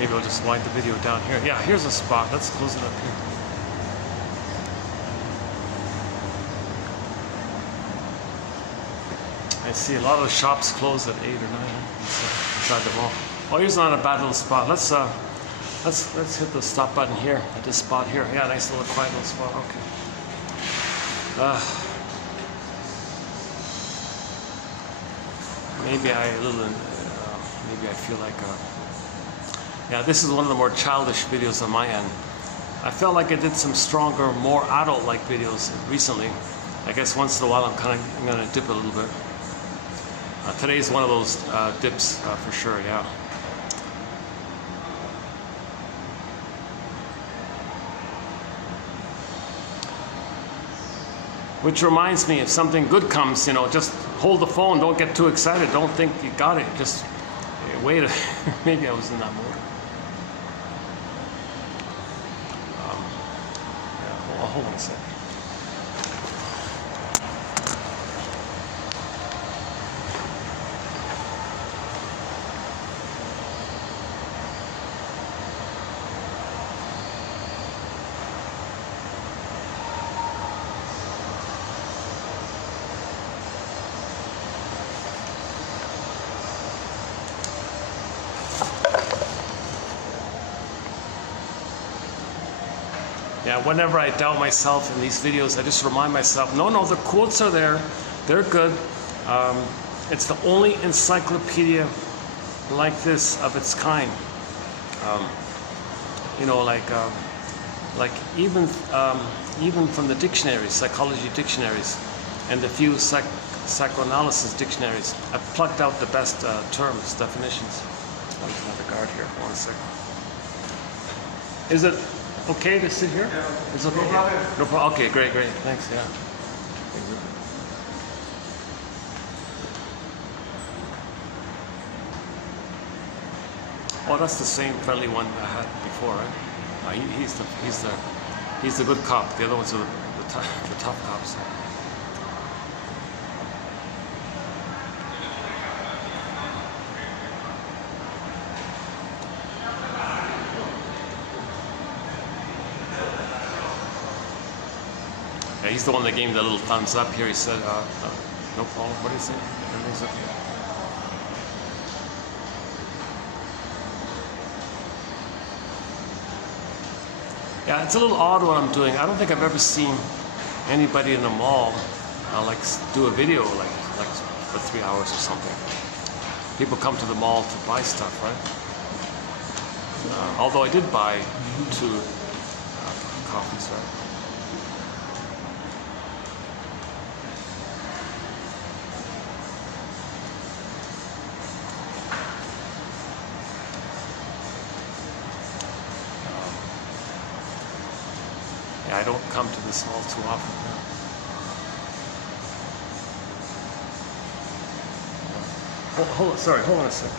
Maybe I'll just wind the video down here. Yeah, here's a spot. Let's close it up here. I see a lot of the shops closed at 8 or 9 inside the mall. Oh, here's not a bad little spot. Let's hit the stop button here at this spot here. Yeah, nice little quiet little spot. Okay. Maybe I feel like. Yeah, this is one of the more childish videos on my end. I felt like I did some stronger, more adult-like videos recently. I guess once in a while I'm gonna dip a little bit. Today's one of those dips for sure. Yeah. Which reminds me, if something good comes, you know, just hold the phone. Don't get too excited. Don't think you got it. Just wait. Maybe I was in that mood. Yeah, hold on a second. Yeah, whenever I doubt myself in these videos, I just remind myself, no, the quotes are there. They're good. It's the only encyclopedia like this of its kind. You know, like even from the dictionaries, psychology dictionaries, and the few psychoanalysis dictionaries, I've plucked out the best terms, definitions. I'll have the guard here. 1 second. Is it okay to sit here? Yeah. It's okay. No problem. No problem. Okay, great. Thanks. Yeah. Oh, that's the same friendly one I had before, right? He's the good cop. The other ones are the tough cops. Yeah, he's the one that gave me the little thumbs up here. He said, no problem. What did he say? Everything's okay. Yeah, it's a little odd what I'm doing. I don't think I've ever seen anybody in a mall like do a video like for 3 hours or something. People come to the mall to buy stuff, right? Although I did buy 2 coffees, right? Yeah, I don't come to this mall too often now. Hold on a second.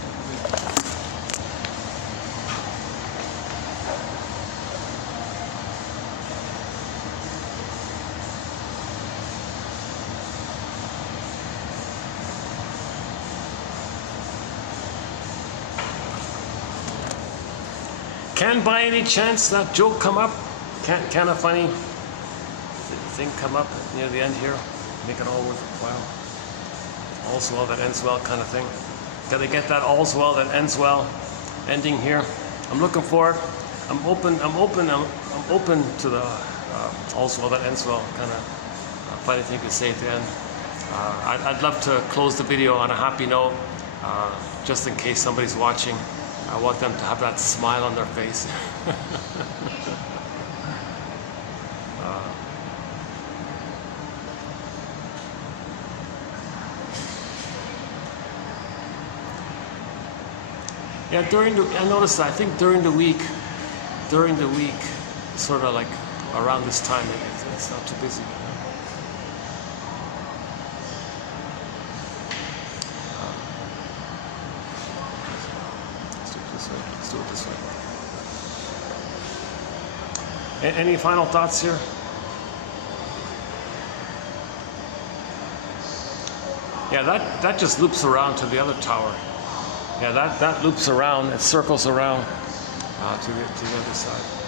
Can by any chance that joke come up? Can a funny thing come up near the end here? Make it all worthwhile. All's well that ends well kind of thing. Can they get that all's well that ends well ending here? I'm looking for it. I'm open to the all's well that ends well kind of funny thing to say at the end. I'd love to close the video on a happy note, just in case somebody's watching. I want them to have that smile on their face. Yeah, I noticed that, I think during the week, sort of like around this time, it's not too busy. Let's do it this way. Any final thoughts here? Yeah, that just loops around to the other tower. Yeah, that loops around, it circles around to the other side.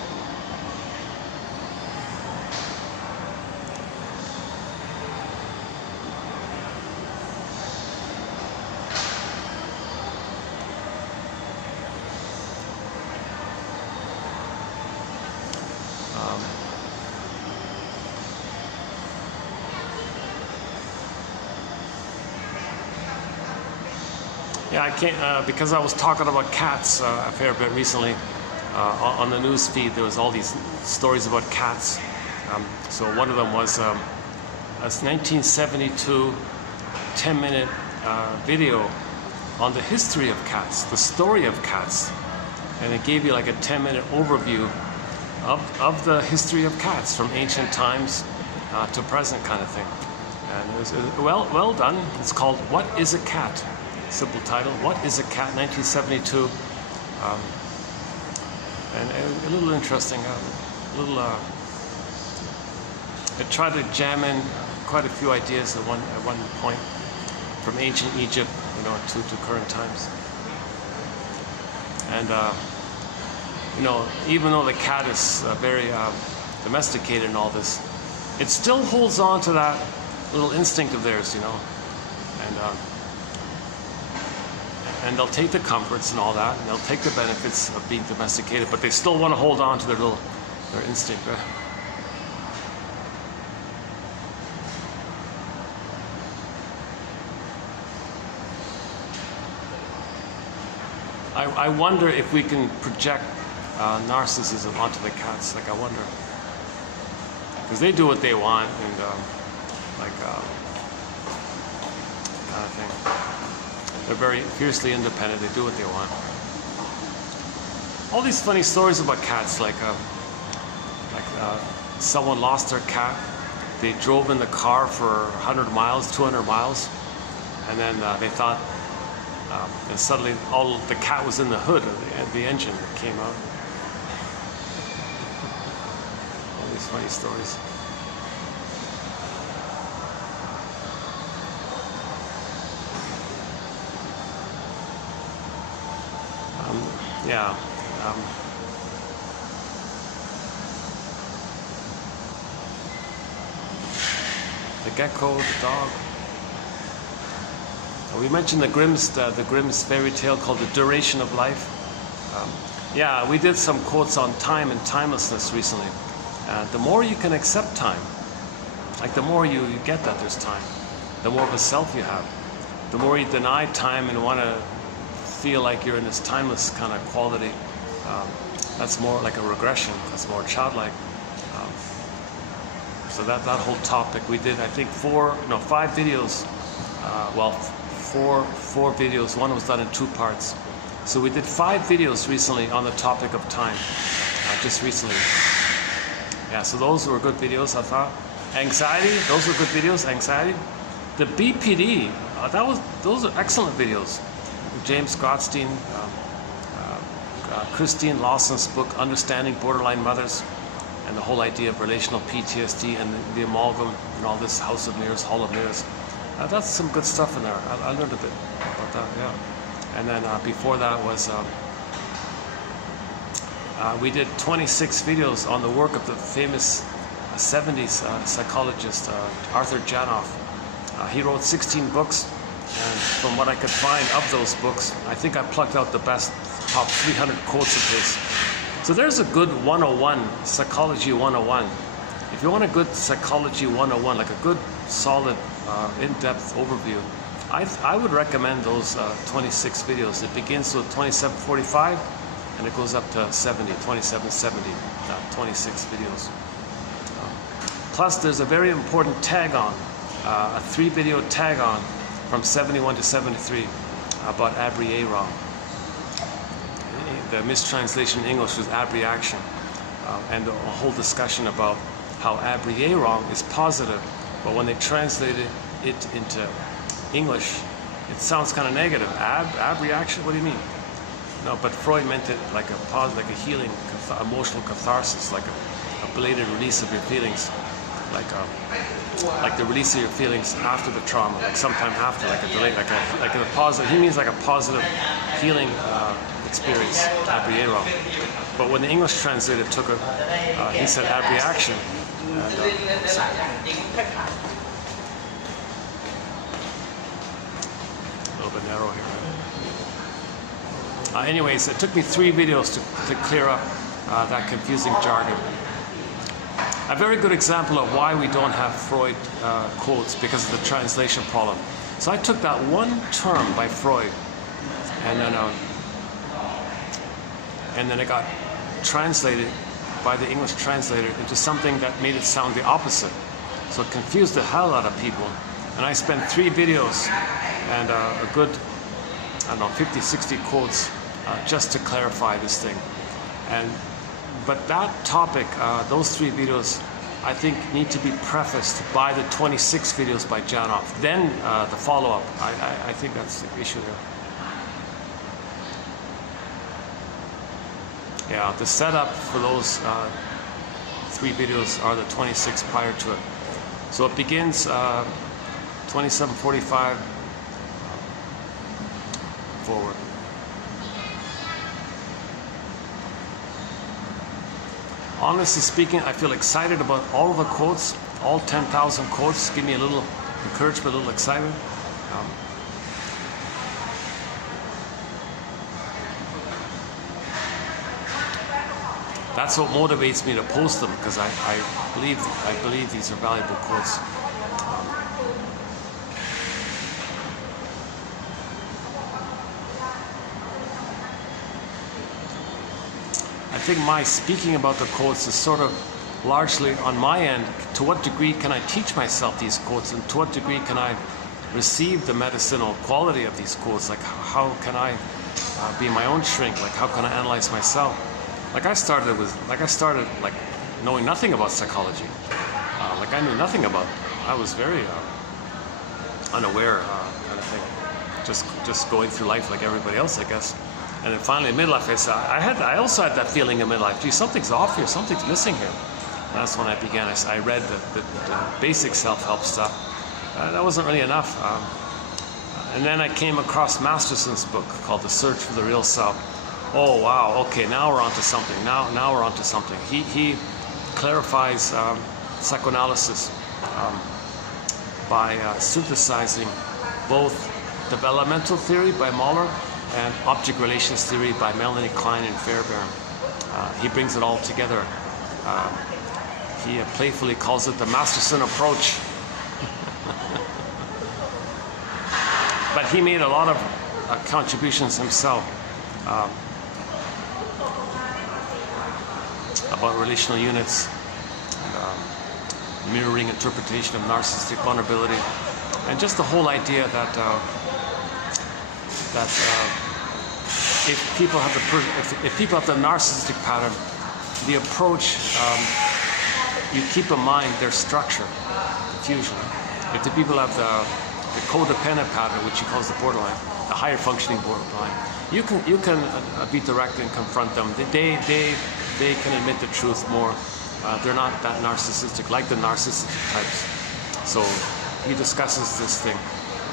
Yeah, I can't, because I was talking about cats a fair bit recently on the news feed. There was all these stories about cats. So one of them was a 1972 10-minute video on the history of cats, the story of cats. And it gave you like a 10-minute overview of the history of cats from ancient times to present kind of thing. And it was well done. It's called What is a Cat? Simple title, What is a Cat, 1972. And a little interesting, it tried to jam in quite a few ideas at one point from ancient Egypt, to current times. And even though the cat is very domesticated and all this, it still holds on to that little instinct of theirs, and they'll take the comforts and all that, and they'll take the benefits of being domesticated, but they still want to hold on to their instinct. I wonder if we can project narcissism onto the cats. Like, I wonder, because they do what they want, and kind of thing. They're very fiercely independent. They do what they want. All these funny stories about cats, like someone lost their cat. They drove in the car for 100 miles, 200 miles, and then they thought, and suddenly the cat was in the hood of the engine that came out. All these funny stories. Yeah. The gecko, the dog. We mentioned the Grimm's fairy tale called The Duration of Life. Yeah, we did some quotes on time and timelessness recently. The more you can accept time, like the more you get that there's time, the more of a self you have. The more you deny time and want to feel like you're in this timeless kind of quality, that's more like a regression. That's more childlike. So that whole topic, we did, I think, 5 videos. Four videos. One was done in 2 parts. So we did 5 videos recently on the topic of time, just recently. Yeah, so those were good videos, I thought. Anxiety, those were good videos. Anxiety. The BPD, those are excellent videos. James Gottstein, Christine Lawson's book, Understanding Borderline Mothers, and the whole idea of relational PTSD and the amalgam and all this House of Mirrors, Hall of Mirrors. That's some good stuff in there. I learned a bit about that, yeah. And then before that was, we did 26 videos on the work of the famous 70s psychologist, Arthur Janoff. He wrote 16 books. And from what I could find of those books, I think I plucked out the best top 300 quotes of his. So there's a good 101, Psychology 101. If you want a good Psychology 101, like a good, solid, in-depth overview, I would recommend those 26 videos. It begins with 2745, and it goes up to 2770, 26 videos. Plus, there's a very important tag-on, a 3-video tag-on, from 71 to 73 about abreaction. The mistranslation in English was abreaction, and a whole discussion about how abreaction is positive, but when they translated it into English, it sounds kind of negative. Abreaction? What do you mean? No, but Freud meant it like a healing, emotional catharsis, like a belated release of your feelings. Like the release of your feelings after the trauma, like sometime after, like a delay, like a positive. He means like a positive healing experience, abriero. But when the English translator took it, he said abreaction. And, a little bit narrow here. Anyways, it took me 3 videos to clear up that confusing jargon. A very good example of why we don't have Freud quotes because of the translation problem. So I took that one term by Freud, and then it got translated by the English translator into something that made it sound the opposite. So it confused the hell out of people. And I spent 3 videos and a good, I don't know, 50, 60 quotes just to clarify this thing. But that topic, those 3 videos, I think need to be prefaced by the 26 videos by Janoff. Then the follow-up, I think that's the issue there. Yeah, the setup for those 3 videos are the 26 prior to it. So it begins 27:45 forward. Honestly speaking, I feel excited about all of the quotes, all 10,000 quotes. Give me a little encouragement, a little excitement. That's what motivates me to post them, because I believe these are valuable quotes. I think my speaking about the quotes is sort of largely on my end. To what degree can I teach myself these quotes, and to what degree can I receive the medicinal quality of these quotes? Like, how can I be my own shrink? Like, how can I analyze myself? I started knowing nothing about psychology. I knew nothing about it. I was very unaware kind of thing. Just going through life like everybody else, I guess. And then finally in midlife, I also had that feeling in midlife. Gee, something's off here. Something's missing here. And that's when I began. I read the basic self-help stuff. That wasn't really enough. And then I came across Masterson's book called The Search for the Real Self. Oh wow! Okay, now we're onto something. Now we're onto something. He clarifies psychoanalysis by synthesizing both developmental theory by Mahler and object relations theory by Melanie Klein and Fairbairn. He brings it all together. He playfully calls it the Masterson approach. But he made a lot of contributions himself. About relational units, mirroring interpretation of narcissistic vulnerability, and just the whole idea that if people have the narcissistic pattern, the approach, you keep in mind their structure, confusion. If the people have the codependent pattern, which he calls the borderline, the higher functioning borderline, you can be direct and confront them. They can admit the truth more. They're not that narcissistic, like the narcissistic types. So he discusses this thing.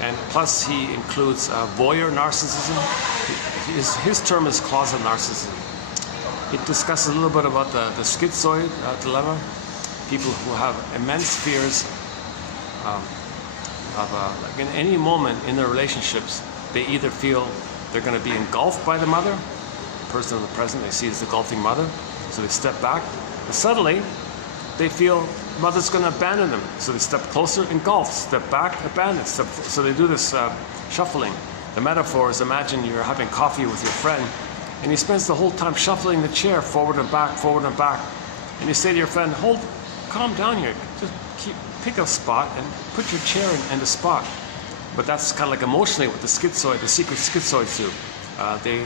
And plus he includes voyeur narcissism. His term is closet narcissism. It discusses a little bit about the schizoid dilemma. People who have immense fears like in any moment in their relationships, they either feel they're going to be engulfed by the mother, the person in the present they see as the engulfing mother, so they step back. And suddenly, they feel mother's going to abandon them, so they step closer, engulfed, step back, abandon, so they do this shuffling. The metaphor is, imagine you're having coffee with your friend, and he spends the whole time shuffling the chair forward and back, and you say to your friend, calm down here, just pick a spot and put your chair in the spot. But that's kind of like emotionally what the schizoid, the secret schizoids do. They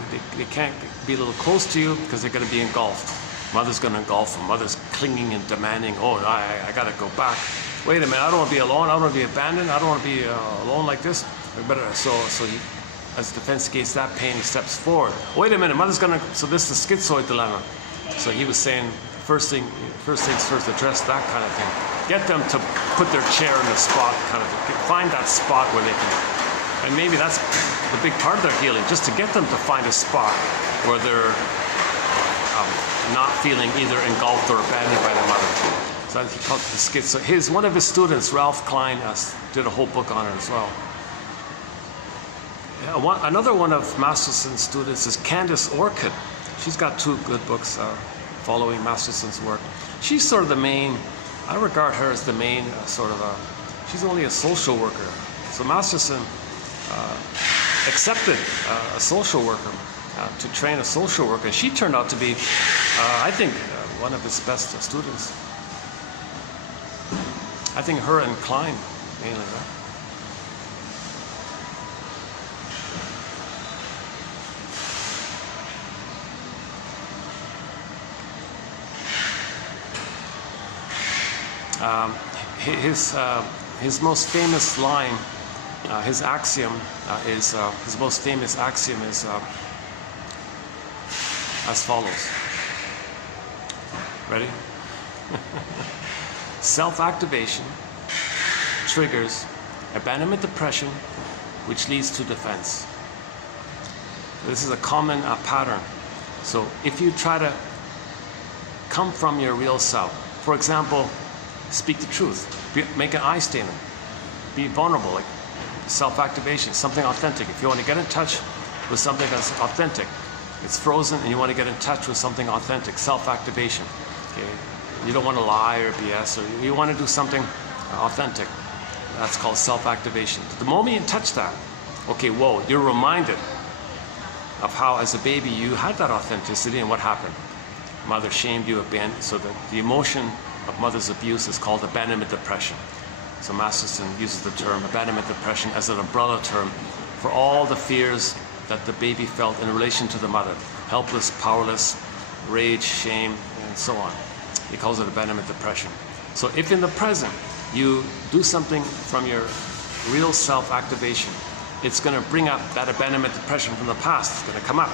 can't be a little close to you because they're going to be engulfed. Mother's going to engulf them. Mother's clinging and demanding, I got to go back. Wait a minute, I don't want to be alone. I don't want to be abandoned. I don't want to be alone like this. So he, as defense against that pain, he steps forward. Wait a minute, mother's going to, so this is the schizoid dilemma. So he was saying, first things first, address that kind of thing. Get them to put their chair in the spot, kind of thing. Find that spot where they can, and maybe that's a big part of their healing, just to get them to find a spot where they're not feeling either engulfed or abandoned by their mother. So he called it the schizo. One of his students, Ralph Klein, did a whole book on it as well. Another one of Masterson's students is Candace Orchid. She's got 2 good books following Masterson's work. She's sort of the main, I regard her as the main she's only a social worker. So Masterson accepted a social worker to train a social worker. She turned out to be, I think, one of his best students. I think her and Klein mainly, right? His most famous line, his axiom his most famous axiom is as follows. Ready? Self-activation triggers abandonment depression, which leads to defense. This is a common pattern. So if you try to come from your real self, for example, speak the truth, make an I statement, be vulnerable, like self-activation, something authentic. If you want to get in touch with something that's authentic, it's frozen and you want to get in touch with something authentic, self-activation. Okay? You don't want to lie or BS, or you want to do something authentic. That's called self-activation. The moment you touch that, okay, whoa, you're reminded of how as a baby you had that authenticity and what happened. Mother shamed you, abandoned. So the emotion of mother's abuse is called abandonment depression. So Masterson uses the term abandonment depression as an umbrella term for all the fears that the baby felt in relation to the mother. Helpless, powerless, rage, shame, and so on. He calls it abandonment depression. So if in the present you do something from your real self-activation, it's going to bring up that abandonment depression from the past. It's going to come up.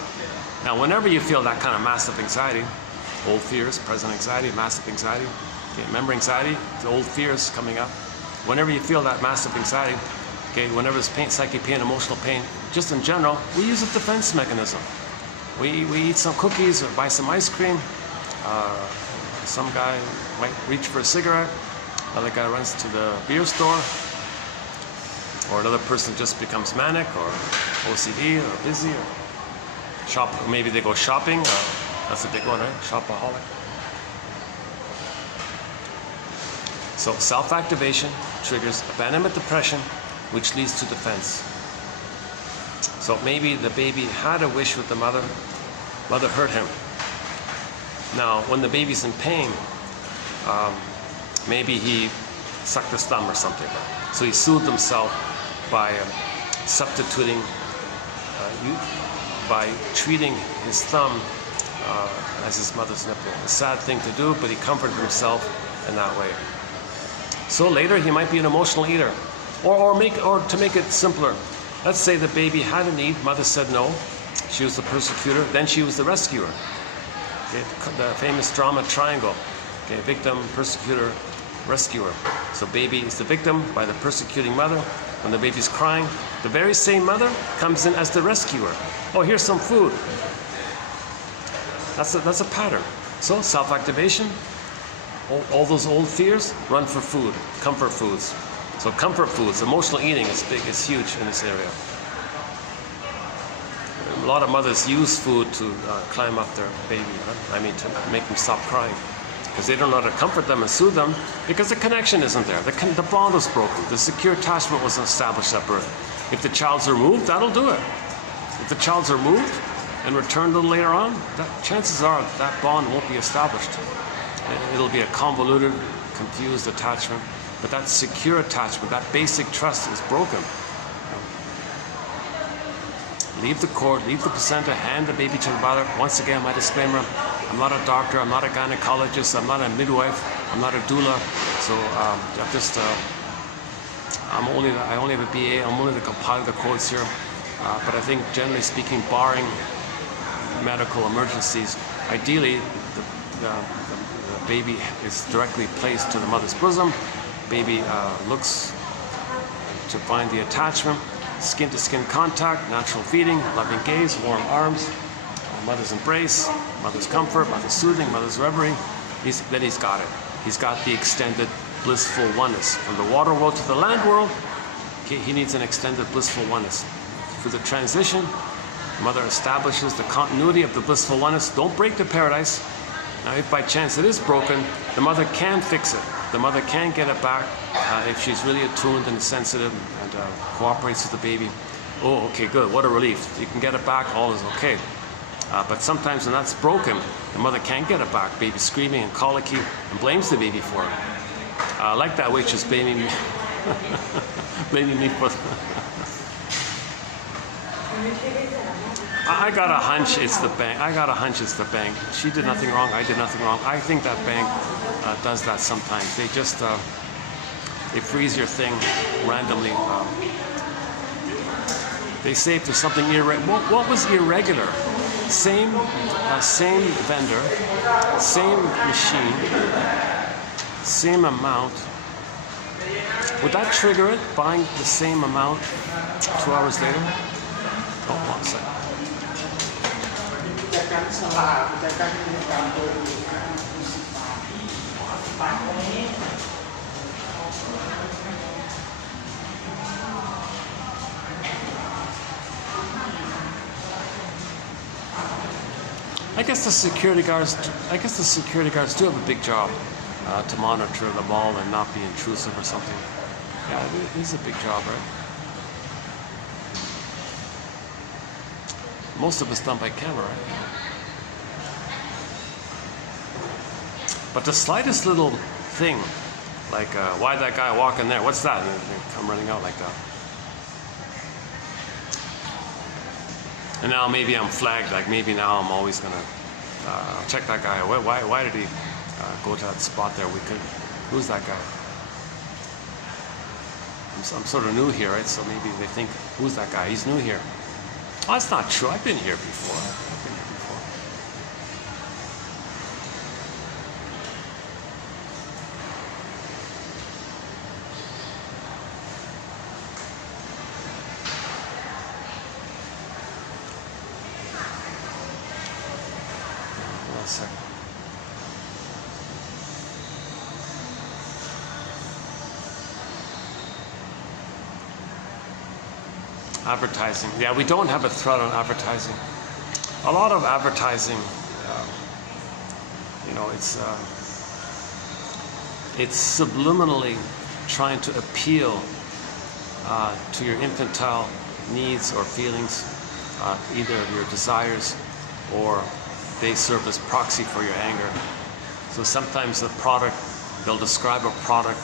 Now, whenever you feel that kind of massive anxiety, old fears, present anxiety, massive anxiety, okay, remember anxiety, the old fears coming up. Whenever you feel that massive anxiety, okay, whenever there's pain, psychic pain, emotional pain, just in general, we use a defense mechanism. We eat some cookies or buy some ice cream. Some guy might reach for a cigarette. Another guy runs to the beer store. Or another person just becomes manic or OCD or busy or shop. Or maybe they go shopping. That's a big one, right? Shopaholic. So self-activation triggers abandonment depression, which leads to defense. So maybe the baby had a wish with the mother. Mother hurt him. Now, when the baby's in pain, maybe he sucked his thumb or something. So he soothed himself by substituting, by treating his thumb as his mother's nipple. A sad thing to do, but he comforted himself in that way. So later he might be an emotional eater. Or to make it simpler, let's say the baby had a need, mother said no, she was the persecutor, then she was the rescuer. Okay, the famous drama triangle, okay, victim, persecutor, rescuer. So baby is the victim by the persecuting mother. When the baby's crying, the very same mother comes in as the rescuer. Oh, here's some food. That's a pattern. So self-activation, all those old fears, run for food, comfort foods. So comfort foods, emotional eating is big, is huge in this area. A lot of mothers use food to climb up their baby, huh? I mean, to make them stop crying. Because they don't know how to comfort them and soothe them, because the connection isn't there. The bond was broken. The secure attachment wasn't established at birth. If the child's removed, that'll do it. If the child's removed and returned a little later on, chances are that bond won't be established. It'll be a convoluted, confused attachment. But that secure attachment, that basic trust is broken. Leave the cord, leave the placenta, hand the baby to the mother. Once again, my disclaimer, I'm not a doctor, I'm not a gynecologist, I'm not a midwife, I'm not a doula. So I only have a BA, I'm only the compiler of the codes here. But I think generally speaking, barring medical emergencies, ideally the baby is directly placed to the mother's bosom. Baby looks to find the attachment. skin-to-skin contact, natural feeding, loving gaze, warm arms, mother's embrace, mother's comfort, mother's soothing, mother's reverie. Then he's got it. He's got the extended blissful oneness. From the water world to the land world, he needs an extended blissful oneness. For the transition, mother establishes the continuity of the blissful oneness. Don't break the paradise. Now, if by chance it is broken, the mother can fix it. The mother can get it back if she's really attuned and sensitive and cooperates with the baby. Oh, okay, good. What a relief. You can get it back. All is okay. But sometimes when that's broken, the mother can't get it back. Baby's screaming and colicky and blames the baby for it. Like that waitress blaming me, blaming me for. I got a hunch it's the bank. I got a hunch it's the bank. She did nothing wrong. I did nothing wrong. I think that bank does that sometimes. They just they freeze your thing randomly. They say if there's something irregular. What was irregular? Same vendor, same machine, same amount. Would that trigger it? Buying the same amount 2 hours later? Oh, 1 second. I guess the security guards do have a big job to monitor the mall and not be intrusive or something. Yeah, it is a big job, right? Most of it's done by camera, right? But the slightest little thing, like why that guy walking there? What's that? And they come running out like that. And now maybe I'm flagged. Like maybe now I'm always gonna check that guy. Why did he go to that spot there? Who's that guy? I'm sort of new here, right? So maybe they think, who's that guy? He's new here. Oh, that's not true. I've been here before. I've been here before. One second. Advertising. Yeah, we don't have a threat on advertising. A lot of advertising, it's subliminally trying to appeal to your infantile needs or feelings, either of your desires, or they serve as proxy for your anger. So sometimes they'll describe a product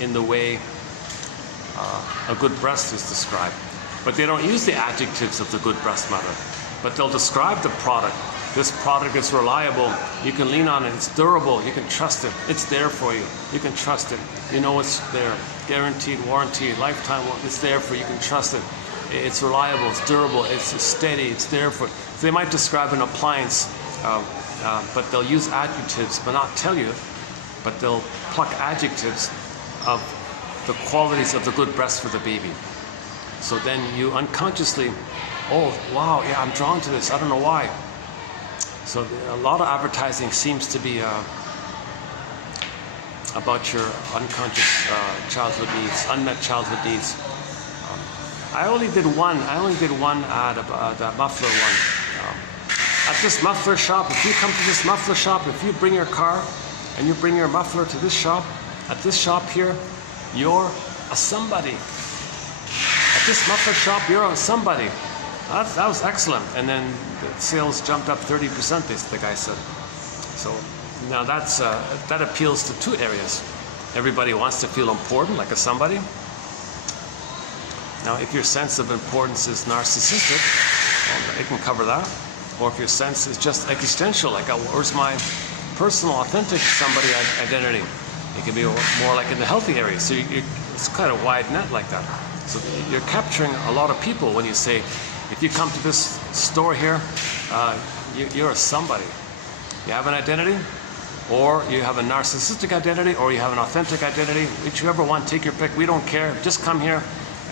in the way a good breast is described. But they don't use the adjectives of the good breast mother. But they'll describe the product. This product is reliable. You can lean on it. It's durable. You can trust it. It's there for you. You can trust it. You know it's there. Guaranteed, warranted, lifetime. It's there for you. You can trust it. It's reliable. It's durable. It's steady. It's there for. So they might describe an appliance, but they'll use adjectives, but not tell you. But they'll pluck adjectives of the qualities of the good breast for the baby. So then you unconsciously, oh wow, yeah, I'm drawn to this. I don't know why. So a lot of advertising seems to be about your unconscious childhood needs, unmet childhood needs. I only did one ad about that muffler one. At this muffler shop, if you come to this muffler shop, if you bring your car and you bring your muffler to this shop, at this shop here, you're a somebody. At this muffler shop, you're a somebody. That was excellent. And then the sales jumped up 30%, the guy said. So now that appeals to two areas. Everybody wants to feel important, like a somebody. Now, if your sense of importance is narcissistic, well, it can cover that. Or if your sense is just existential, like where's my personal, authentic somebody identity? It can be more like in the healthy area. So it's kind of wide net like that. So you're capturing a lot of people when you say, if you come to this store here, you're a somebody. You have an identity, or you have a narcissistic identity, or you have an authentic identity. Whichever one, take your pick. We don't care. Just come here.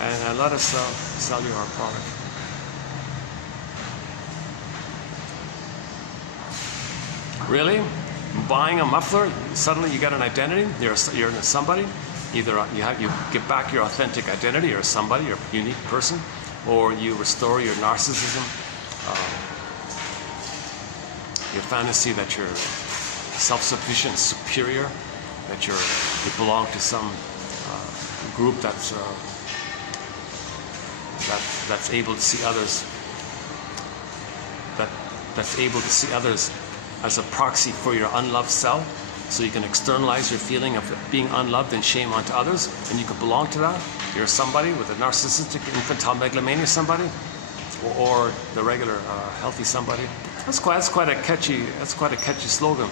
and let us sell you our product. Really? Buying a muffler, suddenly you get an identity. You're somebody. Either you get back your authentic identity, you're somebody, you're a unique person, or you restore your narcissism, your fantasy that you're self-sufficient, superior, that you belong to some group that's able to see others, that's able to see others as a proxy for your unloved self, so you can externalize your feeling of being unloved and shame onto others, and you can belong to that. You're somebody with a narcissistic infantile megalomania, somebody, or the regular healthy somebody. That's quite a catchy slogan.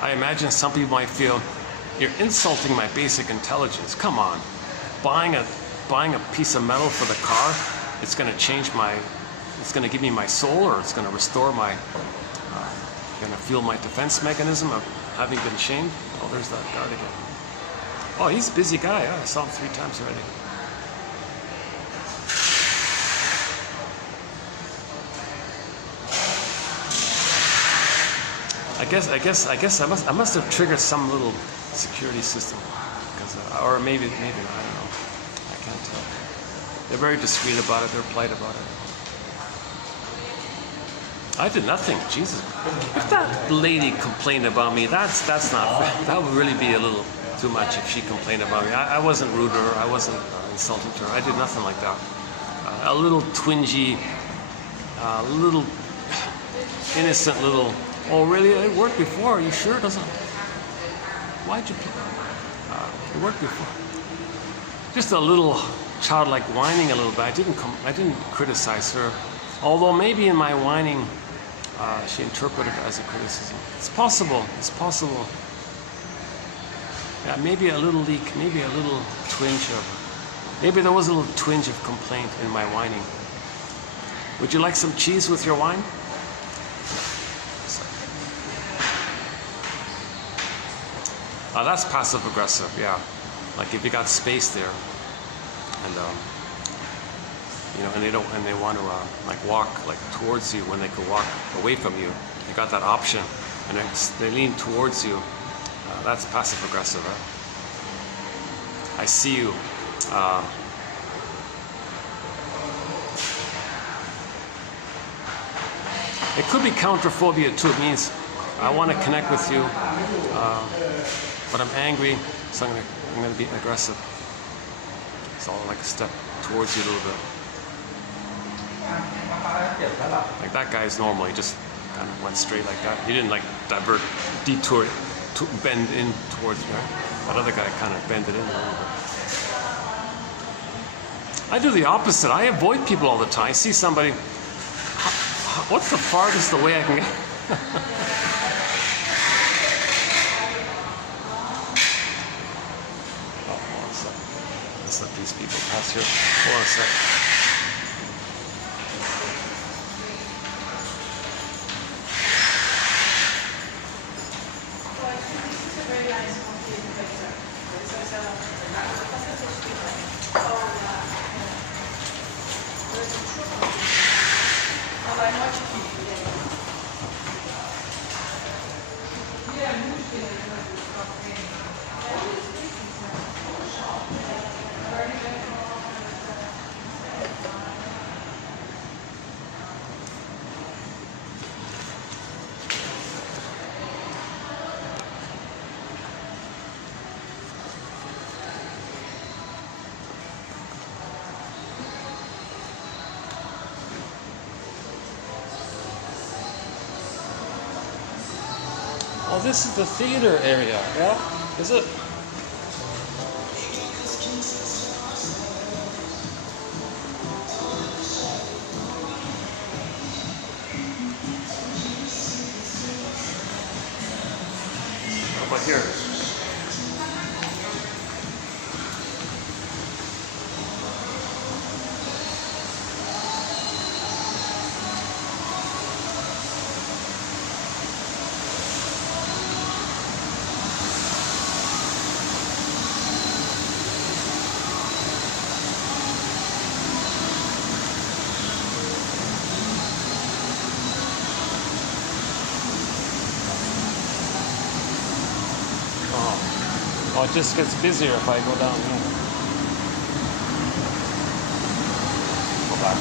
I imagine some people might feel, you're insulting my basic intelligence. Come on, buying a piece of metal for the car, it's going to change it's going to give me my soul, or it's going to restore going to fuel my defense mechanism of having been shamed. Oh, there's that guard again. Oh, he's a busy guy. I saw him 3 times already. I must have triggered some little security system, because, or maybe not, I don't know. I can't tell. They're very discreet about it. They're polite about it. I did nothing. Jesus, if that lady complained about me, that's not fair. That would really be a little too much if she complained about me. I wasn't rude to her. I wasn't insulting to her. I did nothing like that. A little twingy, little innocent little. Oh, really? It worked before. Are you sure it doesn't? Why'd you? It worked before. Just a little childlike whining a little bit. I didn't criticize her, although maybe in my whining, she interpreted it as a criticism. It's possible. It's possible. Yeah, maybe a little leak. Maybe a little twinge of. Maybe there was a little twinge of complaint in my whining. Would you like some cheese with your wine? That's passive aggressive, yeah. Like if you got space there, and and they want to like walk like towards you when they could walk away from you. You got that option, and they lean towards you. That's passive aggressive, right? I see you. It could be counterphobia too. It means I want to connect with you. But I'm angry, so I'm gonna be aggressive. It's all like a step towards you a little bit. Like that guy's normal. He just kind of went straight like that. He didn't like divert, detour, bend in towards me. Right? That other guy kind of bended in a little bit. I do the opposite. I avoid people all the time. I see somebody. What's the farthest away I can get? Let's let these people pass here. Hold on a sec. Oh, this is the theater area, yeah? Is it? How about here? Oh, it just gets busier if I go down here. Go back.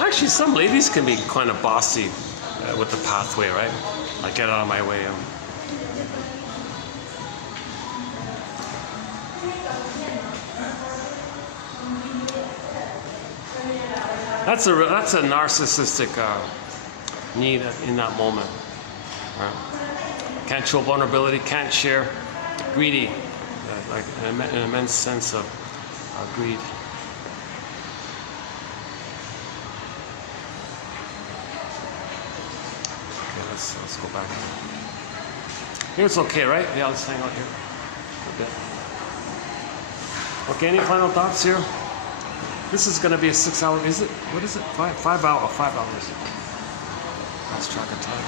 Actually, some ladies can be kind of bossy with the pathway, right? Like, get out of my way. That's a narcissistic need in that moment. Right? Can't show vulnerability, can't share, greedy, like an immense sense of greed. Let's go back. Here it's okay, right? Yeah, let's hang out here a bit. Okay, any final thoughts here? This is going to be a 6 hour, is it? What is it? 5 hours. Lost track of time.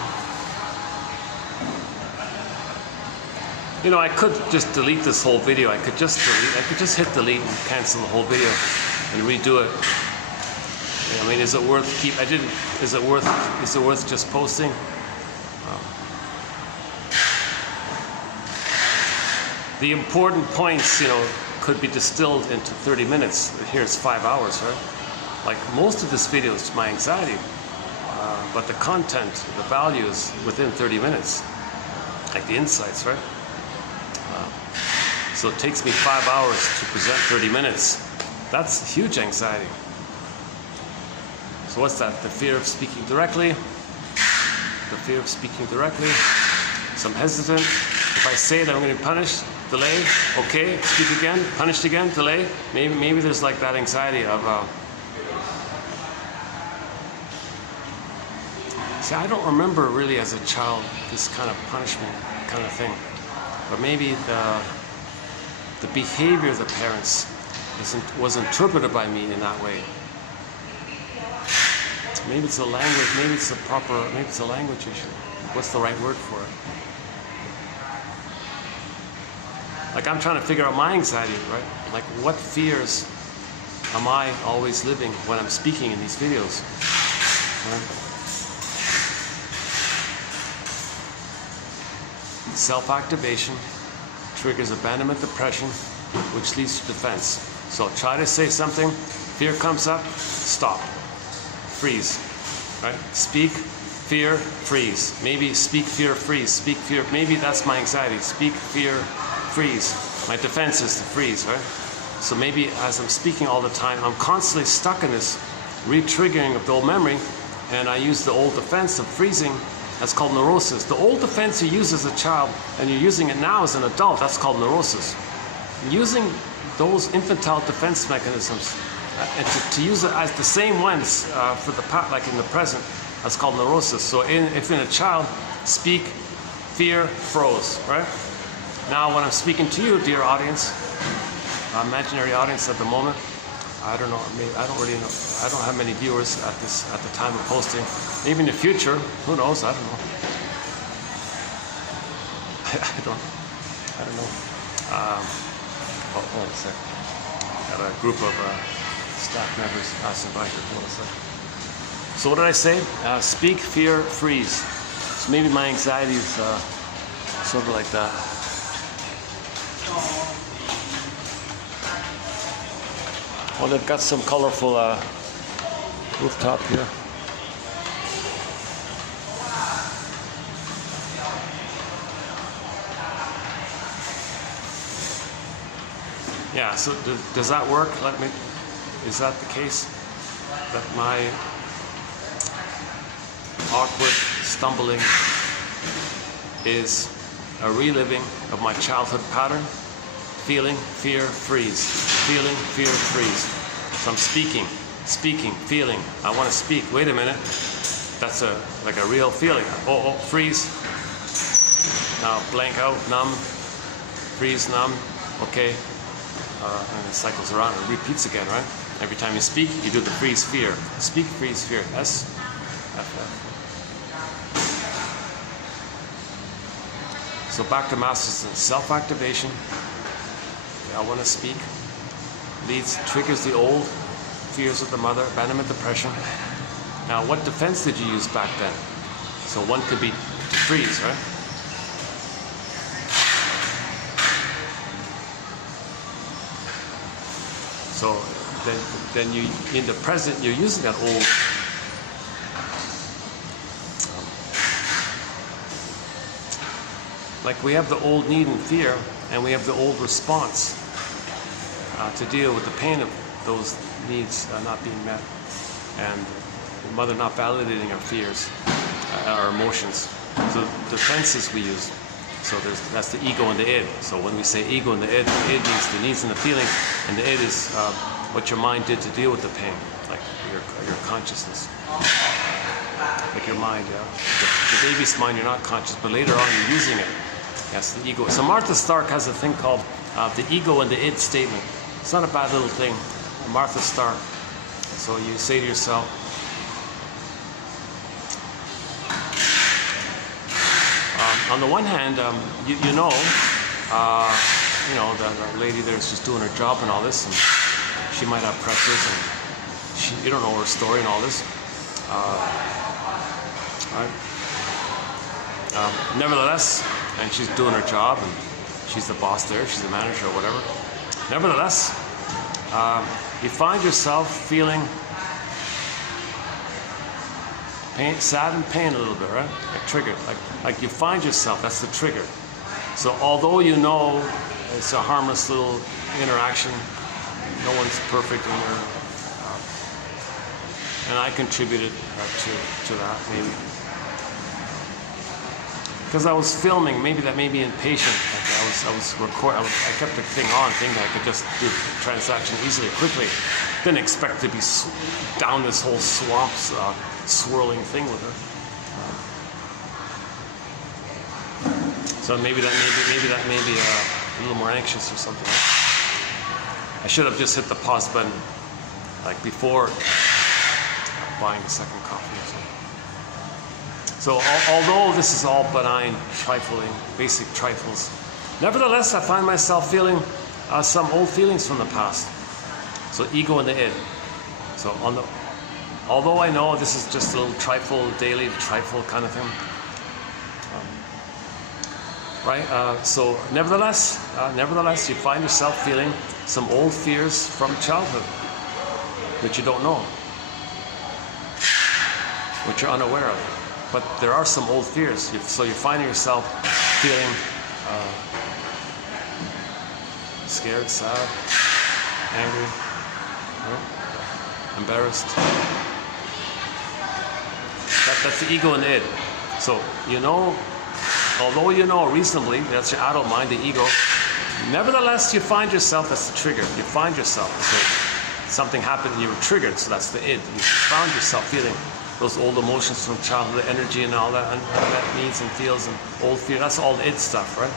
You know, I could just delete this whole video. I could just hit delete and cancel the whole video and redo it. I mean, is it worth is it worth just posting? The important points, you know, could be distilled into 30 minutes. Here's 5 hours, right? Like, most of this video is my anxiety, but the content, the value is within 30 minutes, like the insights, right? So it takes me 5 hours to present 30 minutes. That's huge anxiety. So what's that? The fear of speaking directly. The fear of speaking directly. So I'm hesitant. If I say that I'm going to be punished, delay, okay, speak again, punished again, delay. Maybe there's like that anxiety of. See, I don't remember really as a child this kind of punishment kind of thing, but maybe the behavior of the parents was interpreted by me in that way. Maybe it's a language. Maybe it's a language issue. What's the right word for it? Like, I'm trying to figure out my anxiety, right? Like, what fears am I always living when I'm speaking in these videos? Right? Self-activation triggers abandonment depression, which leads to defense. So try to say something, fear comes up, stop, freeze, right? Speak, fear, freeze. Maybe speak, fear, freeze. Speak, fear, maybe that's my anxiety. Speak, fear, freeze. My defense is to freeze, right? So maybe as I'm speaking all the time, I'm constantly stuck in this re-triggering of the old memory, and I use the old defense of freezing. That's called neurosis. The old defense you use as a child, and you're using it now as an adult, that's called neurosis. Using those infantile defense mechanisms, and to use it as the same ones for the like in the present, that's called neurosis. So if in a child, speak, fear, froze, right? Now when I'm speaking to you, dear audience, imaginary audience at the moment, I don't know, I don't really know, I don't have many viewers at the time of posting. Maybe in the future, who knows, I don't know. I don't know. Hold on a sec. Got a group of staff members passing by here. Hold on a sec. So what did I say? Speak, fear, freeze. So maybe my anxiety is sort of like that. Well, they've got some colorful rooftop here. Yeah, so does that work? Is that the case? That my awkward stumbling is a reliving of my childhood pattern? Feeling, fear, freeze. Feeling, fear, freeze. So I'm speaking, feeling. I want to speak. Wait a minute. That's like a real feeling. Oh, freeze. Now blank out, numb. freeze, numb, okay, and it cycles around and repeats again, right? Every time you speak, you do the freeze, fear. Speak, freeze, fear. S, F, F. So back to masters in self-activation. Okay, I want to speak. Triggers the old fears of the mother, abandonment, depression. Now, what defense did you use back then? So one could be to freeze, right? So then you, in the present, you're using that old like we have the old need and fear, and we have the old response to deal with the pain of those needs not being met, and the mother not validating our fears, our emotions. So the defenses we use. So that's the ego and the id. So when we say ego and the id means the needs and the feeling, and the id is what your mind did to deal with the pain, like your consciousness. Like your mind, yeah. The baby's mind, you're not conscious, but later on you're using it. Yes, the ego. So Martha Stark has a thing called the ego and the id statement. It's not a bad little thing. Martha Stark. So you say to yourself, on the one hand, you know, the lady there is just doing her job and all this, and she might have pressures, and you don't know her story and all this. Right? Nevertheless, and she's doing her job, and she's the boss there, she's the manager or whatever. Nevertheless, you find yourself feeling pain, sad and pain a little bit, right? Like triggered, like you find yourself, that's the trigger. So although you know it's a harmless little interaction, no one's perfect in there, and I contributed to that maybe. Because I was filming, maybe that made me impatient. Like I was recording. I kept the thing on, thinking I could just do the transaction easily, quickly. Didn't expect to be down this whole swamp, swirling thing with her. So maybe that made me a little more anxious or something. Right? I should have just hit the pause button, like before buying the second coffee or something. So although this is all benign, trifling, basic trifles, nevertheless I find myself feeling some old feelings from the past. So ego and the id. So although I know this is just a little trifle, daily trifle kind of thing, right? So nevertheless, you find yourself feeling some old fears from childhood, which you don't know, which you're unaware of. But there are some old fears, so you're finding yourself feeling scared, sad, angry, right? Embarrassed. That's the ego and id. So although you know reasonably, that's your adult mind, the ego, nevertheless you find yourself, that's the trigger, you find yourself, so something happened and you were triggered, so that's the id. You found yourself feeling those old emotions from childhood, the energy and all that, and that needs and feels and old fear, that's all the id stuff, right?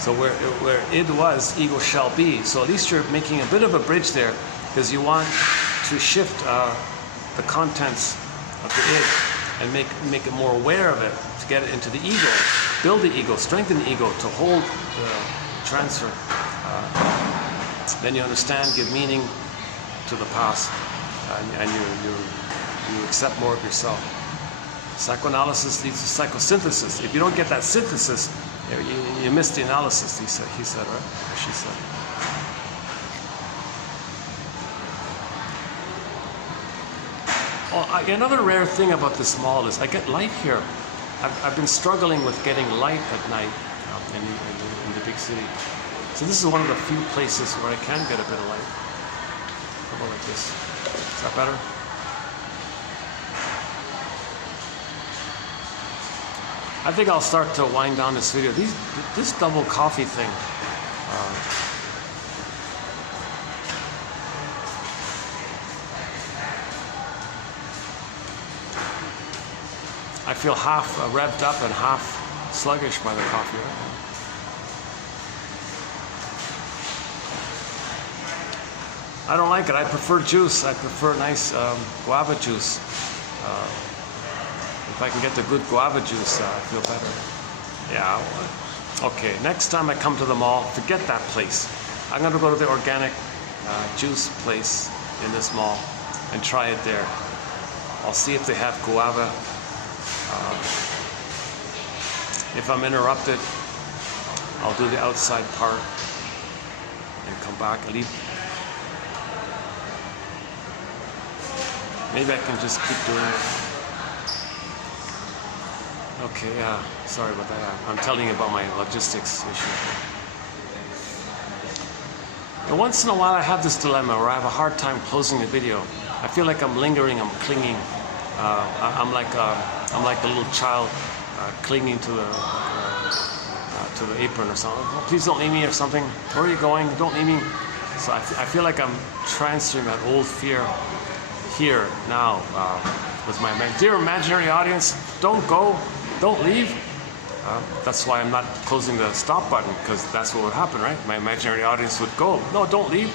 So where id was, ego shall be. So at least you're making a bit of a bridge there, because you want to shift the contents of the id and make it more aware of it, to get it into the ego, build the ego, strengthen the ego, to hold the transfer. Then you understand, give meaning to the past, and you accept more of yourself. Psychoanalysis leads to psychosynthesis. If you don't get that synthesis, you miss the analysis, he said, right? Or she said. Oh, another rare thing about this mall is I get light here. I've been struggling with getting light at night in the big city. So this is one of the few places where I can get a bit of light. How about like this? Is that better? I think I'll start to wind down this video. This double coffee thing, I feel half revved up and half sluggish by the coffee right now. I don't like it. I prefer juice. I prefer nice guava juice. If I can get the good guava juice, I feel better. Yeah. Okay, next time I come to the mall, forget that place. I'm going to go to the organic juice place in this mall and try it there. I'll see if they have guava. If I'm interrupted, I'll do the outside part and come back and leave. Maybe I can just keep doing it. Okay, sorry about that. I'm telling you about my logistics issue. And once in a while I have this dilemma where I have a hard time closing the video. I feel like I'm lingering, I'm clinging. I'm like a little child clinging to the apron or something. Oh, please don't leave me or something. Where are you going? Don't leave me. So I feel like I'm transferring that old fear here now with my dear imaginary audience. Don't go. Don't leave. That's why I'm not closing the stop button, because that's what would happen, right? My imaginary audience would go, no, don't leave.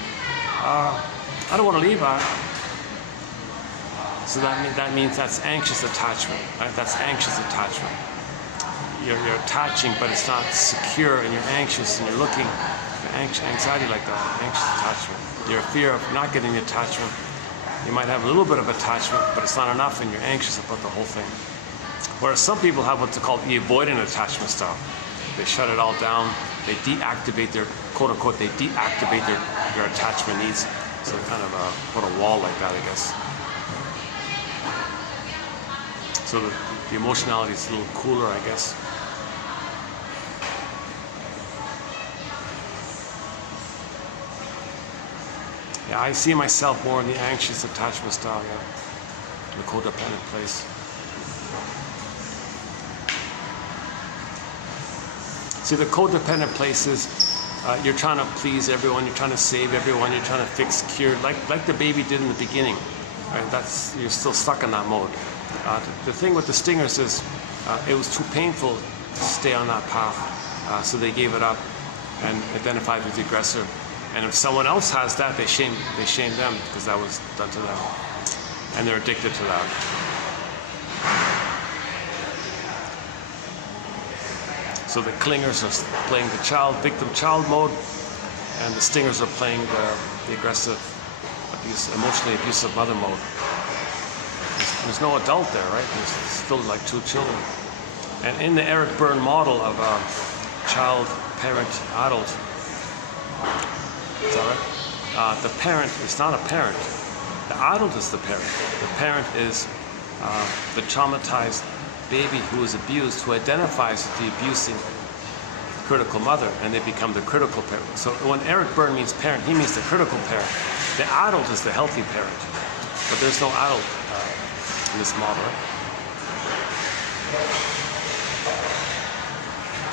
I don't want to leave. So that means that's anxious attachment, right? That's anxious attachment. You're attaching, but it's not secure, and you're anxious, and you're looking. Anxiety like that, anxious attachment. Your fear of not getting the attachment. You might have a little bit of attachment, but it's not enough, and you're anxious about the whole thing. Whereas some people have what's called the avoidant attachment style. They shut it all down. They deactivate their, quote unquote, they deactivate their attachment needs. So they kind of put a wall like that, I guess. So the emotionality is a little cooler, I guess. Yeah, I see myself more in the anxious attachment style, yeah. The codependent place. See, the codependent place is you're trying to please everyone, you're trying to save everyone, you're trying to fix, cure, like the baby did in the beginning. Right? You're still stuck in that mode. The thing with the stingers is it was too painful to stay on that path, so they gave it up and identified with the aggressor. And if someone else has that, they shame them because that was done to them, and they're addicted to that. So the clingers are playing the victim-child mode, and the stingers are playing the aggressive, emotionally abusive mother mode. There's no adult there, right? There's still like two children. And in the Eric Berne model of child, parent, adult, is that right? The parent is not a parent. The adult is the parent. The parent is the traumatized baby who is abused, who identifies with the abusing critical mother, and they become the critical parent. So when Eric Berne means parent, he means the critical parent. The adult is the healthy parent, but there's no adult in this model.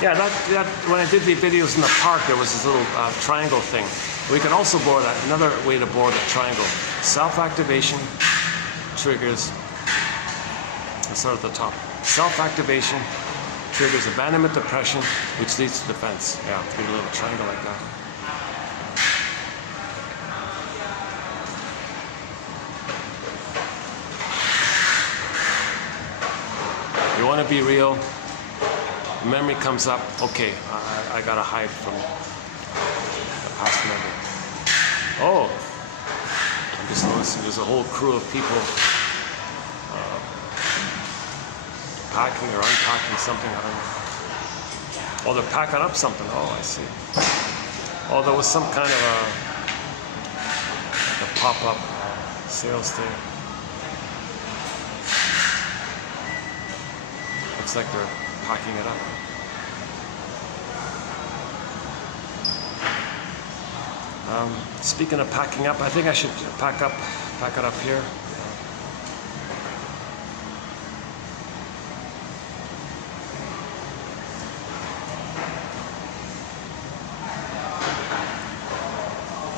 Yeah, that when I did the videos in the park, there was this little triangle thing. We can also bore that. Another way to bore the triangle: self-activation triggers. Let's start at the top. Self-activation triggers abandonment depression, which leads to defense. Yeah, give a little triangle like that. You want to be real. Memory comes up. Okay, I gotta hide from the past memory. Oh, I'm just noticing there's a whole crew of people packing or unpacking something, I don't know. Oh, they're packing up something. Oh, I see. Oh, there was some kind of a pop-up sales thing. Looks like they're packing it up. Speaking of packing up, I think I should pack it up here.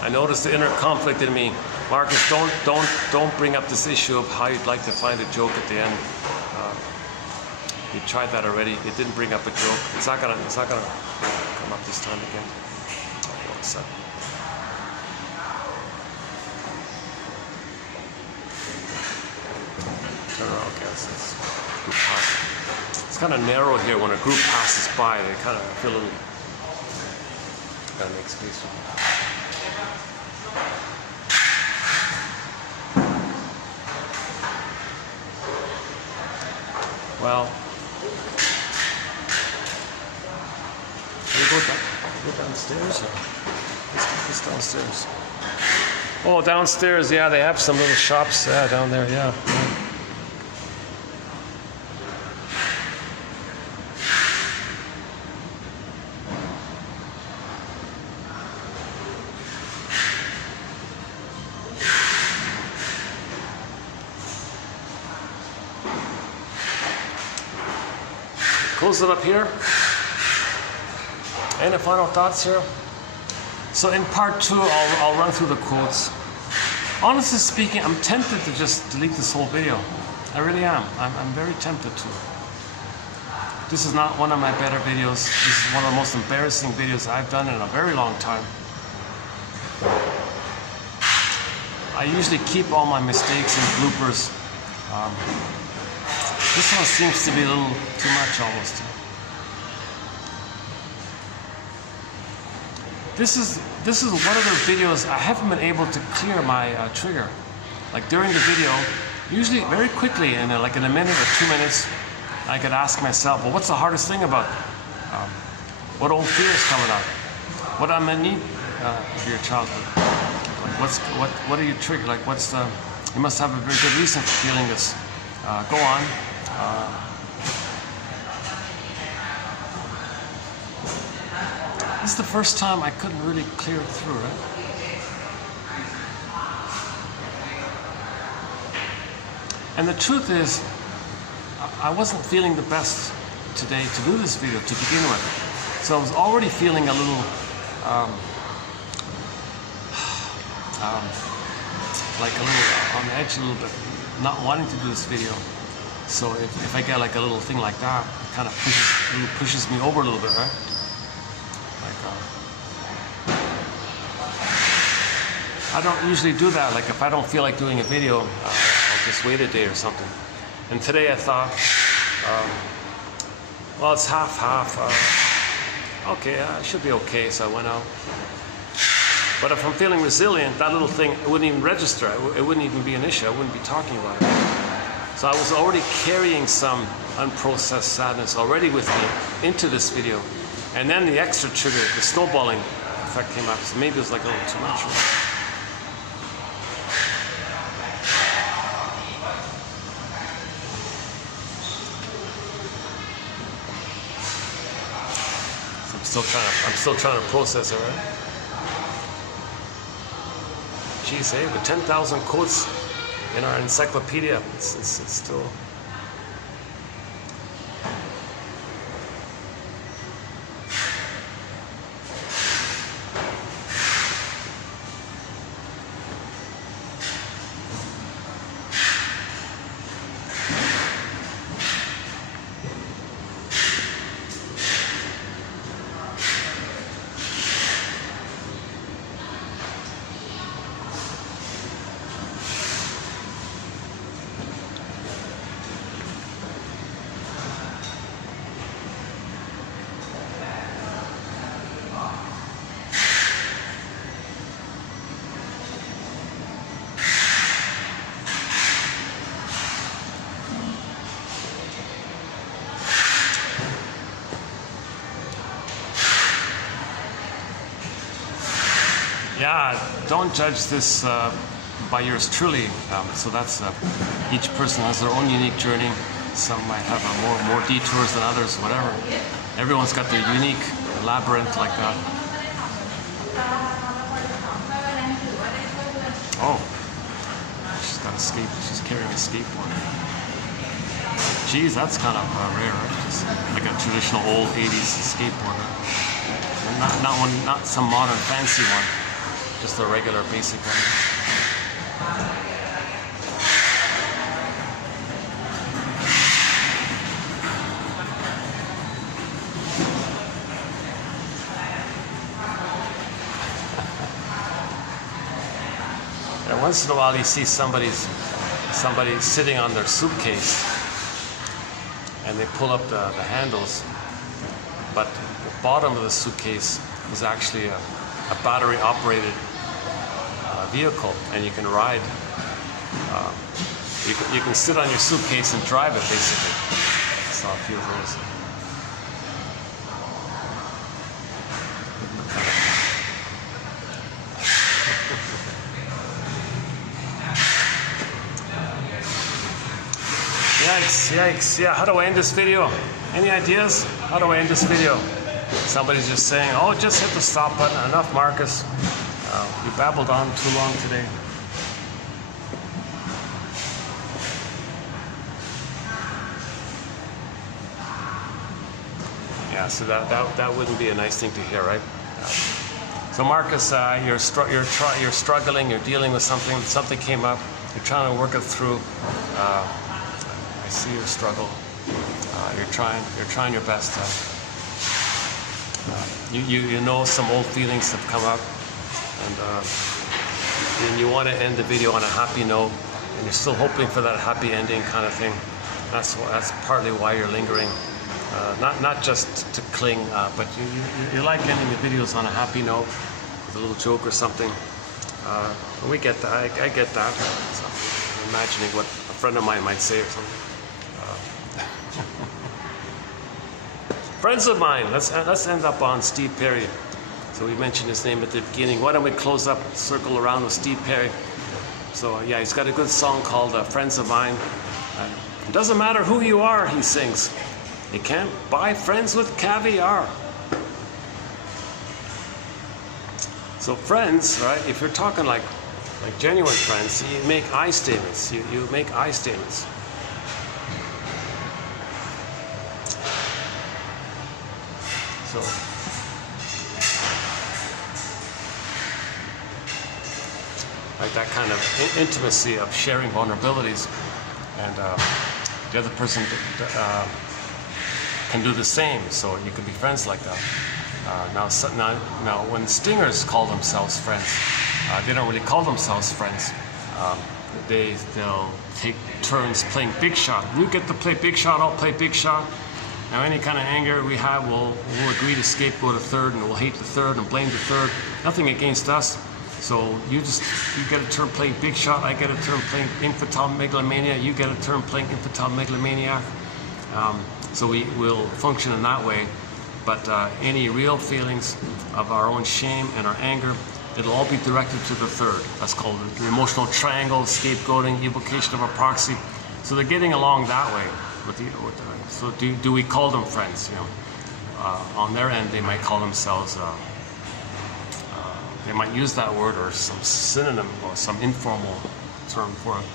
I noticed the inner conflict in me. Marcus, don't bring up this issue of how you'd like to find a joke at the end. You tried that already. It didn't bring up a joke. It's not gonna come up this time again. One second. group pass. It's kind of narrow here. When a group passes by, they kind of feel a little. Gotta make space for them. Well, we go downstairs. Let's get this downstairs. Oh, downstairs, yeah, they have some little shops down there, yeah. Close it up here. Any final thoughts here? So in part 2, I'll run through the quotes. Honestly speaking, I'm tempted to just delete this whole video. I really am. I'm very tempted to. This is not one of my better videos. This is one of the most embarrassing videos I've done in a very long time. I usually keep all my mistakes and bloopers. This one seems to be a little too much almost. This is one of the videos I haven't been able to clear my trigger. Like during the video, usually very quickly, in like in a minute or 2 minutes, I could ask myself, well, what's the hardest thing about what old fears coming up? What am I need of your childhood? Like what are you triggered? Like what's the? You must have a very good reason for feeling this. Go on. This is the first time I couldn't really clear it through, right? And the truth is, I wasn't feeling the best today to do this video to begin with. So I was already feeling a little, like a little on the edge a little bit, not wanting to do this video. So if I get like a little thing like that, it kind of pushes me over a little bit, right? I don't usually do that. Like if I don't feel like doing a video, I'll just wait a day or something. And today I thought, well, it's half. Okay, I should be okay. So I went out. But if I'm feeling resilient, that little thing, it wouldn't even register. It wouldn't even be an issue. I wouldn't be talking about it. So I was already carrying some unprocessed sadness already with me into this video. And then the extra trigger, the snowballing effect came up. So maybe it was like a little too much. I'm still trying to process it, right? Geez, hey, with 10,000 quotes in our encyclopedia, it's still. Yeah, don't judge this by yours truly. So that's each person has their own unique journey. Some might have more detours than others, whatever. Everyone's got their unique labyrinth like that. Oh, she's got a skate. She's carrying a skateboard. Geez, that's kind of rare, right? Just like a traditional old '80s skateboarder. Not some modern fancy one. Just a regular basic one. And once in a while you see somebody sitting on their suitcase and they pull up the handles, but the bottom of the suitcase is actually a battery-operated vehicle, and you can ride. You can sit on your suitcase and drive it, basically. I saw a few of those. Yikes, yikes. Yeah, how do I end this video? Any ideas? How do I end this video? Somebody's just saying, oh, just hit the stop button. Enough, Marcus. You babbled on too long today. Yeah, so that wouldn't be a nice thing to hear, right? So Marcus, you're struggling, you're dealing with something. Something came up. You're trying to work it through. I see your struggle. You're trying your best. You know some old feelings have come up, and you want to end the video on a happy note, and you're still hoping for that happy ending kind of thing. That's partly why you're lingering. Not just to cling, but you like ending the videos on a happy note with a little joke or something. We get that. I get that. So I'm imagining what a friend of mine might say or something. Friends of mine. Let's end up on Steve Perry. So we mentioned his name at the beginning. Why don't we close up, circle around with Steve Perry? So yeah, he's got a good song called "Friends of Mine." It doesn't matter who you are, he sings. You can't buy friends with caviar. So friends, right? If you're talking like genuine friends, you make I statements. You make I statements. So like that kind of intimacy of sharing vulnerabilities, and the other person can do the same, so you can be friends like that. Now, when stingers call themselves friends, they don't really call themselves friends. They'll take turns playing big shot. You get to play big shot, I'll play big shot. Now, any kind of anger we have, we'll agree to scapegoat a third, and we'll hate the third and blame the third. Nothing against us. So you get a turn playing big shot, I get a turn playing infantile megalomania, you get a turn playing infantile megalomaniac. So we will function in that way, but any real feelings of our own shame and our anger, it'll all be directed to the third. That's called the emotional triangle, scapegoating, evocation of a proxy. So they're getting along that way. So do we call them friends? You know, on their end, they might call themselves. They might use that word or some synonym or some informal term for it.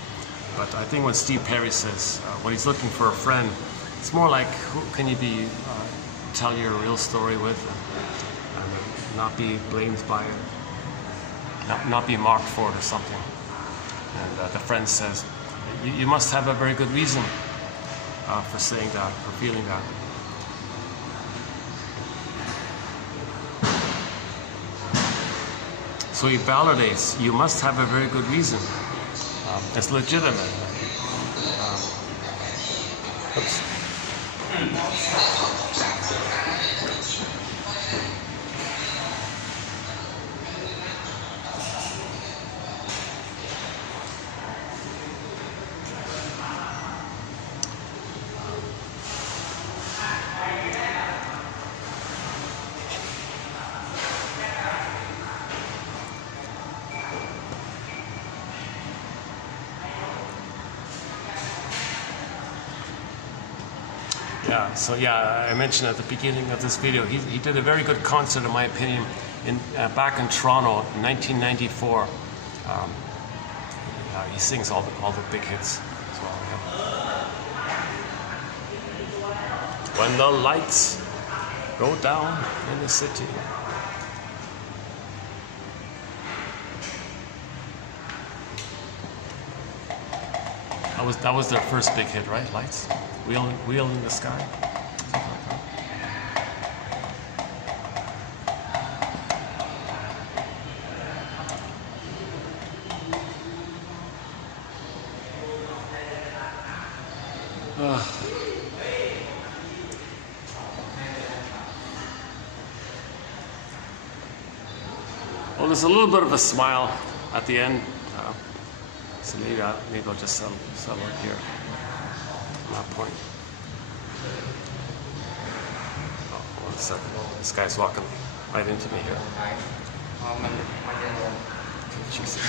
But I think when Steve Perry says when he's looking for a friend, it's more like who can you tell your real story with, and not be blamed by it, not be marked for it or something. And the friend says, you must have a very good reason for saying that, for feeling that. So he validates, you must have a very good reason. It's legitimate. Oops. Yeah, so yeah, I mentioned at the beginning of this video, he did a very good concert, in my opinion, back in Toronto in 1994. He sings all the big hits as well. Yeah. When the lights go down in the city. That was their first big hit, right? Lights, wheel in the sky. Well, there's a little bit of a smile at the end, so maybe I'll just settle up here at that point. Oh, 1 second. This guy's walking right into me here. Jesus.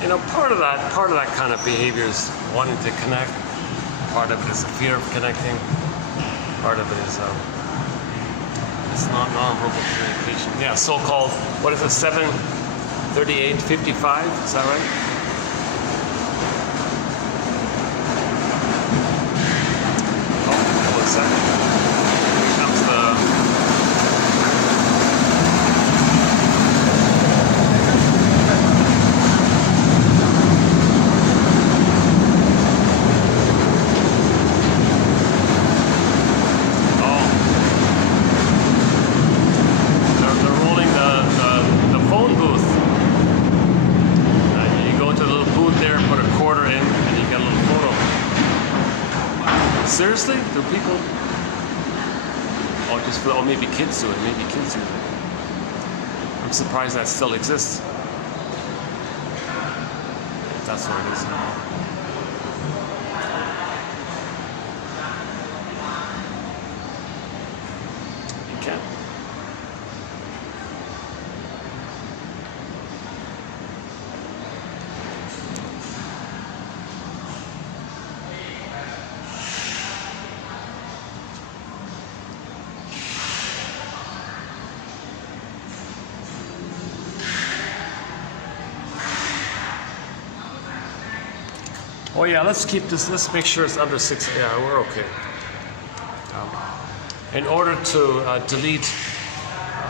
You know, part of that kind of behavior is wanting to connect. Part of it is a fear of connecting. Part of it is it's not non-verbal communication. Yeah, so-called, what is it, 7:38:55? Is that right? Oh, hold on a second. Here comes seriously? Do people? Oh, just for, oh, maybe kids do it. Maybe kids do it. I'm surprised that still exists. If that's what it is. You can't. Oh yeah, let's keep this, let's make sure it's under 6, yeah, we're okay. In order to delete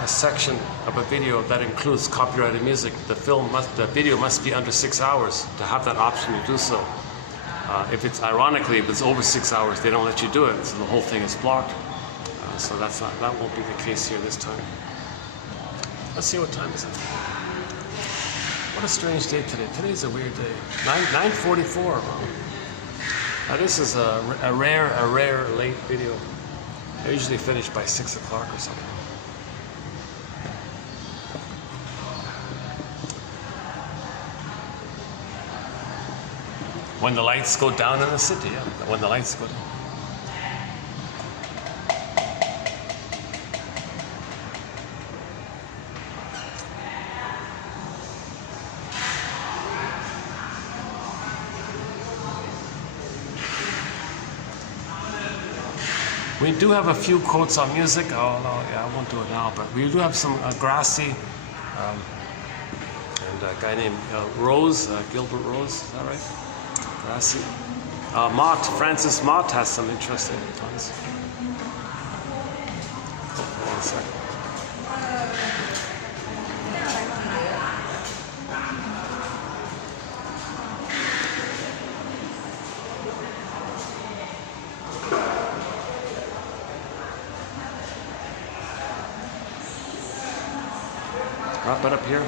a section of a video that includes copyrighted music, the video must be under 6 hours to have that option to do so. If it's over 6 hours, they don't let you do it, so the whole thing is blocked. So that won't be the case here this time. Let's see what time is it. What a strange day today. Today's a weird day. 9:44. This is a rare late video. I usually finish by 6 o'clock or something. When the lights go down in the city, yeah. When the lights go down. We do have a few quotes on music. Oh no, yeah, I won't do it now. But we do have some Grassi and a guy named Rose, Gilbert Rose. Is that right? Grassi. Mott, Francis Mott has some interesting ones. Hold on a second. Wrap it up here.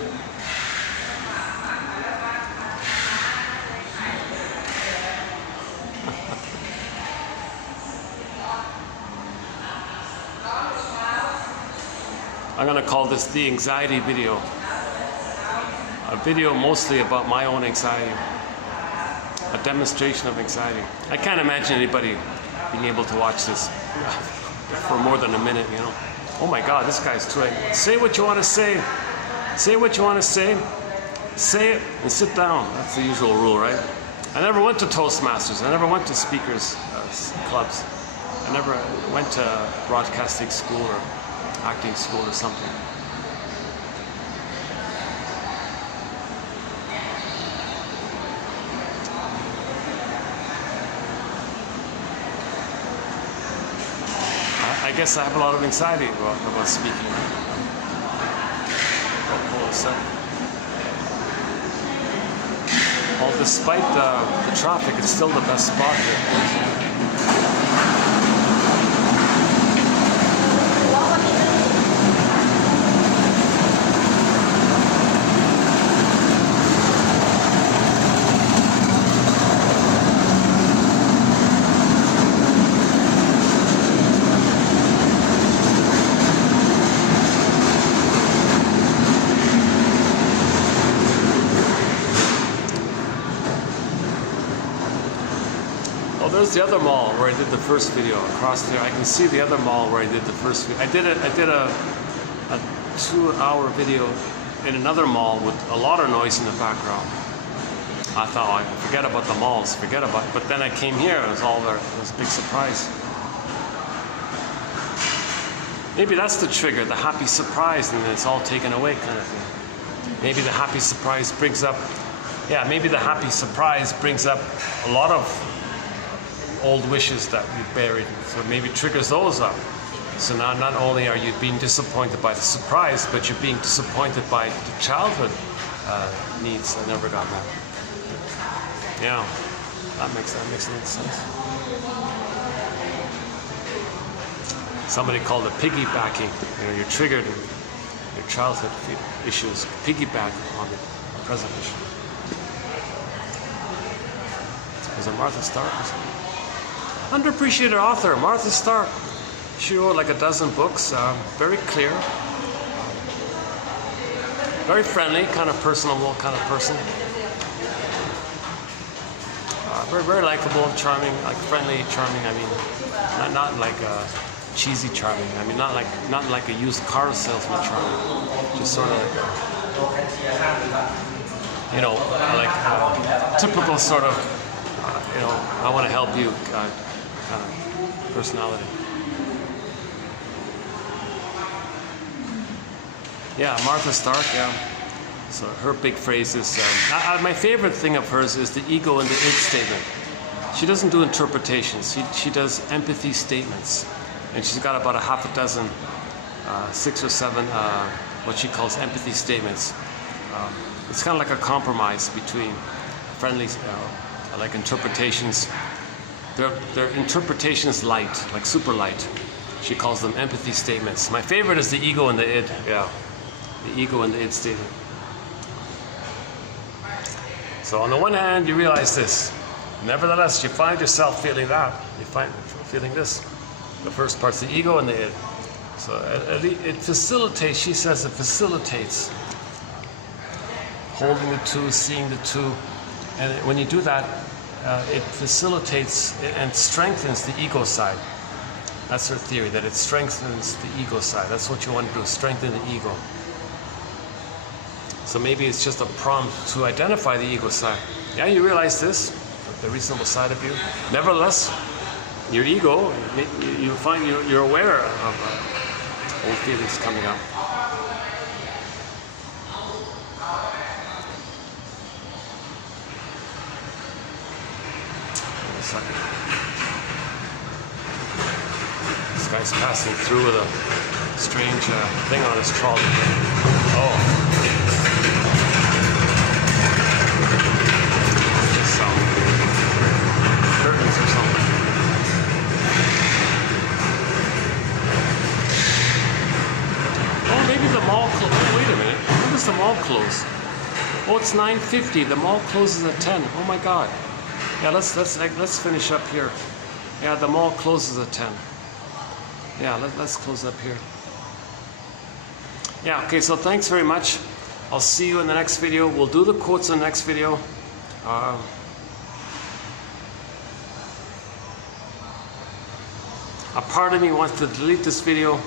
I'm going to call this the anxiety video. A video mostly about my own anxiety. A demonstration of anxiety. I can't imagine anybody being able to watch this for more than a minute, you know. Oh my God, this guy's too angry. Say what you want to say. Say what you want to say. Say it and sit down. That's the usual rule, right? I never went to Toastmasters. I never went to speakers clubs. I never went to broadcasting school or acting school or something. I guess I have a lot of anxiety about speaking. Hold on a second. Well, despite the traffic, it's still the best spot here. there's the other mall where I did the first video. Across there, I can see the other mall where I did the first video. I did a 2-hour video in another mall with a lot of noise in the background. I thought, forget about the malls, but then I came here, it was all there, it was a big surprise. Maybe that's the trigger, the happy surprise, and then it's all taken away kind of thing. Maybe the happy surprise brings up, maybe the happy surprise brings up a lot of old wishes that we buried, so maybe triggers those up. So now not only are you being disappointed by the surprise, but you're being disappointed by the childhood needs that never got met. Yeah, that makes a lot of sense. Somebody called it piggybacking. You know, you're triggered in your childhood issues, piggyback on the present issue. Was it Martha Stark or something? Underappreciated author, Martha Stark. She wrote like a dozen books, very clear, very friendly, kind of personable kind of person. Very, very likable, charming, like friendly, charming. I mean, not like cheesy charming. I mean, not like a used car salesman charming. Just sort of like, you know, like typical sort of, you know, I want to help you kind of personality. Yeah, Martha Stark. Yeah. So her big phrase is, my favorite thing of hers is the ego and the id statement. She doesn't do interpretations, she does empathy statements. And she's got about a half a dozen, 6 or 7, what she calls empathy statements. It's kind of like a compromise between friendly, like interpretations. They're interpretations light, like super light. She calls them empathy statements. My favorite is the ego and the id, yeah. The ego and the id statement. So on the one hand, you realize this. Nevertheless, you find yourself feeling that. You find feeling this. The first part's the ego and the id. So it facilitates, she says it facilitates holding the two, seeing the two. And when you do that, it facilitates and strengthens the ego side. That's her theory, that it strengthens the ego side. That's what you want to do, strengthen the ego. So maybe it's just a prompt to identify the ego side. Yeah, you realize this, the reasonable side of you. Nevertheless, your ego, you find you're aware of old feelings coming up. Wait a second. This guy's passing through with a strange thing on his trolley. Oh. Curtains or something. Oh, maybe the mall closed. Oh, wait a minute. When does the mall close? Oh, it's 9:50. The mall closes at 10. Oh my God. Yeah, let's finish up here. Yeah, the mall closes at 10. Yeah, let's close up here. Yeah. Okay. So thanks very much. I'll see you in the next video. We'll do the quotes in the next video. A part of me wants to delete this video.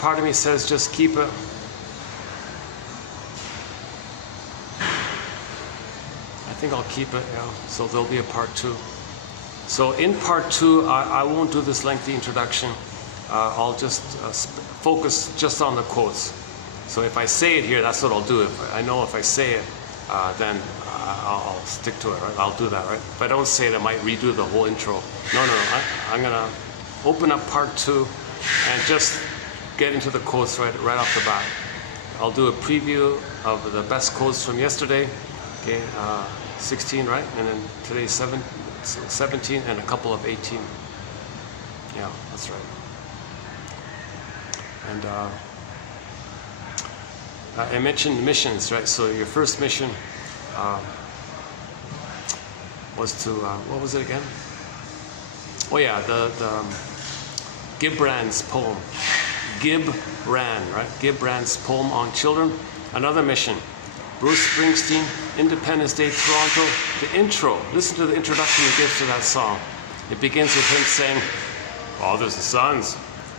Part of me says just keep it. I think I'll keep it, yeah. So there'll be a part 2. So in part 2, I won't do this lengthy introduction. I'll just focus just on the quotes. So if I say it here, that's what I'll do. I know if I say it, then I'll stick to it, right? I'll do that, right? If I don't say it, I might redo the whole intro. No. I'm gonna open up part 2 and just get into the quotes right off the bat. I'll do a preview of the best quotes from yesterday. Okay, 16, right? And then today's 17 and a couple of 18. Yeah, that's right. And I mentioned missions, right? So your first mission was to, what was it again? Oh yeah, the Gibran's poem. Gibran, right? Gibran's poem on children. Another mission. Bruce Springsteen, Independence Day, Toronto. The intro. Listen to the introduction he gives to that song. It begins with him saying, "Fathers and sons,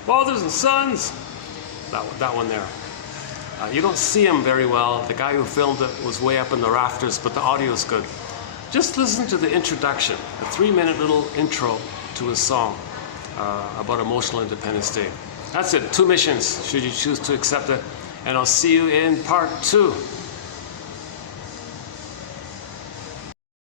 fathers and sons." That one there. You don't see him very well. The guy who filmed it was way up in the rafters, but the audio is good. Just listen to the introduction, a 3-minute little intro to his song about Emotional Independence Day. That's it, 2 missions, should you choose to accept it. And I'll see you in part 2.